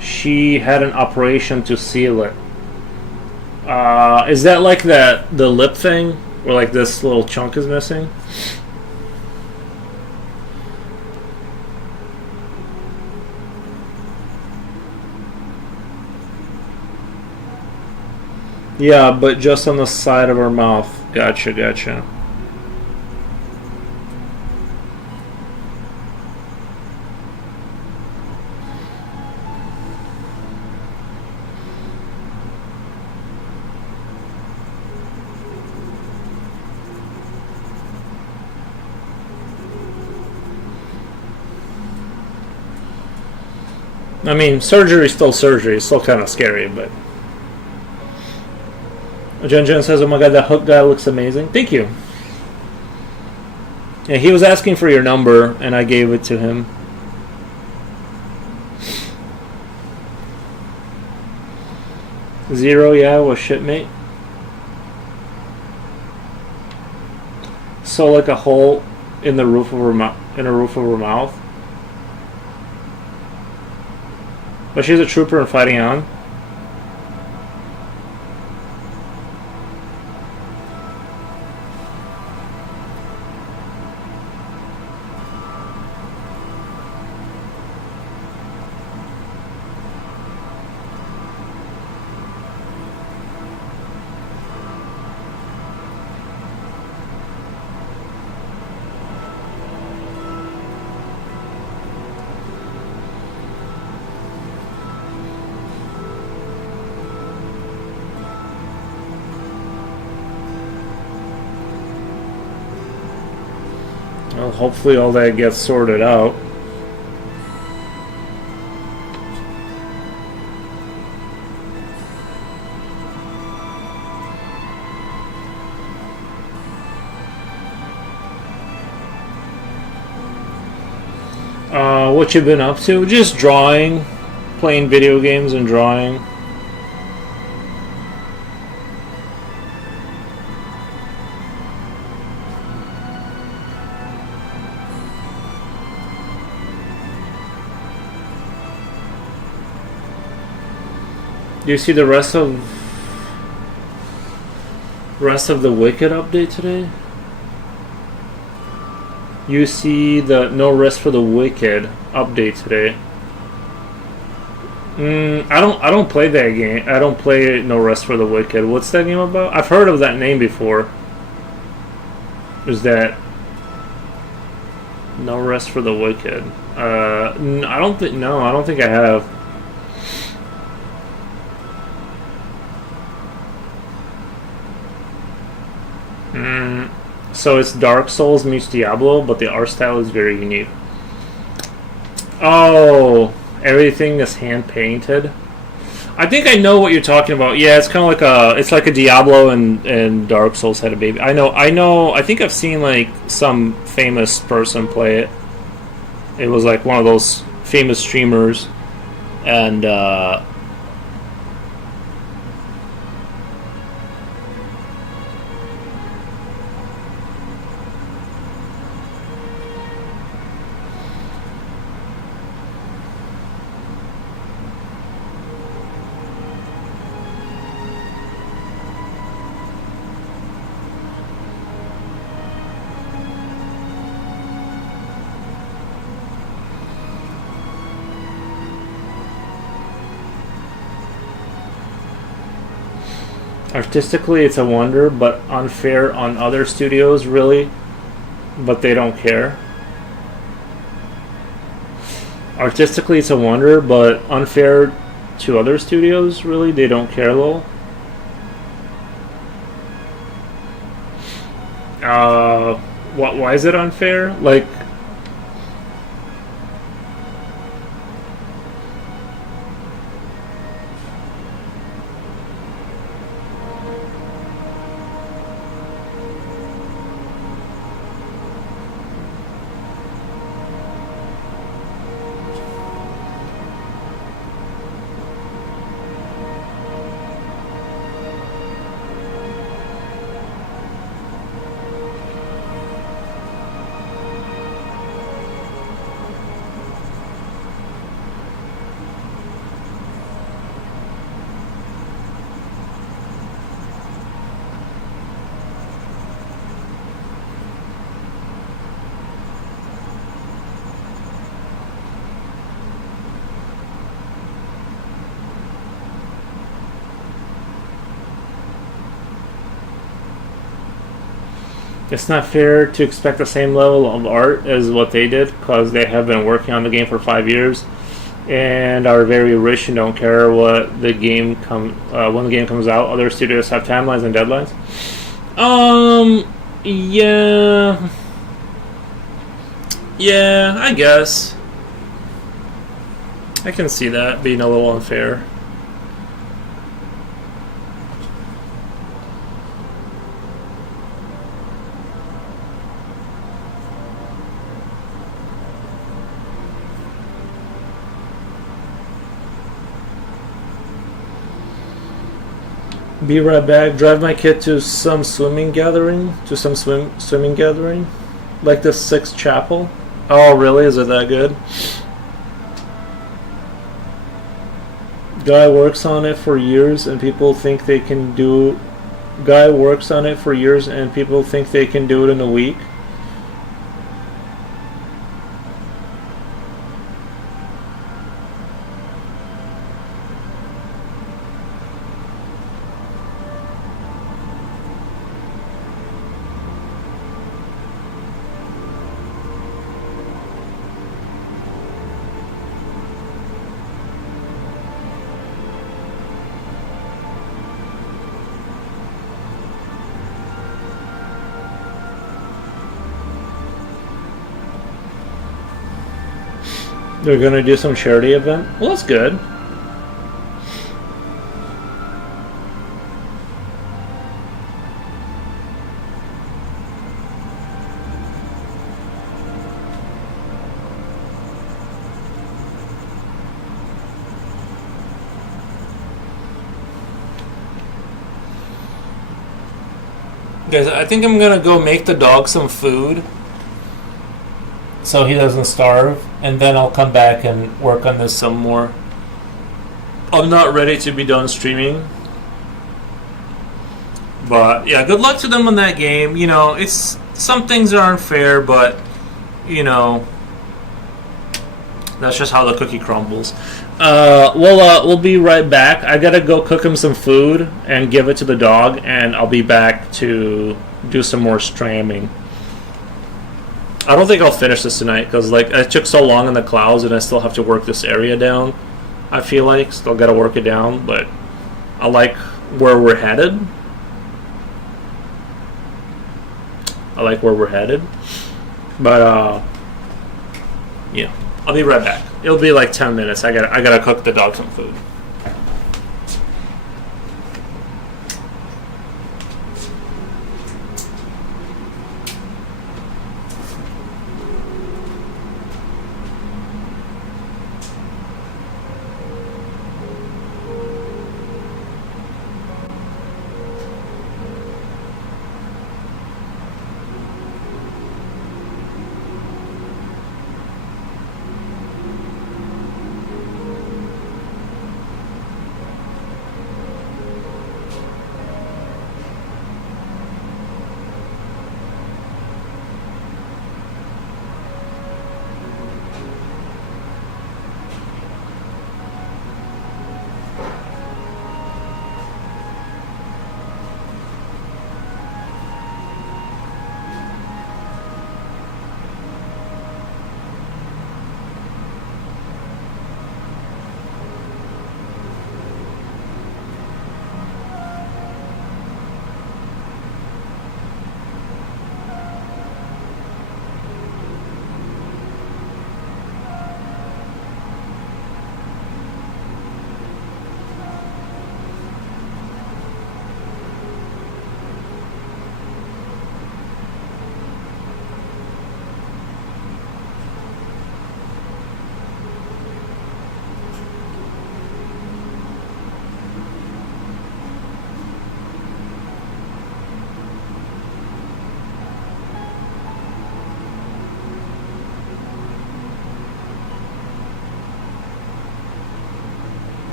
She had an operation to seal it. Is that like the lip thing? Where like this little chunk is missing? Yeah, but just on the side of her mouth. Gotcha, gotcha. I mean, surgery is still surgery. It's still kind of scary, but... Jen Jen says, oh my god, that Hook guy looks amazing. Thank you. Yeah, he was asking for your number, and I gave it to him. Zero, yeah, was shipmate. So like a hole in the roof of her mouth. But she's a trooper and fighting on. Well, hopefully all that gets sorted out. What you been up to? Just drawing, playing video games and drawing. Do you see the rest of the Wicked update today? You see the No Rest for the Wicked update today. I don't play that game. I don't play No Rest for the Wicked. What's that game about? I've heard of that name before. Is that No Rest for the Wicked? I don't think. No, I don't think I have. So it's Dark Souls meets Diablo, but the art style is very unique. Oh, everything is hand painted. I think I know what you're talking about. Yeah, it's kind of like it's like a Diablo and Dark Souls had a baby. I know. I think I've seen like some famous person play it. It was like one of those famous streamers, and Artistically, it's a wonder, but unfair on other studios, really. But they don't care. Artistically, it's a wonder, but unfair to other studios, really. They don't care, lol. Why is it unfair? Like, it's not fair to expect the same level of art as what they did, because they have been working on the game for 5 years and are very rich and don't care what the game when the game comes out. Other studios have timelines and deadlines. Yeah, I guess I can see that being a little unfair. Be right back. Drive my kid to some swimming gathering. Swimming gathering, like the Sixth Chapel. Oh, really? Is it that good? Guy works on it for years, and people think they can do. Guy works on it for years, and people think they can do it in a week. They're gonna do some charity event. Well, that's good. Guys, I think I'm gonna go make the dog some food so he doesn't starve, and then I'll come back and work on this some more. I'm not ready to be done streaming, but yeah, good luck to them on that game. You know, it's some things are unfair, but you know, that's just how the cookie crumbles. We'll be right back. I gotta go cook him some food and give it to the dog, and I'll be back to do some more streaming. I don't think I'll finish this tonight because like it took so long in the clouds, and I still have to work this area down. I feel like still got to work it down, but I like where we're headed. But yeah, I'll be right back. It'll be like 10 minutes. I gotta cook the dog some food.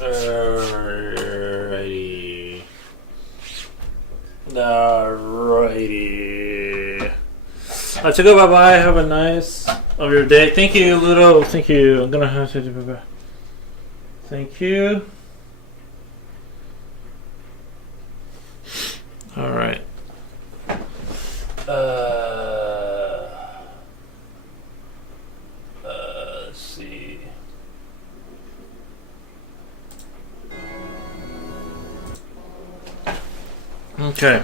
Alrighty. Alrighty. So go bye bye. Have a nice of your day. Thank you, Ludo. Thank you. I'm gonna have to do bye bye. Thank you. All right. Let's see. Okay.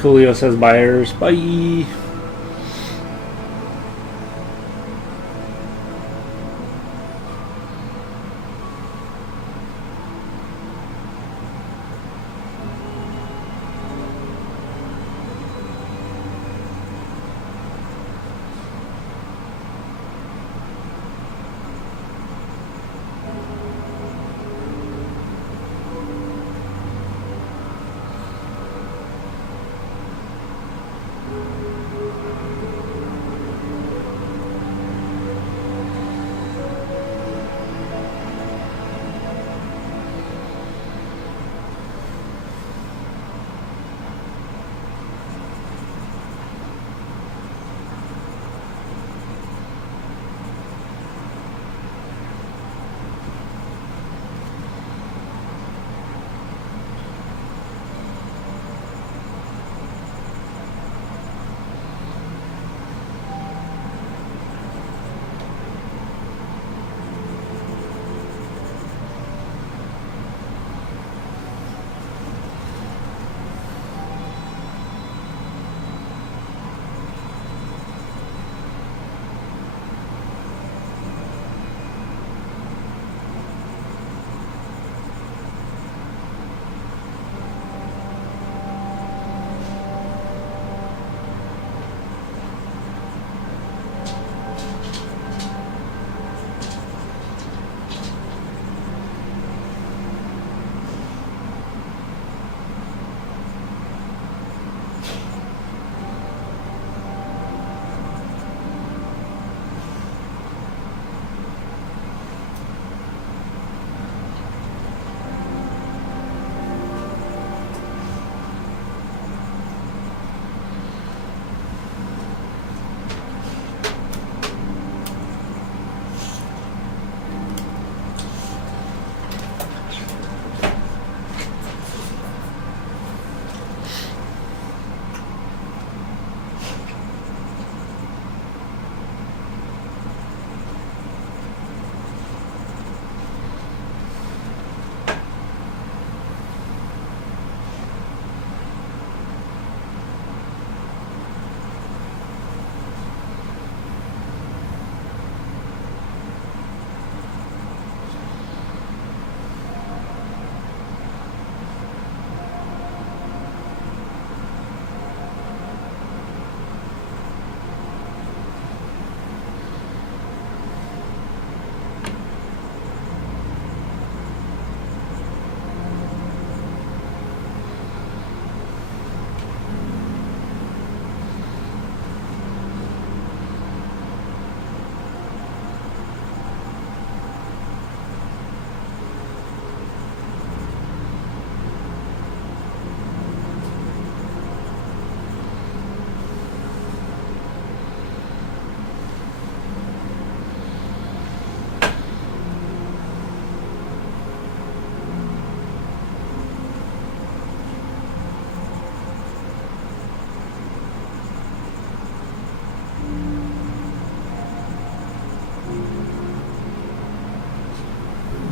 Coolio says buyers. Bye.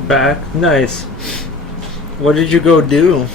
back. Nice. What did you go do?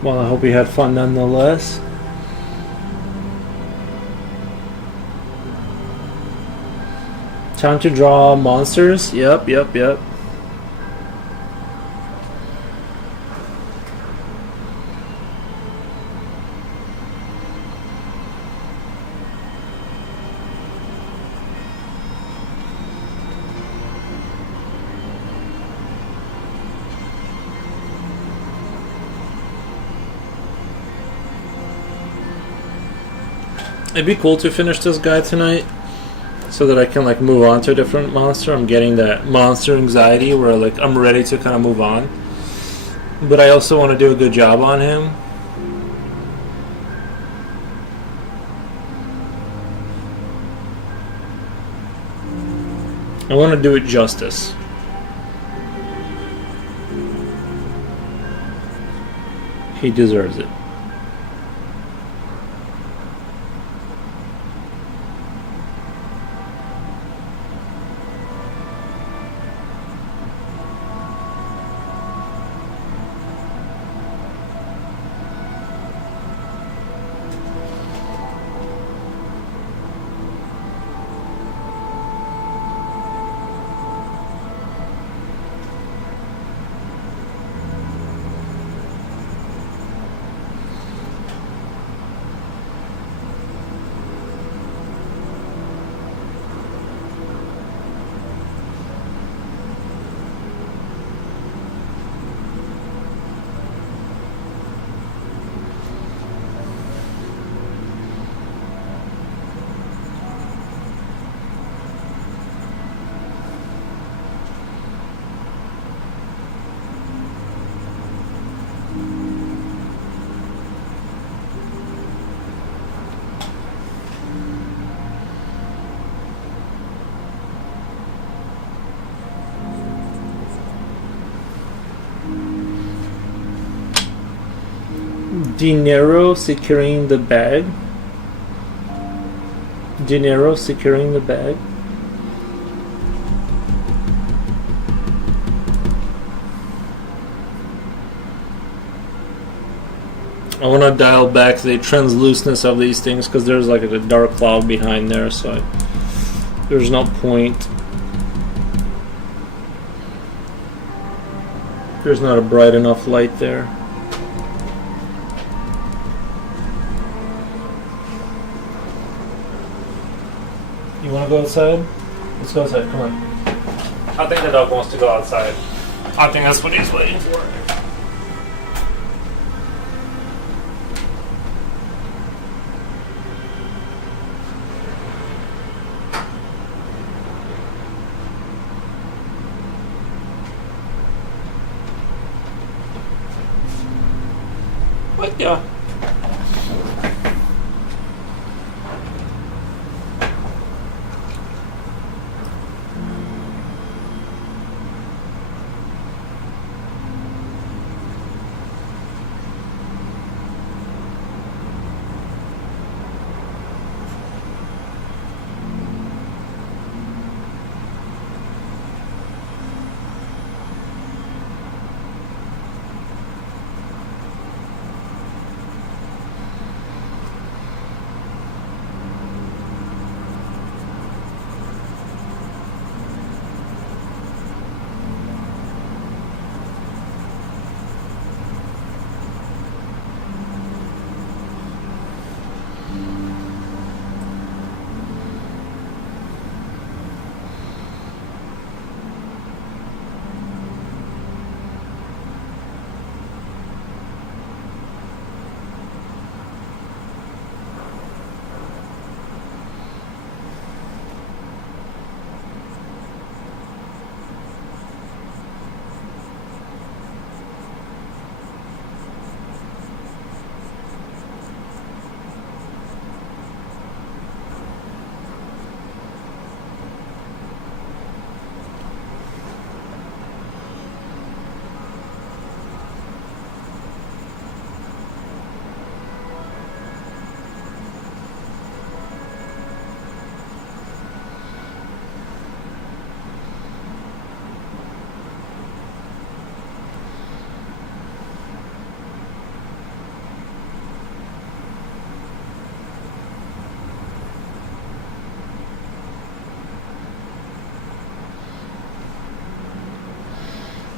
Well, I hope you had fun nonetheless. Time to draw monsters. Yep. It'd be cool to finish this guy tonight so that I can like move on to a different monster. I'm getting that monster anxiety where like I'm ready to kind of move on, but I also want to do a good job on him. I want to do it justice. He deserves it. Dinero securing the bag. Dinero securing the bag. I want to dial back the translucentness of these things because there's like a dark cloud behind there, so there's no point. There's not a bright enough light there. You want to go outside? Let's go outside, come on. I think the dog wants to go outside. I think that's what he's waiting for. What? Yeah.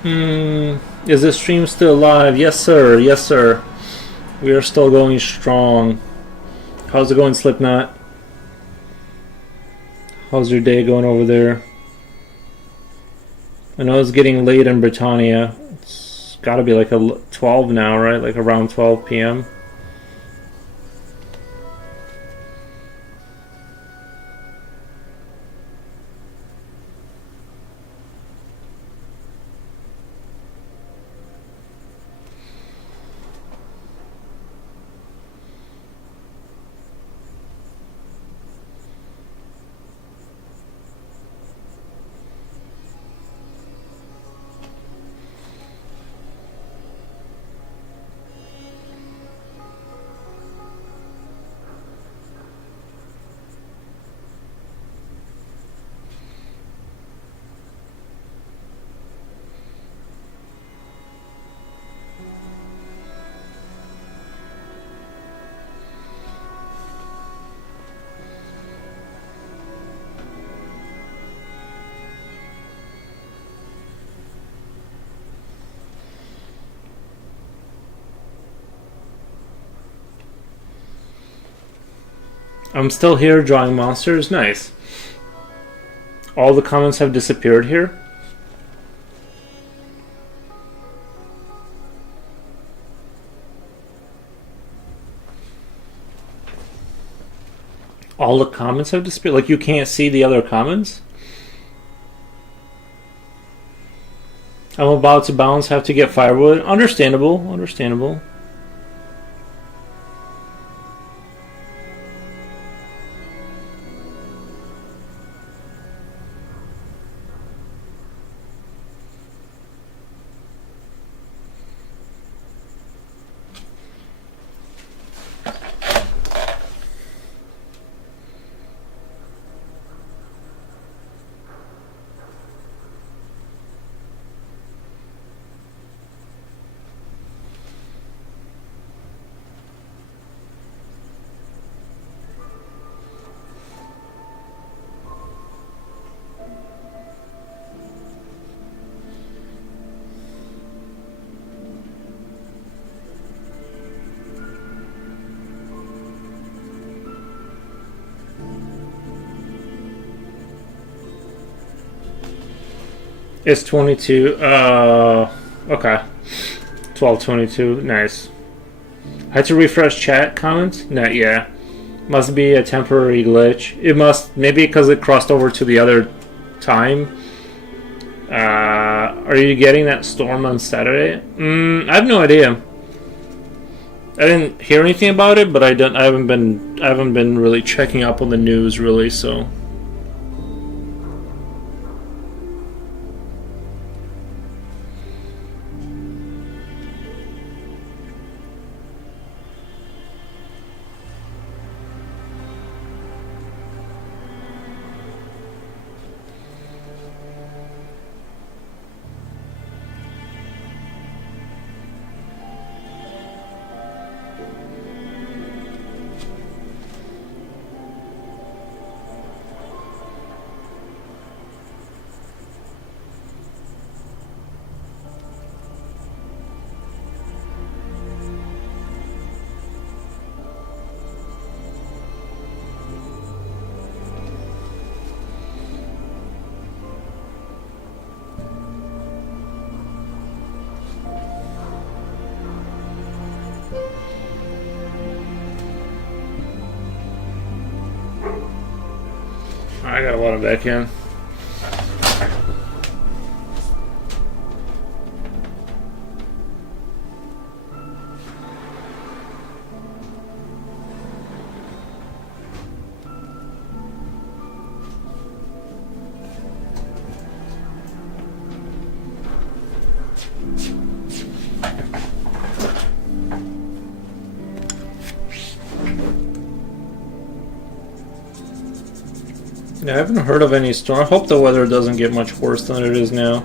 Is the stream still live? Yes, sir. Yes, sir. We are still going strong. How's it going, Slipknot? How's your day going over there? I know it's getting late in Britannia. It's got to be like 12 now, right? Like around 12 p.m. I'm still here drawing monsters. Nice. All the comments have disappeared here. All the comments have disappeared? Like you can't see the other comments? I'm about to bounce, have to get firewood. Understandable, understandable. It's 22. Okay. 12:22. Nice. I had to refresh chat comments? No, yeah. Must be a temporary glitch. It must, maybe because it crossed over to the other time. Are you getting that storm on Saturday? I have no idea. I didn't hear anything about it, but I haven't been really checking up on the news really, so. I gotta let him back in. Yeah, I haven't heard of any storm. I hope the weather doesn't get much worse than it is now.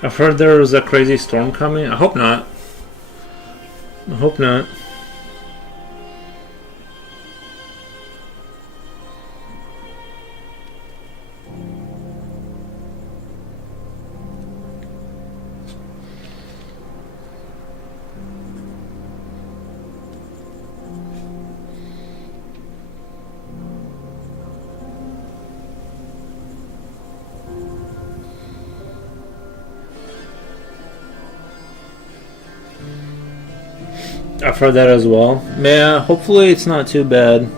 I've heard there was a crazy storm coming. I hope not. I hope not. I've heard that as well. Yeah, hopefully it's not too bad.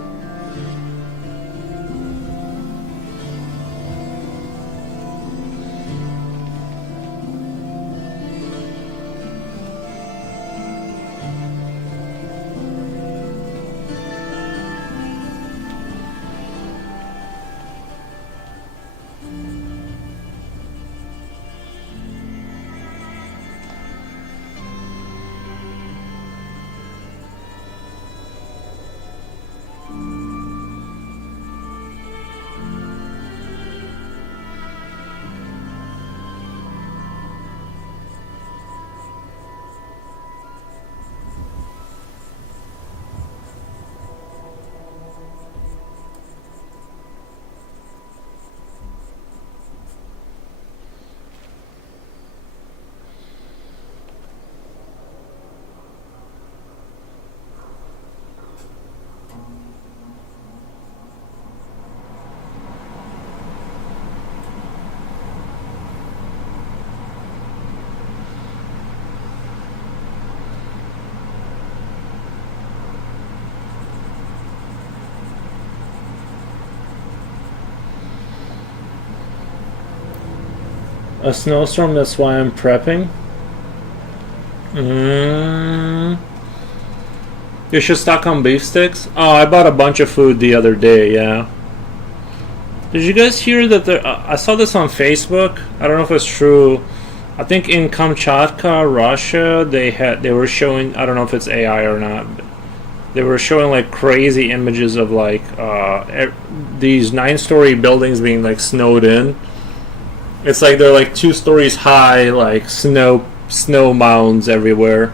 A snowstorm, that's why I'm prepping. You should stock on beef sticks. Oh, I bought a bunch of food the other day, yeah. Did you guys hear that there... I saw this on Facebook. I don't know if it's true. I think in Kamchatka, Russia, they were showing... I don't know if it's AI or not. But they were showing like crazy images of like these 9-story buildings being like snowed in. It's like they're like 2 stories high, like snow mounds everywhere,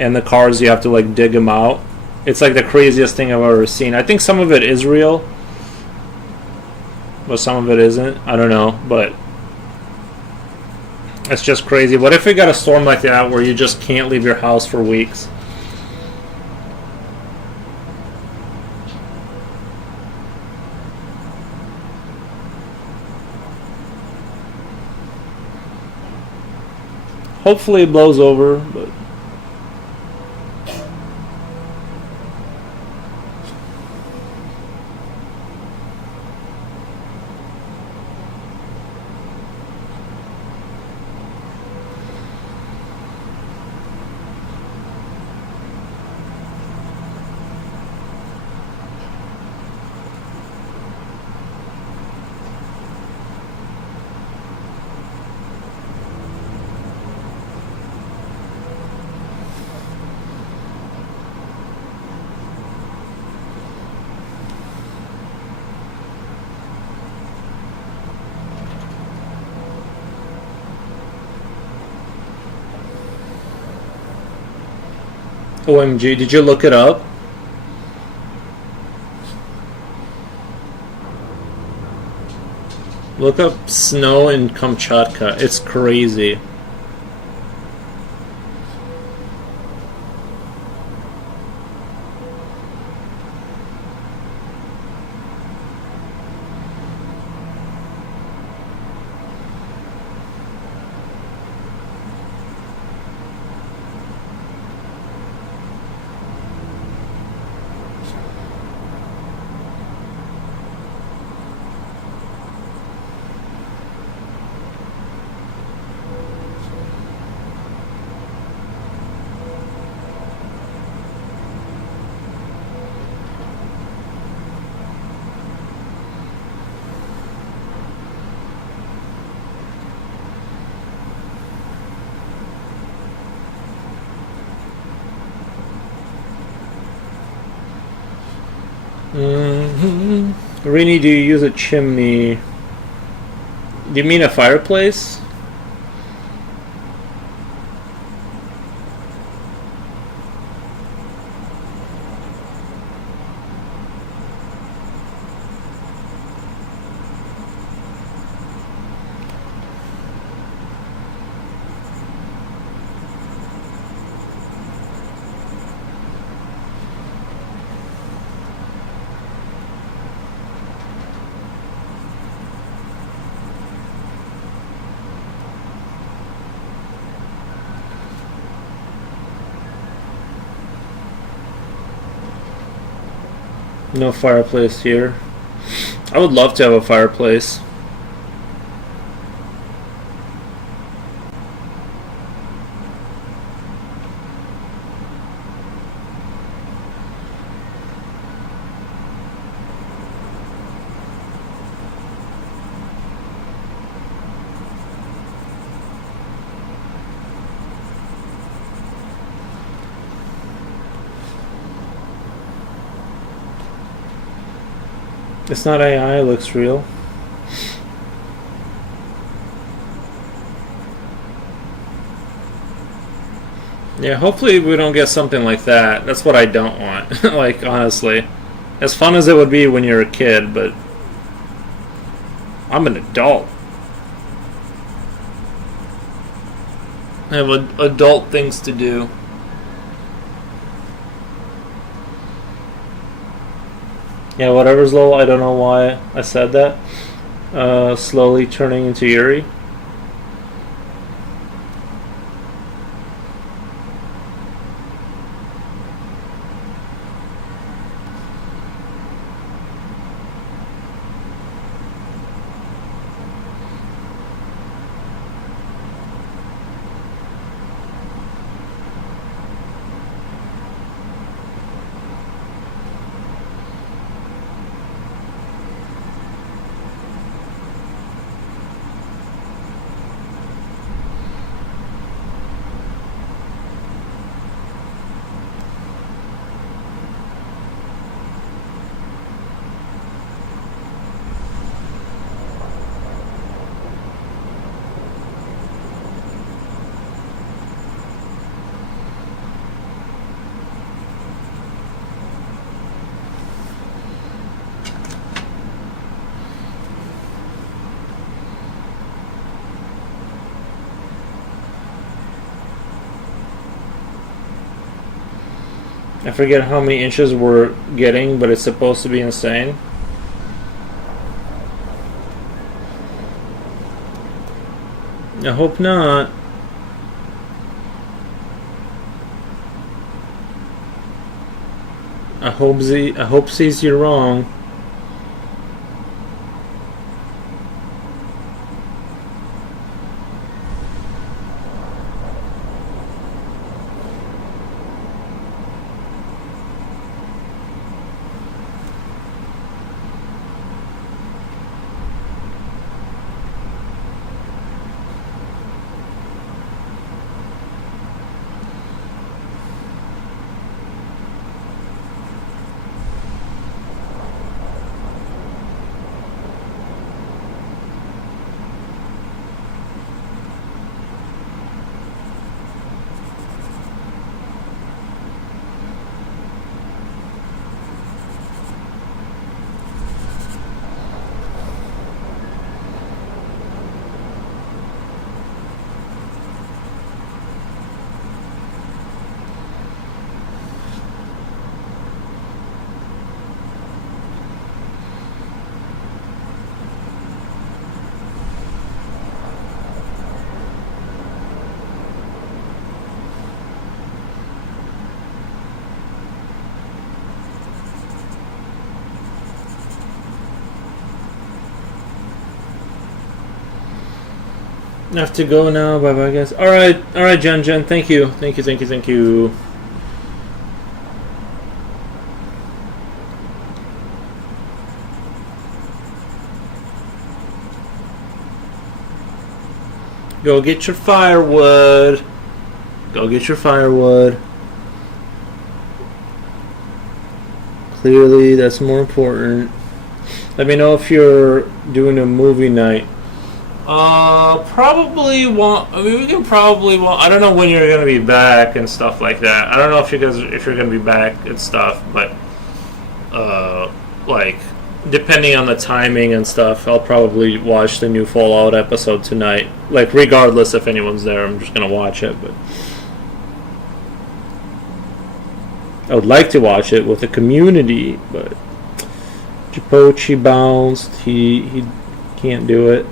and the cars, you have to like dig them out. It's like the craziest thing I've ever seen. I think some of it is real, but some of it isn't. I don't know, but it's just crazy. What if we got a storm like that where you just can't leave your house for weeks? Hopefully it blows over, but OMG, did you look it up? Look up snow in Kamchatka. It's crazy. Rini, do you use a chimney? Do you mean a fireplace? No fireplace here. I would love to have a fireplace. It's not AI, it looks real. Yeah, hopefully we don't get something like that. That's what I don't want. Like, honestly. As fun as it would be when you're a kid, but I'm an adult. I have adult things to do. Yeah, whatever's low, I don't know why I said that. Slowly turning into Yuri. I forget how many inches we're getting, but it's supposed to be insane. I hope not. I hope sees you wrong. I have to go now. Bye bye, guys. Alright, Jen. Thank you. Thank you. Go get your firewood. Clearly, that's more important. Let me know if you're doing a movie night. Probably won't. I mean, we can probably won't. I don't know when you're gonna be back and stuff like that. I don't know if you're gonna be back and stuff, but like depending on the timing and stuff, I'll probably watch the new Fallout episode tonight. Like regardless if anyone's there, I'm just gonna watch it. But I would like to watch it with the community, but Chipochi bounced. He can't do it.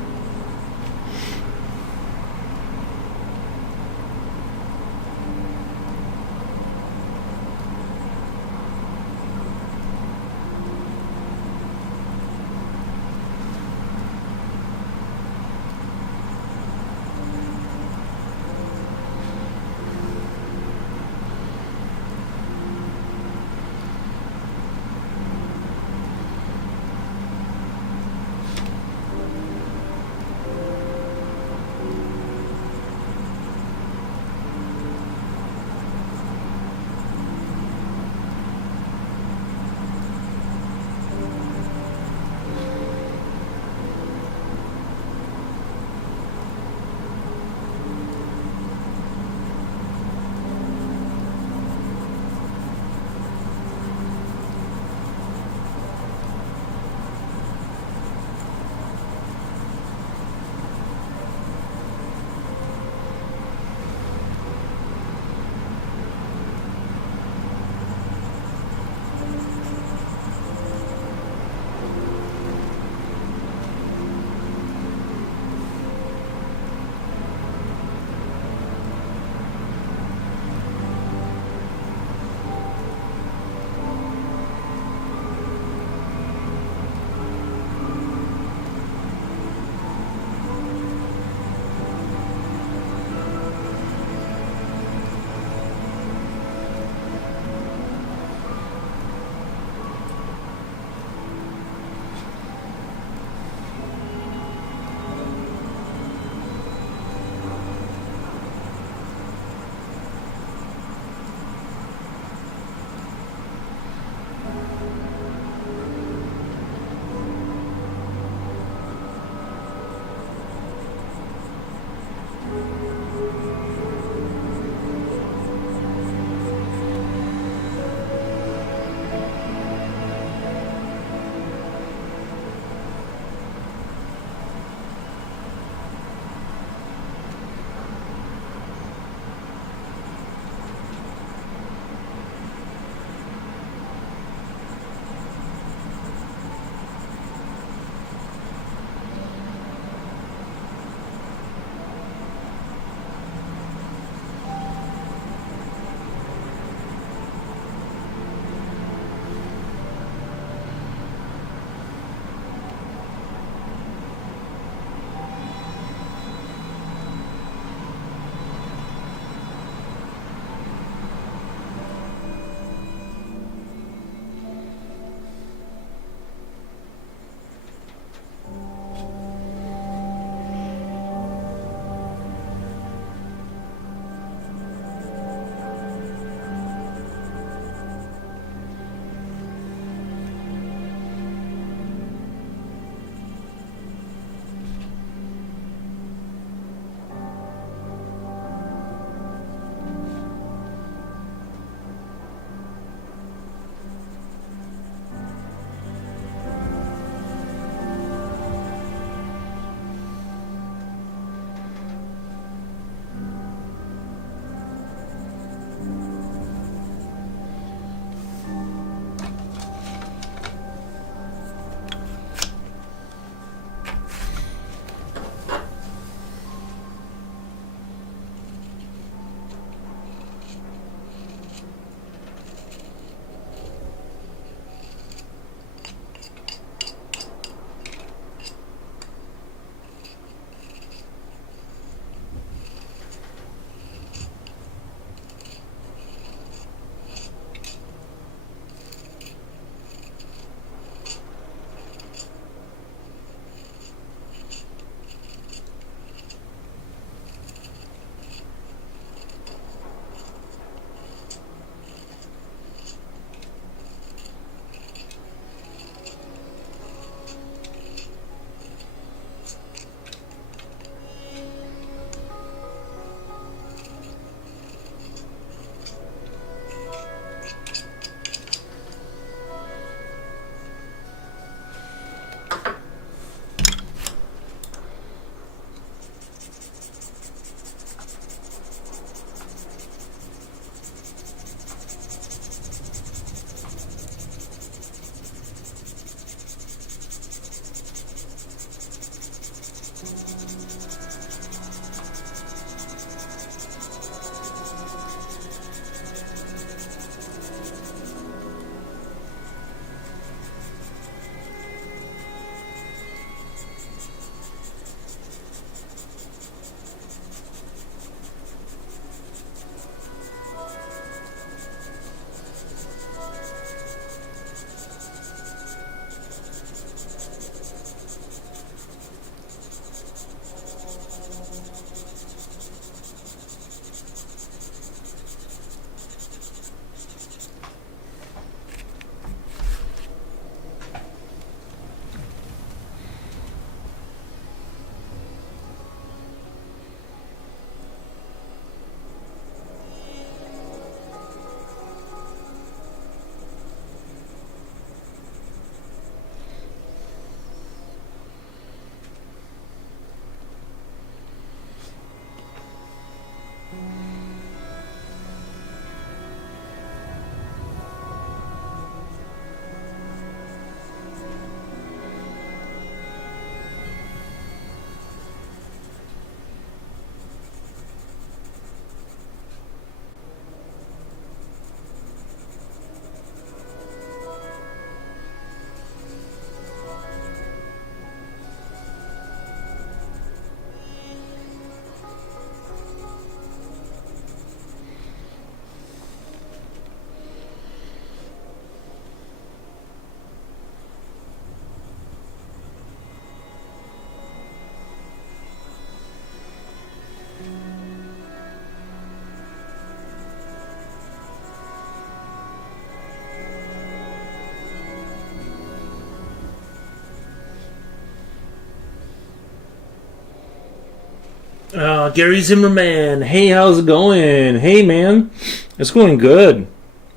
Gary Zimmerman. Hey, how's it going? Hey, man. It's going good.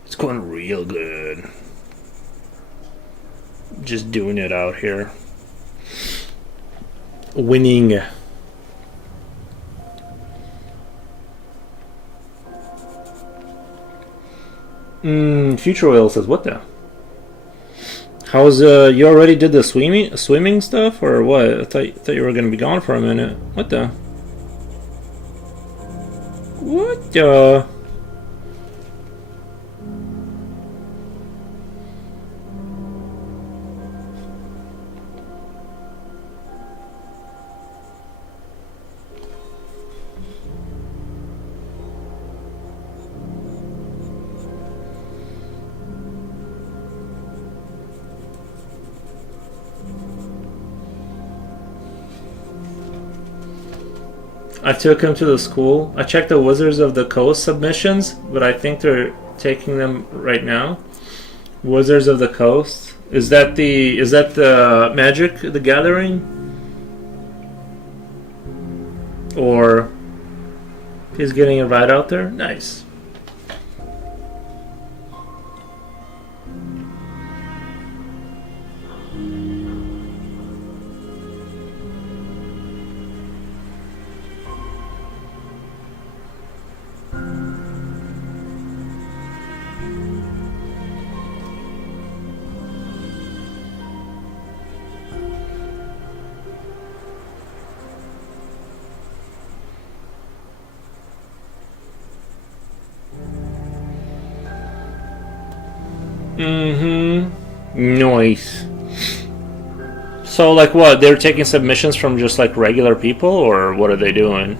It's going real good. Just doing it out here. Winning. Future Oil says, what the? How's, you already did the swimming stuff, or what? I thought you were going to be gone for a minute. What the? What the? I took him to the school. I checked the Wizards of the Coast submissions, but I think they're taking them right now. Wizards of the Coast. Is that the Magic the Gathering? Or he's getting it right out there? Nice. Nice. So, like, what? They're taking submissions from just, like, regular people, or what are they doing?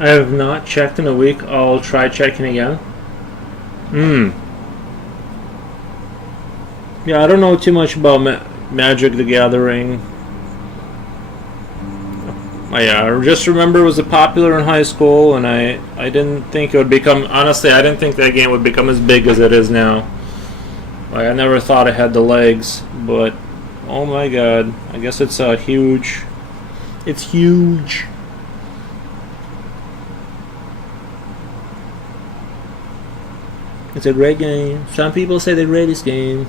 I have not checked in a week. I'll try checking again. Yeah, I don't know too much about Magic the Gathering. I just remember it was popular in high school, and I didn't think it would become. Honestly, I didn't think that game would become as big as it is now. Like, I never thought it had the legs, but oh my god, I guess it's huge. It's huge. It's a great game. Some people say the greatest game.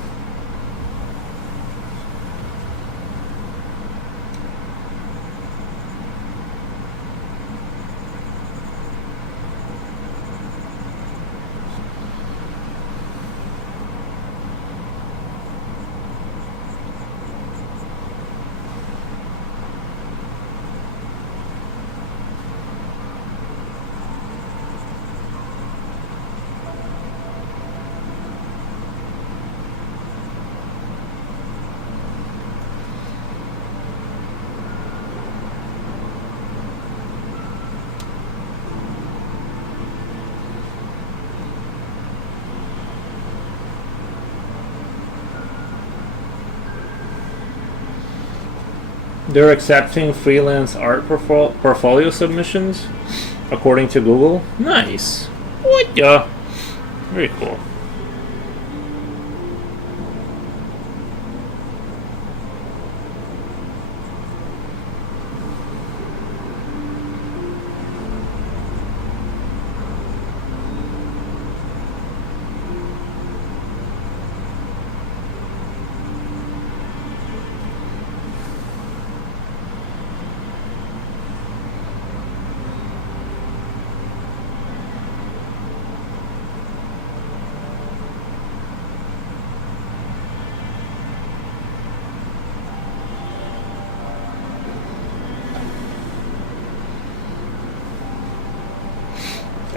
They're accepting freelance art portfolio submissions, according to Google. Nice. What the? Very cool.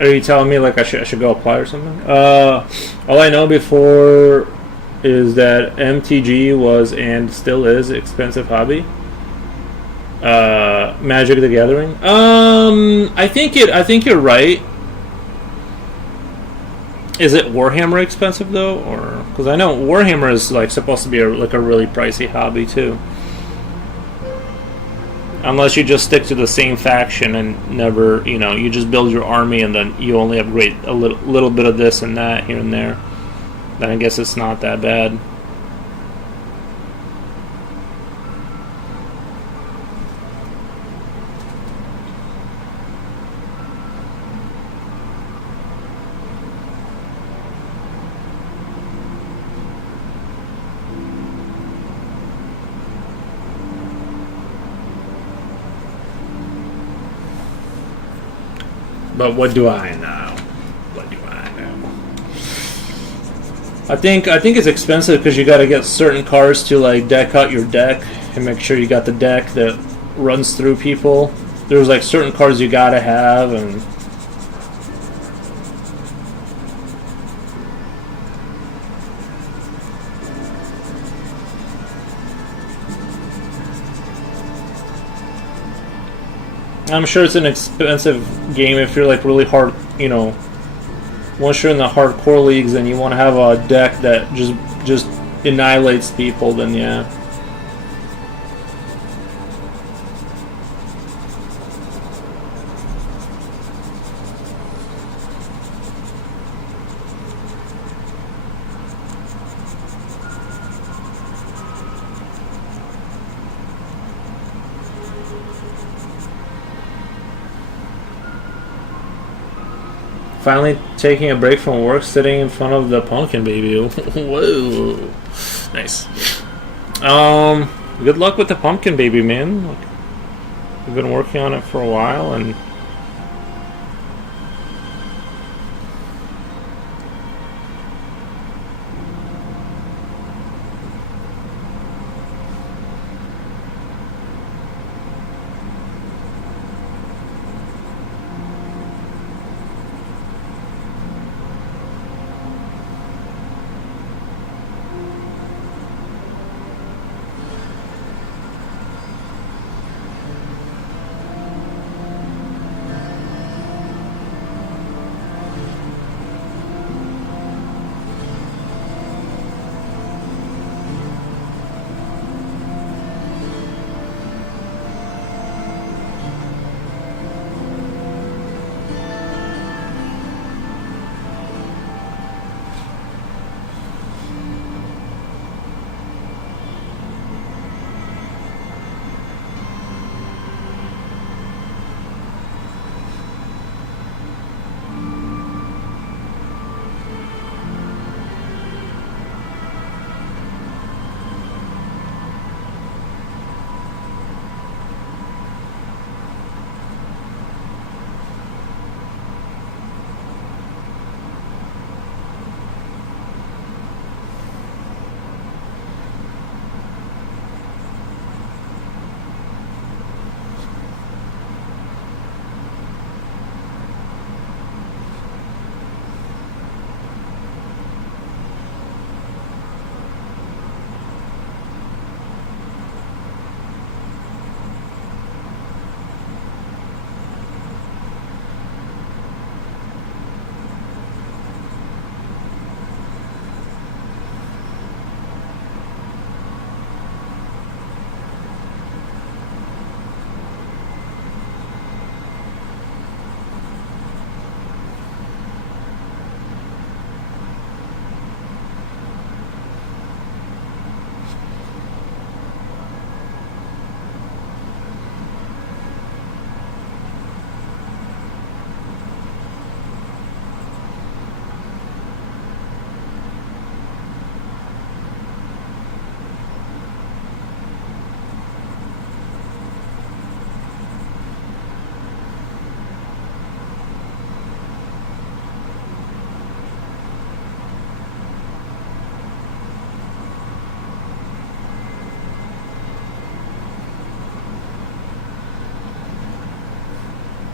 Are you telling me like I should go apply or something? All I know before is that MTG was and still is expensive hobby. Magic the Gathering. I think you're right. Is it Warhammer expensive though, or because I know Warhammer is like supposed to be a really pricey hobby too. Unless you just stick to the same faction and never, you just build your army and then you only upgrade a little bit of this and that here and there. Then I guess it's not that bad. But what do I know? What do I know? I think it's expensive because you got to get certain cards to like deck out your deck and make sure you got the deck that runs through people. There's like certain cards you got to have, and I'm sure it's an expensive game if you're like really hard, once you're in the hardcore leagues and you want to have a deck that just annihilates people, then yeah. Finally taking a break from work, sitting in front of the pumpkin baby. Whoa. Nice. Good luck with the pumpkin baby, man. We've been working on it for a while, and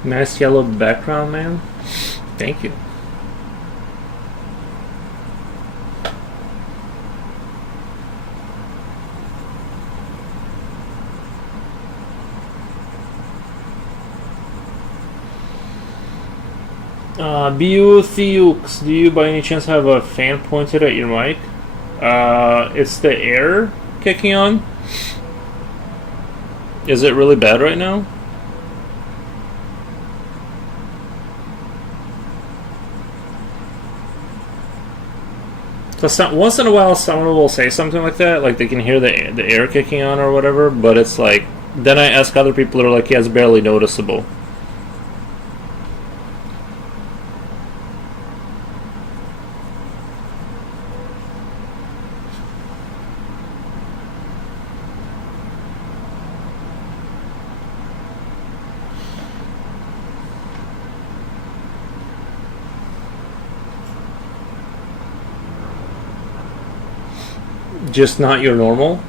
Nice yellow background, man. Thank you. Bu Theux, do you by any chance have a fan pointed at your mic? It's the air kicking on. Is it really bad right now? Cause once in a while someone will say something like that, like they can hear the air kicking on or whatever, but it's like, then I ask other people, they're like, yeah, it's barely noticeable. Just not your normal?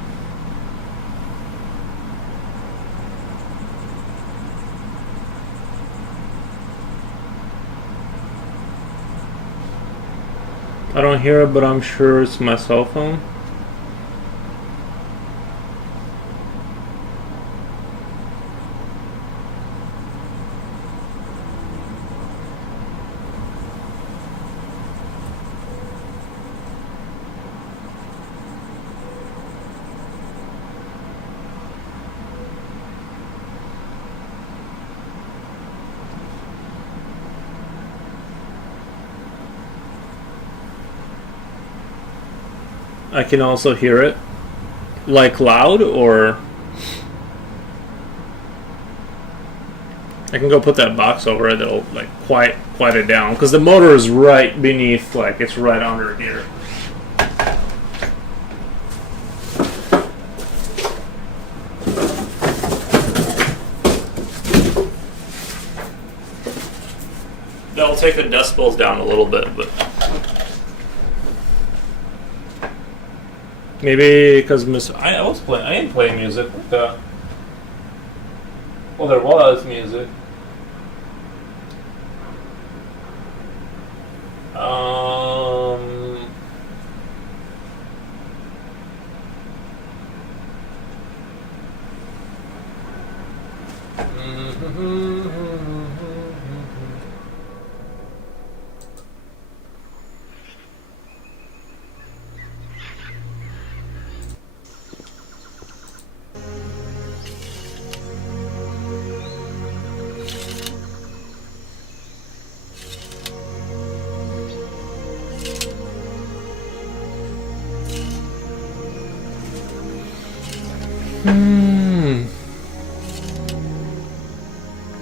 I don't hear it, but I'm sure it's my cell phone. I can also hear it. Like loud, or I can go put that box over it that'll like quiet it down, because the motor is right beneath, like it's right under here. That'll take the decibels down a little bit, but maybe because I am playing music. Well, there was music.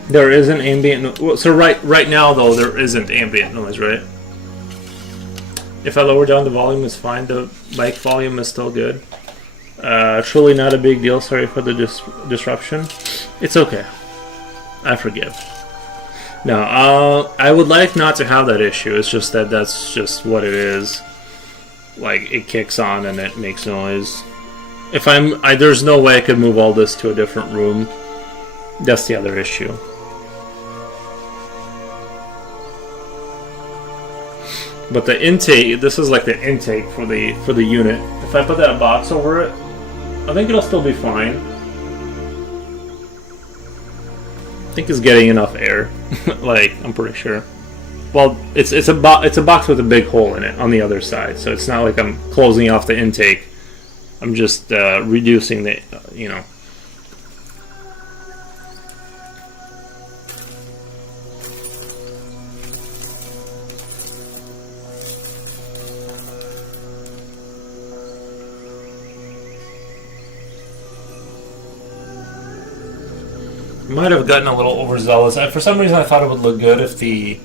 There isn't ambient noise. So right now though, there isn't ambient noise, right? If I lower down the volume, it's fine. The mic volume is still good. Truly not a big deal. Sorry for the disruption. It's okay. I forgive. No, I would like not to have that issue. It's just that that's just what it is. Like, it kicks on and it makes noise. If there's no way I could move all this to a different room. That's the other issue. But the intake, this is like the intake for the unit. If I put that box over it, I think it'll still be fine. I think it's getting enough air. Like, I'm pretty sure. Well, it's a box with a big hole in it on the other side, so it's not like I'm closing off the intake. I'm just reducing the, you know. Might have gotten a little overzealous. For some reason, I thought it would look good if the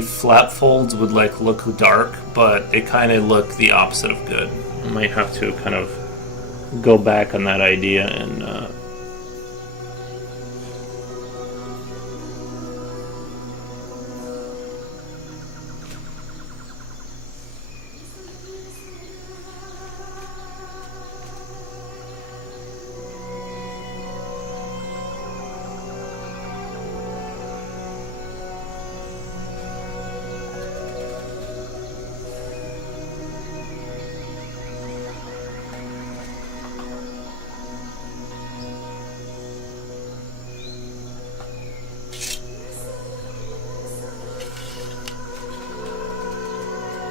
flap folds would like look dark, but they kind of look the opposite of good. I might have to kind of go back on that idea and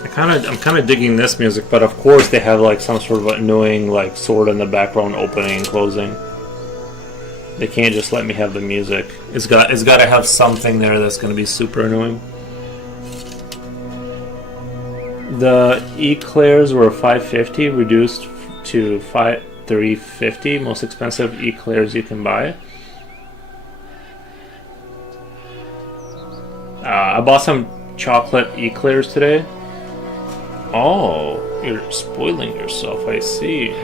I'm kind of digging this music, but of course they have like some sort of annoying like sword in the background opening and closing. They can't just let me have the music. It's got to have something there that's going to be super annoying. The eclairs were 550, reduced to 350. Most expensive eclairs you can buy. I bought some chocolate eclairs today. Oh, you're spoiling yourself, I see.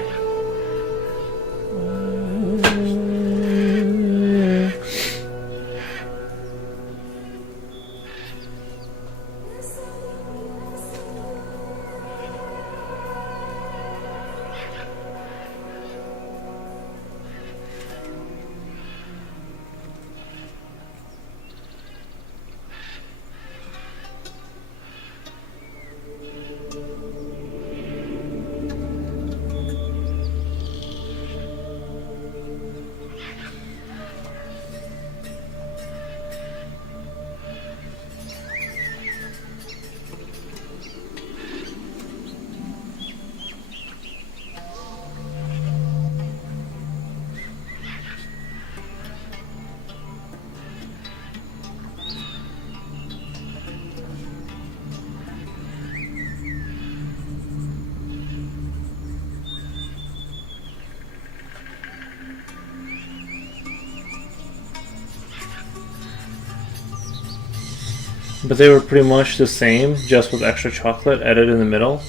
But they were pretty much the same, just with extra chocolate added in the middle.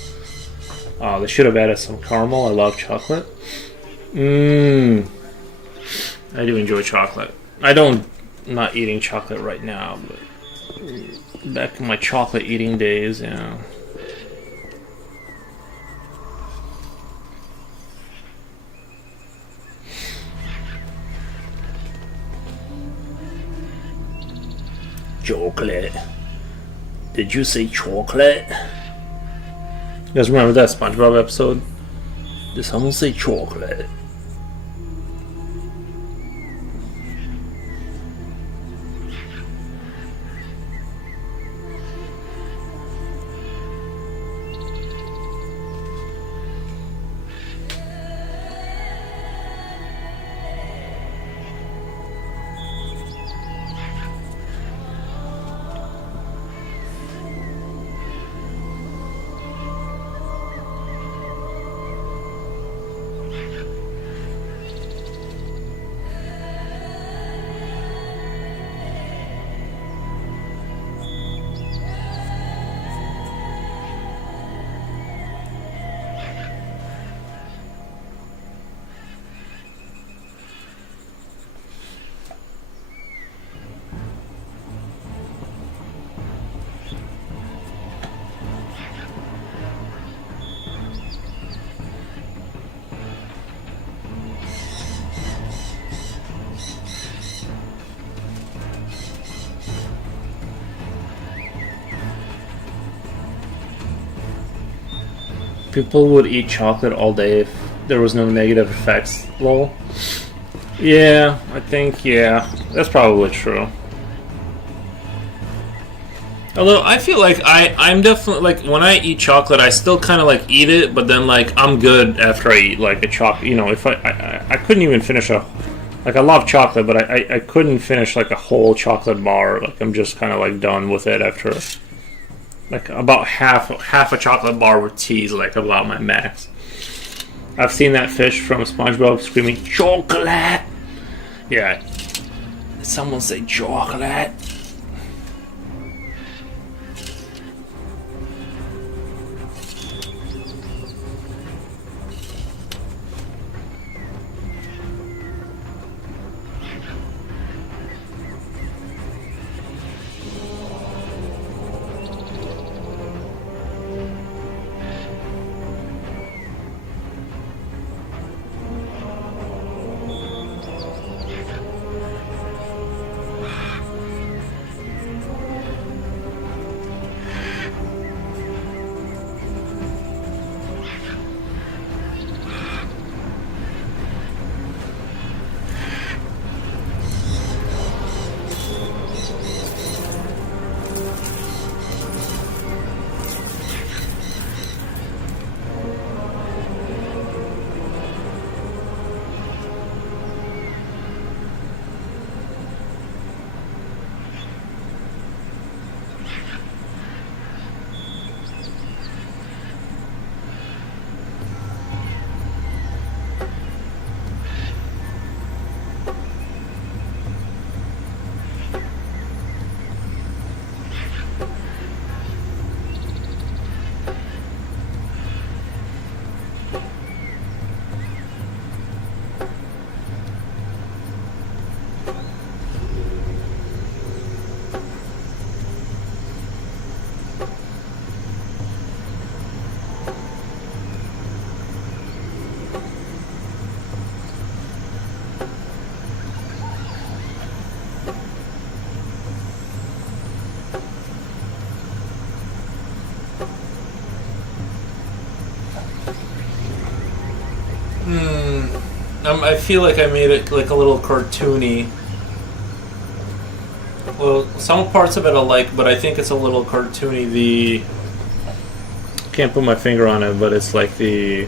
They should have added some caramel. I love chocolate. I do enjoy chocolate. I'm not eating chocolate right now, but back in my chocolate eating days, yeah. Chocolate. Did you say chocolate? You guys remember that SpongeBob episode? Did someone say chocolate? People would eat chocolate all day if there was no negative effects, lol. Yeah, I think, yeah, that's probably true. Although I feel like I'm definitely, like, when I eat chocolate, I still kind of like eat it, but then like I'm good after I eat like a chocolate. You know, if I couldn't even finish a, like, I love chocolate, but I couldn't finish like a whole chocolate bar. Like, I'm just kind of like done with it after like about half a chocolate bar with tea is like about my max. I've seen that fish from SpongeBob screaming chocolate. Yeah, did someone say chocolate? I feel like I made it like a little cartoony. Well, some parts of it I like, but I think it's a little cartoony. The can't put my finger on it, but it's like the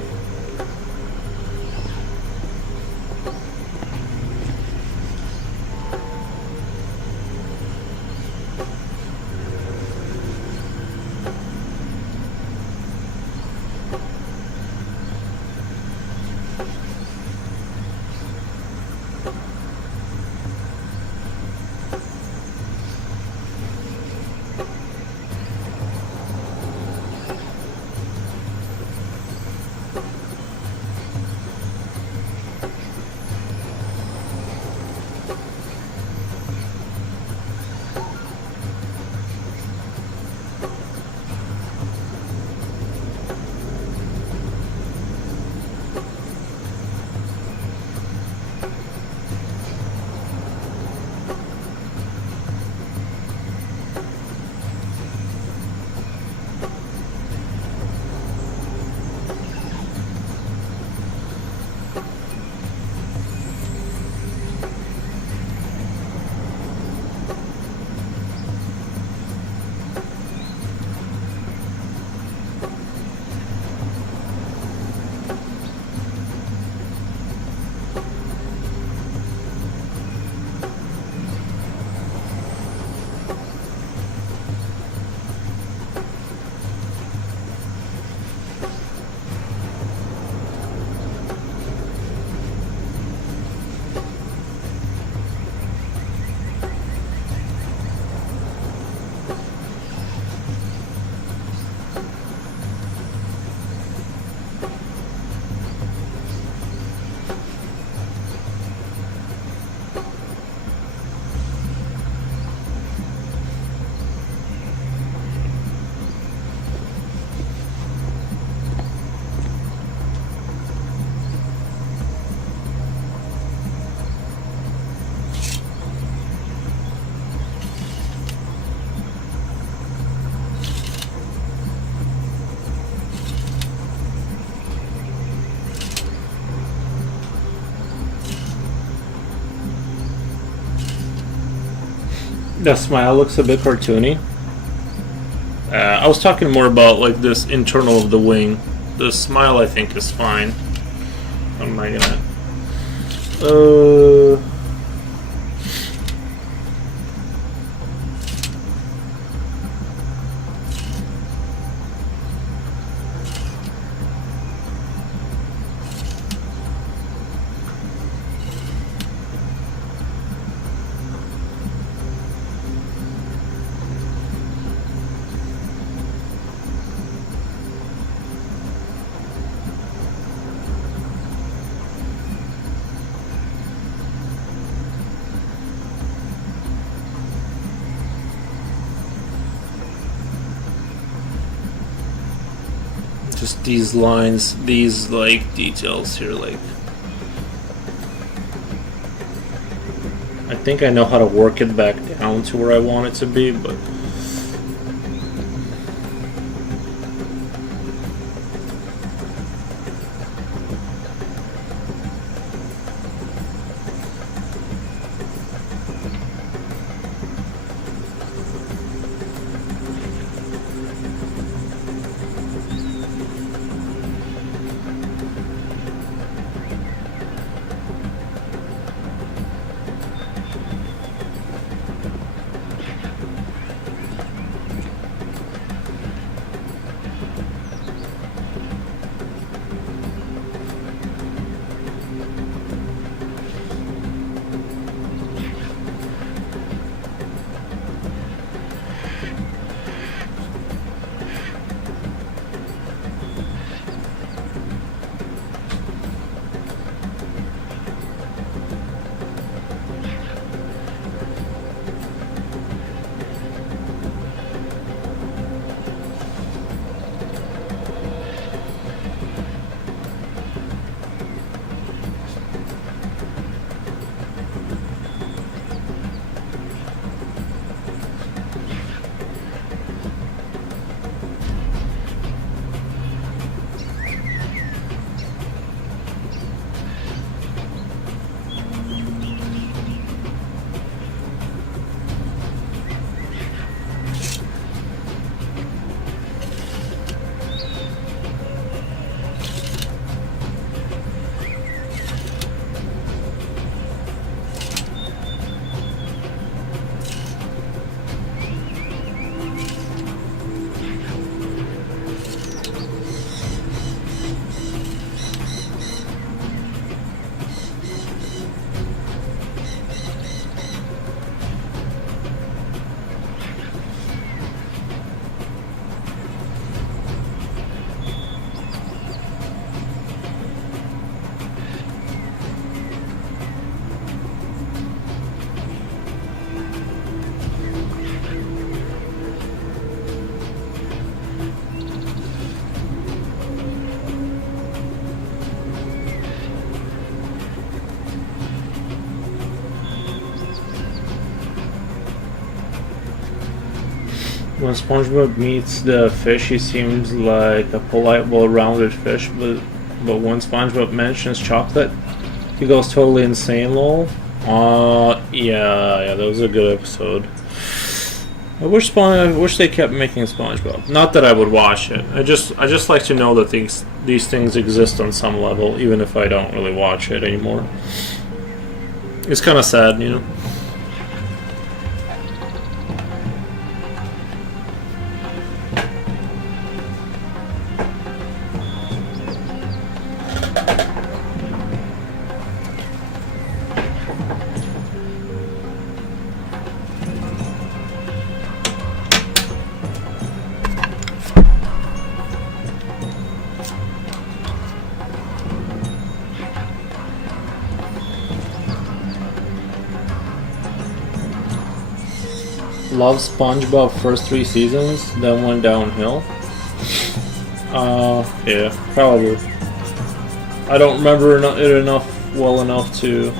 smile looks a bit cartoony. I was talking more about like this internal of the wing. The smile I think is fine. What am I gonna? Just these lines, these like details here, like I think I know how to work it back down to where I want it to be, but When SpongeBob meets the fish, he seems like a polite, well-rounded fish, but when SpongeBob mentions chocolate, he goes totally insane, lol. Yeah, that was a good episode. I wish they kept making SpongeBob. Not that I would watch it. I just like to know that these things exist on some level, even if I don't really watch it anymore. It's kind of sad, you know. Love SpongeBob first 3 seasons, then went downhill. Yeah, probably. I don't remember it well enough to.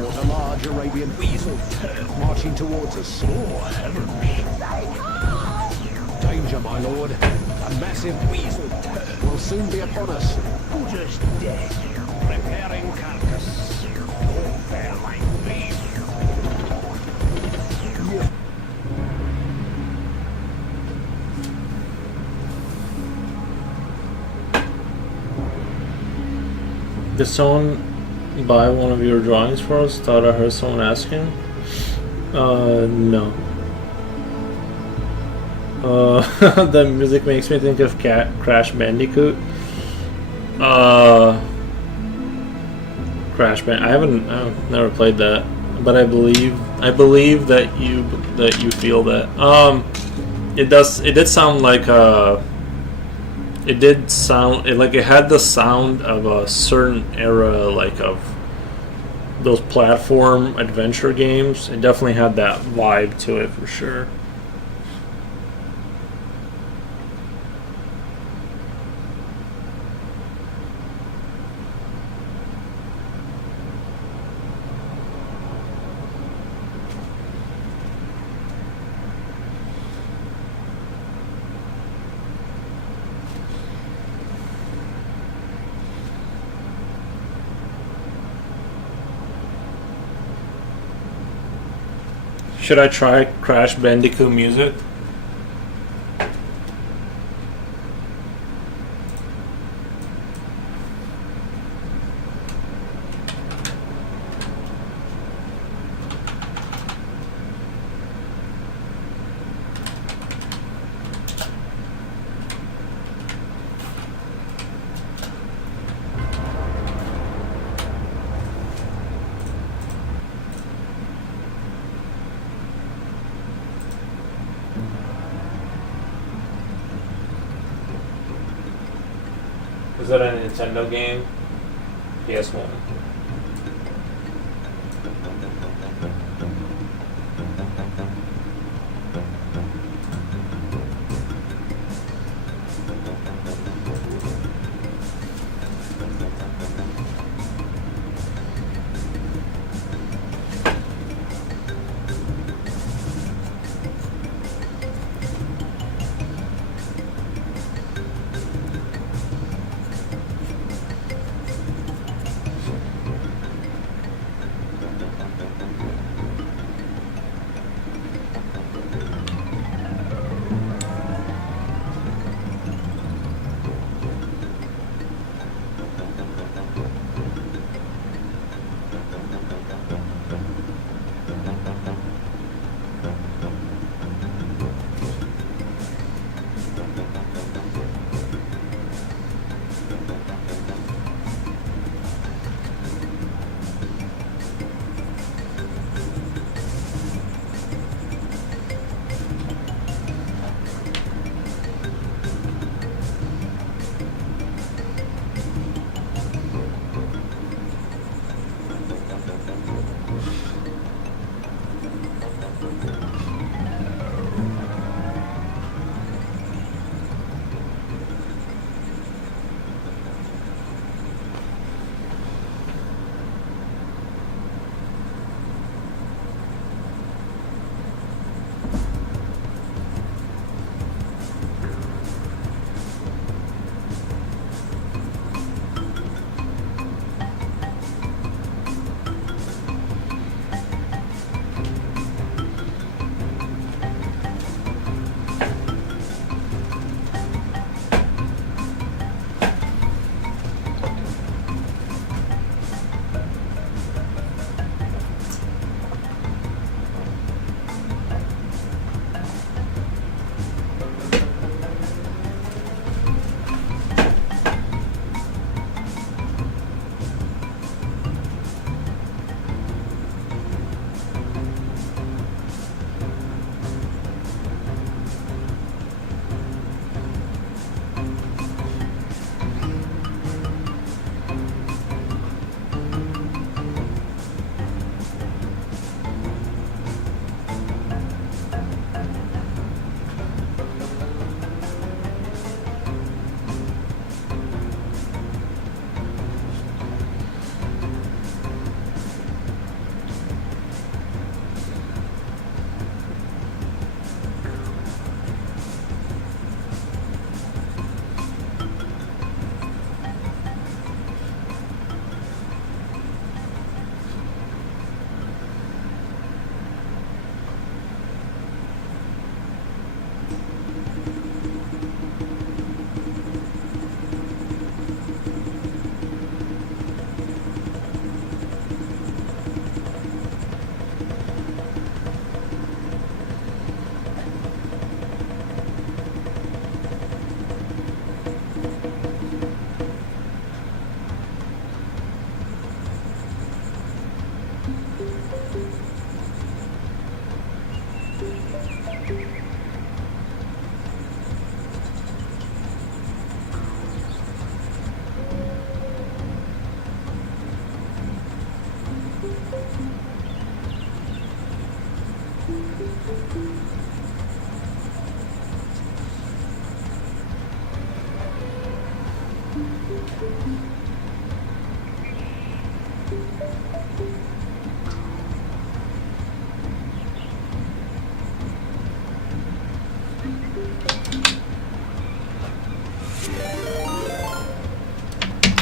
escort a large Arabian weasel marching towards us. Oh, heavens. Danger, my lord. A massive weasel will soon be upon us. Just dead. Preparing carcass. Oh, fair like beef. Did someone buy one of your drawings for us? Thought I heard someone asking. No. The music makes me think of Crash Bandicoot. I've never played that, but I believe that you feel that. It did sound like it had the sound of a certain era, like of those platform adventure games. It definitely had that vibe to it for sure. Should I try Crash Bandicoot music? Is that a Nintendo game? PS1.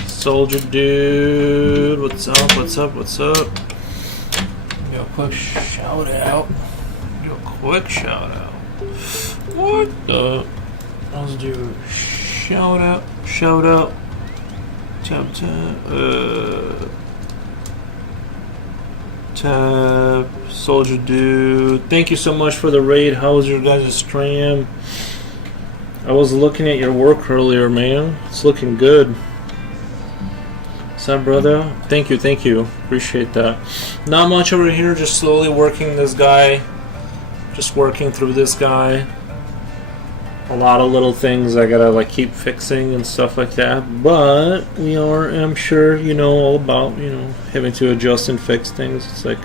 Soldier dude, what's up? What's up? What's up? Do a quick shout out. Do a quick shout out. What the? Let's do shout out. Shout out. Tab tab. Tab. Soldier dude. Thank you so much for the raid. How was your guys' stream? I was looking at your work earlier, man. It's looking good. What's up, brother? Thank you, thank you. Appreciate that. Not much over here, just slowly working this guy. Just working through this guy. A lot of little things I gotta like keep fixing and stuff like that. But we are, I'm sure you know all about, you know, having to adjust and fix things. It's like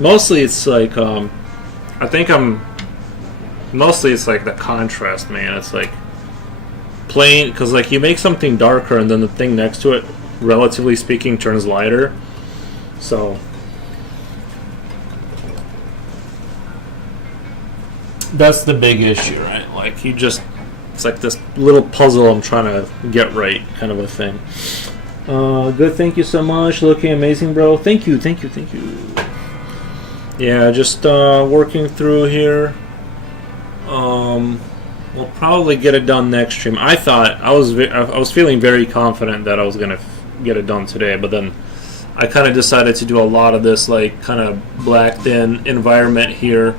mostly it's like mostly it's like the contrast, man. It's like plain, because like you make something darker and then the thing next to it, relatively speaking, turns lighter. So that's the big issue, right? Like you just, it's like this little puzzle I'm trying to get right, kind of a thing. Good, thank you so much. Looking amazing, bro. Thank you, thank you, thank you. Yeah, just working through here. We'll probably get it done next stream. I thought I was feeling very confident that I was gonna get it done today, but then I kind of decided to do a lot of this like kind of blacked in environment here,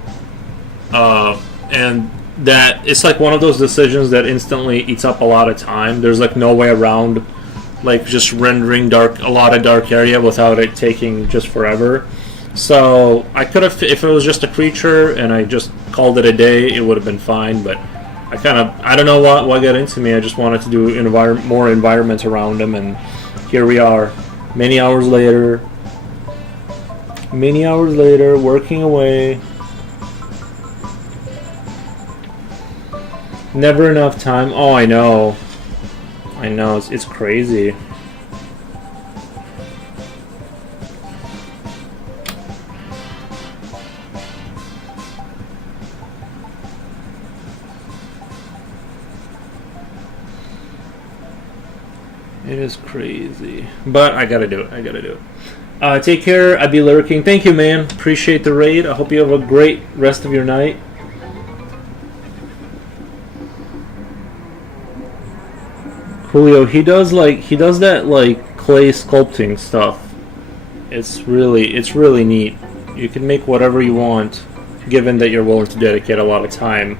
and that it's like one of those decisions that instantly eats up a lot of time. There's like no way around like just rendering a lot of dark area without it taking just forever. So I could have, if it was just a creature and I just called it a day, it would have been fine. But I don't know what got into me. I just wanted to do more environment around him, and here we are, many hours later, working away. Never enough time. Oh, I know, it's crazy. It is crazy, but I gotta do it. Take care. I'll be lurking. Thank you, man. Appreciate the raid. I hope you have a great rest of your night. Julio, he does that like clay sculpting stuff. It's really neat. You can make whatever you want, given that you're willing to dedicate a lot of time.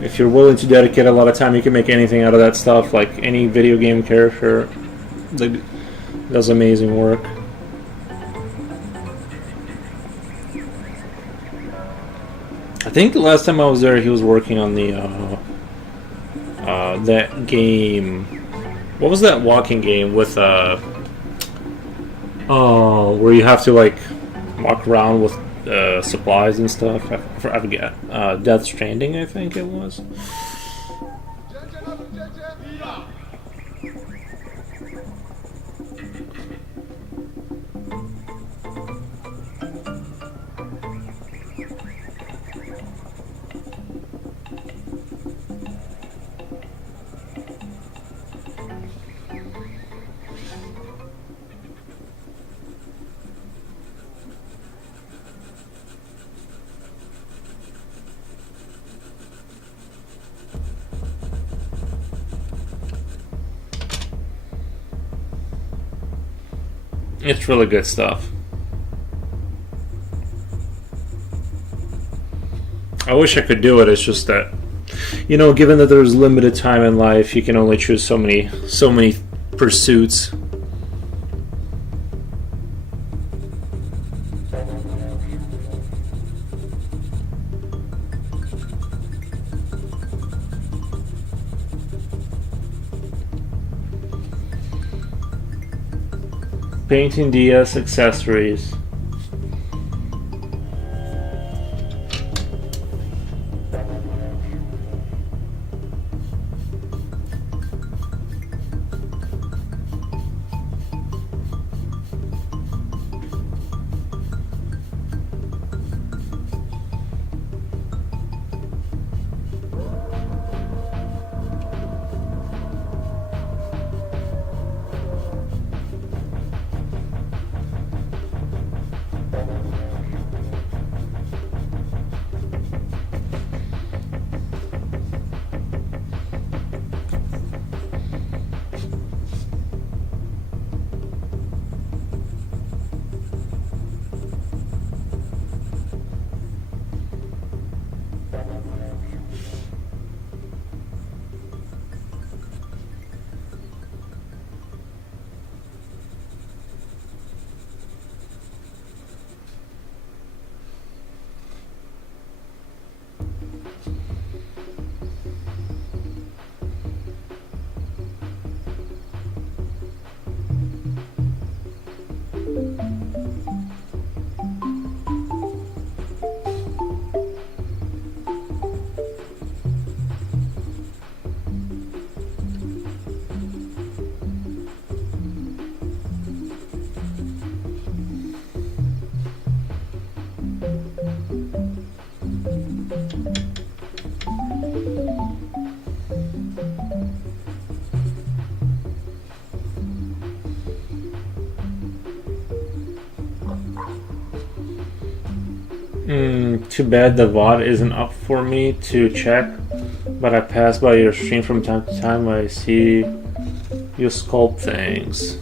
If you're willing to dedicate a lot of time, you can make anything out of that stuff, like any video game character. That does amazing work. I think the last time I was there, he was working on the that game. What was that walking game with where you have to like walk around with supplies and stuff? I forget. Death Stranding, I think it was. It's really good stuff. I wish I could do it. It's just that, you know, given that there's limited time in life, you can only choose so many pursuits. Painting DS accessories. Too bad the VOD isn't up for me to check, but I pass by your stream from time to time. I see you sculpt things.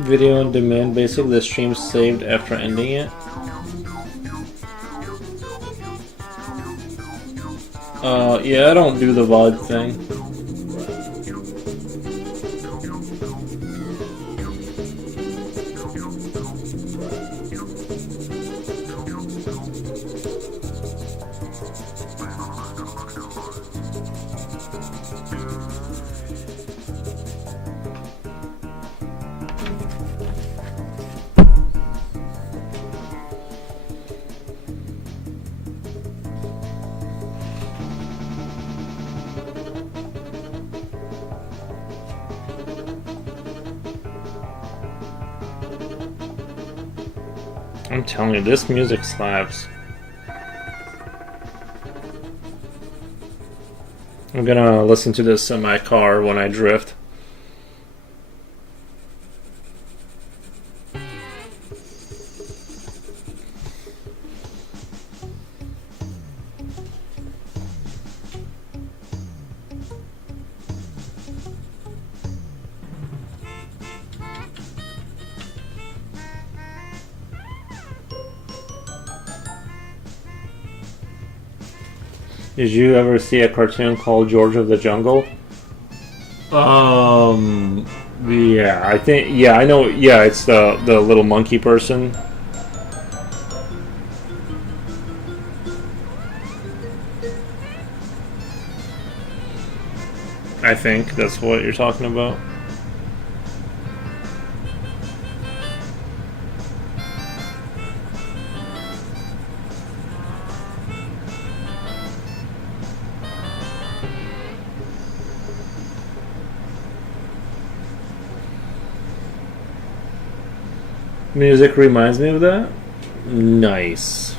Video on demand, basically the stream saved after ending it. Yeah, I don't do the VOD thing. I'm telling you, this music slaps. I'm gonna listen to this in my car when I drift. Did you ever see a cartoon called George of the Jungle? Yeah, I think, yeah, I know, yeah, it's the little monkey person. I think that's what you're talking about. Music reminds me of that. Nice.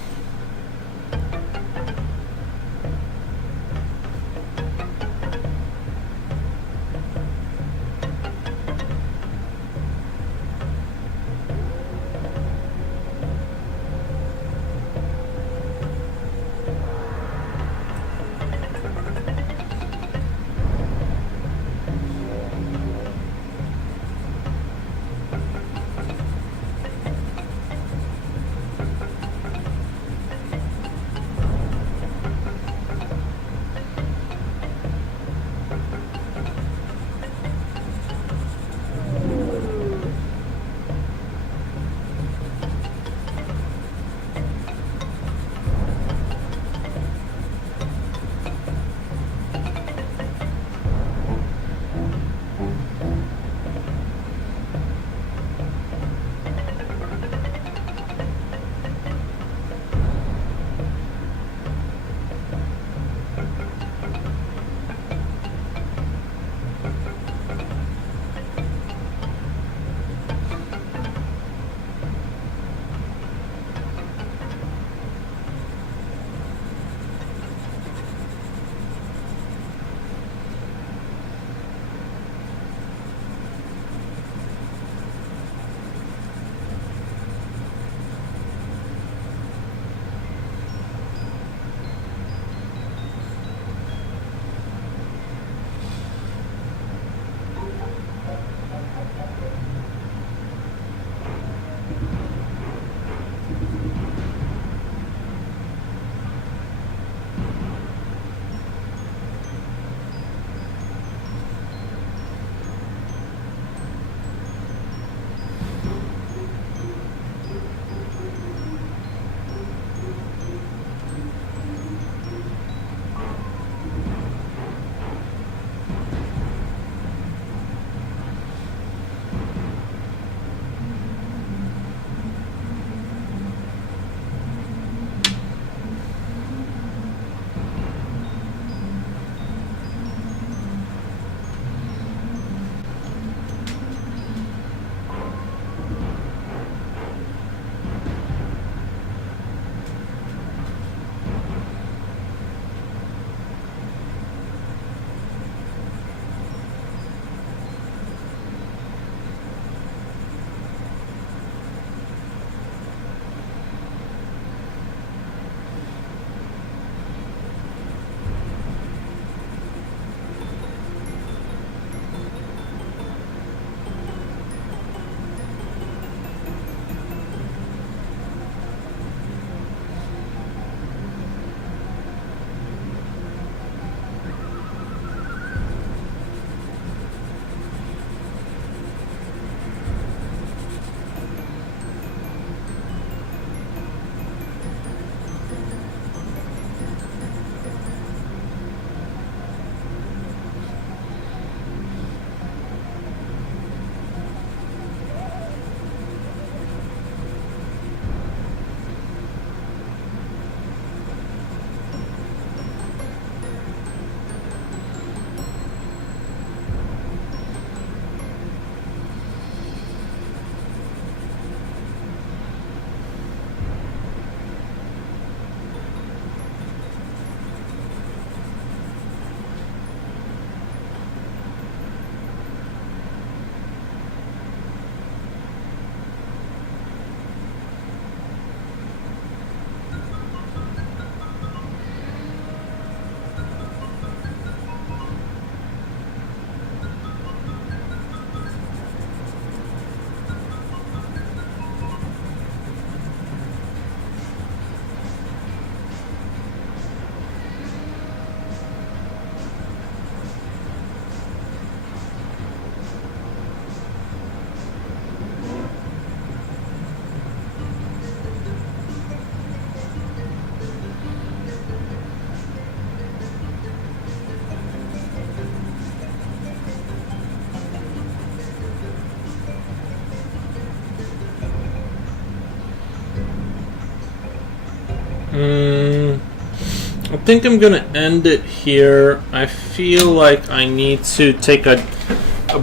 I think I'm gonna end it here. I feel like I need to take a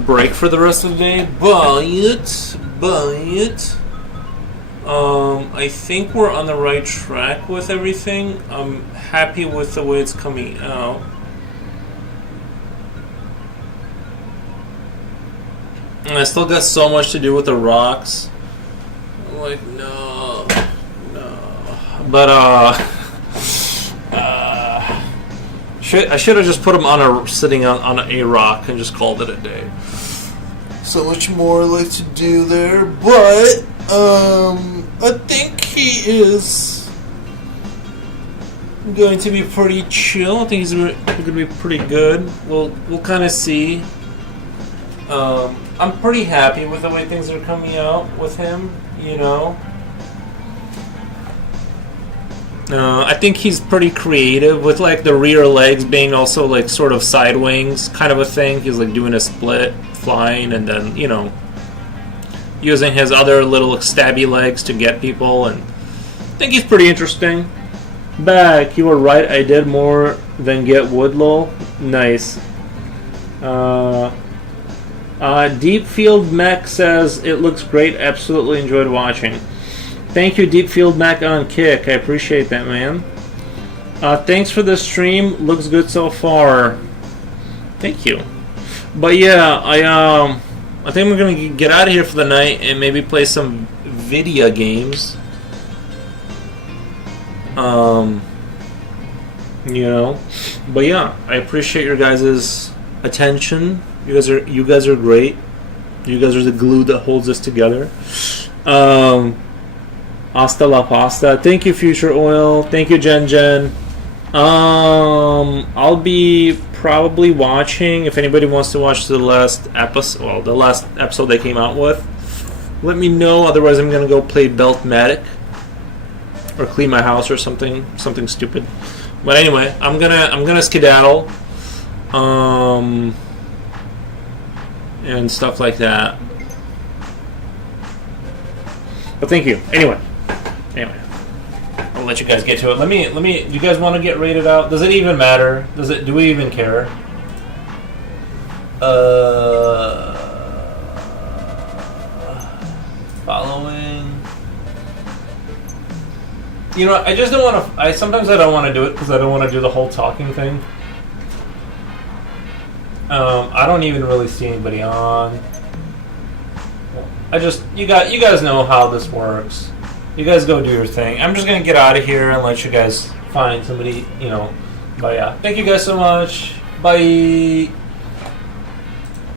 break for the rest of the day, but I think we're on the right track with everything. I'm happy with the way it's coming out. And I still got so much to do with the rocks. I'm like, no. But I should have just put them sitting on a rock and just called it a day. So much more like to do there, but I think he is going to be pretty chill. I think he's going to be pretty good. We'll kind of see. I'm pretty happy with the way things are coming out with him, you know. I think he's pretty creative with like the rear legs being also like sort of side wings kind of a thing. He's like doing a split, flying, and then, you know, using his other little stabby legs to get people, and I think he's pretty interesting. Back, you were right, I did more than get Woodlow. Nice. Deep Field Mech says it looks great, absolutely enjoyed watching. Thank you, Deep Field Mech on Kick. I appreciate that, man. Thanks for the stream. Looks good so far. Thank you. But yeah, I think we're gonna get out of here for the night and maybe play some video games. You know. But yeah, I appreciate your guys' attention. You guys are great. You guys are the glue that holds us together. Hasta la pasta. Thank you, Future Oil. Thank you, Jen. I'll be probably watching, if anybody wants to watch the last episode they came out with, let me know. Otherwise, I'm gonna go play Beltmatic or clean my house or something stupid. But anyway, I'm gonna skedaddle, and stuff like that. But thank you. Anyway, I'll let you guys get to it. Let me. Do you guys want to get rated out? Does it even matter? Do we even care? Following. You know, I just don't want to. Sometimes I don't want to do it because I don't want to do the whole talking thing. I don't even really see anybody on. You guys know how this works. You guys go do your thing. I'm just gonna get out of here and let you guys find somebody, you know. But yeah, thank you guys so much. Bye.